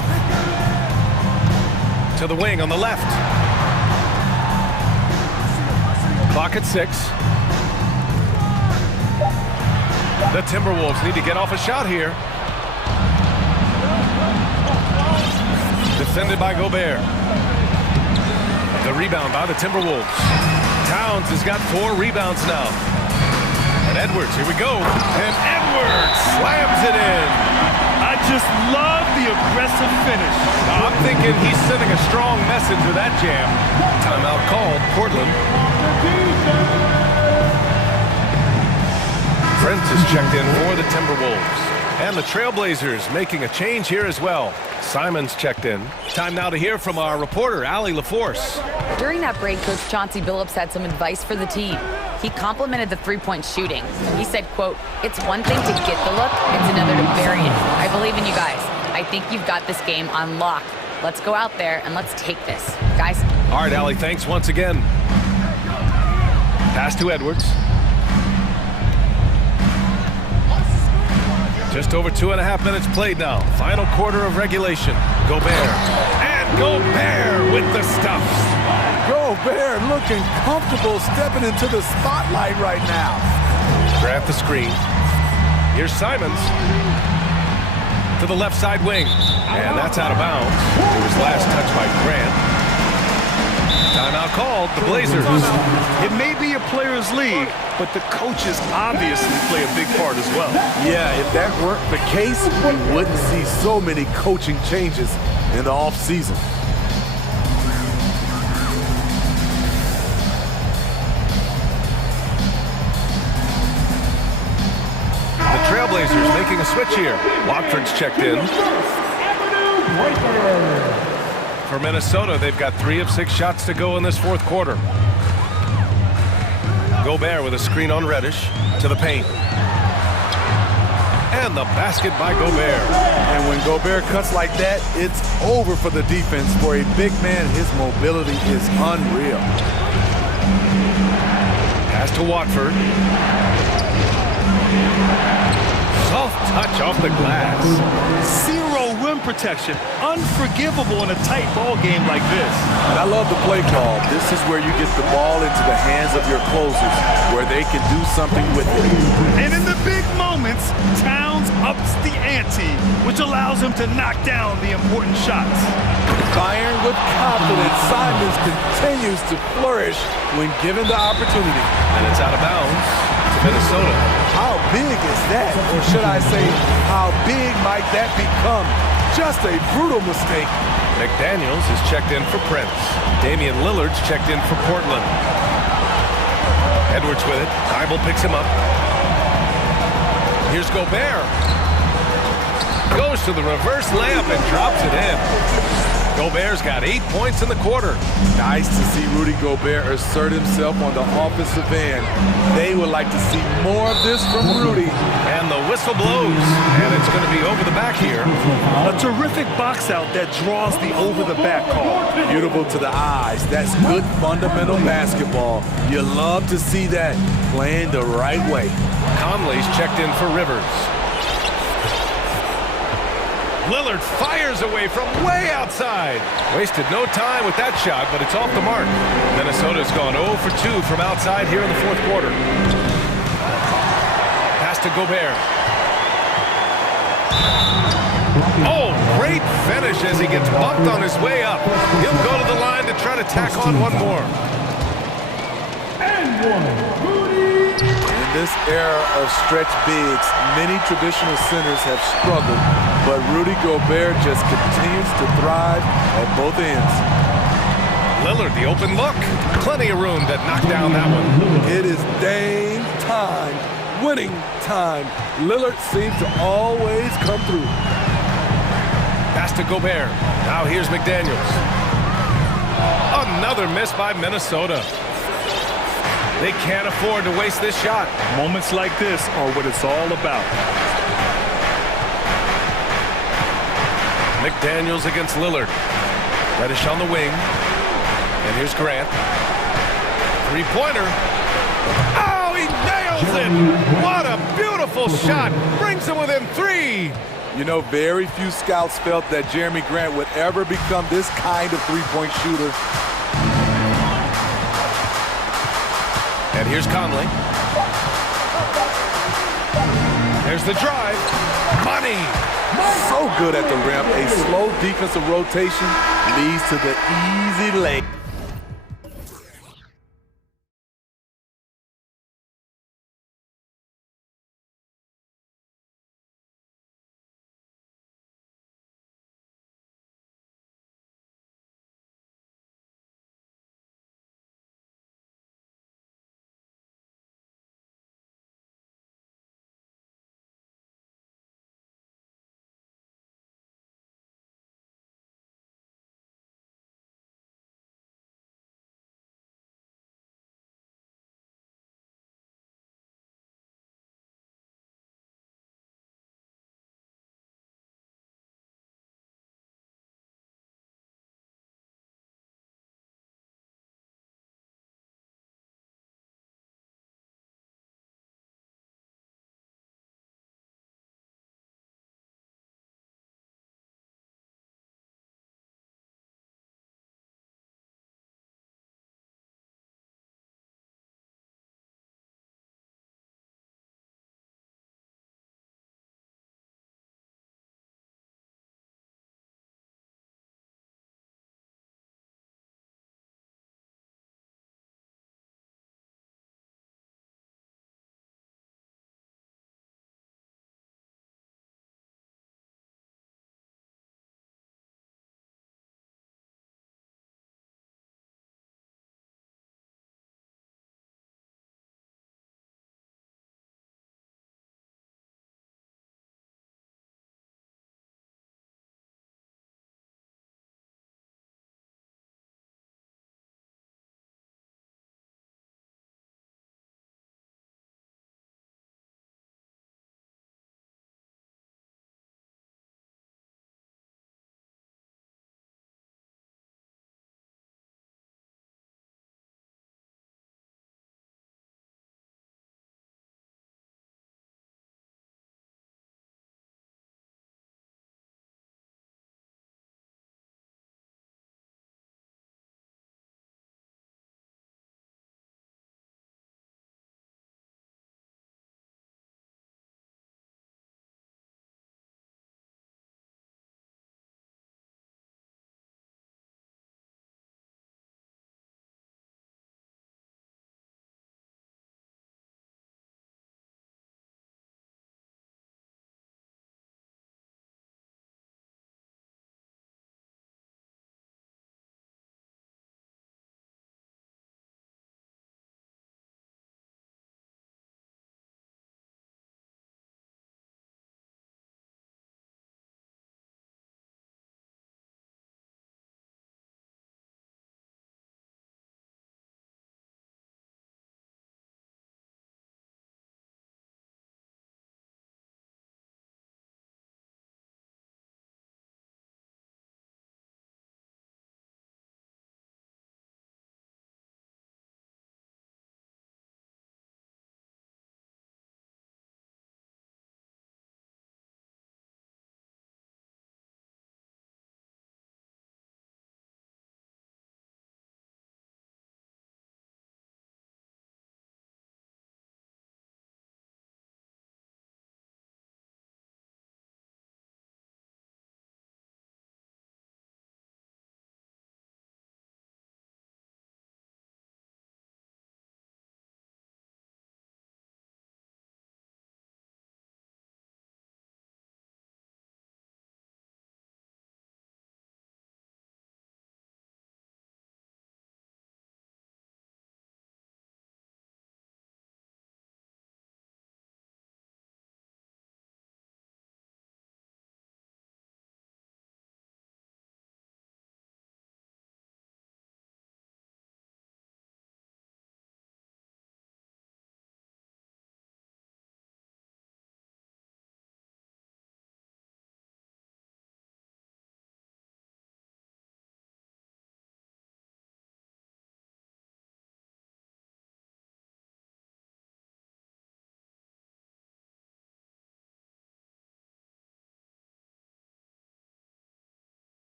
To the wing on the left. Clock at 6. The Timberwolves need to get off a shot here. Defended by Gobert. The rebound by the Timberwolves. Towns has got 4 rebounds now. And Edwards, here we go. And Edwards slams it in. I just love the aggressive finish. I'm thinking he's sending a strong message with that jam. Timeout called, Portland. Prince is checked in for the Timberwolves. And the Trailblazers making a change here as well. Simon's checked in. Time now to hear from our reporter, Allie LaForce. During that break, Coach Chauncey Billups had some advice for the team. He complimented the three-point shooting. He said, quote, "It's one thing to get the look, it's another to bury it. I believe in you guys. I think you've got this game on lock. Let's go out there and let's take this. Guys. All right, Allie, thanks once again. Pass to Edwards. Just over 2.5 minutes played now. Final quarter of regulation. Gobert. And Gobert with the stuffs. Gobert looking comfortable stepping into the spotlight right now. Grant the screen. Here's Simons. To the left side wing. And that's out of bounds. It was last touched by Grant. Timeout called, the Blazers. It may be a players' league, but the coaches obviously play a big part as well. Yeah, if that weren't the case, we wouldn't see so many coaching changes in the offseason. The Trailblazers making a switch here. Watford's checked in. For Minnesota, they've got 3 of 6 shots to go in this fourth quarter. Gobert with a screen on Reddish to the paint. And the basket by Gobert. And when Gobert cuts like that, it's over for the defense. For a big man, his mobility is unreal. Pass to Watford. Soft touch off the glass. Zero rim protection. Unforgivable in a tight ball game like this. And I love the play call. This is where you get the ball into the hands of your closers, where they can do something with it. And in the big moments, Towns ups the ante, which allows him to knock down the important shots. Firing with confidence, Simons continues to flourish when given the opportunity. And it's out of bounds to Minnesota. How big is that? Or should I say, how big might that become? Just a brutal mistake. McDaniels is checked in for Prince. Damian Lillard's checked in for Portland. Edwards with it. Thibault picks him up. Here's Gobert. Goes to the reverse layup and drops it in. Gobert's got 8 points in the quarter. Nice to see Rudy Gobert assert himself on the offensive end. They would like to see more of this from Rudy. And the whistle blows. And it's going to be over the back here. A terrific box out that draws the over-the-back call. Beautiful to the eyes. That's good fundamental basketball. You love to see that playing the right way. Conley's checked in for Rivers. Lillard fires away from way outside. Wasted no time with that shot, but it's off the mark. Minnesota's gone 0 for 2 from outside here in the fourth quarter. Pass to Gobert. Oh, great finish as he gets bumped on his way up. He'll go to the line to try to tack on one more. And one. In this era of stretch bigs, many traditional centers have struggled, but Rudy Gobert just continues to thrive at both ends. Lillard, the open look. Plenty of room to knock down that one. It is Dame time, winning time. Lillard seems to always come through. Pass to Gobert. Now here's McDaniels. Another miss by Minnesota. They can't afford to waste this shot. Moments like this are what it's all about. McDaniels against Lillard. Reddish on the wing. And here's Grant. Three-pointer. Oh, he nails it! What a beautiful shot! Brings him within 3. You know, very few scouts felt that Jeremy Grant would ever become this kind of three-point shooter. And here's Conley. There's the drive. Money! So good at the rim. A slow defensive rotation leads to the easy lay.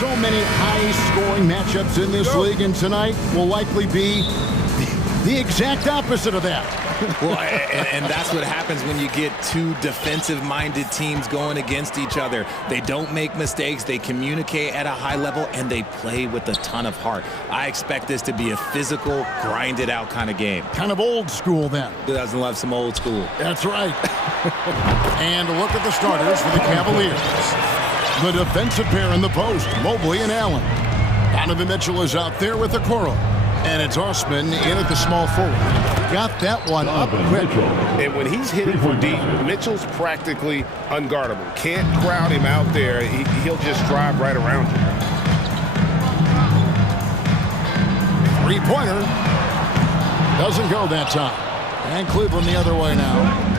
So many high-scoring matchups in this league, and tonight will likely be the exact opposite of that. Well, and that's what happens when you get two defensive-minded teams going against each other. They don't make mistakes, they communicate at a high level, and they play with a ton of heart. I expect this to be a physical, grinded-out kind of game. Kind of old school, then. Who doesn't love some old school? That's right. And look at the starters for the Cavaliers. The defensive pair in the post, Mobley and Allen. Donovan Mitchell is out there with the Okoro. And it's Osman in at the small forward. Got that one up quick. And when he's hitting for deep, Mitchell's practically unguardable. Can't crowd him out there. He'll just drive right around you. Three-pointer. Doesn't go that time. And Cleveland the other way now.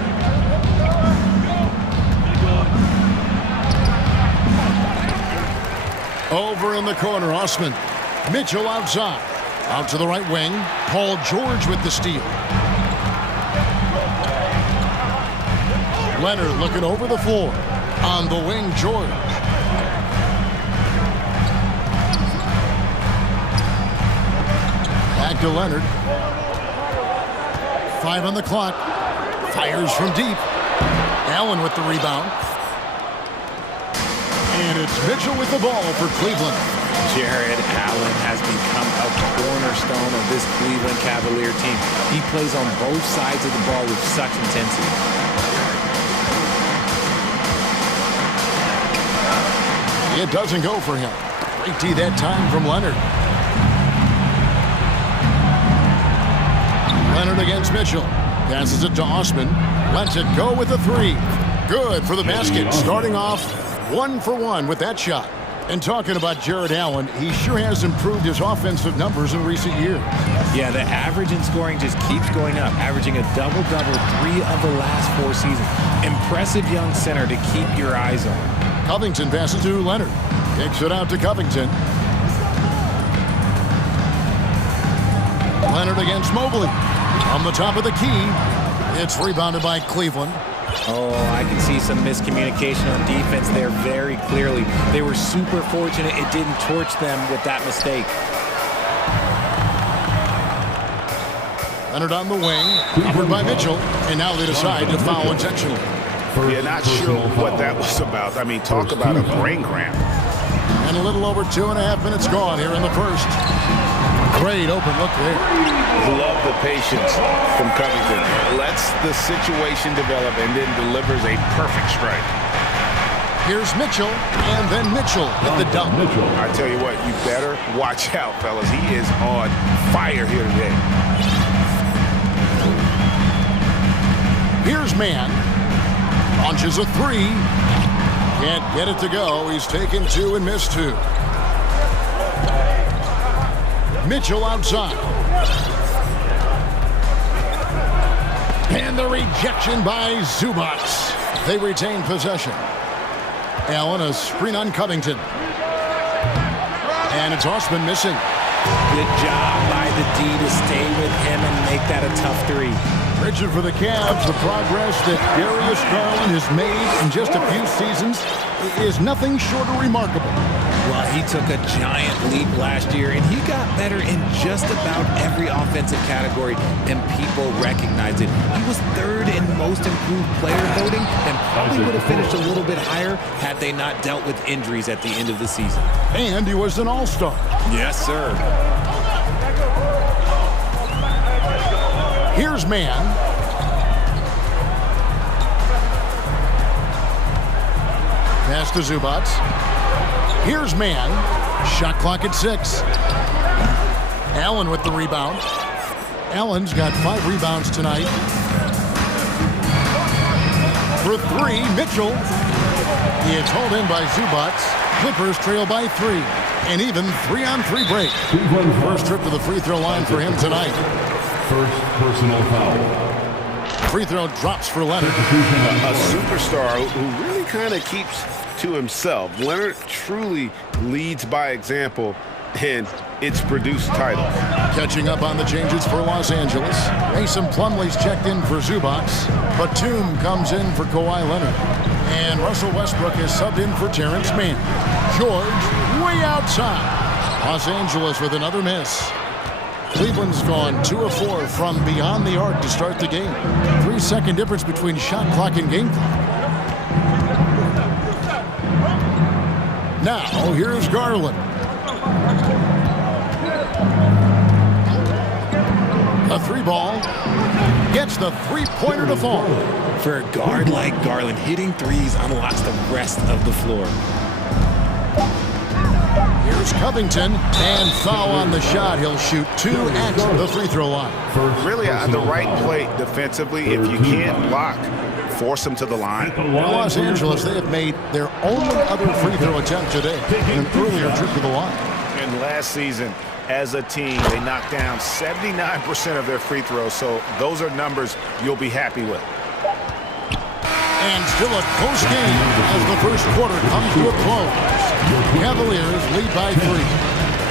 Over in the corner, Osman. Mitchell outside. Out to the right wing. Paul George with the steal. Leonard looking over the floor. On the wing, George. Back to Leonard. 5 on the clock. Fires from deep. Allen with the rebound. And it's Mitchell with the ball for Cleveland. Jared Allen has become a cornerstone of this Cleveland Cavalier team. He plays on both sides of the ball with such intensity. It doesn't go for him. Great D that time from Leonard. Leonard against Mitchell. Passes it to Osman. Lets it go with a three. Good for the basket. Starting off 1 for 1 with that shot. And talking about Jared Allen, he sure has improved his offensive numbers in recent years. Yeah, the average in scoring just keeps going up, averaging a double-double 3 of the last 4 seasons. Impressive young center to keep your eyes on. Covington passes to Leonard. Kicks it out to Covington. Leonard against Mobley. On the top of the key. It's rebounded by Cleveland. Oh, I can see some miscommunication on defense there very clearly. They were super fortunate it didn't torch them with that mistake. Leonard on the wing, covered by Mitchell, and now they decide to foul intentionally. Yeah, not sure what that was about. I mean, talk about a brain cramp. And a little over 2.5 minutes gone here in the first. Great open look there. Love the patience from Covington. Lets the situation develop and then delivers a perfect strike. Here's Mitchell, and then Mitchell with the dunk. I tell you what, you better watch out, fellas. He is on fire here today. Here's Mann. Launches a three. Can't get it to go. He's taken 2 and missed 2. Mitchell outside. And the rejection by Zubac. They retain possession. Allen, a screen on Covington. And it's Osman missing. Good job by the D to stay with him and make that a tough 3. Rigid for the Cavs. The progress that Darius Garland has made in just a few seasons is nothing short of remarkable. Well, he took a giant leap last year, and he got better in just about every offensive category, and people recognized it. He was 3rd in most improved player voting, and probably would have finished a little bit higher had they not dealt with injuries at the end of the season. And he was an all-star. Yes, sir. Here's Mann. Pass to Zubac. Here's Mann. Shot clock at 6. Allen with the rebound. Allen's got 5 rebounds tonight. For 3, Mitchell. He is hauled in by Zubac. Clippers trail by 3. And even 3-on-3 break. First trip to the free throw line for him tonight. First personal foul. Free throw drops for Leonard. A superstar who really kind of keeps to himself. Leonard truly leads by example, and it's produced titles. Catching up on the changes for Los Angeles. Mason Plumlee's checked in for Zubac. Batum comes in for Kawhi Leonard. And Russell Westbrook is subbed in for Terrence Mann. George way outside. Los Angeles with another miss. Cleveland's gone 2 of 4 from beyond the arc to start the game. 3-second difference between shot clock and game clock. Now, here's Garland. A 3-ball. Gets the 3-pointer to fall. For a guard like Garland, hitting threes unlocks the rest of the floor. Here's Covington, and foul on the shot. He'll shoot 2 at the free throw line. Really, the right play defensively. If you can't block, force them to the line. In Los Angeles, they have made their only other free throw attempt today in an earlier trip to the line. And last season, as a team, they knocked down 79% of their free throws, so those are numbers you'll be happy with. And still a close game as the first quarter comes to a close. Cavaliers lead by 3.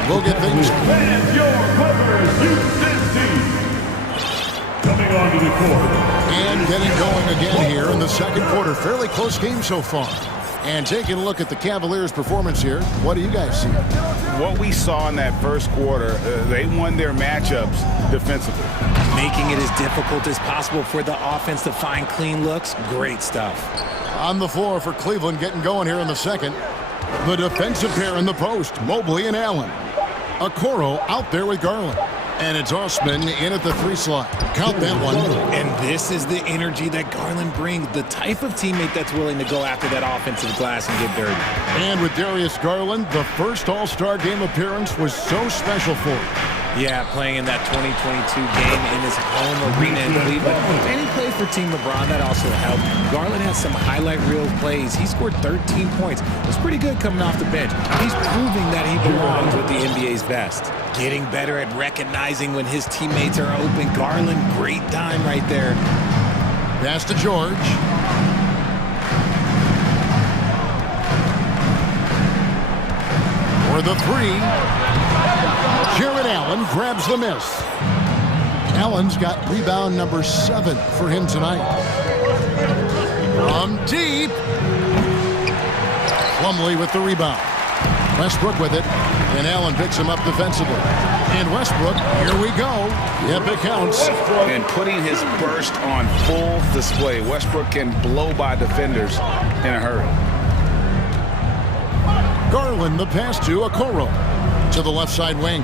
We'll get things. And your Clippers Houston team coming onto the court. And getting going again here in the second quarter. Fairly close game so far. And taking a look at the Cavaliers' performance here, what do you guys see? What we saw in that first quarter, they won their matchups defensively. Making it as difficult as possible for the offense to find clean looks. Great stuff. On the floor for Cleveland, getting going here in the second. The defensive pair in the post, Mobley and Allen. Okoro out there with Garland. And it's Osman in at the 3 slot. Count that one. And this is the energy that Garland brings. The type of teammate that's willing to go after that offensive glass and get dirty. And with Darius Garland, the first All-Star game appearance was so special for him. Yeah, playing in that 2022 game in his home arena in Cleveland. And he played for Team LeBron. That also helped. Garland has some highlight reel plays. He scored 13 points. It was pretty good coming off the bench. He's proving that he belongs with the NBA's best. Getting better at recognizing when his teammates are open. Garland, great dime right there. Pass to George. For the 3. Jared Allen grabs the miss. Allen's got rebound number 7 for him tonight. From deep. Plumlee with the rebound. Westbrook with it, and Allen picks him up defensively. And Westbrook, here we go. Yep, it counts. And putting his burst on full display. Westbrook can blow by defenders in a hurry. Garland, the pass to Okoro. To the left side wing.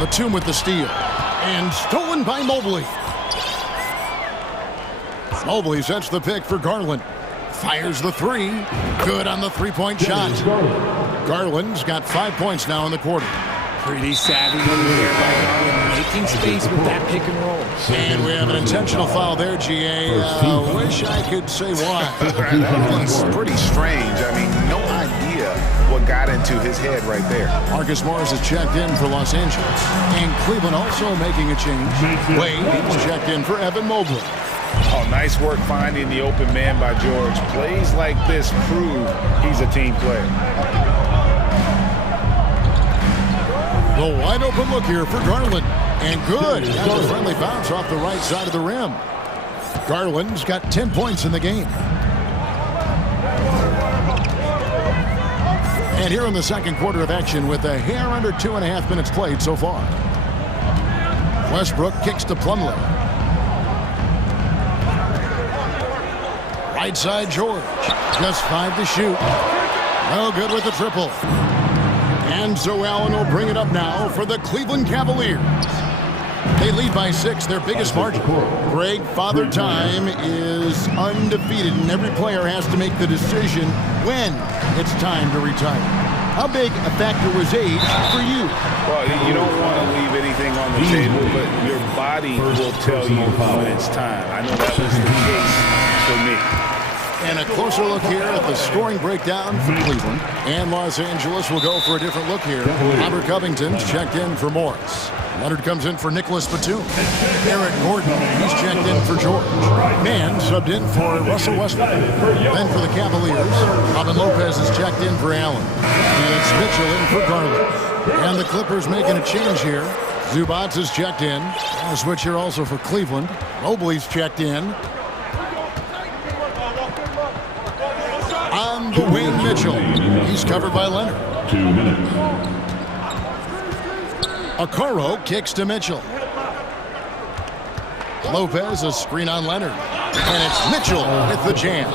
Batum with the steal. And stolen by Mobley. Mobley sets the pick for Garland. Fires the 3. Good on the 3-point shot. Garland's got 5 points now in the quarter. Pretty savvy over there by Garland, making space with that pick and roll. And we have an intentional foul there, GA. Wish I could say why. That's pretty strange. I mean, no idea what got into his head right there. Marcus Morris is checked in for Los Angeles. And Cleveland also making a change. Wade is checked in for Evan Mobley. Oh, nice work finding the open man by George. Plays like this prove he's a team player. The wide open look here for Garland. And good. Got a friendly bounce off the right side of the rim. Garland's got 10 points in the game. And here in the second quarter of action with a hair under 2.5 minutes played so far. Westbrook kicks to Plumlee. Right side George. Just 5 to shoot. No good with the triple. And so Allen will bring it up now for the Cleveland Cavaliers. They lead by 6, their biggest margin. Greg, Father Time is undefeated, and every player has to make the decision when it's time to retire. How big a factor was age for you? Well, you don't want to leave anything on the table, but your body will tell you when it's time. I know that was the case for me. And a closer look here at the scoring breakdown for Cleveland. And Los Angeles will go for a different look here. Robert Covington's checked in for Morris. Leonard comes in for Nicholas Batum. Eric Gordon, he's checked in for George. Mann subbed in for Russell Westbrook. Then for the Cavaliers, Robin Lopez is checked in for Allen. And it's Mitchell in for Garland. And the Clippers making a change here. Zubac is checked in. A switch here also for Cleveland. Mobley's checked in. On the wing, Mitchell. He's covered by Leonard. 2 minutes. Okoro kicks to Mitchell. Lopez, a screen on Leonard. And it's Mitchell with the jam.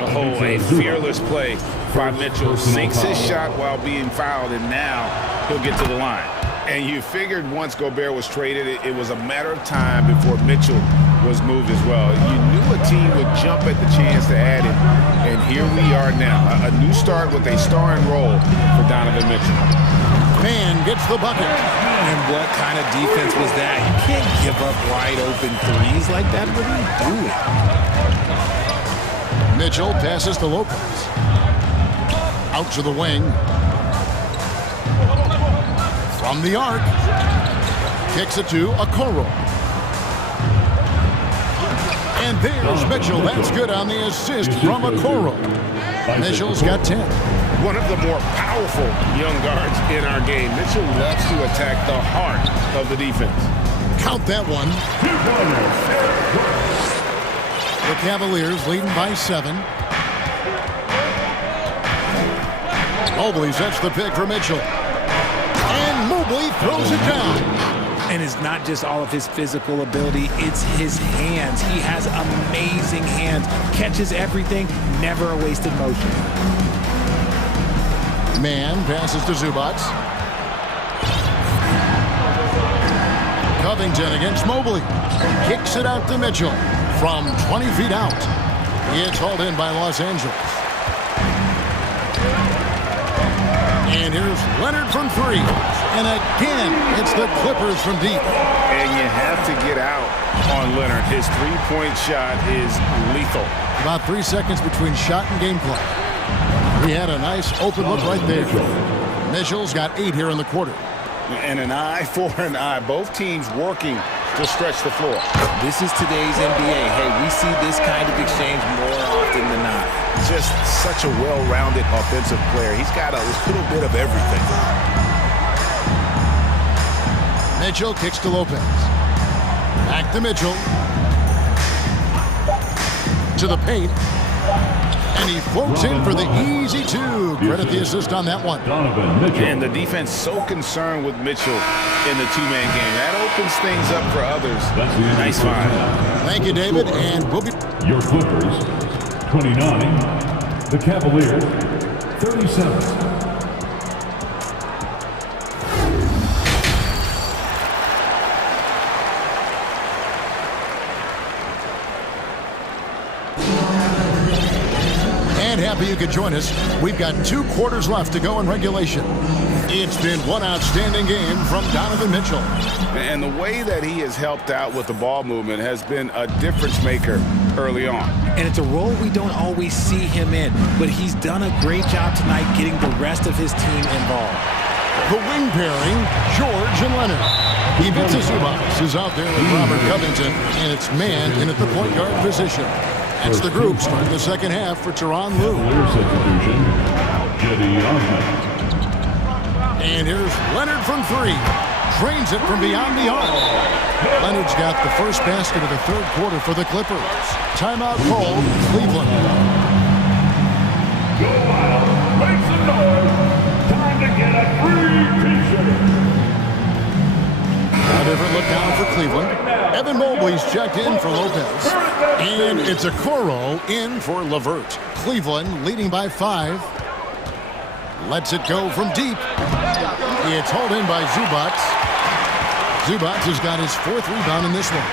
Oh, a fearless play by Mitchell. Sinks his shot while being fouled, and now he'll get to the line. And you figured once Gobert was traded, it was a matter of time before Mitchell was moved as well. You knew a team would jump at the chance to add him, and here we are now. A new start with a starring role for Donovan Mitchell. Fan gets the bucket. And what kind of defense was that? You can't give up wide open threes like that. What are you doing? Mitchell passes to Lopez. Out to the wing. From the arc. Kicks it to Okoro. And there's Mitchell. That's good on the assist from Okoro. Mitchell's got 10. One of the more powerful young guards in our game. Mitchell loves to attack the heart of the defense. Count that one. The Cavaliers leading by 7. Mobley sets the pick for Mitchell. And Mobley throws it down. And it's not just all of his physical ability, it's his hands. He has amazing hands. Catches everything, never a wasted motion. Man passes to Zubac. Covington against Mobley. Kicks it out to Mitchell from 20 feet out. It's hauled in by Los Angeles. And here's Leonard from 3. And again, it's the Clippers from deep. And you have to get out on Leonard. His three-point shot is lethal. About 3 seconds between shot and gameplay. He had a nice open look right there. Mitchell's got 8 here in the quarter. And an eye for an eye. Both teams working to stretch the floor. This is today's NBA. Hey, we see this kind of exchange more often than not. Just such a well-rounded offensive player. He's got a little bit of everything. Mitchell kicks to Lopez. Back to Mitchell. To the paint. And he floats in for the easy 2. Credit the assist on that one. And the defense so concerned with Mitchell in the two-man game. That opens things up for others. Nice find. Thank you, David. And we'll be... Your Clippers, 29. The Cavaliers, 37. Happy you could join us. We've got 2 quarters left to go in regulation. It's been one outstanding game from Donovan Mitchell. And the way that he has helped out with the ball movement has been a difference maker early on. And it's a role we don't always see him in, but he's done a great job tonight getting the rest of his team involved. The wing pairing, George and Leonard. Even Zubac is out there with Robert Covington, and it's man in at the point guard position. That's the group starting the second half for Tyronn Lue. And here's Leonard from 3. Drains it from beyond the arc. Leonard's got the first basket of the third quarter for the Clippers. Timeout called, Cleveland. Go out, make some noise. Time to get a free t-shirt. A different look down for Cleveland. Evan Mobley's checked in for Lopez. And it's Okoro in for LeVert. Cleveland leading by 5. Lets it go from deep. It's hauled in by Zubac. Zubac has got his 4th rebound in this one.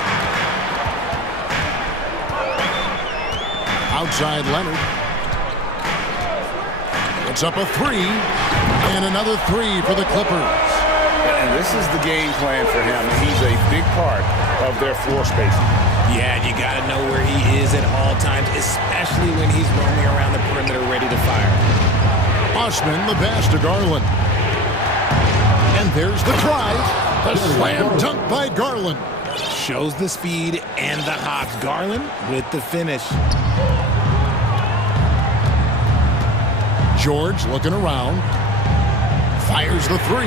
Outside Leonard. It's up a 3. And another 3 for the Clippers. And this is the game plan for him. He's a big part of their floor spacing. Yeah, you got to know where he is at all times, especially when he's roaming around the perimeter ready to fire. Osman, the pass to Garland. And there's the drive. The slam dunk by Garland. Shows the speed and the hops. Garland with the finish. George looking around. Fires the 3.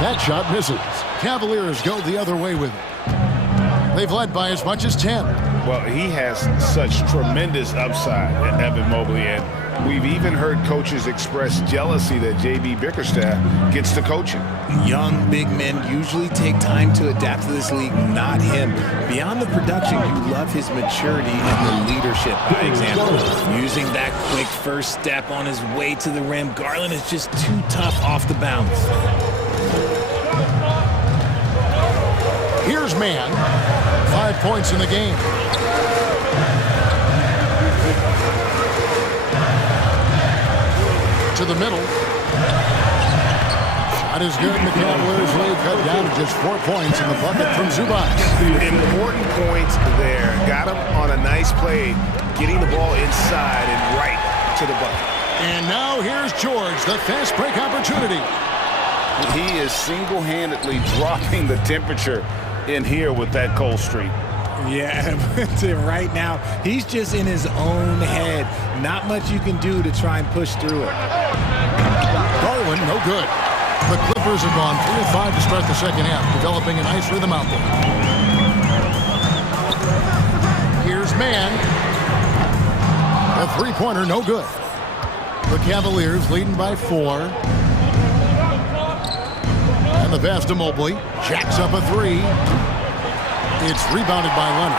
That shot misses. Cavaliers go the other way with it. They've led by as much as 10. Well, he has such tremendous upside, Evan Mobley, and we've even heard coaches express jealousy that J.B. Bickerstaff gets to coaching. Young big men usually take time to adapt to this league, not him. Beyond the production, you love his maturity and the leadership by example. Using that quick first step on his way to the rim, Garland is just too tough off the bounce. Here's Mann. 5 points in the game. To the middle. Shot is good, and the Cavaliers lead cut down to just 4 points in the bucket from Zubac. Important points there. Got him on a nice play, getting the ball inside and right to the bucket. And now here's George, the fast break opportunity. He is single-handedly dropping the temperature in here with that cold streak. Yeah, right now, he's just in his own head. Not much you can do to try and push through it. Garland, no good. The Clippers have gone 3 of 5 to start the second half, developing a nice rhythm out there. Here's Mann. A three-pointer, no good. The Cavaliers leading by 4. And the pass to Mobley. Jacks up a 3. It's rebounded by Leonard.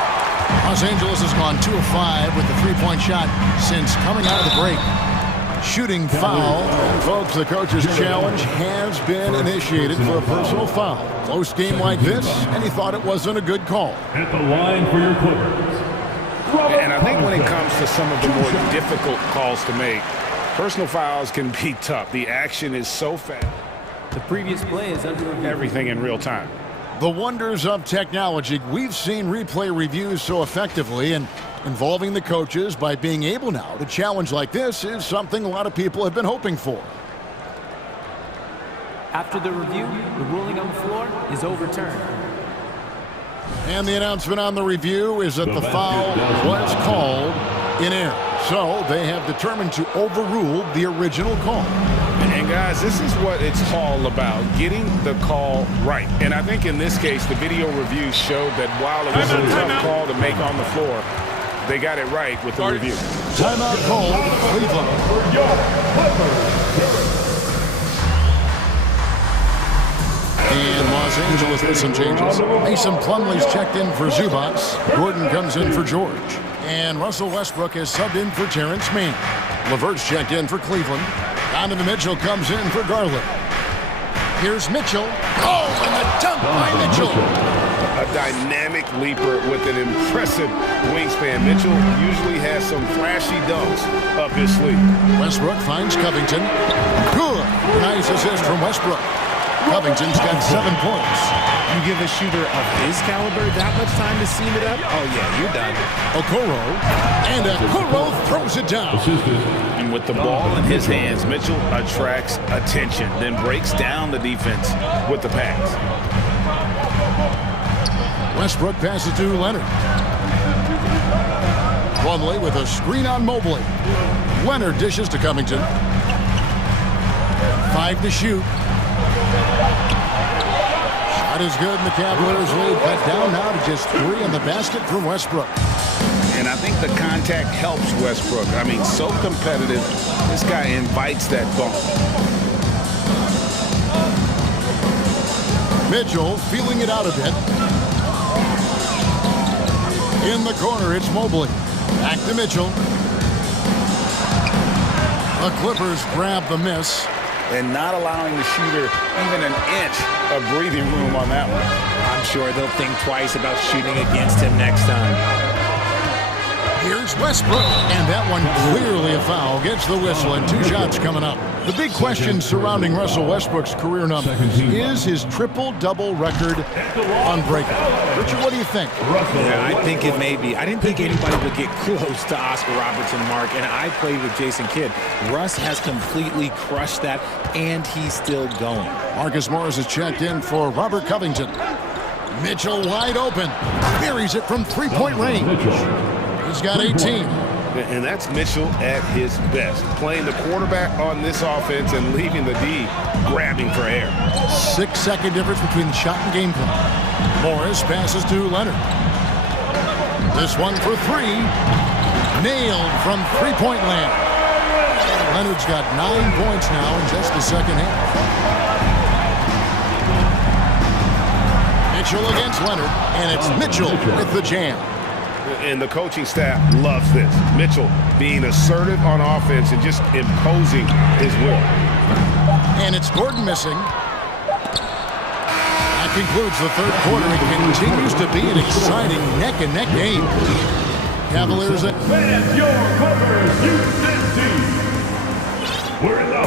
Los Angeles has gone 2 of 5 with the three-point shot since coming out of the break. Shooting foul. And folks, the coach's challenge has been initiated for a personal foul. Close game like this, and he thought it wasn't a good call. At the line for your Clippers. And I think when it comes to some of the more difficult calls to make, personal fouls can be tough. The action is so fast. The previous play is under review. Everything in real time. The wonders of technology. We've seen replay reviews so effectively, and involving the coaches by being able now to challenge like this is something a lot of people have been hoping for. After the review, the ruling on the floor is overturned. And the announcement on the review is that the foul was called in error. So they have determined to overrule the original call. And guys, this is what it's all about, getting the call right. And I think in this case, the video review showed that while it was a tough call to make on the floor, they got it right with the review. Timeout called Cleveland. And Los Angeles with some changes. Mason Plumlee's checked in for Zubac. Gordon comes in for George. And Russell Westbrook is subbed in for Terrence Mann. LeVert's checked in for Cleveland. Donovan Mitchell comes in for Garland. Here's Mitchell. Oh, and the dunk by Mitchell. A dynamic leaper with an impressive wingspan. Mitchell usually has some flashy dunks up his sleeve. Westbrook finds Covington. Good. Nice assist from Westbrook. Covington's got 7 points. You give a shooter of his caliber that much time to seam it up? Oh, yeah, you're done. Okoro. And Okoro throws it down. And with the ball in his hands, Mitchell attracts attention, then breaks down the defense with the pass. Westbrook passes to Leonard. Plumlee with a screen on Mobley. Leonard dishes to Covington. 5 to shoot. Shot is good, and the Cavaliers lead cut down now to just 3 in the basket from Westbrook. And I think the contact helps Westbrook. I mean, so competitive. This guy invites that bump. Mitchell feeling it out a bit. In the corner, it's Mobley. Back to Mitchell. The Clippers grab the miss. And not allowing the shooter even an inch of breathing room on that one. I'm sure they'll think twice about shooting against him next time. Here's Westbrook, and that one clearly a foul. Gets the whistle, and 2 shots coming up. The big question surrounding Russell Westbrook's career numbers is his triple-double record unbreakable. Richard, what do you think? Yeah, I think it may be. I didn't think anybody would get close to Oscar Robertson, Mark, and I played with Jason Kidd. Russ has completely crushed that, and he's still going. Marcus Morris is checked in for Robert Covington. Mitchell wide open. Buries it from 3-point range. He's got 18. And that's Mitchell at his best. Playing the quarterback on this offense and leaving the D grabbing for air. 6-second difference between the shot and game clock. Morris passes to Leonard. This one for three. Nailed from three-point land. Leonard's got 9 points now in just the second half. Mitchell against Leonard, and it's Mitchell with the jam. And the coaching staff loves this. Mitchell being assertive on offense and just imposing his will. And it's Gordon missing. That concludes the third quarter. It continues to be an exciting neck-and-neck game. Cavaliers.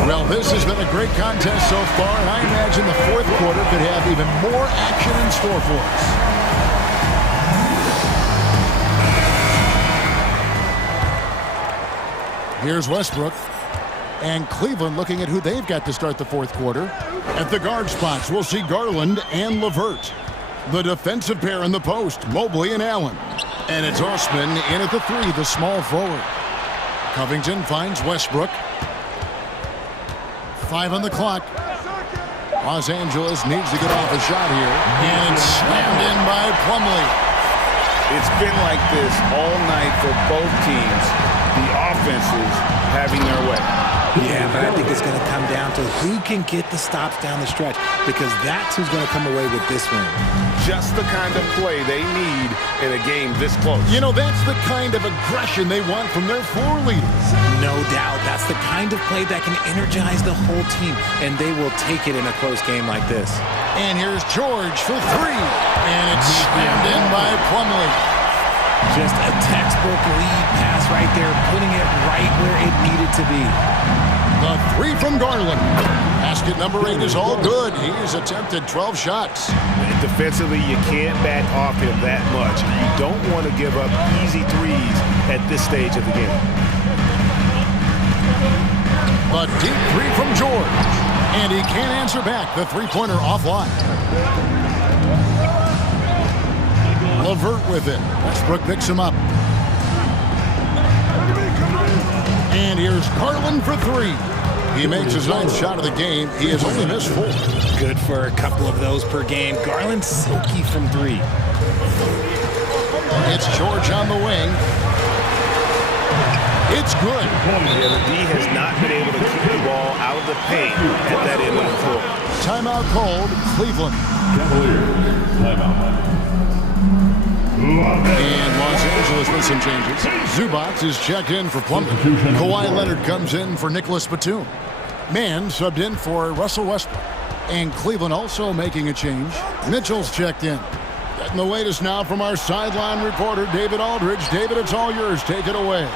Well, this has been a great contest so far, and I imagine the fourth quarter could have even more action in store for us. Here's Westbrook. And Cleveland looking at who they've got to start the fourth quarter. At the guard spots, we'll see Garland and LeVert. The defensive pair in the post, Mobley and Allen. And it's Osman in at the three, the small forward. Covington finds Westbrook. 5 on the clock. Los Angeles needs to get off a shot here. And it's slammed in by Plumlee. It's been like this all night for both teams. The offenses having their way. Yeah, but I think it's going to come down to who can get the stops down the stretch, because that's who's going to come away with this win. Just the kind of play they need in a game this close. You know, that's the kind of aggression they want from their floor leaders. No doubt. That's the kind of play that can energize the whole team, and they will take it in a close game like this. And here's George for three, and it's slammed in by Plumlee. Just a textbook lead pass right there, putting it right where it needed to be. The three from Garland. Basket number 8 is all good. He's attempted 12 shots. Defensively, you can't back off him that much. You don't want to give up easy threes at this stage of the game. The deep three from George. And he can't answer back. The three-pointer offline. LeVert with it. Westbrook picks him up. And here's Garland for three. He makes his 9th shot of the game. He has only missed 4. Good for a couple of those per game. Garland silky from 3. It's George on the wing. It's good. Yeah, the D has not been able to keep the ball out of the paint at that end of the floor. Timeout called, Cleveland. Timeout. And Los Angeles with some changes. Zubac is checked in for Plumlee. Kawhi Leonard comes in for Nicholas Batum. Mann subbed in for Russell Westbrook. And Cleveland also making a change. Mitchell's checked in. Getting the latest now from our sideline reporter, David Aldridge. David, it's all yours. Take it away.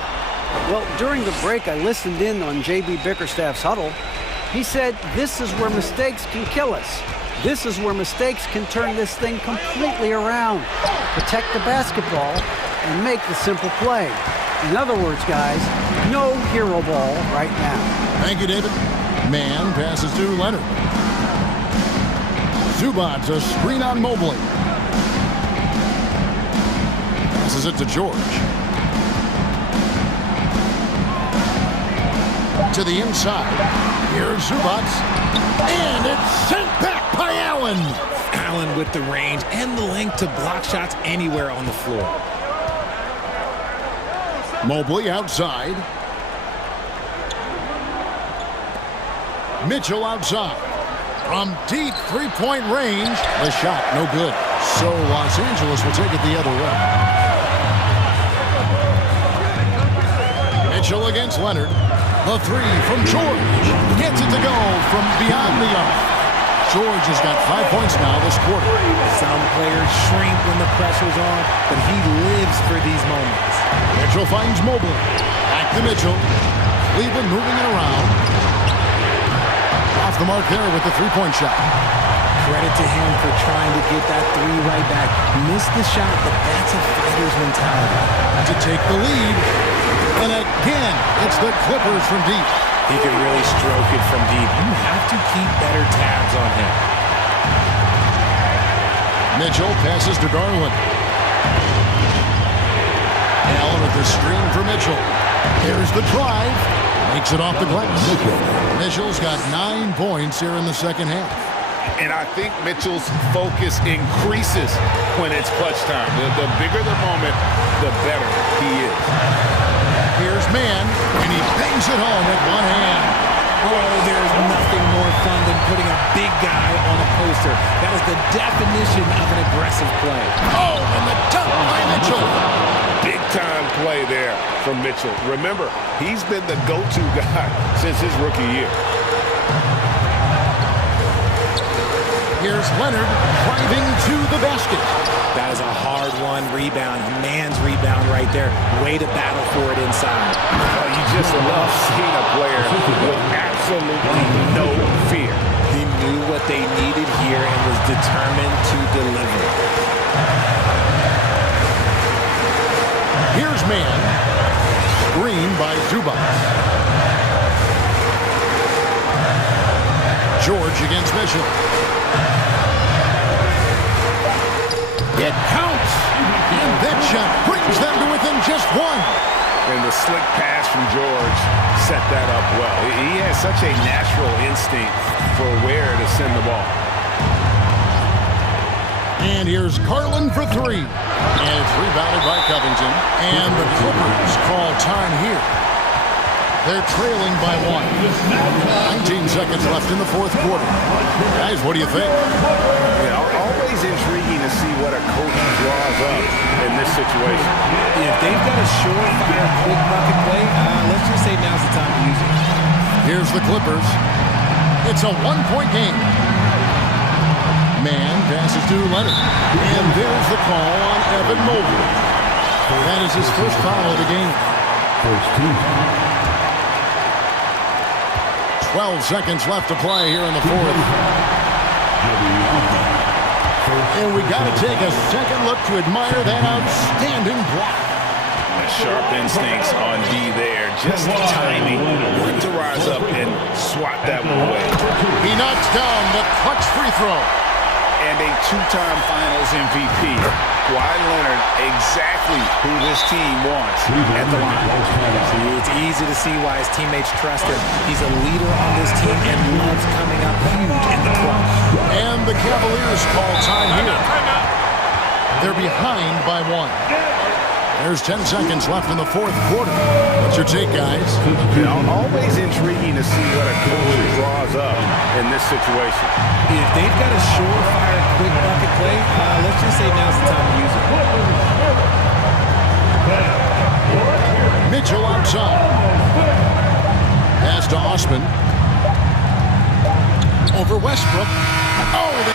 Well, during the break, I listened in on J.B. Bickerstaff's huddle. He said, this is where mistakes can kill us. This is where mistakes can turn this thing completely around. Protect the basketball and make the simple play. In other words, guys, no hero ball right now. Thank you, David. Mann passes to Leonard. Zubac, a screen on Mobley. Passes it to George. To the inside. Here's Zubac. And it's sent back by Allen. Allen with the range and the length to block shots anywhere on the floor. Mobley outside. Mitchell outside. From deep three-point range. The shot, no good. So Los Angeles will take it the other way. Mitchell against Leonard. The three from George. Gets it to go from beyond the arc. George has got 5 points now this quarter. Some players shrink when the pressure's on, but he lives for these moments. Mitchell finds Mobley. Back to Mitchell. Cleveland moving it around. Off the mark there with the three-point shot. Credit to him for trying to get that three right back. Missed the shot, but that's a fighter's mentality. To take the lead. And again, it's the Clippers from deep. He can really stroke it from deep. You have to keep better tabs on him. Mitchell passes to Garland. Allen with the screen for Mitchell. Here's the drive. Makes it off the glass. Mitchell's got 9 points here in the second half. And I think Mitchell's focus increases when it's clutch time. The bigger the moment, the better he is. Here's Mann, and he bangs it home with one hand. Oh, there's nothing more fun than putting a big guy on a poster. That is the definition of an aggressive play. Oh, and the dunk by Mitchell. Big time play there from Mitchell. Remember, he's been the go-to guy since his rookie year. Here's Leonard driving to the basket. That is a hard-won rebound. Mann's rebound right there. Way to battle for it inside. Well, you just love seeing a player with absolutely no fear. He knew what they needed here and was determined to deliver. Here's Mann. Screen by Zubac. George against Mitchell. It counts! And that shot brings them to within just one. And the slick pass from George set that up well. He has such a natural instinct for where to send the ball. And here's Carlin for three. And it's rebounded by Covington. And the Clippers call time here. They're trailing by one. 19 seconds left in the fourth quarter. Guys, what do you think? Yeah, always intriguing to see what a coach draws up in this situation. If they've got a surefire quick bucket play, let's just say now's the time to use it. Here's the Clippers. It's a one-point game. Mann passes to Leonard. And there's the call on Evan Mobley. That is his first foul of the game. First team. 12 seconds left to play here in the fourth. And we got to take a second look to admire that outstanding block. Sharp instincts on D there. Just timing when to rise up and swat that one away. He knocks down the clutch free throw. And a two-time Finals MVP. Kawhi Leonard, exactly who this team wants at the line. See, it's easy to see why his teammates trust him. He's a leader on this team and loves coming up huge in the clutch. And the Cavaliers call time here. They're behind by one. There's 10 seconds left in the fourth quarter. What's your take, guys? Always intriguing to see what a coach draws up in this situation. If they've got a surefire quick bucket play, let's just say now's the time to use it. Mitchell outside. Pass to Osman. Over Westbrook. Oh,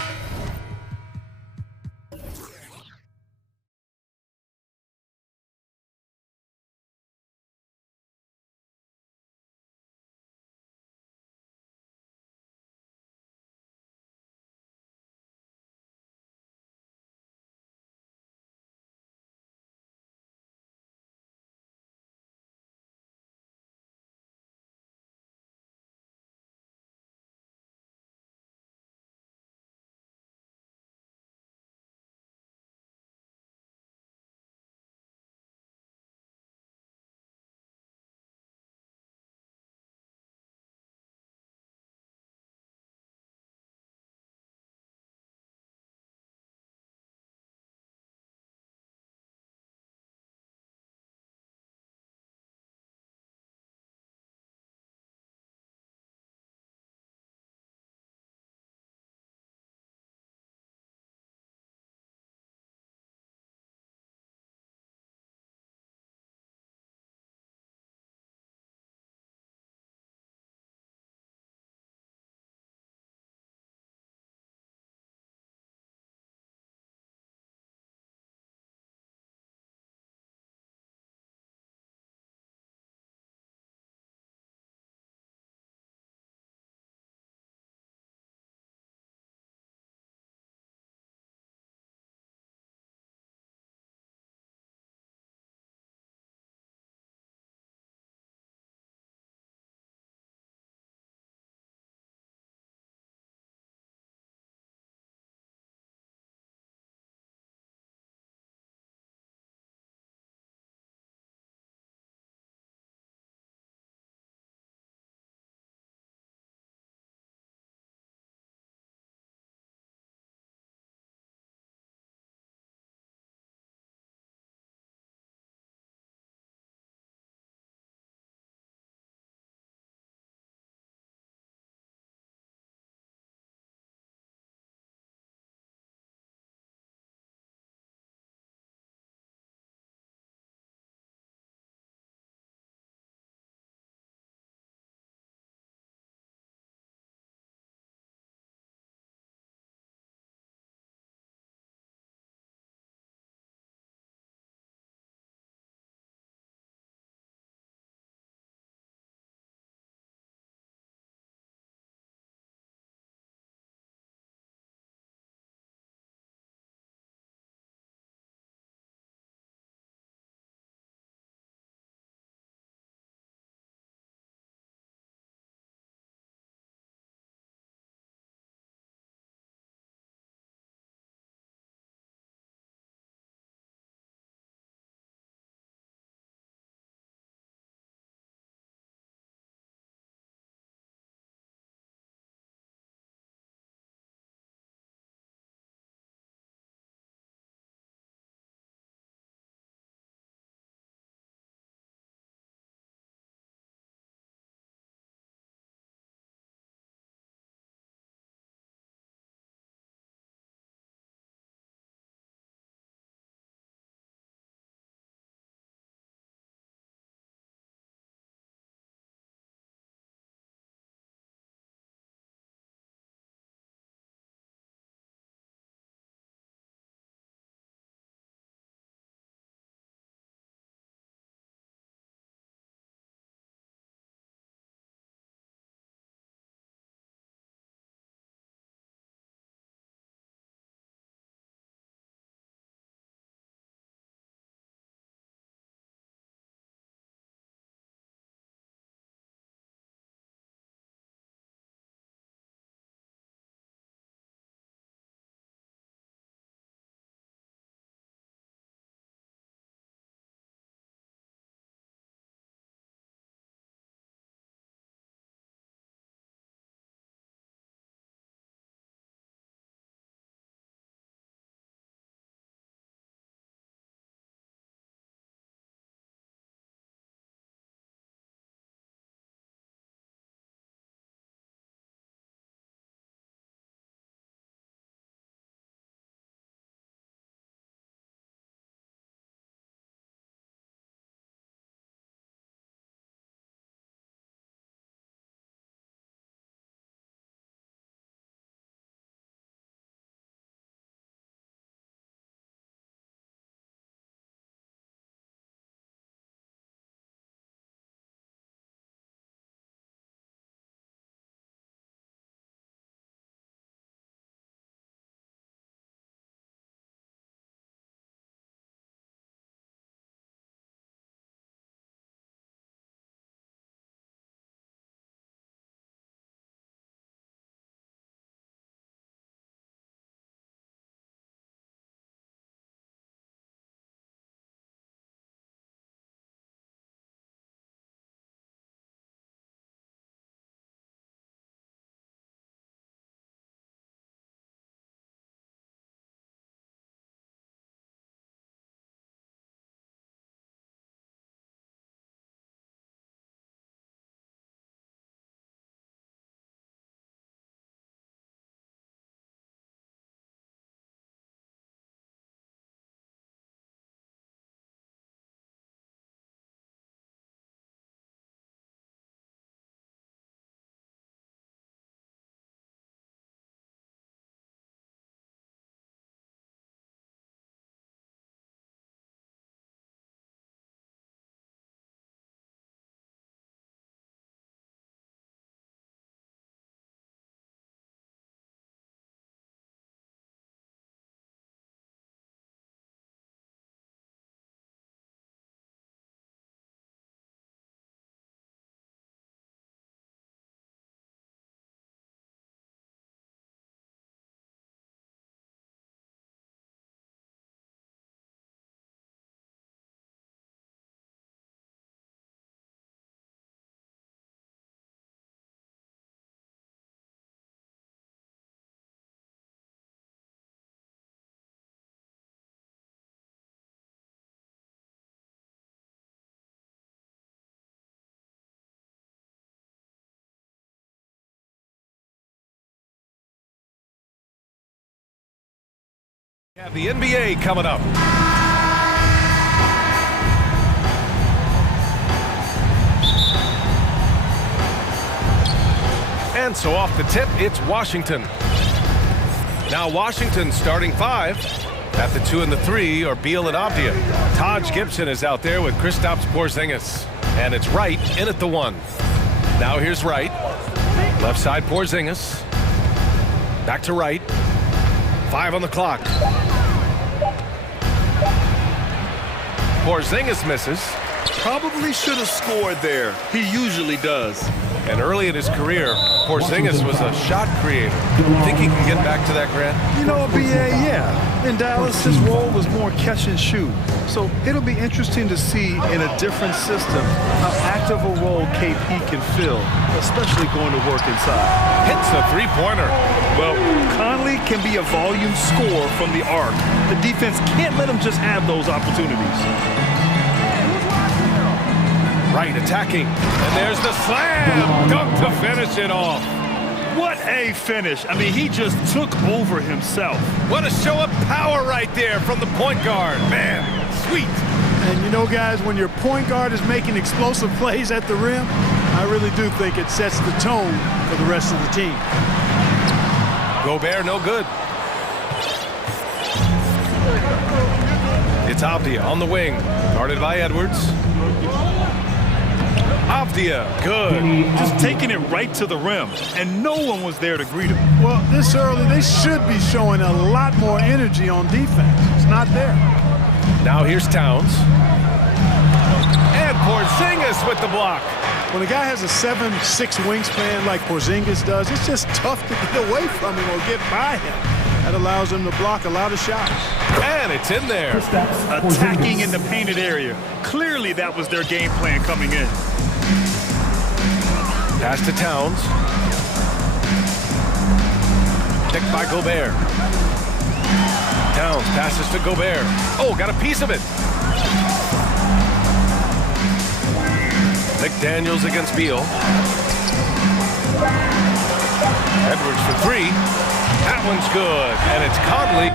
We have the NBA coming up. And so off the tip, it's Washington. Now Washington starting 5. At the 2 and the 3 are Beal and Avdia. Taj Gibson is out there with Kristaps Porzingis. And it's Wright in at the 1. Now here's Wright. Left side Porzingis. Back to Wright. 5 on the clock. Porzingis misses. Probably should have scored there. He usually does. And early in his career, Porzingis was a shot creator. Think he can get back to that, Grant? You know, BA, yeah. In Dallas, his role was more catch and shoot. So it'll be interesting to see in a different system how active a role KP can fill, especially going to work inside. Hits the three-pointer. Well, Conley can be a volume scorer from the arc. The defense can't let him just have those opportunities. Wright attacking, and there's the slam! Dunk to finish it off. What a finish. I mean, he just took over himself. What a show of power right there from the point guard. Man, sweet. And you know, guys, when your point guard is making explosive plays at the rim, I really do think it sets the tone for the rest of the team. Gobert, no good. It's Avdia on the wing, guarded by Edwards. Avdia, good. Just taking it right to the rim, and no one was there to greet him. Well, this early, they should be showing a lot more energy on defense. It's not there. Now here's Towns. And Porzingis with the block. When a guy has a 7'6" wingspan like Porzingis does, it's just tough to get away from him or get by him. That allows him to block a lot of shots. And it's in there. Attacking in the painted area. Clearly that was their game plan coming in. Pass to Towns. Picked by Gobert. Towns passes to Gobert. Oh, got a piece of it. McDaniels against Beal. Edwards for 3. That one's good. And it's Conley.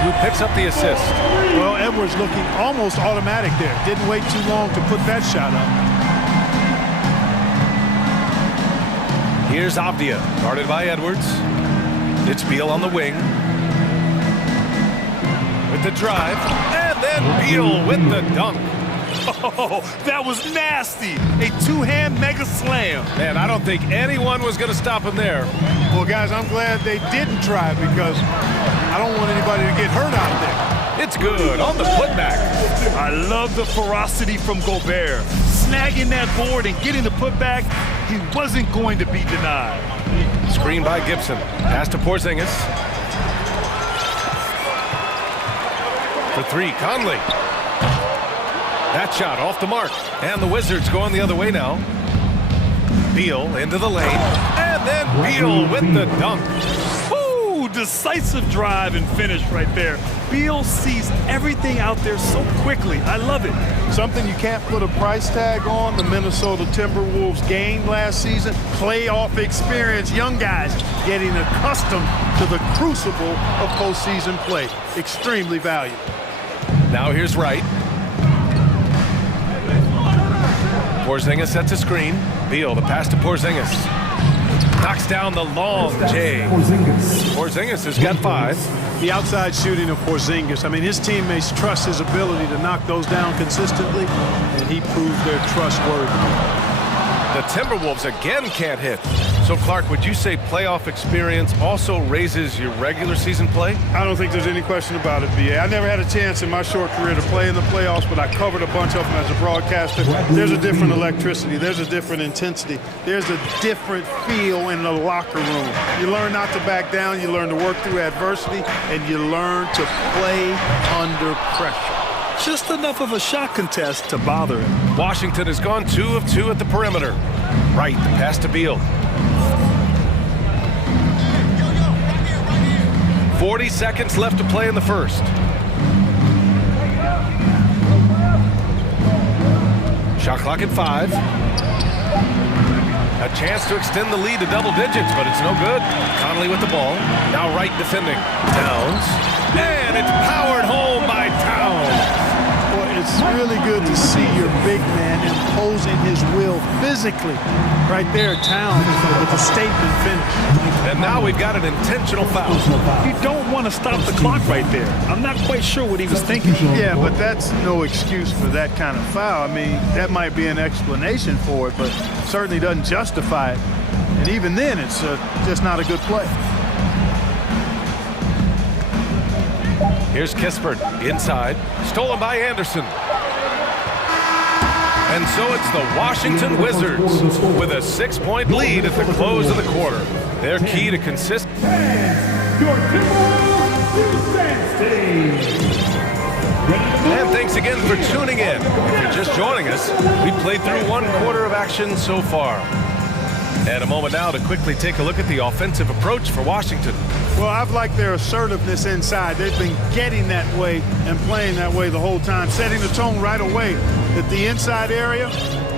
Who picks up the assist? Well, Edwards looking almost automatic there. Didn't wait too long to put that shot up. Here's Avdia, guarded by Edwards. It's Beal on the wing. With the drive, and then Beal with the dunk. Oh, that was nasty. A two-hand mega slam. Man, I don't think anyone was going to stop him there. Well, guys, I'm glad they didn't try because I don't want anybody to get hurt out there. It's good on the putback. I love the ferocity from Gobert. Snagging that board and getting the putback, he wasn't going to be denied. Screen by Gibson. Pass to Porzingis. For 3, Conley. That shot off the mark. And the Wizards going the other way now. Beal into the lane. And then Beal with the dunk. Ooh, decisive drive and finish right there. Beal sees everything out there so quickly. I love it. Something you can't put a price tag on. The Minnesota Timberwolves gained last season. Playoff experience. Young guys getting accustomed to the crucible of postseason play. Extremely valuable. Now here's Wright. Porzingis sets a screen. Beal, the pass to Porzingis. Knocks down the long J. Porzingis has got 5. The outside shooting of Porzingis. I mean, his teammates trust his ability to knock those down consistently, and he proves they're trustworthy. The Timberwolves again can't hit. So, Clark, would you say playoff experience also raises your regular season play? I don't think there's any question about it, B.A. I never had a chance in my short career to play in the playoffs, but I covered a bunch of them as a broadcaster. There's a different electricity. There's a different intensity. There's a different feel in the locker room. You learn not to back down. You learn to work through adversity, and you learn to play under pressure. Just enough of a shot contest to bother him. Washington has gone 2 of 2 at the perimeter. Right, the pass to Beal. 40 seconds left to play in the first. Shot clock at 5. A chance to extend the lead to double digits, but it's no good. Conley with the ball. Now Wright defending. Towns. And it's powered home by Towns. Boy, it's really good to see your big man imposing his will physically. Right there, Towns with a statement finish. And now we've got an intentional foul. You don't want to stop the clock right there. I'm not quite sure what he was thinking. Yeah, but that's no excuse for that kind of foul. I mean, that might be an explanation for it, but certainly doesn't justify it. And even then, it's just not a good play. Here's Kispert inside, stolen by Anderson. And so it's the Washington Wizards with a 6-point lead at the close of the quarter. Their key to consist. And thanks again for tuning in. If you're just joining us, we played through 1 quarter of action so far. And a moment now to quickly take a look at the offensive approach for Washington. Well, I've liked their assertiveness inside. They've been getting that way and playing that way the whole time, setting the tone right away that the inside area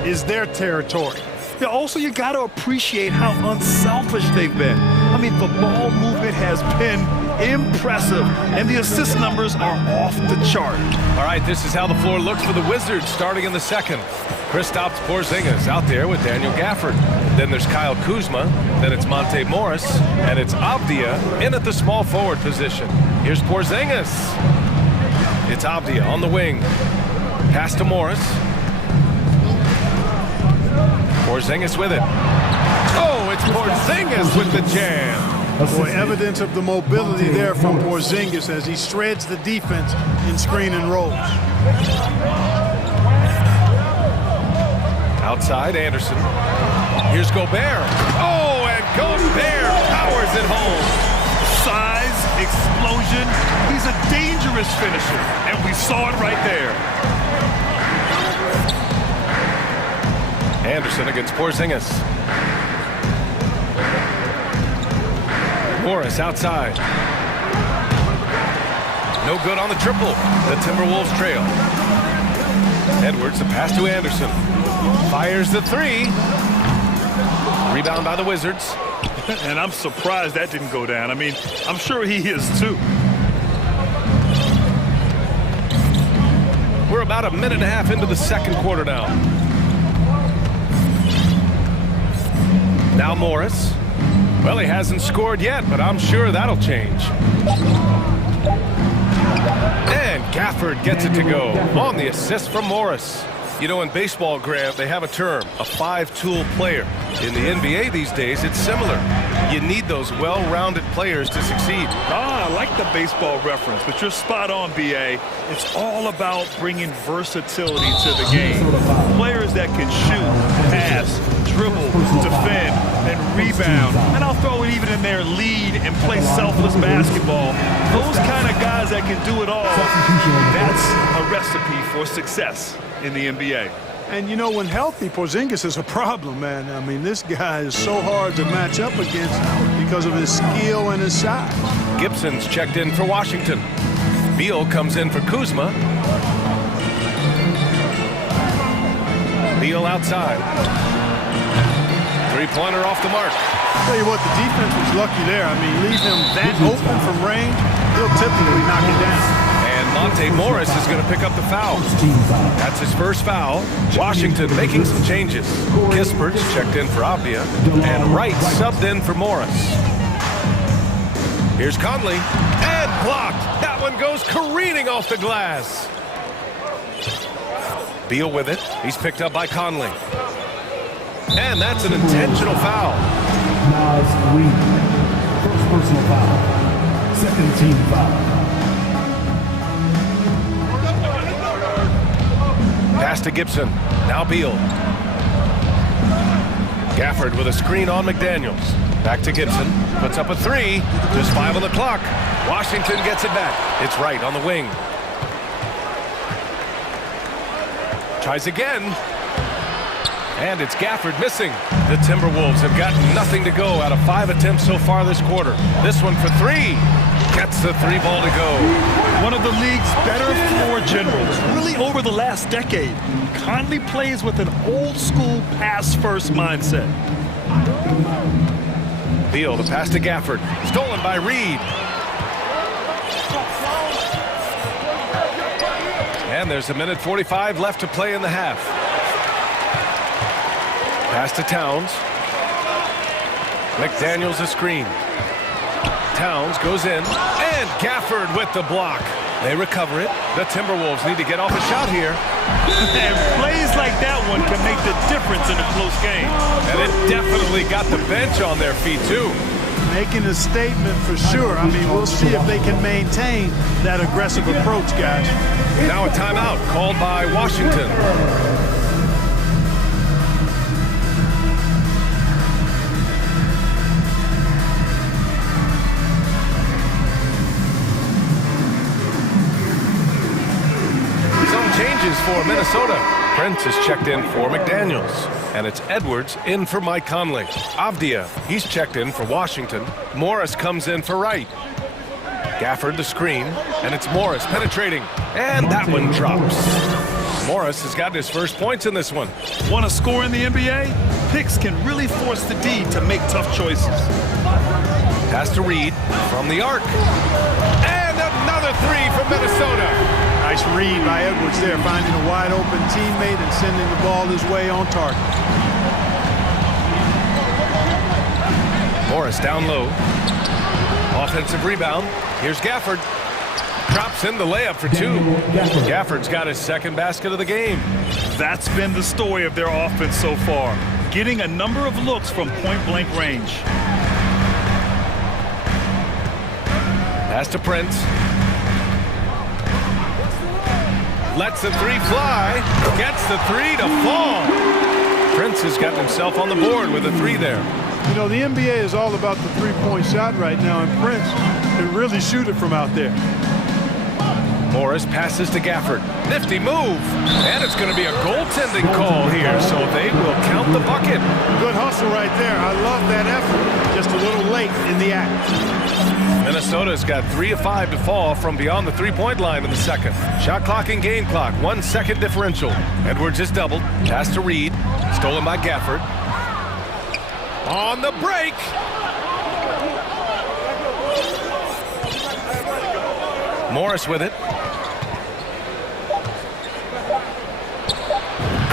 is their territory. Yeah, also, you got to appreciate how unselfish they've been. I mean, the ball movement has been impressive, and the assist numbers are off the chart. All right, this is how the floor looks for the Wizards starting in the second. Kristaps Porzingis out there with Daniel Gafford. Then there's Kyle Kuzma. Then it's Monte Morris. And it's Avdia in at the small forward position. Here's Porzingis. It's Avdia on the wing. Pass to Morris. Porzingis with it. Oh, it's Porzingis with the jam. Boy, evidence of the mobility there from Porzingis as he shreds the defense in screen and rolls. Outside, Anderson. Here's Gobert. Oh, and Gobert powers it home. Size, explosion. He's a dangerous finisher, and we saw it right there. Anderson against Porzingis. Morris outside. No good on the triple. The Timberwolves trail. Edwards, the pass to Anderson. Fires the 3. Rebound by the Wizards. And I'm surprised that didn't go down. I mean, I'm sure he is too. We're about a minute and a half into the second quarter now. Now Morris. Well, he hasn't scored yet, but I'm sure that'll change. And Gafford gets it to go on the assist from Morris. You know, in baseball, Grant, they have a term, a 5-tool player. In the NBA these days, it's similar. You need those well-rounded players to succeed. I like the baseball reference, but you're spot on, B.A. It's all about bringing versatility to the game. Players that can shoot, pass, dribble, defend, and rebound. And I'll throw it even in there, lead and play selfless basketball. Those kind of guys that can do it all, that's a recipe for success in the NBA. And, you know, when healthy, Porzingis is a problem, man. I mean, this guy is so hard to match up against because of his skill and his size. Gibson's checked in for Washington. Beal comes in for Kuzma. Beal outside. 3-pointer off the mark. Tell you what, the defense was lucky there. I mean, leave him that open from range, he'll typically knock it down. Monte Morris is going to pick up the foul. That's his first foul. Washington making some changes. Kispert's checked in for Avdia, and Wright subbed in for Morris. Here's Conley, and blocked. That one goes careening off the glass. Beal with it. He's picked up by Conley. And that's an intentional foul. First personal foul. Second team foul. Pass to Gibson. Now Beal. Gafford with a screen on McDaniels. Back to Gibson. Puts up a 3. Just 5 on the clock. Washington gets it back. It's Wright on the wing. Tries again. And it's Gafford missing. The Timberwolves have gotten nothing to go out of 5 attempts so far this quarter. This one for 3. Gets the 3 ball to go. One of the league's better floor generals, really over the last decade. Conley plays with an old-school pass-first mindset. Beal to pass to Gafford. Stolen by Reed. And there's 1:45 left to play in the half. Pass to Towns. McDaniels a screen. Towns goes in, and Gafford with the block. They recover it. The Timberwolves need to get off a shot here. And plays like that one can make the difference in a close game. And it definitely got the bench on their feet, too. Making a statement for sure. I mean, we'll see if they can maintain that aggressive approach, guys. Now a timeout called by Washington. Changes for Minnesota. Prince is checked in for McDaniels. And it's Edwards in for Mike Conley. Avdia, he's checked in for Washington. Morris comes in for Wright. Gafford the screen, and it's Morris penetrating. And that one drops. Morris has gotten his first points in this one. Want to score in the NBA? Picks can really force the D to make tough choices. Pass to Reed from the arc. And another 3 from Minnesota. Nice read by Edwards there, finding a wide open teammate and sending the ball his way on target. Morris down low. Offensive rebound. Here's Gafford. Drops in the layup for 2. Gafford's got his second basket of the game. That's been the story of their offense so far, getting a number of looks from point-blank range. Pass to Prince. Lets the 3 fly. Gets the 3 to fall. Prince has gotten himself on the board with a 3 there. You know, the NBA is all about the three-point shot right now, and Prince can really shoot it from out there. Morris passes to Gafford. Nifty move. And it's going to be a goaltending call here, so they will count the bucket. Good hustle right there. I love that effort. Just a little late in the act. Minnesota's got 3 of 5 to fall from beyond the three-point line in the second. Shot clock and game clock, 1 second differential. Edwards is doubled. Pass to Reed. Stolen by Gafford. On the break. Morris with it.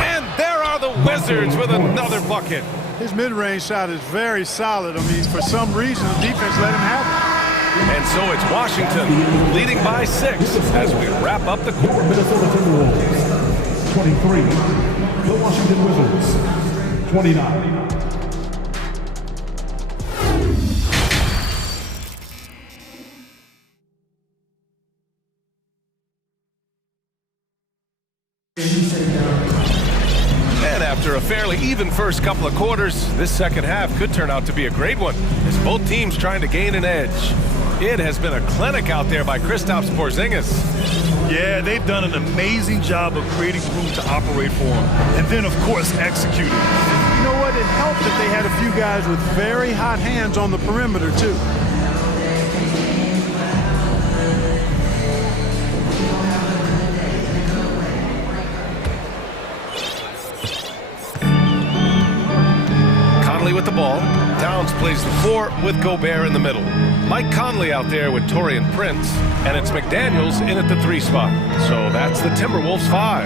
And there are the Wizards with another bucket. His mid-range shot is very solid. I mean, for some reason, the defense let him have it. And so it's Washington leading by 6 as we wrap up the quarter. Minnesota Timberwolves, 23. The Washington Wizards, 29. And after a fairly even first couple of quarters, this second half could turn out to be a great one as both teams trying to gain an edge. It has been a clinic out there by Kristaps Porzingis. Yeah, they've done an amazing job of creating room to operate for him. And then, of course, executing. You know what? It helped that they had a few guys with very hot hands on the perimeter, too. Conley with the ball. Towns plays the 4 with Gobert in the middle. Mike Conley out there with Taurean Prince, and it's McDaniels in at the 3 spot. So that's the Timberwolves 5.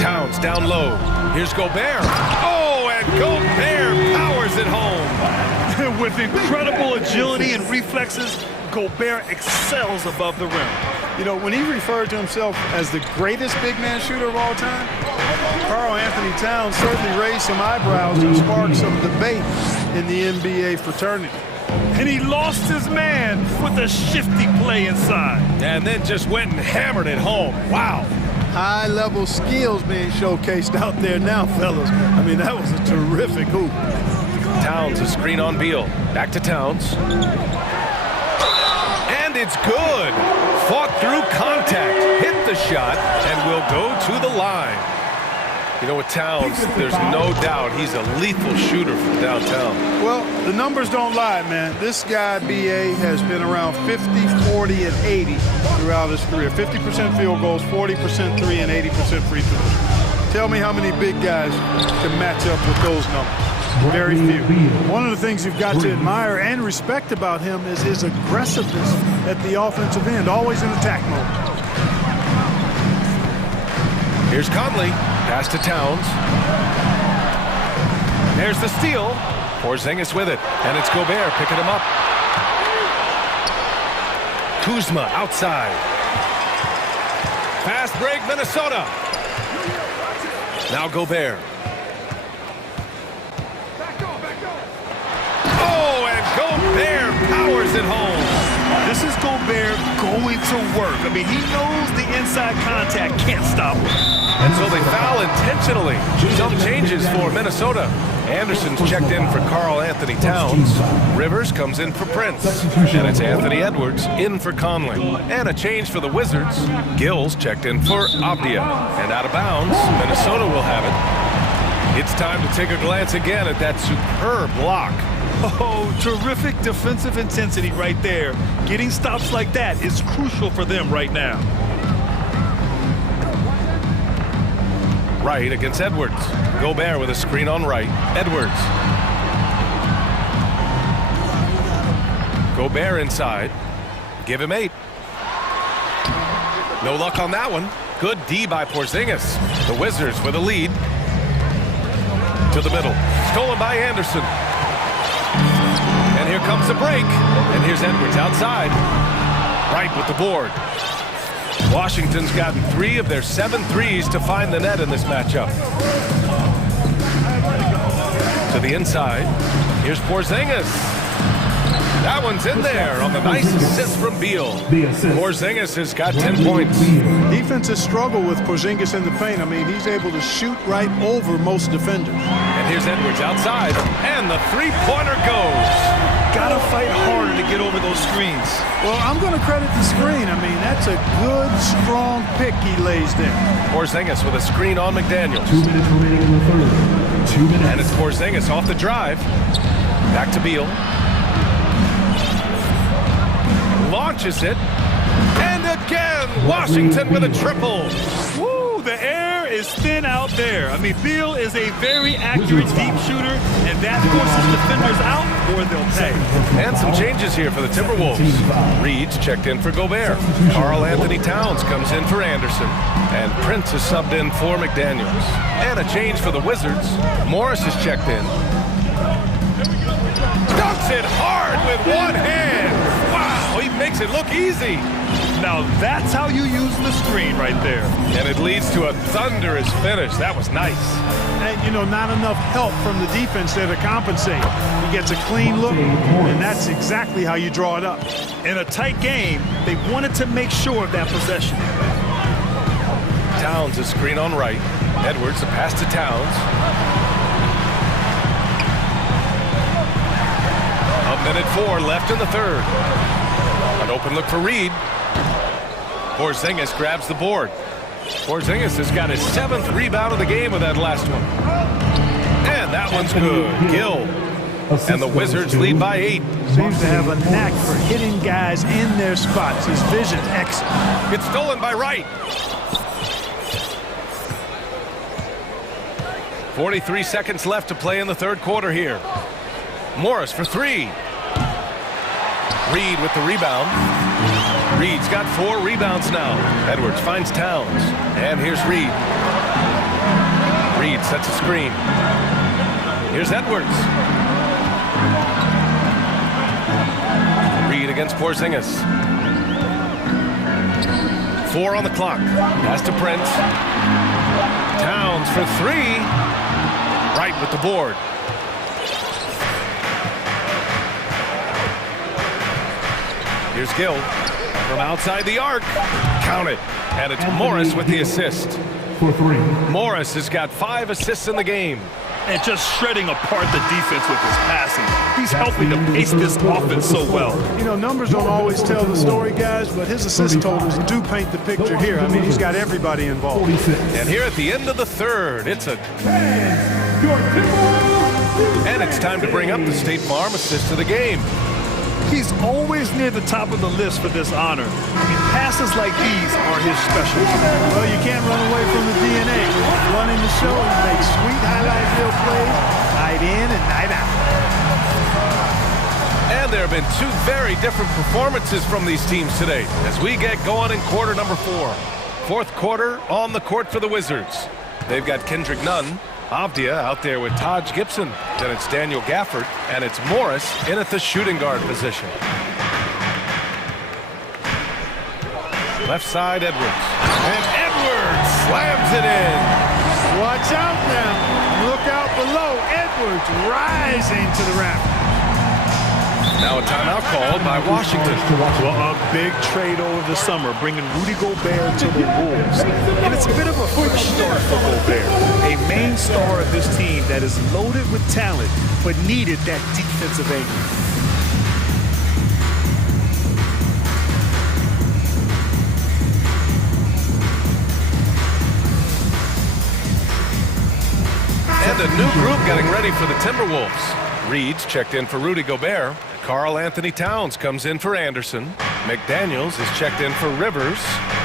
Towns down low. Here's Gobert. Oh, and Gobert powers it home. With incredible agility and reflexes, Gobert excels above the rim. You know, when he referred to himself as the greatest big man shooter of all time, Karl Anthony Towns certainly raised some eyebrows and sparked some debate in the NBA fraternity. And he lost his man with a shifty play inside. And then just went and hammered it home. Wow. High-level skills being showcased out there now, fellas. I mean, that was a terrific hoop. Towns a screen on Beal. Back to Towns. And it's good. Fought through contact, hit the shot, and will go to the line. You know, with Towns, there's no doubt he's a lethal shooter from downtown. Well, the numbers don't lie, man. This guy, B.A., has been around 50, 40, and 80 throughout his career. 50% field goals, 40% three, and 80% free throws. Tell me how many big guys can match up with those numbers. Very few. One of the things you've got to admire and respect about him is his aggressiveness at the offensive end, always in attack mode. Here's Conley. Pass to Towns. There's the steal. Porzingis with it. And it's Gobert picking him up. Kuzma outside. Fast break, Minnesota. Now Gobert. Oh, and Gobert powers it home. This is Gobert going to work. I mean, he knows the inside contact can't stop him. And so they foul intentionally. Some changes for Minnesota. Anderson's checked in for Karl Anthony Towns. Rivers comes in for Prince. And it's Anthony Edwards in for Conley. And a change for the Wizards. Gills checked in for Avdia. And out of bounds, Minnesota will have it. It's time to take a glance again at that superb block. Oh, terrific defensive intensity right there. Getting stops like that is crucial for them right now. Right against Edwards. Gobert with a screen on right. Edwards. Gobert inside. Give him 8. No luck on that one. Good D by Porzingis. The Wizards with a lead. To the middle. Stolen by Anderson. And here comes the break. And here's Edwards outside. Right with the board. Washington's gotten 3 of their 7 threes to find the net in this matchup. To the inside. Here's Porzingis. That one's in there on the nice assist from Beal. Porzingis has got 10 points. Defenses struggle with Porzingis in the paint. I mean, he's able to shoot right over most defenders. And here's Edwards outside. And the three-pointer goes. Gotta fight harder to get over those screens. Well, I'm going to credit the screen. I mean, that's a good, strong pick he lays there. Porzingis with a screen on McDaniels. 2 minutes remaining in the third. 2 minutes. And it's Porzingis off the drive. Back to Beal. Launches it. And again, Washington with a triple. Woo, the air is thin out there. I mean, Beal is a very accurate deep shooter, and that forces defenders out or they'll pay. And some changes here for the Timberwolves. Reed's checked in for Gobert. Karl Anthony Towns comes in for Anderson. And Prince is subbed in for McDaniels. And a change for the Wizards. Morris is checked in. Dunks it hard with one hand. Wow, he makes it look easy. Now that's how you use the screen right there. And it leads to a thunderous finish. That was nice. And, you know, not enough help from the defense there to compensate. He gets a clean look, and that's exactly how you draw it up. In a tight game, they wanted to make sure of that possession. Towns a screen on right. Edwards a pass to Towns. A minute 4 left in the third. An open look for Reed. Porzingis grabs the board. Porzingis has got his 7th rebound of the game with that last one. And that one's good. Gill. And the Wizards lead by 8. Seems to have a knack for hitting guys in their spots. His vision excellent. It's stolen by Wright. 43 seconds left to play in the third quarter here. Morris for 3. Reed with the rebound. Reed's got 4 rebounds now. Edwards finds Towns. And here's Reed. Reed sets a screen. Here's Edwards. Reed against Porzingis. 4 on the clock. Pass to Prince. Towns for 3. Right with the board. Here's Gill from outside the arc. Count it. And it's Morris with the assist. for 3. Morris has got 5 assists in the game. And just shredding apart the defense with his passing. He's helping to pace this offense so well. You know, numbers don't always tell the story, guys, but his assist totals do paint the picture here. I mean, he's got everybody involved. And here at the end of the third, it's a... And it's time to bring up the State Farm assist of the game. He's always near the top of the list for this honor. I mean, passes like these are his specialty. Well, you can't run away from the DNA. Running the show, he makes sweet highlight reel plays, night in and night out. And there have been 2 very different performances from these teams today as we get going in quarter number 4. Fourth quarter on the court for the Wizards. They've got Kendrick Nunn, Avdia out there with Taj Gibson. Then it's Daniel Gafford, and it's Morris in at the shooting guard position. Left side, Edwards. And Edwards slams it in. Watch out now. Look out below. Edwards rising to the raft. Now a timeout called by Washington. Well, a big trade over the summer, bringing Rudy Gobert to the Wolves. And it's a bit of a fresh start for Gobert, a main star of this team that is loaded with talent, but needed that defensive angle. And a new group getting ready for the Timberwolves. Reed's checked in for Rudy Gobert. Karl Anthony Towns comes in for Anderson. McDaniels is checked in for Rivers.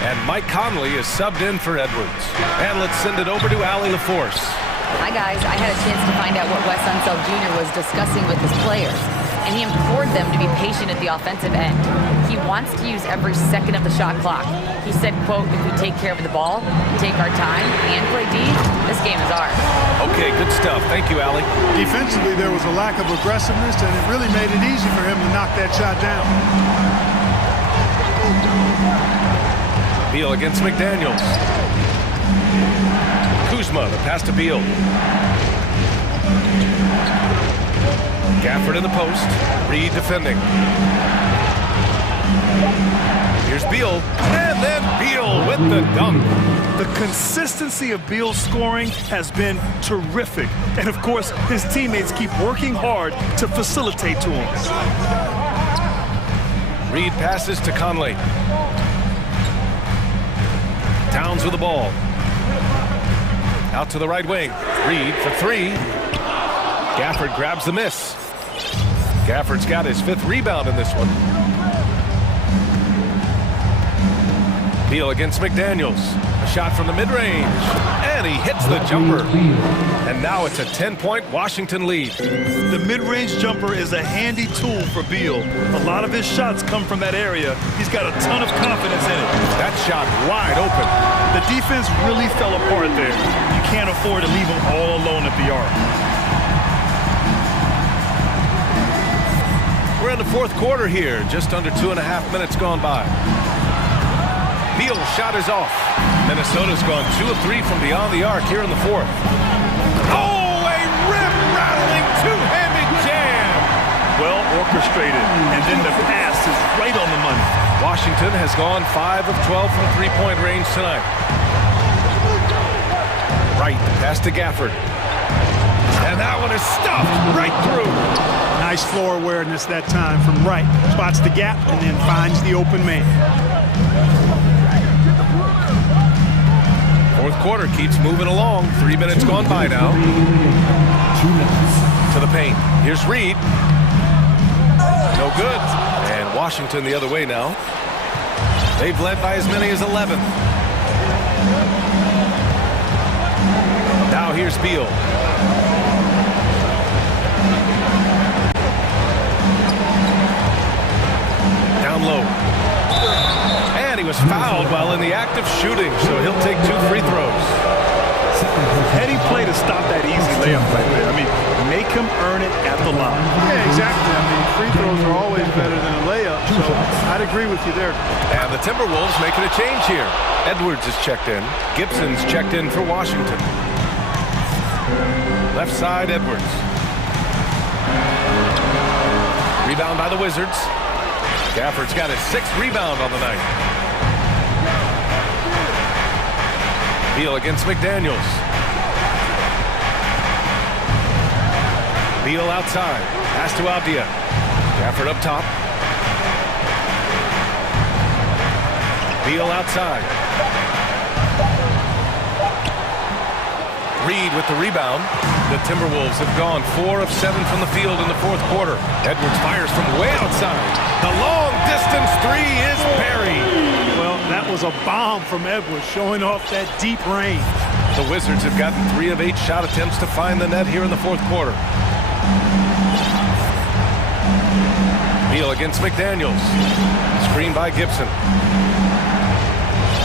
And Mike Conley is subbed in for Edwards. And let's send it over to Allie LaForce. Hi, guys. I had a chance to find out what Wes Unseld Jr. was discussing with his players. And he implored them to be patient at the offensive end. He wants to use every second of the shot clock. He said, quote, if we take care of the ball, take our time, and play D, this game is ours. Okay, good stuff. Thank you, Allie. Defensively, there was a lack of aggressiveness, and it really made it easy for him to knock that shot down. Beal against McDaniels. Kuzma, the pass to Beal. Gafford in the post. Reed defending. Here's Beal. And then Beal with the dunk. The consistency of Beal's scoring has been terrific. And of course, his teammates keep working hard to facilitate to him. Reed passes to Conley. Towns with the ball. Out to the right wing. Reed for 3. Gafford grabs the miss. Gafford's got his 5th rebound in this one. Beal against McDaniels. A shot from the mid-range. And he hits the jumper. And now it's a 10-point Washington lead. The mid-range jumper is a handy tool for Beal. A lot of his shots come from that area. He's got a ton of confidence in it. That shot wide open. The defense really fell apart there. You can't afford to leave him all alone at the arc. We're in the fourth quarter here. Just under 2.5 minutes gone by. Beal's shot is off. Minnesota's gone 2 of 3 from beyond the arc here in the fourth. Oh, a rim-rattling two-handed jam! Well orchestrated, and then the pass is right on the money. Washington has gone 5 of 12 from three-point range tonight. Right, pass to Gafford. And that one is stuffed right through. Nice floor awareness that time from right. Spots the gap and then finds the open man. Fourth quarter keeps moving along. 3 minutes gone by now. 2 minutes. To the paint. Here's Reed. No good. And Washington the other way now. They've led by as many as 11. Now here's Beal. Down low. And he was fouled while in the act of shooting, so he'll take 2 free throws. Heady play to stop that easy layup right there. I mean, make him earn it at the line. Yeah, exactly. I mean, free throws are always better than a layup, so I'd agree with you there. And the Timberwolves making a change here. Edwards is checked in. Gibson's checked in for Washington. Left side, Edwards. Rebound by the Wizards. Gafford's got his 6th rebound on the night. Beal against McDaniels. Beal outside. Pass to Abdia. Gafford up top. Beal outside. Reed with the rebound. The Timberwolves have gone 4 of 7 from the field in the fourth quarter. Edwards fires from way outside. The long distance three is buried. Well, that was a bomb from Edwards, showing off that deep range. The Wizards have gotten 3 of 8 shot attempts to find the net here in the fourth quarter. Beal against McDaniels. Screen by Gibson.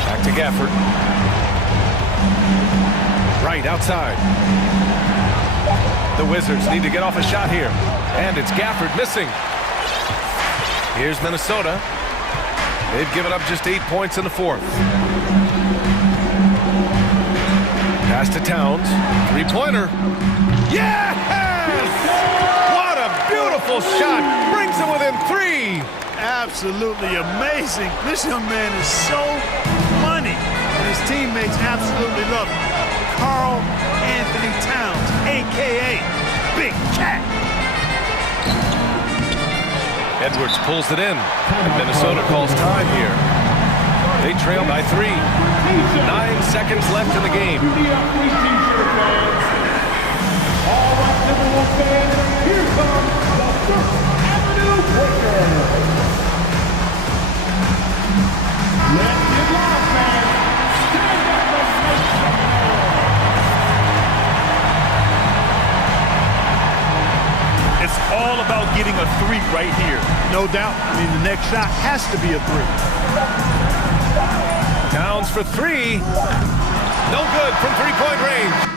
Back to Gafford. Right outside. The Wizards need to get off a shot here. And it's Gafford missing. Here's Minnesota. They've given up just 8 points in the fourth. Pass to Towns. Three-pointer. Yes! What a beautiful shot. Brings them within 3. Absolutely amazing. This young man is so money. And his teammates absolutely love him. Karl Anthony Towns, a.k.a. Big Cat. Edwards pulls it in, and Minnesota calls time here. They trail by 3. 9 seconds left in the game. All right, Timberwolves fans, here comes the First Avenue Breaker. Let's get lost, man. Stand up and make some noise. It's all about getting a 3 right here. No doubt. I mean, the next shot has to be a 3. Towns for 3. No good from three-point range.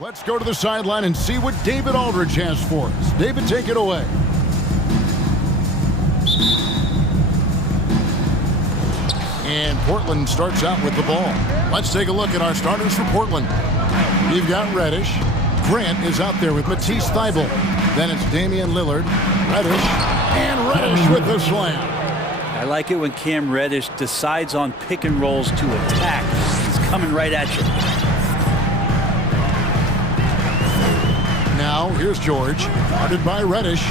Let's go to the sideline and see what David Aldridge has for us. David, take it away. And Portland starts out with the ball. Let's take a look at our starters for Portland. You've got Reddish. Grant is out there with Matisse Thybulle. Then it's Damian Lillard, Reddish, and Reddish with the slam. I like it when Cam Reddish decides on pick and rolls to attack. He's coming right at you. Now here's George, guarded by Reddish.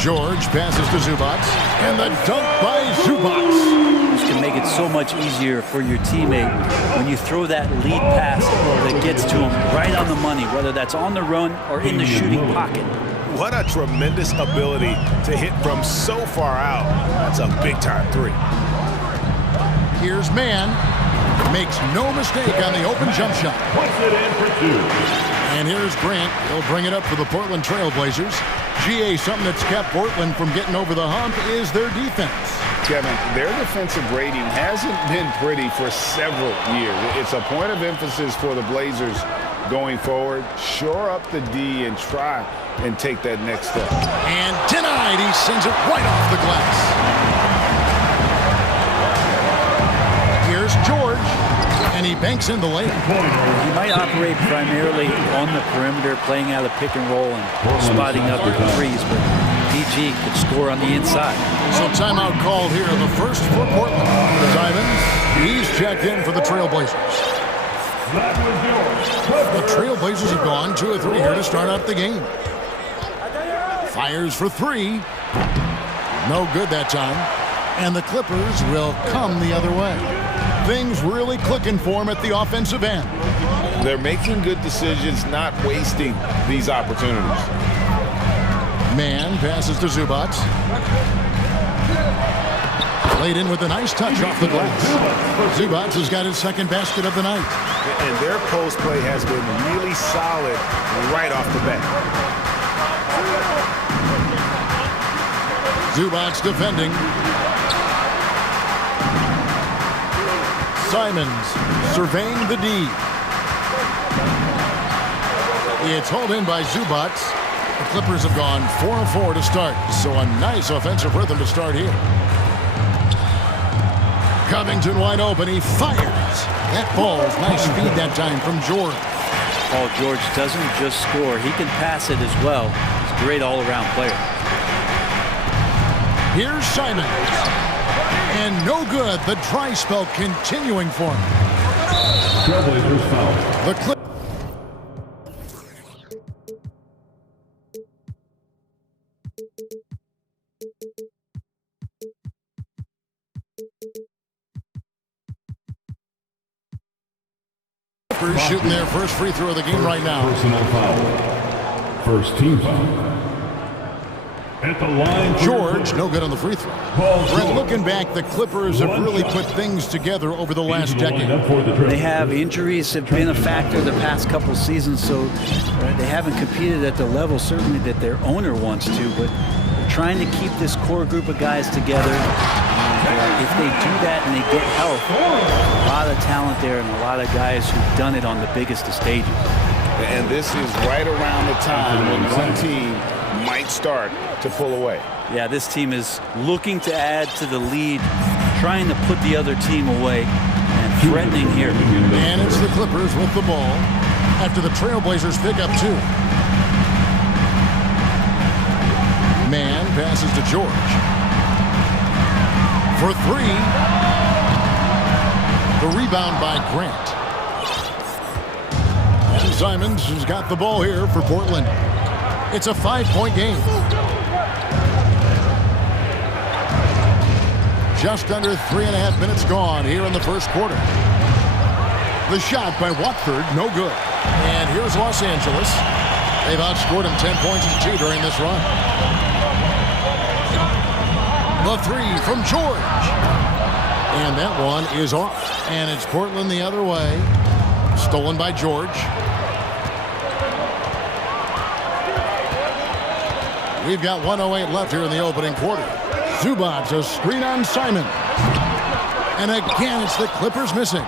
George passes to Zubac, and the dunk by Zubac. This can make it so much easier for your teammate when you throw that lead pass that gets to him right on the money, whether that's on the run or in the shooting pocket. What a tremendous ability to hit from so far out. That's a big-time three. Here's Mann. Makes no mistake on the open jump shot. Puts it in for two. And here's Grant. He'll bring it up for the Portland Trail Blazers. GA, something that's kept Portland from getting over the hump is their defense. Kevin, their defensive rating hasn't been pretty for several years. It's a point of emphasis for the Blazers going forward. Shore up the D and try and take that next step. And denied. He sends it right off the glass. Here's George, and he banks in the layup. He might operate primarily on the perimeter, playing out of pick and roll and spotting up the threes, but PG could score on the inside. So timeout called here, the first for Portland. Simons, he's checked in for the Trailblazers. The Trailblazers have gone 2 of 3 here to start out the game. Fires for 3. No good that time. And the Clippers will come the other way. Things really clicking for him at the offensive end. They're making good decisions, not wasting these opportunities. Mann passes to Zubac. Played in with a nice touch off the glass. Zubac has got his second basket of the night. And their post play has been really solid right off the bat. Zubac defending. Simons surveying the D. It's hauled in by Zubac. The Clippers have gone 4 of 4 to start, so a nice offensive rhythm to start here. Covington wide open, he fires. That ball's nice feed that time from George. Paul George doesn't just score, he can pass it as well. He's a great all-around player. Here's Simons. And no good, the dry spell continuing for him. Trailblazers foul. The Clippers. Shooting their first free throw of the game right now. Personal foul. First team foul. At the line, George, no good on the free throw. Brett, looking back, the Clippers have really put things together over the last decade. They have injuries have been a factor the past couple seasons, so they haven't competed at the level certainly that their owner wants to, but they're trying to keep this core group of guys together. If they do that and they get health, a lot of talent there and a lot of guys who've done it on the biggest of stages. And this is right around the time when one team might start to pull away. Yeah, this team is looking to add to the lead, trying to put the other team away, and threatening here. And it's the Clippers with the ball after the Trailblazers pick up 2. Mann passes to George. For 3. The rebound by Grant. And Simons has got the ball here for Portland. It's a 5-point game. Just under 3.5 minutes gone here in the first quarter. The shot by Watford, no good. And here's Los Angeles. They've outscored them 10 points to 2 during this run. The 3 from George. And that one is off. And it's Portland the other way. Stolen by George. We've got 1:08 left here in the opening quarter. Zubac, a screen on Simon. And again, it's the Clippers missing.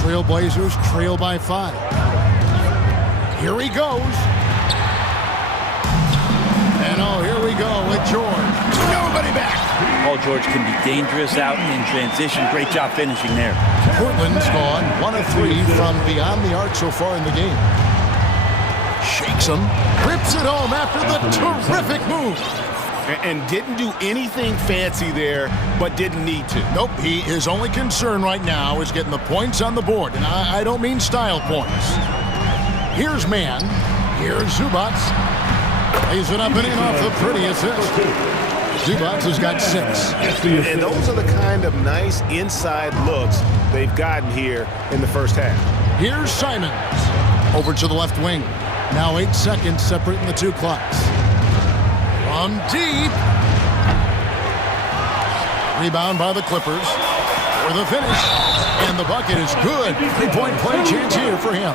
Trailblazers trail by 5. Here he goes. And oh, here we go with George. Nobody back. Paul George can be dangerous out in transition. Great job finishing there. Portland's gone 1 of 3 from beyond the arc so far in the game. Shakes him, rips it home after the terrific move. And didn't do anything fancy there, but didn't need to. Nope, his only concern right now is getting the points on the board. And I don't mean style points. Here's man. Here's Zubac. Lays it up and in off the pretty assist. Zubac has got 6. And those are the kind of nice inside looks they've gotten here in the first half. Here's Simons. Over to the left wing. Now 8 seconds separating the two clocks. From deep. Rebound by the Clippers. For the finish. And the bucket is good. 3-point play chance here for him.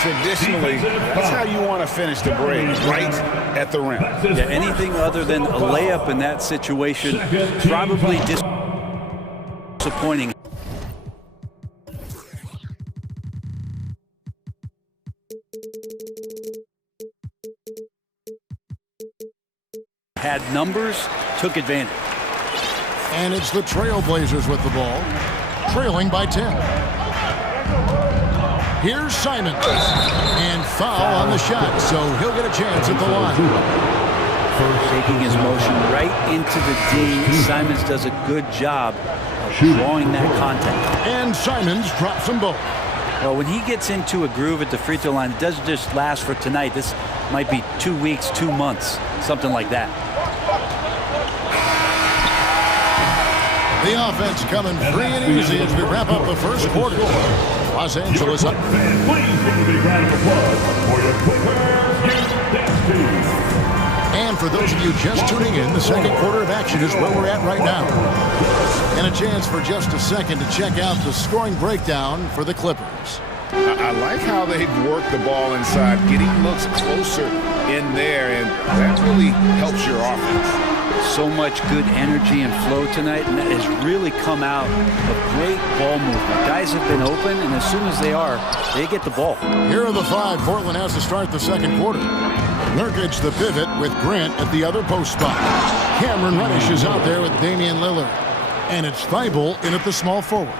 Traditionally, that's how you want to finish the break, right at the rim. Yeah, anything other than a layup in that situation, probably disappointing. Had numbers, took advantage. And it's the Trailblazers with the ball, trailing by 10. Here's Simons, and foul on the shot, so he'll get a chance at the line. Taking his motion right into the D. Simons does a good job of drawing that contact. And Simons drops them both. Well, when he gets into a groove at the free throw line, it doesn't just last for tonight. This might be 2 weeks, 2 months, something like that. The offense coming free and easy as we wrap up the first quarter. Los Angeles up. And for those of you just tuning in, the second quarter of action is where we're at right now. And a chance for just a second to check out the scoring breakdown for the Clippers. I like how they've worked the ball inside, getting looks closer in there, and that really helps your offense. So much good energy and flow tonight, and that has really come out of great ball movement. Guys have been open, and as soon as they are, they get the ball. Here are the 5 Portland has to start the second quarter. Nurkic the pivot with Grant at the other post spot. Cameron Reddish is out there with Damian Lillard. And it's Thibault in at the small forward.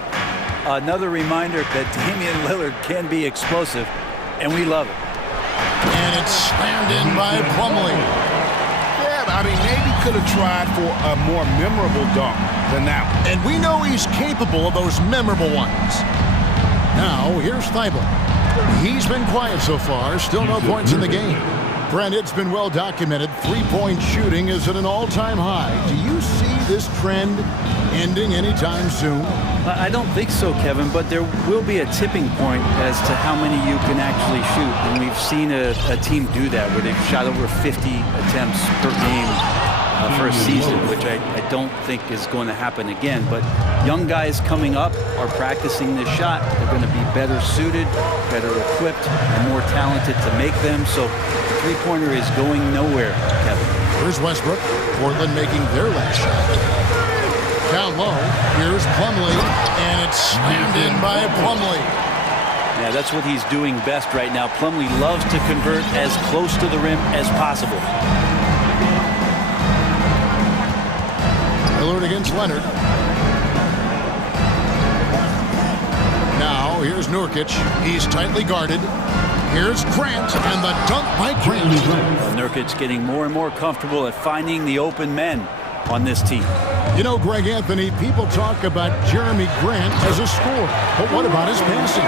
Another reminder that Damian Lillard can be explosive, and we love it. And it's slammed in by Plumlee. I mean, maybe could have tried for a more memorable dunk than that one. And we know he's capable of those memorable ones. Now, here's Thibault. He's been quiet so far, still no points in the game. Brent, it's been well documented. 3-point shooting is at an all-time high. Do you see this trend ending anytime soon? I don't think so, Kevin, but there will be a tipping point as to how many you can actually shoot. And we've seen a team do that where they've shot over 50 attempts per game for a season, which I don't think is going to happen again. But young guys coming up are practicing this shot. They're going to be better suited, better equipped, and more talented to make them. So the three-pointer is going nowhere, Kevin. Here's Westbrook. Portland making their last shot. Down low, here's Plumlee, and it's slammed in by Plumlee. Yeah, that's what he's doing best right now. Plumlee loves to convert as close to the rim as possible. Lillard against Leonard. Now, here's Nurkic. He's tightly guarded. Here's Grant, and the dunk by Grant. Nurkic getting more and more comfortable at finding the open men on this team. You know, Greg Anthony, people talk about Jeremy Grant as a scorer, but what about his passing?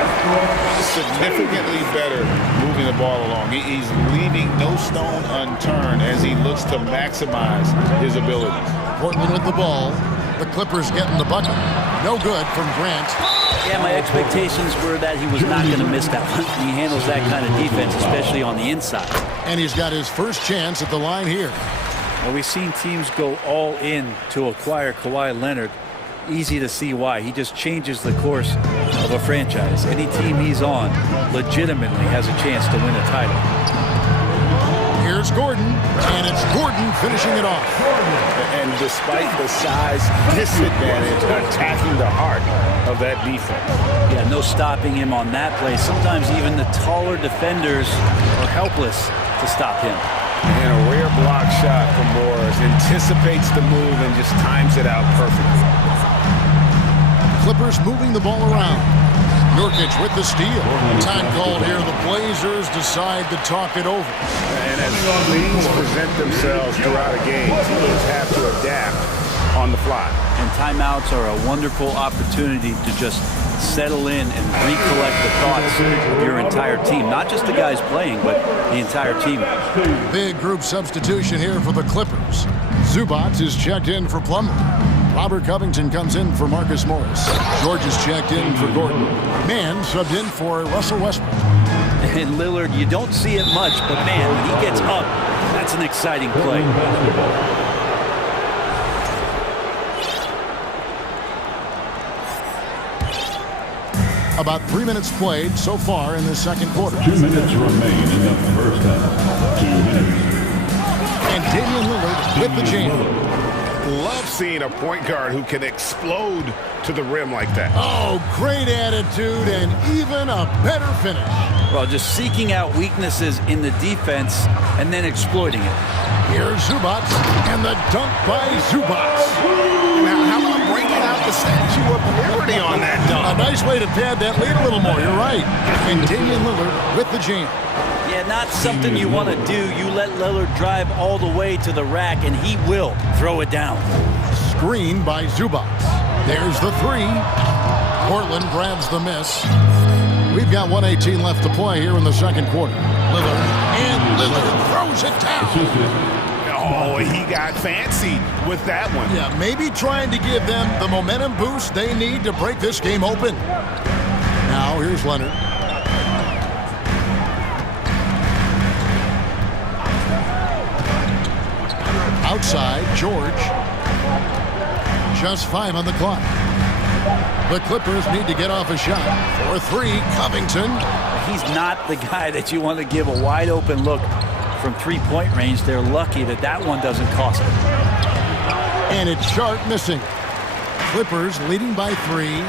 Significantly better moving the ball along. He's leaving no stone unturned as he looks to maximize his abilities. Portland with the ball. The Clippers getting the bucket. No good from Grant. Yeah, my expectations were that he was not going to miss that one. He handles that kind of defense, especially on the inside. And he's got his first chance at the line here. Well, we've seen teams go all in to acquire Kawhi Leonard. Easy to see why. He just changes the course of a franchise. Any team he's on legitimately has a chance to win a title. Here's Gordon, and it's Gordon finishing it off. And despite the size disadvantage, attacking the heart of that defense. Yeah, no stopping him on that play. Sometimes even the taller defenders are helpless to stop him. And a rare block shot from Morris. Anticipates the move and just times it out perfectly. Clippers moving the ball around. Nurkic with the steal. Time called here. The Blazers decide to talk it over. And as things present themselves throughout a game, teams have to adapt on the fly. And timeouts are a wonderful opportunity to just settle in and recollect the thoughts of your entire team. Not just the guys playing, but the entire team. Big group substitution here for the Clippers. Zubac is checked in for Plumlee. Robert Covington comes in for Marcus Morris. George is checked in for Gordon. Mann subbed in for Russell Westbrook. And Lillard, you don't see it much, but man, when he gets up, that's an exciting play. About 3 minutes played so far in the second quarter. 2 minutes remain in the first half. 2 minutes. And Damian Lillard with the jam. Love seeing a point guard who can explode to the rim like that. Oh, great attitude and even a better finish. Well, just seeking out weaknesses in the defense and then exploiting it. Here's Zubac and the dunk by Zubac. Now, how about breaking out the Statue of Liberty on that dunk? A nice way to pad that lead a little more, you're right. And Damian Lillard with the jam. Yeah, not something you want to do. You let Lillard drive all the way to the rack, and he will throw it down. Screen by Zubac. There's the three. Portland grabs the miss. We've got 1:18 left to play here in the second quarter. Lillard, and Lillard throws it down. Oh, he got fancy with that one. Yeah, maybe trying to give them the momentum boost they need to break this game open. Now, here's Leonard. Outside, George. Just 5 on the clock. The Clippers need to get off a shot. For 3, Covington. He's not the guy that you want to give a wide open look from three-point range. They're lucky that that one doesn't cost them. And it's Sharp missing. Clippers leading by 3.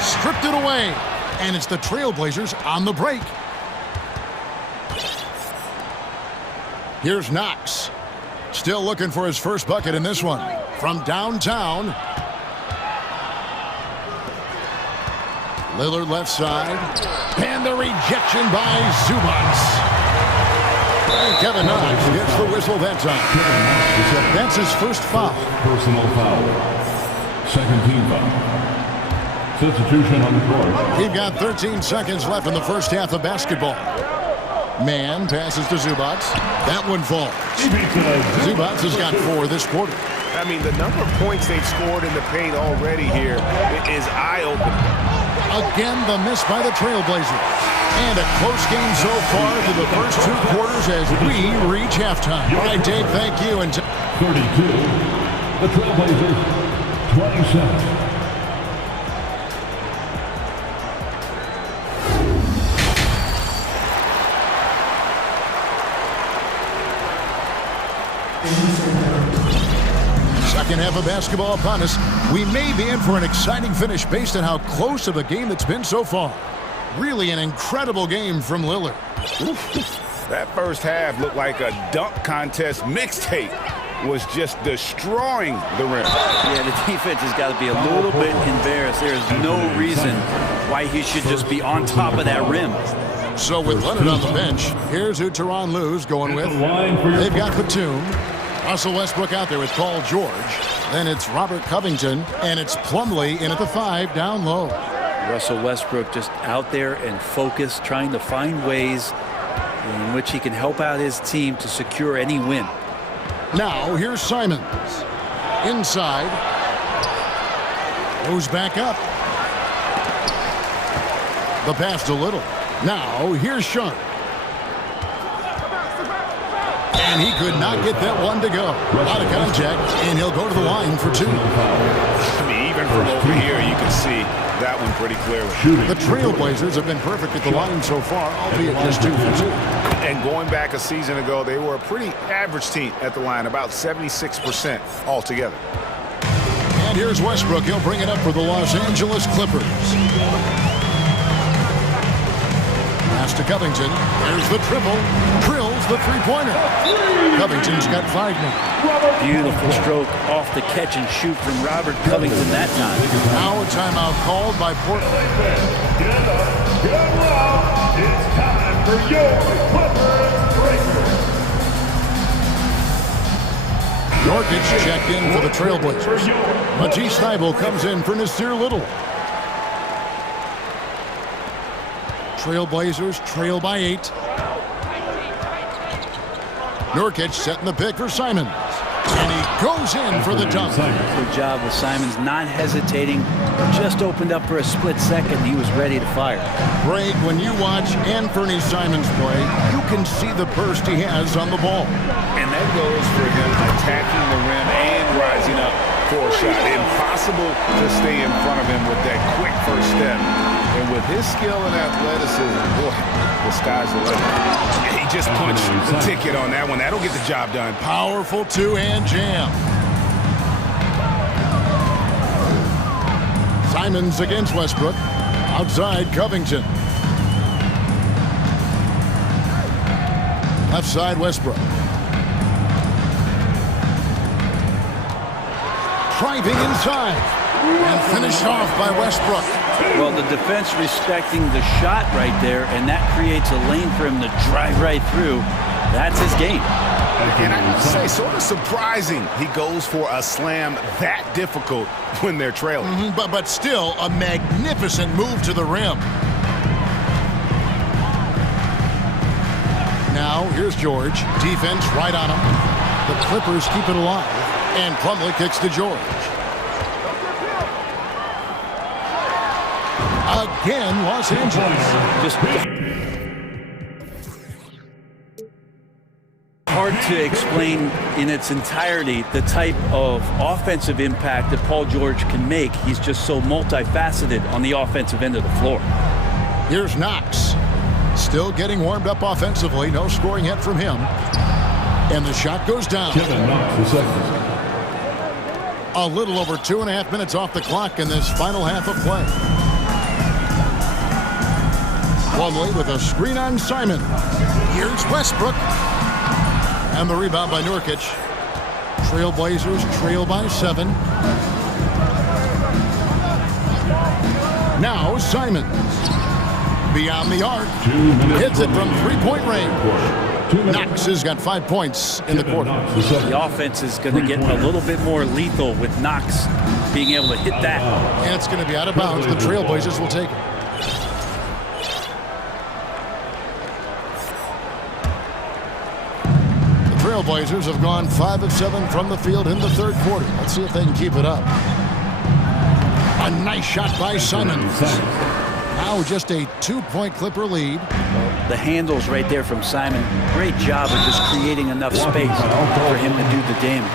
Stripped it away. And it's the Trailblazers on the break. Here's Knox. Still looking for his first bucket in this one. From downtown. Lillard left side. And the rejection by Zubac. And Kevin Knox gets the whistle that time. That's his first foul. Personal foul. Second team foul. Substitution on the court. We've got 13 seconds left in the first half of basketball. Mann passes to Zubac. That one falls. Zubac has got 4 this quarter. I mean, the number of points they've scored in the paint already here is eye-opening. Again, the miss by the Trailblazers. And a close game so far through the first 2 quarters as we reach halftime. All right, Dave, thank you. And 32. The Trailblazers, 27. Second half of basketball upon us. We may be in for an exciting finish based on how close of a game it's been so far. Really an incredible game from Lillard. That first half looked like a dunk contest mixtape. Was just destroying the rim. Yeah, the defense has got to be a little bit embarrassed. There is no reason why he should just be on top of that rim. So with Leonard on the bench, here's who Tyronn Lue's going with. They've got Batum. Russell Westbrook out there with Paul George. Then it's Robert Covington, and it's Plumlee in at the 5 down low. Russell Westbrook just out there and focused, trying to find ways in which he can help out his team to secure any win. Now here's Simons. Inside. Goes back up. The pass to Little. Now here's Sharp. And he could not get that one to go. Out of contact, and he'll go to the line for 2. I mean, even from over here, you can see that one pretty clearly. The Trailblazers have been perfect at the line so far, albeit just 2 for 2. And going back a season ago, they were a pretty average team at the line, about 76% altogether. And here's Westbrook. He'll bring it up for the Los Angeles Clippers. Pass to Covington. There's the triple. Drills the three-pointer. Covington's got 5 now. Beautiful stroke off the catch and shoot from Robert Covington that time. Now a timeout called by Portland. Get up, get up. It's time for your Clippers breakers. Norkic checked in for the Trailblazers. Matisse Thybulle comes in for Nasir Little. Trailblazers trail by 8. Nurkic setting the pick for Simons. And he goes in for the dunk. Good job with Simons, not hesitating. Just opened up for a split second. He was ready to fire. Greg, when you watch Anthony Simons play, you can see the burst he has on the ball. And that goes for him attacking the rim and rising up for a shot. Impossible to stay in front of him with that quick first step. And with his skill and athleticism, boy, the sky's the limit. He just punched the ticket on that one. That'll get the job done. Powerful two-hand jam. Simons against Westbrook. Outside Covington. Left side Westbrook. Driving inside. And finished off by Westbrook. Well, the defense respecting the shot right there, and that creates a lane for him to drive right through. That's his game. And I gotta say, sort of surprising he goes for a slam that difficult when they're trailing. But still a magnificent move to the rim. Now, here's George. Defense right on him. The Clippers keep it alive. And Plumlee kicks to George. Again, Los Angeles. Just hard to explain in its entirety the type of offensive impact that Paul George can make. He's just so multifaceted on the offensive end of the floor. Here's Knox. Still getting warmed up offensively. No scoring yet from him. And the shot goes down. A little over 2.5 minutes off the clock in this final half of play. Plumlee with a screen on Simon. Here's Westbrook. And the rebound by Nurkic. Trailblazers trail by 7. Now Simons. Beyond the arc. Hits it from three-point range. Knox has got 5 points in the quarter. The offense is going to get a little bit more lethal with Knox being able to hit that. And it's going to be out of bounds. The Trailblazers will take it. Trailblazers have gone 5 of 7 from the field in the third quarter. Let's see if they can keep it up. A nice shot by Simons. Now just a 2-point Clipper lead. The handles right there from Simon. Great job of just creating enough space for him to do the damage.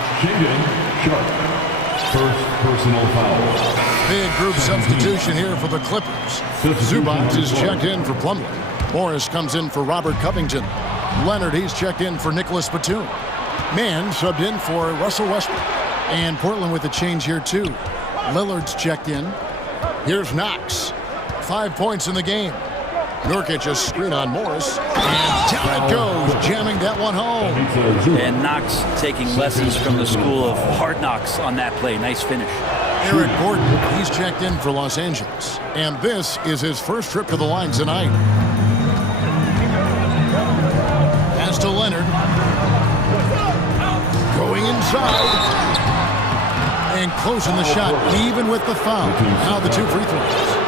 First personal foul. Big group substitution here for the Clippers. Zubac is checked in for Plumlee. Morris comes in for Robert Covington. Leonard, he's checked in for Nicholas Batum. Mann subbed in for Russell Westbrook. And Portland with a change here too. Lillard's checked in. Here's Knox. 5 points in the game. Nurkic a screen on Morris. And down it goes, jamming that one home. And Knox taking lessons from the school of hard knocks on that play. Nice finish. Eric Gordon, he's checked in for Los Angeles. And this is his first trip to the line tonight. Pass to Leonard. Going inside. And closing the shot, even with the foul. Now the 2 free throws.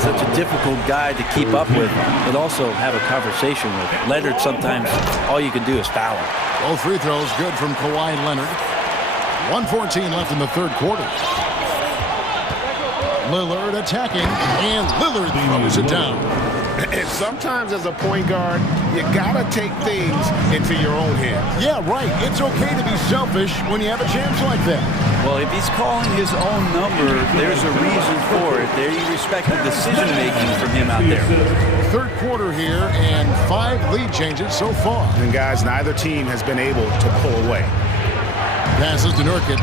Such a difficult guy to keep up with, but also have a conversation with. Leonard, sometimes all you can do is foul him. Both free throws good from Kawhi Leonard. 1:14 left in the third quarter. Lillard attacking, and Lillard throws it down. And sometimes as a point guard, you gotta take things into your own hands. Yeah, right. It's okay to be selfish when you have a chance like that. Well, if he's calling his own number, there's a reason for it. There you respect the decision-making from him out there. Third quarter here, and 5 lead changes so far. And guys, neither team has been able to pull away. Passes to Nurkic.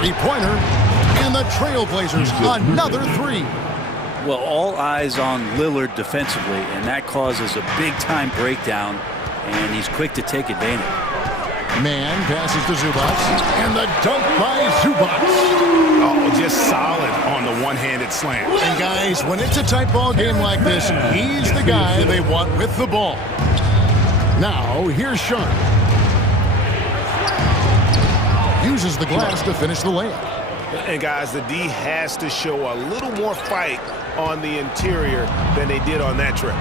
Three-pointer. And the Trailblazers, another 3. Well, all eyes on Lillard defensively, and that causes a big-time breakdown, and he's quick to take advantage. Man passes to Zubac, and the dunk by Zubac. Oh, just solid on the one-handed slam. And guys, when it's a tight ball game like this, he's the guy they want with the ball. Now, here's Sean. Uses the glass to finish the layup. And guys, the D has to show a little more fight on the interior than they did on that trip.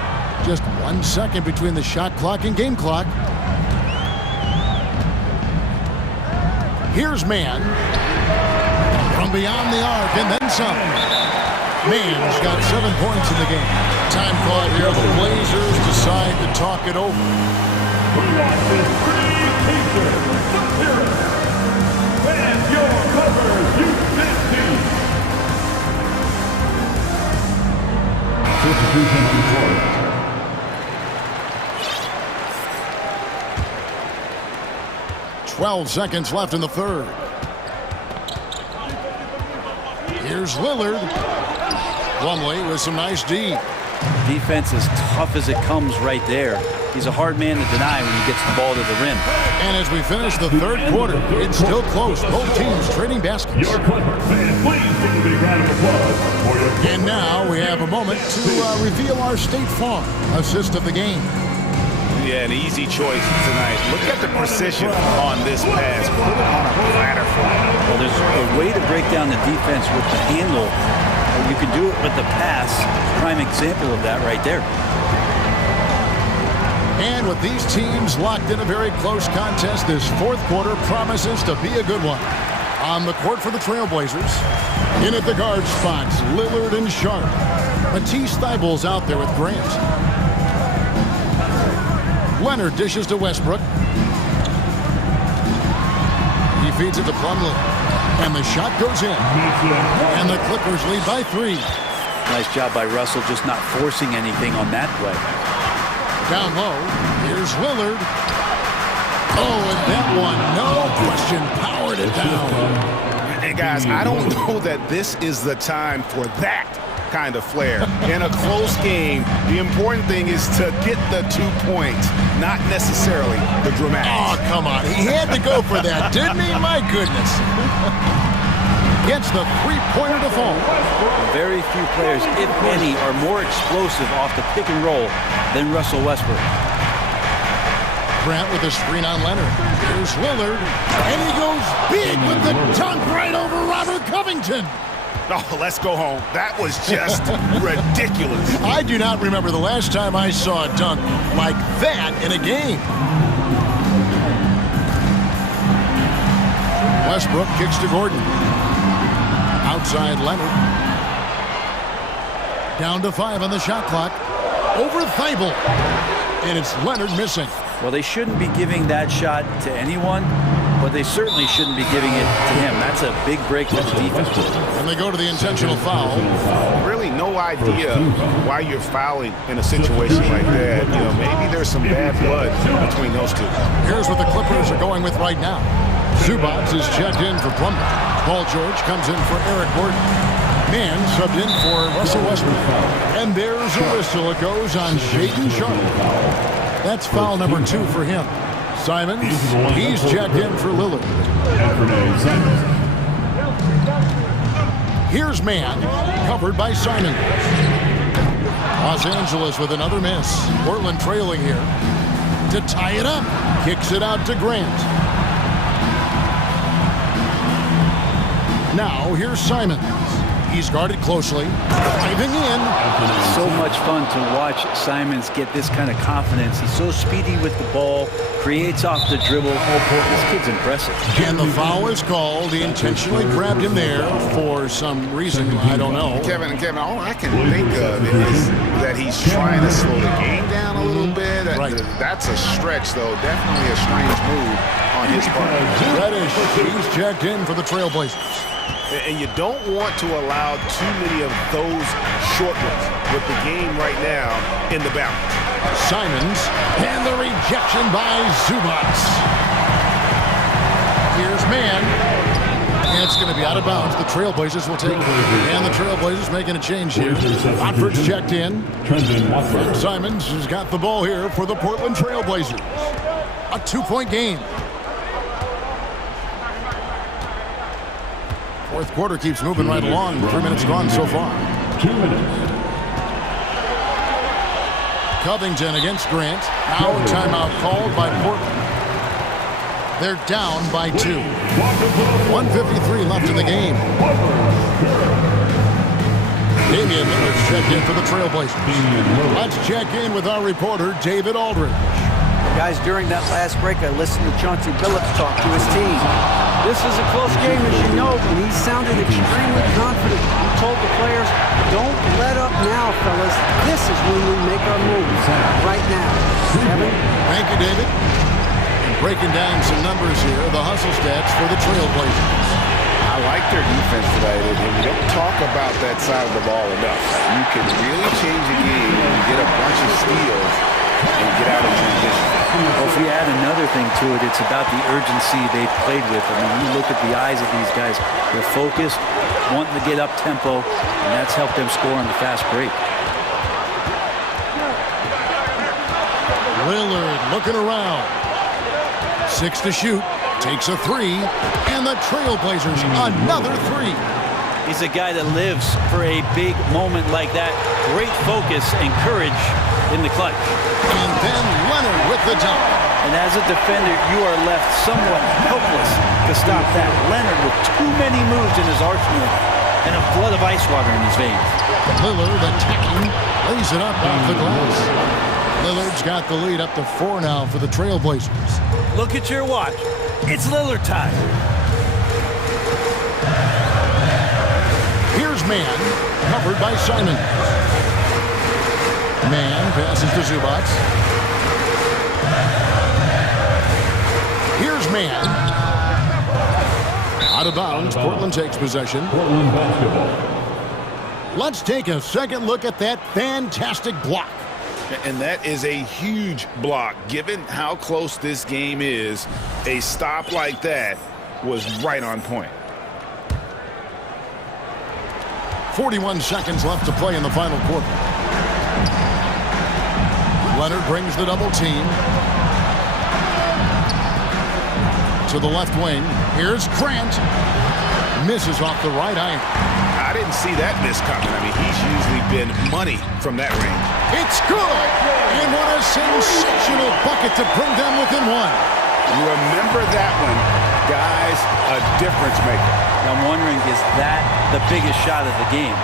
Just 1 second between the shot clock and game clock. Here's Man. From beyond the arc and then some. Man's got 7 points in the game. Time clock here. The Blazers decide to talk it over. And your covers, Substitution on the court. "12 seconds left in the third. Here's Lillard. Plumlee with some nice D. Defense as tough as it comes right there. He's a hard man to deny when he gets the ball to the rim. And as we finish the third quarter, it's still close. Both teams trading baskets. Your Clippers fans, please take a big round of applause for your... And now we have a moment to reveal our State Farm assist of the game. Yeah, an easy choice tonight. Look at the precision on this pass. Put it on a platter for him. Well, there's a way to break down the defense with the handle. You can do it with the pass. Prime example of that right there. And with these teams locked in a very close contest, this fourth quarter promises to be a good one. On the court for the Trailblazers, in at the guard spots, Lillard and Sharp. Matisse Thybulle's out there with Grant. Leonard dishes to Westbrook. He feeds it to Plumlee. And the shot goes in. And the Clippers lead by 3. Nice job by Russell just not forcing anything on that play. Down low, here's Lillard. Oh, and that one, no question, powered it down. And guys, I don't know that this is the time for that kind of flair. In a close game, the important thing is to get the 2 points, not necessarily the dramatics. Oh, come on. He had to go for that, didn't he? My goodness. Gets the three-pointer to fall. Very few players, if any, are more explosive off the pick and roll than Russell Westbrook. Grant with a screen on Leonard. Here's Lillard. And he goes big with the dunk right over Robert Covington. Oh, let's go home. That was just ridiculous. I do not remember the last time I saw a dunk like that in a game. Westbrook kicks to Gordon. Outside Leonard. Down to 5 on the shot clock. Over Thybulle. And it's Leonard missing. Well, they shouldn't be giving that shot to anyone, but they certainly shouldn't be giving it to him. That's a big break for the defense. And they go to the intentional foul. Really no idea why you're fouling in a situation like that. You know, maybe there's some bad blood between those two. Here's what the Clippers are going with right now. Zubac is checked in for Plumlee. Paul George comes in for Eric Gordon. Man subbed in for Russell Westbrook. And there's a whistle. It goes on Shaedon Sharpe. That's foul number 2 for him. Simons, he's checked in for Lillard. Here's Man, covered by Simons. Los Angeles with another miss. Portland trailing here. To tie it up, kicks it out to Grant. Now here's Simons. He's guarded closely. Diving in. So much fun to watch Simons get this kind of confidence. He's so speedy with the ball, creates off the dribble. This kid's impressive. And the foul is called. He intentionally grabbed him there for some reason. I don't know. Kevin, all I can think of is that he's trying to slow the game down a little bit. Right. That's a stretch, though. Definitely a strange move on his part. Reddish, he's checked in for the Trailblazers. And you don't want to allow too many of those short ones with the game right now in the balance. Simons, and the rejection by Zubac. Here's man. And it's going to be out of bounds. The Trailblazers will take it. And the Trailblazers making a change here. Watford's checked in. Simons has got the ball here for the Portland Trailblazers. A 2-point game. Fourth quarter keeps moving right along. 3 minutes gone so far. 2 minutes. Covington against Grant. Now a timeout called by Portland. They're down by 2. 1:53 left in the game. Damian Lillard's checked in for the Trailblazers. Let's check in with our reporter, David Aldridge. Guys, during that last break, I listened to Chauncey Billups talk to his team. This is a close game, as you know, but he sounded extremely confident. He told the players, don't let up now, fellas. This is when we make our moves, right now. Kevin? Thank you, David. And breaking down some numbers here, the hustle stats for the Trailblazers. I like their defense tonight, and we don't talk about that side of the ball enough. You can really change a game when you get a bunch of steals and get out of transition. Well, if we add another thing to it, it's about the urgency they've played with. I mean, you look at the eyes of these guys. They're focused, wanting to get up tempo, and that's helped them score on the fast break. Lillard looking around. 6 to shoot. Takes a 3. And the Trailblazers, another 3. He's a guy that lives for a big moment like that. Great focus and courage in the clutch. And then Leonard with the dunk. And as a defender, you are left somewhat helpless to stop that. Leonard with too many moves in his arsenal and a flood of ice water in his veins. Lillard attacking, lays it up off the glass. Lillard's got the lead up to 4 now for the Trailblazers. Look at your watch. It's Lillard time. Here's Man, covered by Simon. Man passes to Zubac. Here's Man. Out of bounds, Portland takes possession. Portland basketball. Let's take a second look at that fantastic block. And that is a huge block. Given how close this game is, a stop like that was right on point. 41 seconds left to play in the final quarter. Leonard brings the double team. To the left wing. Here's Grant. Misses off the right iron. I didn't see that miss coming. I mean, he's usually been money from that range. It's good! And what a sensational bucket to bring them within 1. Remember that one, guys, a difference maker. I'm wondering, is that the biggest shot of the game?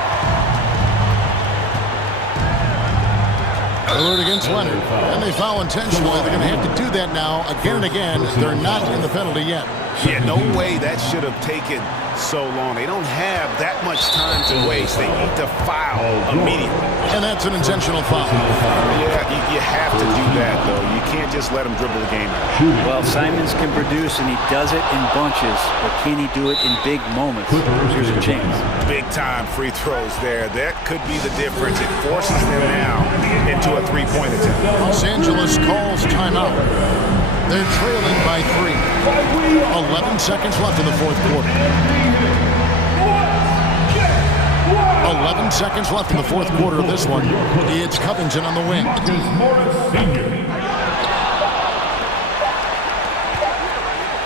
Lillard against Leonard, and they foul intentionally. They're going to have to do that now again and again. They're not in the penalty yet. Yeah, no way that should have taken so long. They don't have that much time to waste. They need to foul immediately. And that's an intentional foul. Yeah, you have to do that, though. You can't just let them dribble the game out. Well, Simons can produce, and he does it in bunches, but can he do it in big moments? Here's a chance. Big-time free throws there. That could be the difference. It forces them now into a three-point attempt. Los Angeles calls timeout. They're trailing by 3. 11 seconds left in the fourth quarter. 11 seconds left in the fourth quarter of this one. It's Covington on the wing.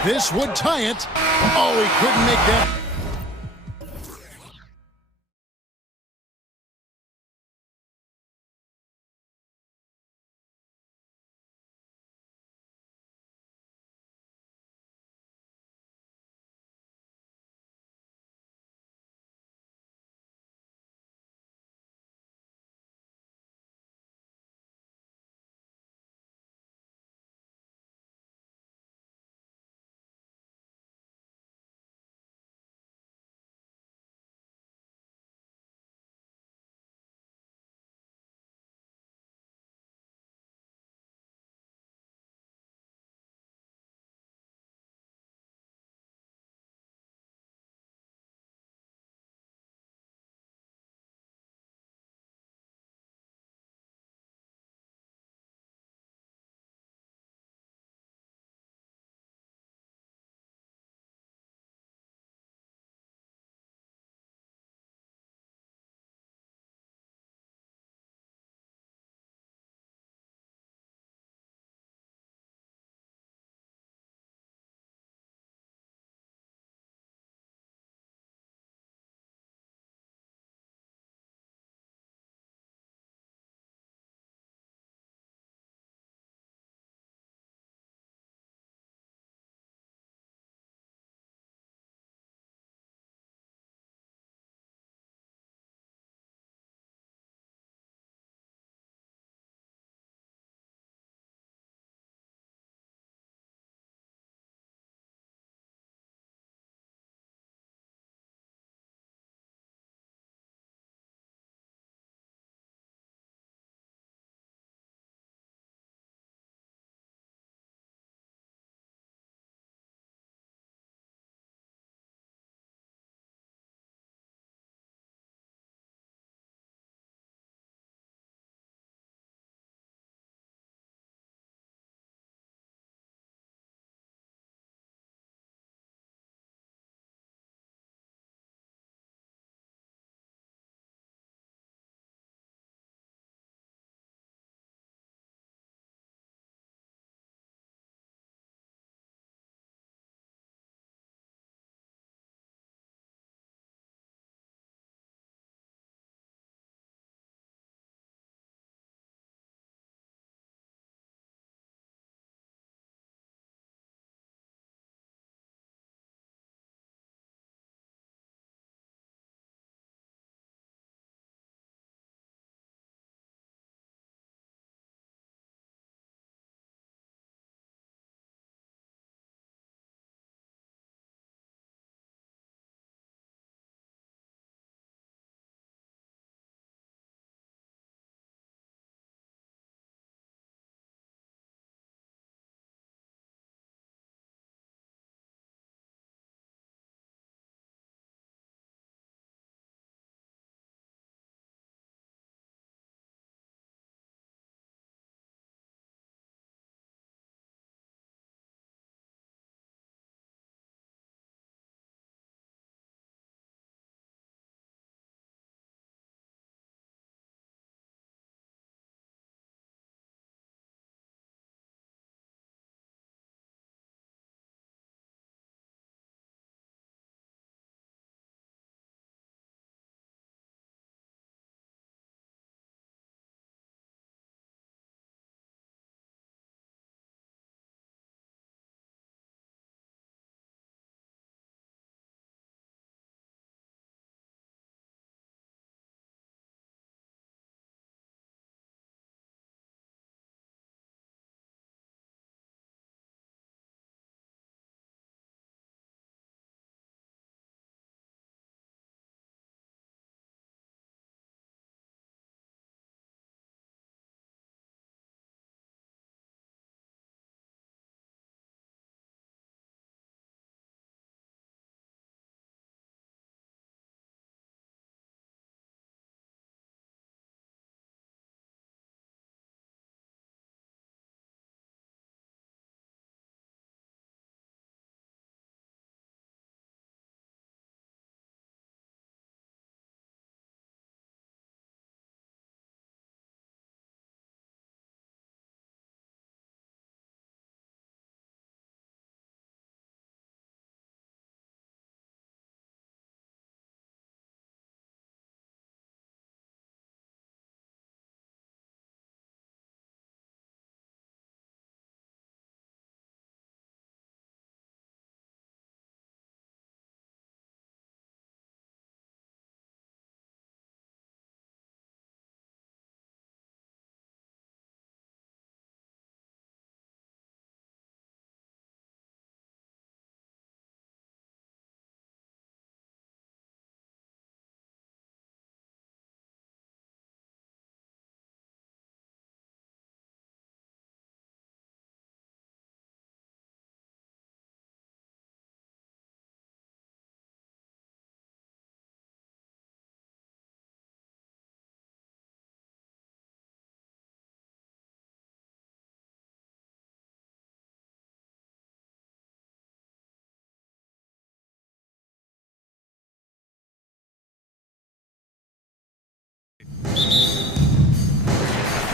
This would tie it. Oh, he couldn't make that.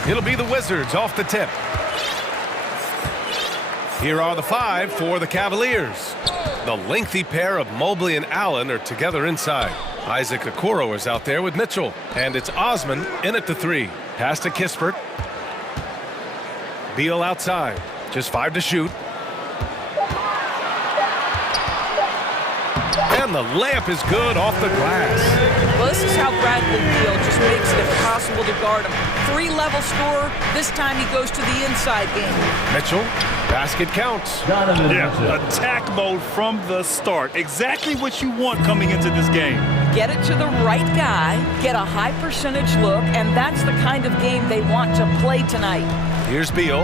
It'll be the Wizards off the tip. Here are the 5 for the Cavaliers. The lengthy pair of Mobley and Allen are together inside. Isaac Okoro is out there with Mitchell. And it's Osman in at the 3. Pass to Kispert. Beal outside. Just 5 to shoot. And the layup is good off the glass. Well, this is how Bradley Beal just makes it impossible to guard him. 3-level scorer. This time he goes to the inside game. Mitchell, basket counts. Yeah, attack mode from the start. Exactly what you want coming into this game. Get it to the right guy, get a high percentage look, and that's the kind of game they want to play tonight. Here's Beal.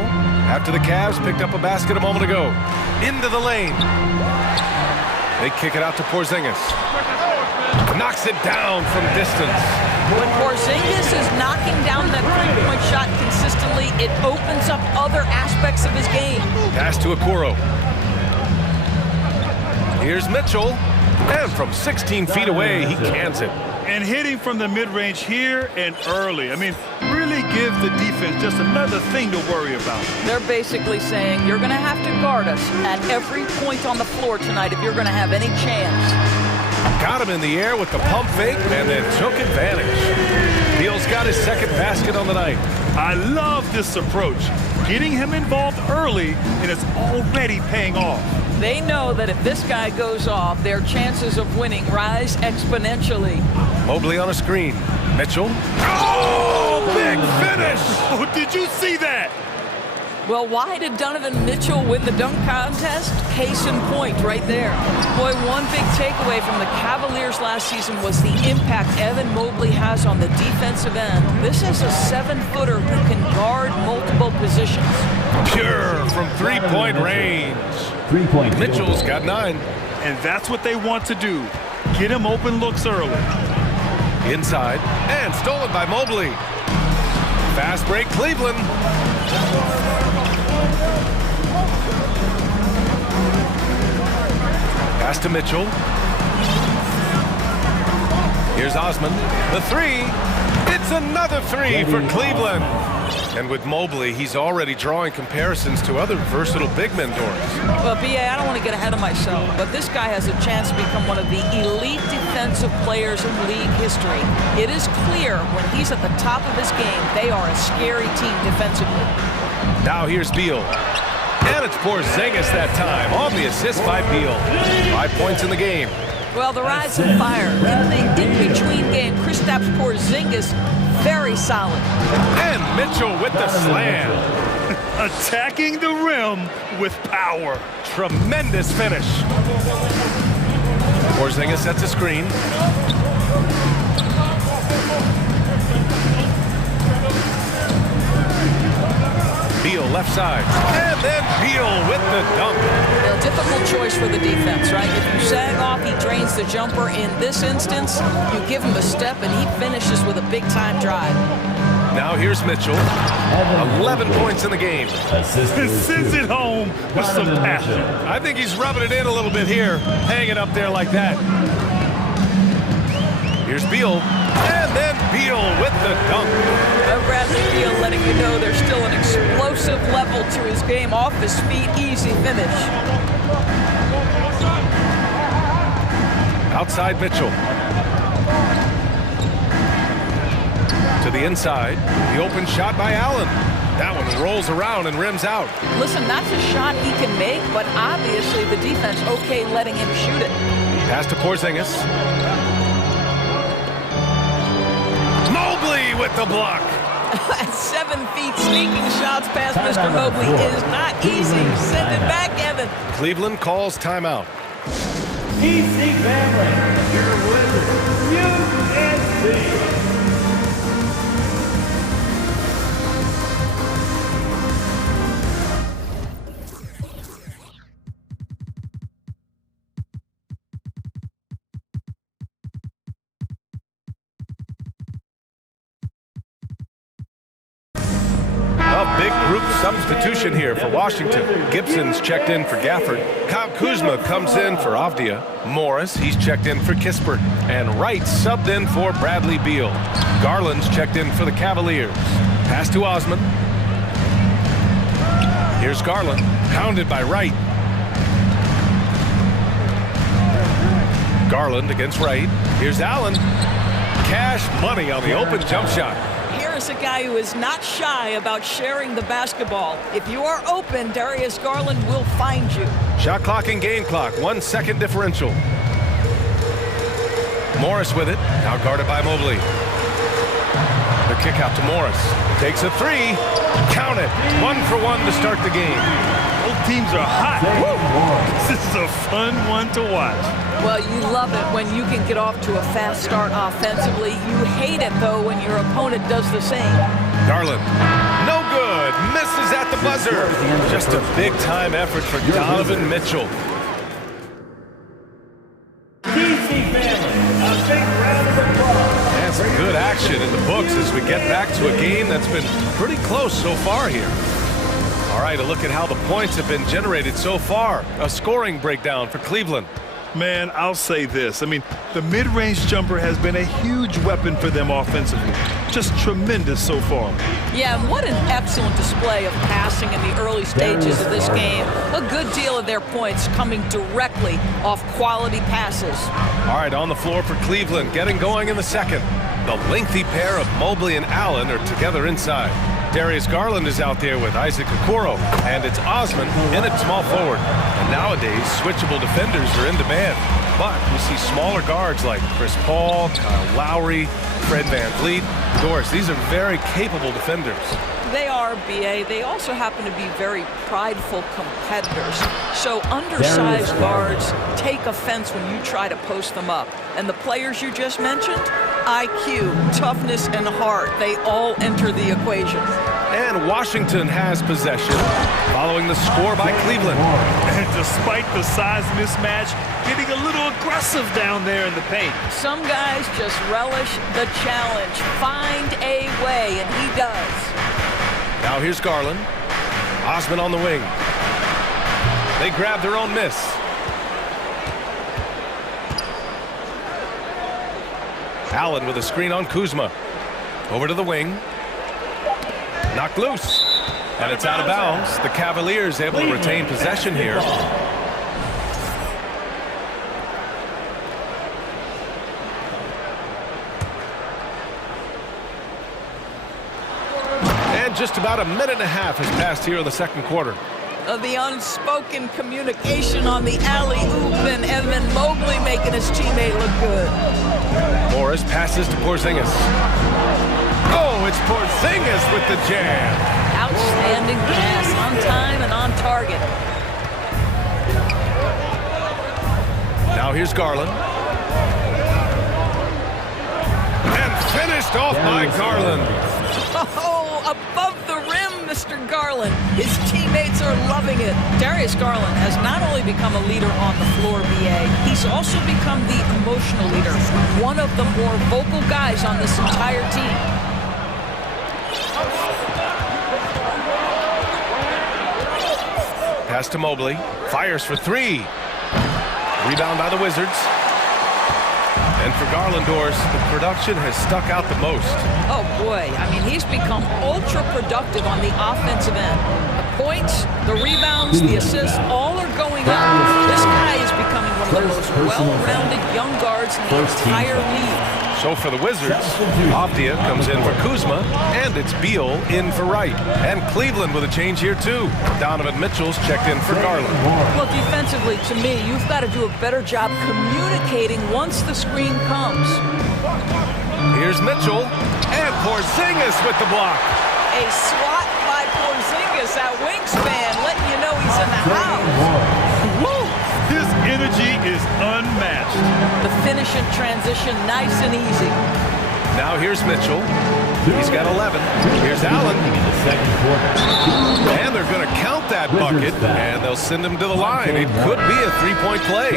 After the Cavs picked up a basket a moment ago. Into the lane. They kick it out to Porzingis. Knocks it down from distance. When Porzingis is knocking down that three-point shot consistently, it opens up other aspects of his game. Pass to Okoro. Here's Mitchell. And from 16 feet away, he cans it. And hitting from the mid-range here and early. I mean, really give the defense just another thing to worry about. They're basically saying, you're going to have to guard us at every point on the floor tonight if you're going to have any chance. Got him in the air with the pump fake and then took advantage. Beal's got his second basket on the night. I love this approach. Getting him involved early, and it's already paying off. They know that if this guy goes off, their chances of winning rise exponentially. Mobley on a screen. Mitchell. Oh, big finish! Oh, did you see that? Well, why did Donovan Mitchell win the dunk contest? Case in point right there. Boy, one big takeaway from the Cavaliers last season was the impact Evan Mobley has on the defensive end. This is a 7-footer who can guard multiple positions. Pure from three-point range. Mitchell's got 9. And that's what they want to do. Get him open looks early. Inside, and stolen by Mobley. Fast break, Cleveland. Pass to Mitchell. Here's Osman. The 3. It's another 3 for Cleveland. And with Mobley, he's already drawing comparisons to other versatile big men, Doris. Well, B.A., I don't want to get ahead of myself, but this guy has a chance to become one of the elite defensive players in league history. It is clear when he's at the top of his game, they are a scary team defensively. Now here's Beal. And it's Porzingis that time on the assist by Beal. 5 points in the game. Well, the ride's on fire. In the in-between game, Kristaps Porzingis, very solid. And Mitchell with the slam. Attacking the rim with power. Tremendous finish. Porzingis sets a screen. Beal left side. And then Beal with the dunk. A difficult choice for the defense, right? If you sag off, he drains the jumper. In this instance, you give him a step and he finishes with a big-time drive. Now here's Mitchell. 11 points in the game. Sends it home with some passion. I think he's rubbing it in a little bit here. Hanging up there like that. Here's Beal. And then Beal with the dunk. Bradley Beal letting you know there's still an explosive level to his game. Off his feet, easy finish. Outside Mitchell. To the inside. The open shot by Allen. That one rolls around and rims out. Listen, that's a shot he can make, but obviously the defense okay letting him shoot it. Pass to Porzingis. Mobley with the block. At 7 feet, sneaking shots past Mr. Mobley is not easy. Send it back, Evan. Cleveland calls timeout. DC family, your Wizards, USC. Big group substitution here for Washington. Gibson's checked in for Gafford. Kyle Kuzma comes in for Avdia. Morris, he's checked in for Kispert. And Wright subbed in for Bradley Beal. Garland's checked in for the Cavaliers. Pass to Osman. Here's Garland, pounded by Wright. Garland against Wright. Here's Allen. Cash money on the open jump shot. Here is a guy who is not shy about sharing the basketball. If you are open, Darius Garland will find you. Shot clock and game clock, 1 second differential. Morris with it, now guarded by Mobley. The kick out to Morris. Takes a three. Count it. 1 for 1 to start the game. Both teams are hot. This is a fun one to watch. Well, you love it when you can get off to a fast start offensively. You hate it, though, when your opponent does the same. Garland. No good. Misses at the buzzer. Just a big-time effort for Donovan Mitchell. And some good action in the books as we get back to a game that's been pretty close so far here. All right, a look at how the points have been generated so far. A scoring breakdown for Cleveland. Man, I'll say this. I mean, the mid-range jumper has been a huge weapon for them offensively. Just tremendous so far. Yeah, and what an excellent display of passing in the early stages of this game. A good deal of their points coming directly off quality passes. All right, on the floor for Cleveland, getting going in the second. The lengthy pair of Mobley and Allen are together inside. Darius Garland is out there with Isaac Okoro, and it's Osman in at small forward. And nowadays, switchable defenders are in demand. But you see smaller guards like Chris Paul, Kyle Lowry, Fred VanVleet. Doris, these are very capable defenders. They are, B.A. They also happen to be very prideful competitors. So undersized guards take offense when you try to post them up. And the players you just mentioned, IQ, toughness, and heart, they all enter the equation. And Washington has possession, following the score by Cleveland. And despite the size mismatch, getting a little aggressive down there in the paint. Some guys just relish the challenge. Find a way, and he does. Now here's Garland. Osman on the wing. They grab their own miss. Allen with a screen on Kuzma. Over to the wing. Knocked loose. And it's out of bounds. The Cavaliers able to retain possession here. And just about a minute and a half has passed here in the second quarter. The unspoken communication on the alley-oop, and Evan Mobley making his teammate look good. Morris passes to Porzingis. Oh, it's Porzingis with the jam. Outstanding pass, on time and on target. Now here's Garland. And finished off by Garland. Oh, above the rim, Mr. Garland. His teammates are loving it. Darius Garland has not only become a leader on the floor, BA, he's also become the emotional leader, one of the more vocal guys on this entire team. Pass to Mobley. Fires for three. Rebound by the Wizards. And for Garland, Doris, the production has stuck out the most. Oh, boy. I mean, he's become ultra-productive on the offensive end. The points, the rebounds, the assists, all are going up. This guy is becoming one of the most well-rounded young guards in the entire league. So for the Wizards, Avdia comes in for Kuzma, and it's Beal in for Wright. And Cleveland with a change here, too. Donovan Mitchell's checked in for Garland. Well, defensively, to me, you've got to do a better job communicating once the screen comes. Here's Mitchell, and Porzingis with the block. A swat by Porzingis at wingspan, letting you know he's in the house. Woo! His energy is unmatched. The finish and transition, nice and easy. Now here's Mitchell. He's got 11. Here's Allen. And they're going to count that bucket, and they'll send him to the line. It could be a three-point play.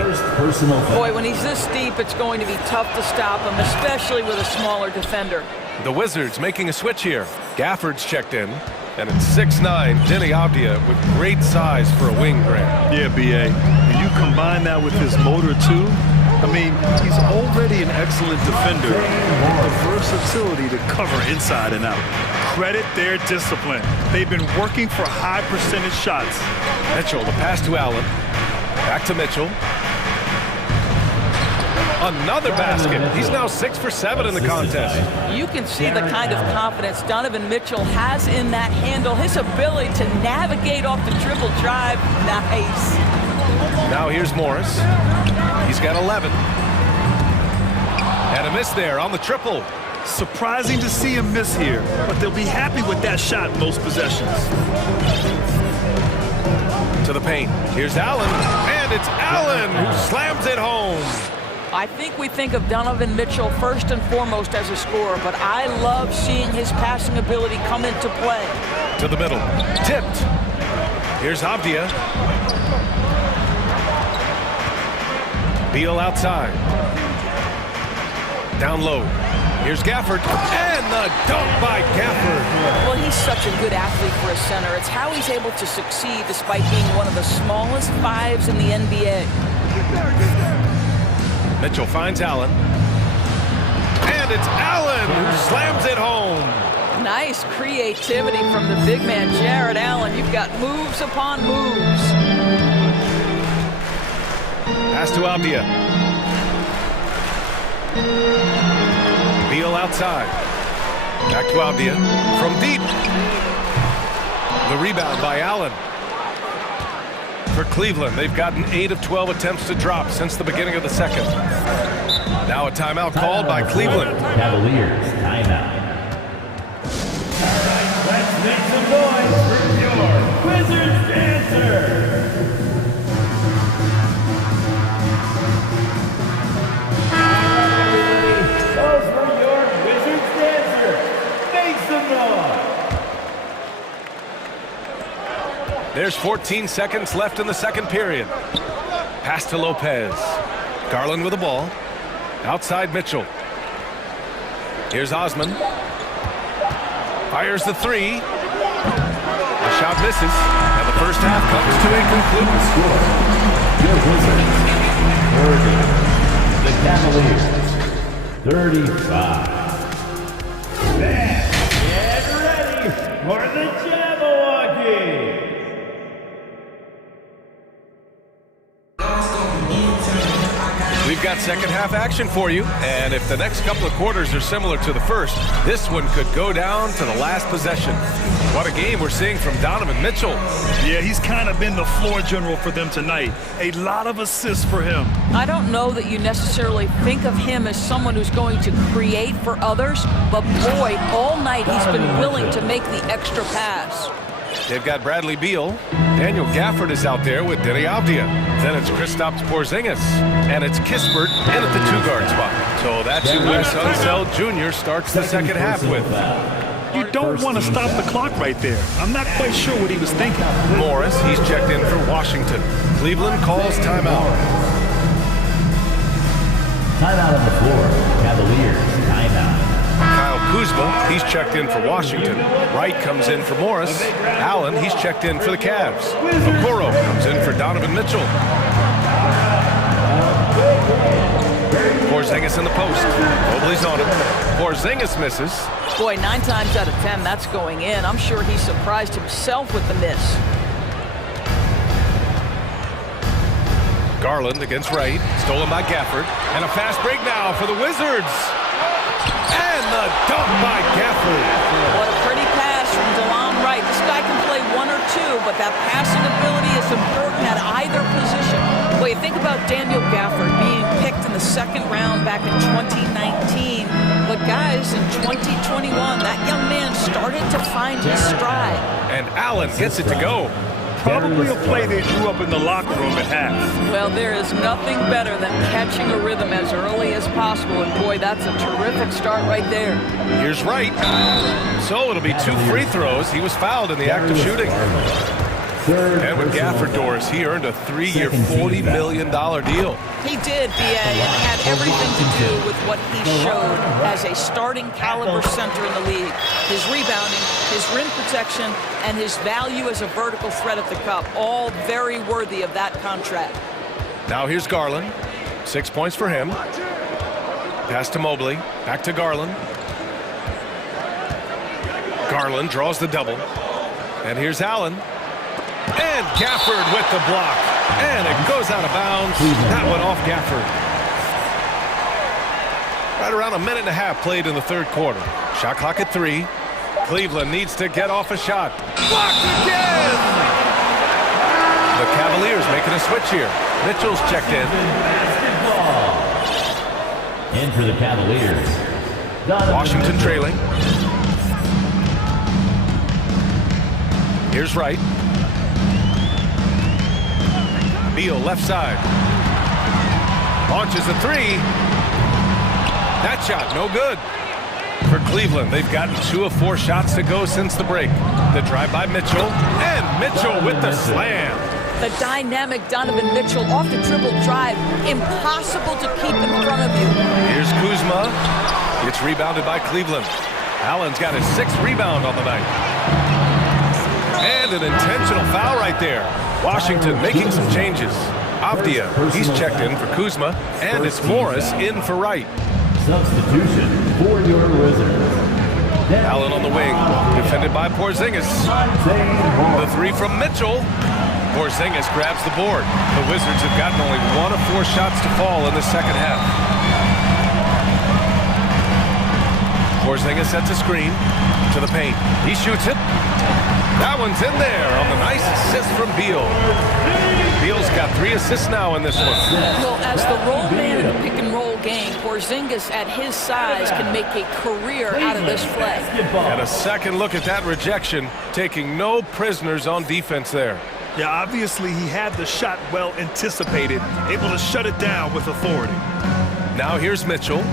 Boy, when he's this deep, it's going to be tough to stop him, especially with a smaller defender. The Wizards making a switch here. Gafford's checked in. And it's 6'9", Denny Avdia with great size for a wing, Grant. Yeah, B.A. And you combine that with his motor, too, I mean, he's already an excellent defender with the versatility to cover inside and out. Credit their discipline. They've been working for high percentage shots. Mitchell, the pass to Allen. Back to Mitchell. Another basket. He's now 6 for 7 in the contest. You can see the kind of confidence Donovan Mitchell has in that handle. His ability to navigate off the dribble drive. Nice. Now here's Morris. He's got 11. And a miss there on the triple. Surprising to see him miss here, but they'll be happy with that shot most possessions. To the paint. Here's Allen. And it's Allen who slams it home. I think we think of Donovan Mitchell first and foremost as a scorer, but I love seeing his passing ability come into play. To the middle. Tipped. Here's Avdia. Beal outside. Down low. Here's Gafford. And the dunk by Gafford. Well, he's such a good athlete for a center. It's how he's able to succeed despite being one of the smallest fives in the NBA. Mitchell finds Allen. And it's Allen who slams it home. Nice creativity from the big man, Jared Allen. You've got moves upon moves. Pass to Avdia. Beal outside. Back to Avdia. From deep. The rebound by Allen. For Cleveland, they've gotten 8 of 12 attempts to drop since the beginning of the second. Now a timeout called by Cleveland. Cavaliers, timeout. All right, let's make some noise for your Wizards dancer. Those for your Wizards dancer. Make some noise. There's 14 seconds left in the second period. Pass to Lopez. Garland with the ball. Outside Mitchell. Here's Osman. Fires the three. The shot misses. And the first half comes to a conclusion. Score. Your Wizards. 30. The Cavaliers. 35. Fans, get ready for the Jabberwocky. We've got second half action for you, and if the next couple of quarters are similar to the first, this one could go down to the last possession. What a game we're seeing from Donovan Mitchell. Yeah, he's kind of been the floor general for them tonight. A lot of assists for him. I don't know that you necessarily think of him as someone who's going to create for others, but boy, all night he's been willing to make the extra pass. They've got Bradley Beal. Daniel Gafford is out there with Denny Avdia. Then it's Kristaps Porzingis. And it's Kispert in at the two-guard spot. So that's who Wes Unseld Jr. starts the second half with. You don't want to stop the clock right there. I'm not quite sure what he was thinking. Morris, he's checked in for Washington. Cleveland calls timeout. Timeout on the floor. Cavaliers, timeout. Kyle Kuzma, he's checked in for Washington. Wright comes in for Morris. Allen, he's checked in for the Cavs. Okoro comes in for Donovan Mitchell. Porzingis in the post. Mobley's on him. Porzingis misses. Boy, 9 times out of 10, that's going in. I'm sure he surprised himself with the miss. Garland against Wright. Stolen by Gafford. And a fast break now for the Wizards. And the dunk by Gafford. What a pretty pass from DeLon Wright. This guy can play 1 or 2, but that passing ability is important at either position. Well, you think about Daniel Gafford being picked in the second round back in 2019. But guys, in 2021, that young man started to find his stride. And Allen gets it to go. Probably a play they drew up in the locker room at half. Well, there is nothing better than catching a rhythm as early as possible. And boy, that's a terrific start right there. Here's Wright. So it'll be 2 free throws. He was fouled in the act of shooting. And with Gafford, Doris, he earned a 3-year, $40 million deal. He did, B.A., and it had everything to do with what he showed as a starting caliber center in the league. His rebounding, his rim protection, and his value as a vertical threat at the cup, all very worthy of that contract. Now here's Garland. 6 points for him. Pass to Mobley. Back to Garland. Garland draws the double. And here's Allen. And Gafford with the block. And it goes out of bounds. That one off Gafford. Right around a minute and a half played in the third quarter. Shot clock at 3. Cleveland needs to get off a shot. Blocked again! The Cavaliers making a switch here. Mitchell's checked in. In for the Cavaliers. Washington trailing. Here's Wright. Beal left side. Launches a 3. That shot no good. For Cleveland, they've gotten 2 of 4 shots to go since the break. The drive by Mitchell. And Mitchell with the slam. The dynamic Donovan Mitchell off the dribble drive. Impossible to keep in front of you. Here's Kuzma. It's rebounded by Cleveland. Allen's got his 6th rebound on the night. And an intentional foul right there. Washington making some changes. Avdia, he's checked in for Kuzma. And it's Morris in for Wright. Substitution for your Wizards. Allen on the wing, defended by Porzingis. The 3 from Mitchell. Porzingis grabs the board. The Wizards have gotten only 1 of 4 shots to fall in the second half. Porzingis sets a screen to the paint. He shoots it. That one's in there on the nice assist from Beal. Beal's got 3 assists now in this one. Well, as the roll man in a pick and roll game, Porzingis at his size can make a career out of this play. And a second look at that rejection, taking no prisoners on defense there. Yeah, obviously he had the shot well anticipated, able to shut it down with authority. Now here's Mitchell.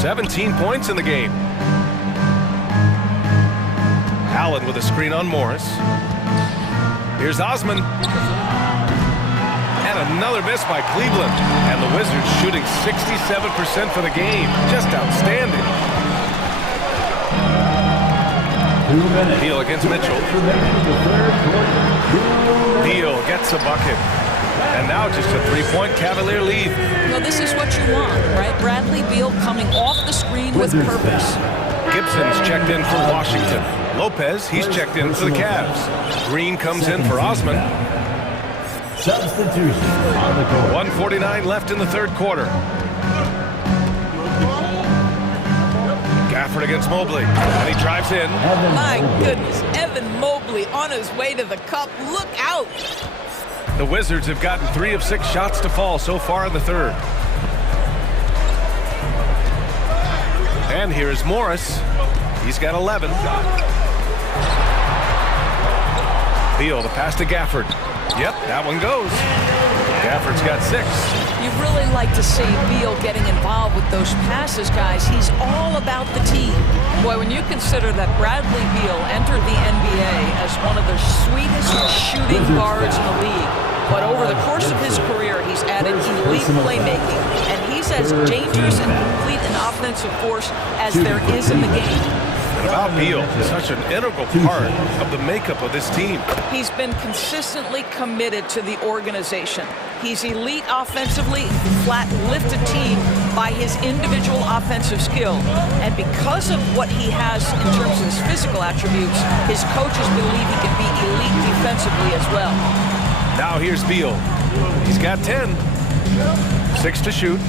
17 points in the game. Allen with a screen on Morris. Here's Osman. And another miss by Cleveland. And the Wizards shooting 67% for the game. Just outstanding. Beal against Mitchell. Beal gets a bucket. And now just a 3-point Cavalier lead. Well, this is what you want, right? Bradley Beal coming off the screen with purpose. Gibson's checked in for Washington. Lopez, he's checked in for the Cavs. Green comes in for Osman. Substitution on the court. 1:49 left in the third quarter. Gafford against Mobley. And he drives in. My goodness, Evan Mobley on his way to the cup. Look out! The Wizards have gotten 3 of 6 shots to fall so far in the third. And here is Morris. He's got 11. Beal, the pass to Gafford. Yep, that one goes. Gafford's got 6. You really like to see Beal getting involved with those passes, guys. He's all about the team. Boy, when you consider that Bradley Beal entered the NBA as one of the sweetest shooting guards in the league, but over the course of his career, he's added elite playmaking, and he's as dangerous and complete an offensive force as there is in the game. And about Beal, such an integral part of the makeup of this team. He's been consistently committed to the organization. He's elite offensively, flat lift a team by his individual offensive skill. And because of what he has in terms of his physical attributes, his coaches believe he can be elite defensively as well. Now here's Beal. He's got 10. 6 to shoot.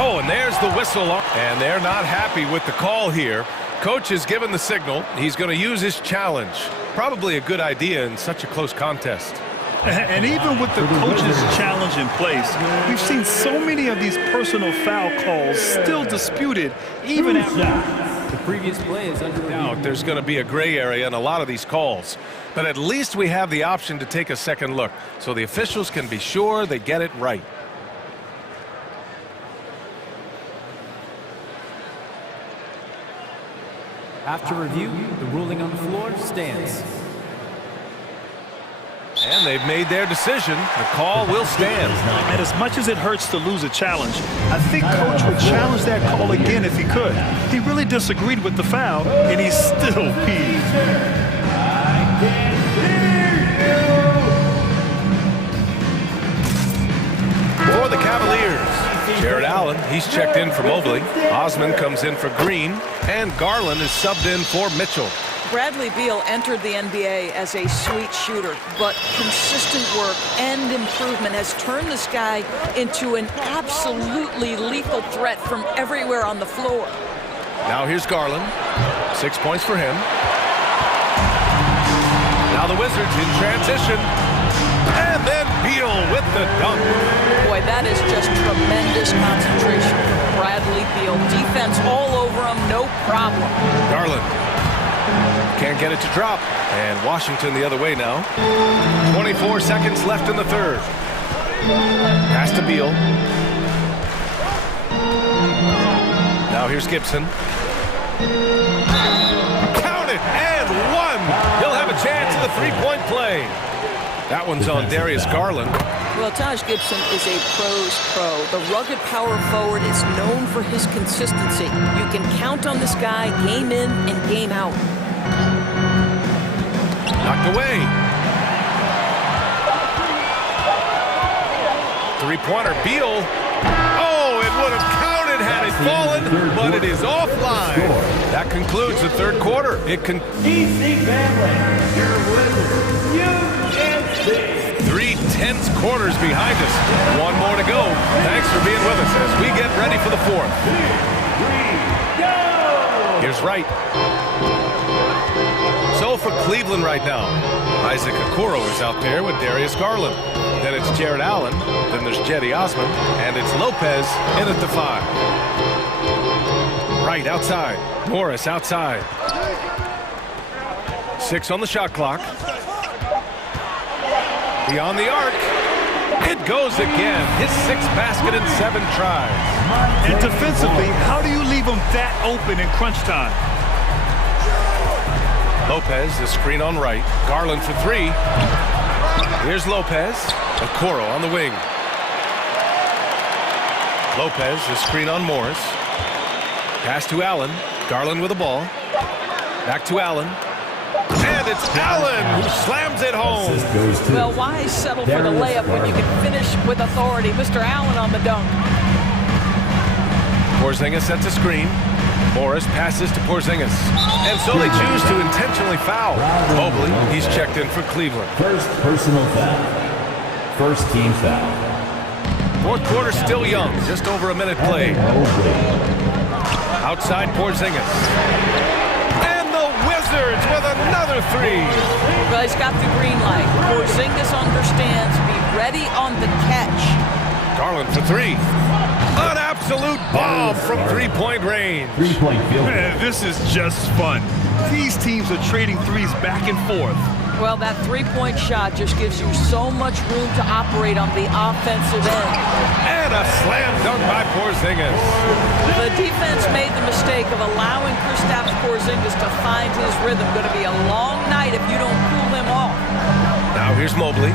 Oh, and there's the whistle. And they're not happy with the call here. Coach has given the signal. He's going to use his challenge. Probably a good idea in such a close contest. And even with the coach's challenge in place, we've seen so many of these personal foul calls still disputed, even after the previous play is under review. There's going to be a gray area in a lot of these calls, but at least we have the option to take a second look, so the officials can be sure they get it right. After review, the ruling on the floor stands. And they've made their decision. The call will stand. And as much as it hurts to lose a challenge, I think Coach would challenge that call again if he could. He really disagreed with the foul, and he's still peeved. for the Cavaliers. Jared Allen, he's checked in for Mobley. Osman comes in for Green. And Garland is subbed in for Mitchell. Bradley Beal entered the NBA as a sweet shooter, but consistent work and improvement has turned this guy into an absolutely lethal threat from everywhere on the floor. Now here's Garland. 6 points for him. Now the Wizards in transition. And then Beal with the dunk. Boy, that is just tremendous concentration from Bradley Beal. Defense all over him, no problem. Garland can't get it to drop. And Washington the other way now. 24 seconds left in the third. Pass to Beal. Now here's Gibson. Count it, and one. He'll have a chance at the three-point play. That one's on Darius Garland. Well, Taj Gibson is a pro's pro. The rugged power forward is known for his consistency. You can count on this guy game in and game out. Knocked away. Three-pointer, Beal. Oh, it would have counted had it fallen, but it is offline. That concludes the third quarter. It can. DC family, your Wizards, you can see. 3 tense quarters behind us. One more to go. Thanks for being with us as we get ready for the fourth. Here's Wright. So for Cleveland right now, Isaac Okoro is out there with Darius Garland. Then it's Jared Allen. Then there's Jetty Osman. And it's Lopez in at the 5. Wright outside. Morris outside. 6 on the shot clock. Beyond the arc. It goes again. His 6th basket in 7 tries. And defensively, how do you leave him that open in crunch time? Lopez, the screen on Wright. Garland for 3. Here's Lopez. Okoro on the wing. Lopez, the screen on Morris. Pass to Allen. Garland with the ball. Back to Allen. And it's Allen who slams it home. Well, why settle for the layup when you can finish with authority? Mr. Allen on the dunk. Porzingis sets a screen. Morris passes to Porzingis. And so they choose to intentionally foul. Mobley, he's checked in for Cleveland. First personal foul. First team foul. Fourth quarter still young. Just over a minute played. Outside Porzingis. And the Wizards with another 3. Well, he's got the green light. Porzingis understands. Be ready on the catch. Garland for 3. An absolute bomb from three-point range. Three-point field. Man, this is just fun. These teams are trading threes back and forth. Well, that three-point shot just gives you so much room to operate on the offensive end. And a slam dunk by Porzingis. The defense made the mistake of allowing Kristaps Porzingis to find his rhythm. Going to be a long night if you don't cool him off. Now here's Mobley.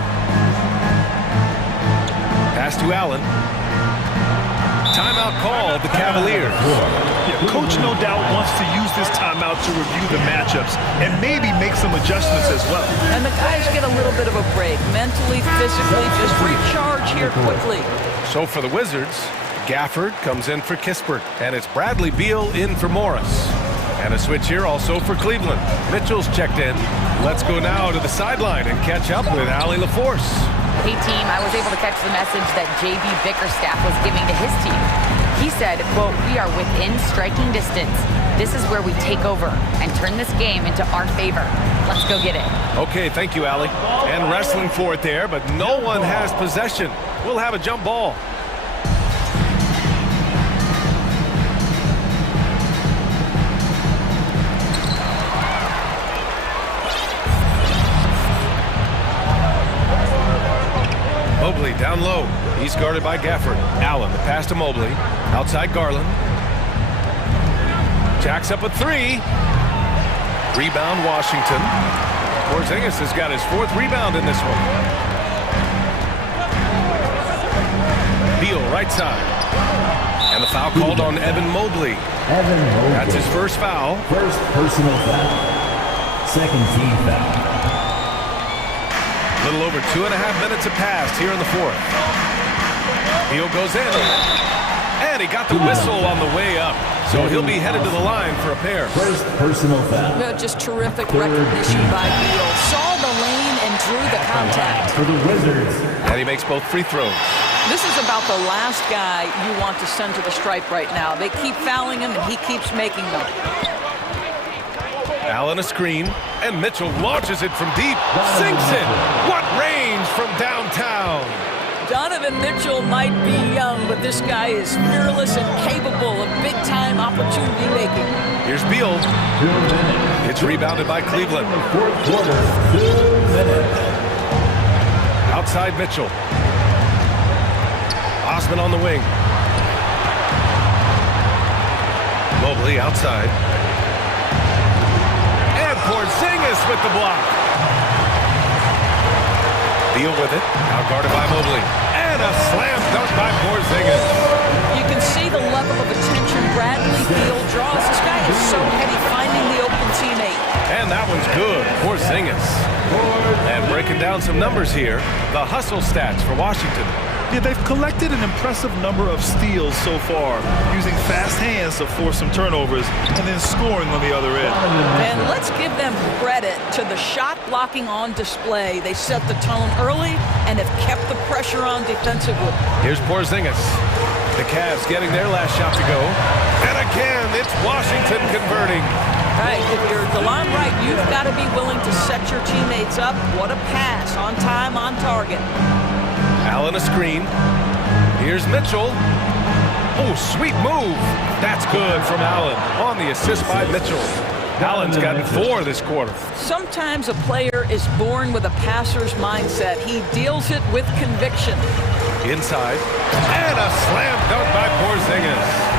Pass to Allen. Timeout called the Cavaliers. Yeah, Coach no doubt wants to use this timeout to review the matchups and maybe make some adjustments as well. And the guys get a little bit of a break. Mentally, physically, just recharge here quickly. So for the Wizards, Gafford comes in for Kispert. And it's Bradley Beal in for Morris. And a switch here also for Cleveland. Mitchell's checked in. Let's go now to the sideline and catch up with Allie LaForce. Hey team, I was able to catch the message that JB Bickerstaff was giving to his team. He said, quote, "We are within striking distance. This is where we take over and turn this game into our favor. Let's go get it." Okay, thank you, Allie. And wrestling for it there, but no one has possession. We'll have a jump ball. Mobley down low. He's guarded by Gafford. Allen, the pass to Mobley. Outside Garland. Jacks up a 3. Rebound Washington. Porzingis has got his 4th rebound in this one. Beal right side. And the foul called on Evan Mobley. That's his first foul. First personal foul. Second team foul. A little over 2.5 minutes have passed here in the fourth. Beal goes in. And he got the whistle on the way up. So he'll be headed to the line for a pair. First personal foul. Just terrific recognition by Beal. Saw the lane and drew the contact. For the Wizards. And he makes both free throws. This is about the last guy you want to send to the stripe right now. They keep fouling him, and he keeps making them. Allen a screen, and Mitchell launches it from deep. Sinks it. What range from downtown. Donovan Mitchell might be young, but this guy is fearless and capable of big-time opportunity making. Here's Beal. It's rebounded by Cleveland. Fourth quarter, 2 minutes. Outside Mitchell. Osman on the wing. Mobley outside. And Porzingis with the block. Beal with it. Out guarded by Mobley. And a slam dunk by Porzingis. You can see the level of attention Bradley Beal draws. This guy is so heady finding the open teammate. And that one's good. Porzingis. And breaking down some numbers here. The hustle stats for Washington. Yeah, they've collected an impressive number of steals so far, using fast hands to force some turnovers and then scoring on the other end. And let's give them credit to the shot blocking on display. They set the tone early and have kept the pressure on defensively. Here's Porzingis. The Cavs getting their last shot to go. And again, it's Washington converting. Right, if you're DeLon Wright, you've got to be willing to set your teammates up. What a pass, on time, on target. Allen a screen. Here's Mitchell. Oh, sweet move. That's good from Allen on the assist by Mitchell. Allen's gotten 4 this quarter. Sometimes a player is born with a passer's mindset. He deals it with conviction. Inside. And a slam dunk by Porzingis.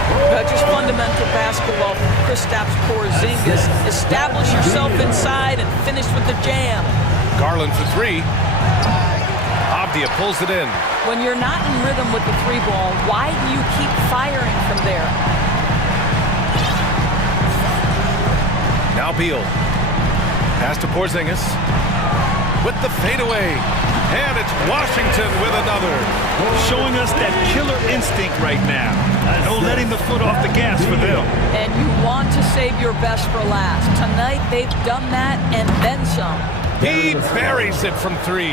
Just fundamental basketball from Kristaps Porzingis. Establish yourself inside and finish with the jam. Garland for 3. Abdia pulls it in. When you're not in rhythm with the 3 ball, why do you keep firing from there? Now Beal. Pass to Porzingis. With the fadeaway. And it's Washington with another. Showing us that killer instinct right now. No letting the foot off the gas for them. And you want to save your best for last. Tonight they've done that and then some. He buries it from 3.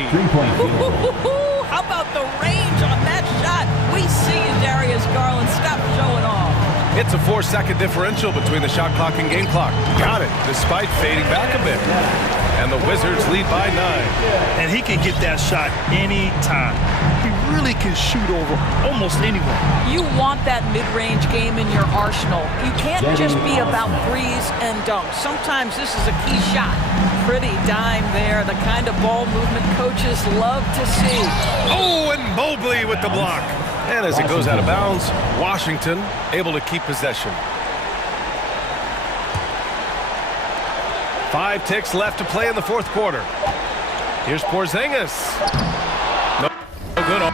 How about the range on that shot? We see you, Darius Garland. Stop showing off. It's a 4-second differential between the shot clock and game clock. Got it, despite fading back a bit. And the Wizards lead by 9. And he can get that shot anytime. He really can shoot over almost anyone. You want that mid-range game in your arsenal. You can't just be about threes and dunks. Sometimes this is a key shot. Pretty dime there, the kind of ball movement coaches love to see. Oh, and Mobley with the block. And as it goes out of bounds, Washington able to keep possession. 5 ticks left to play in the 4th quarter. Here's Porzingis. No good.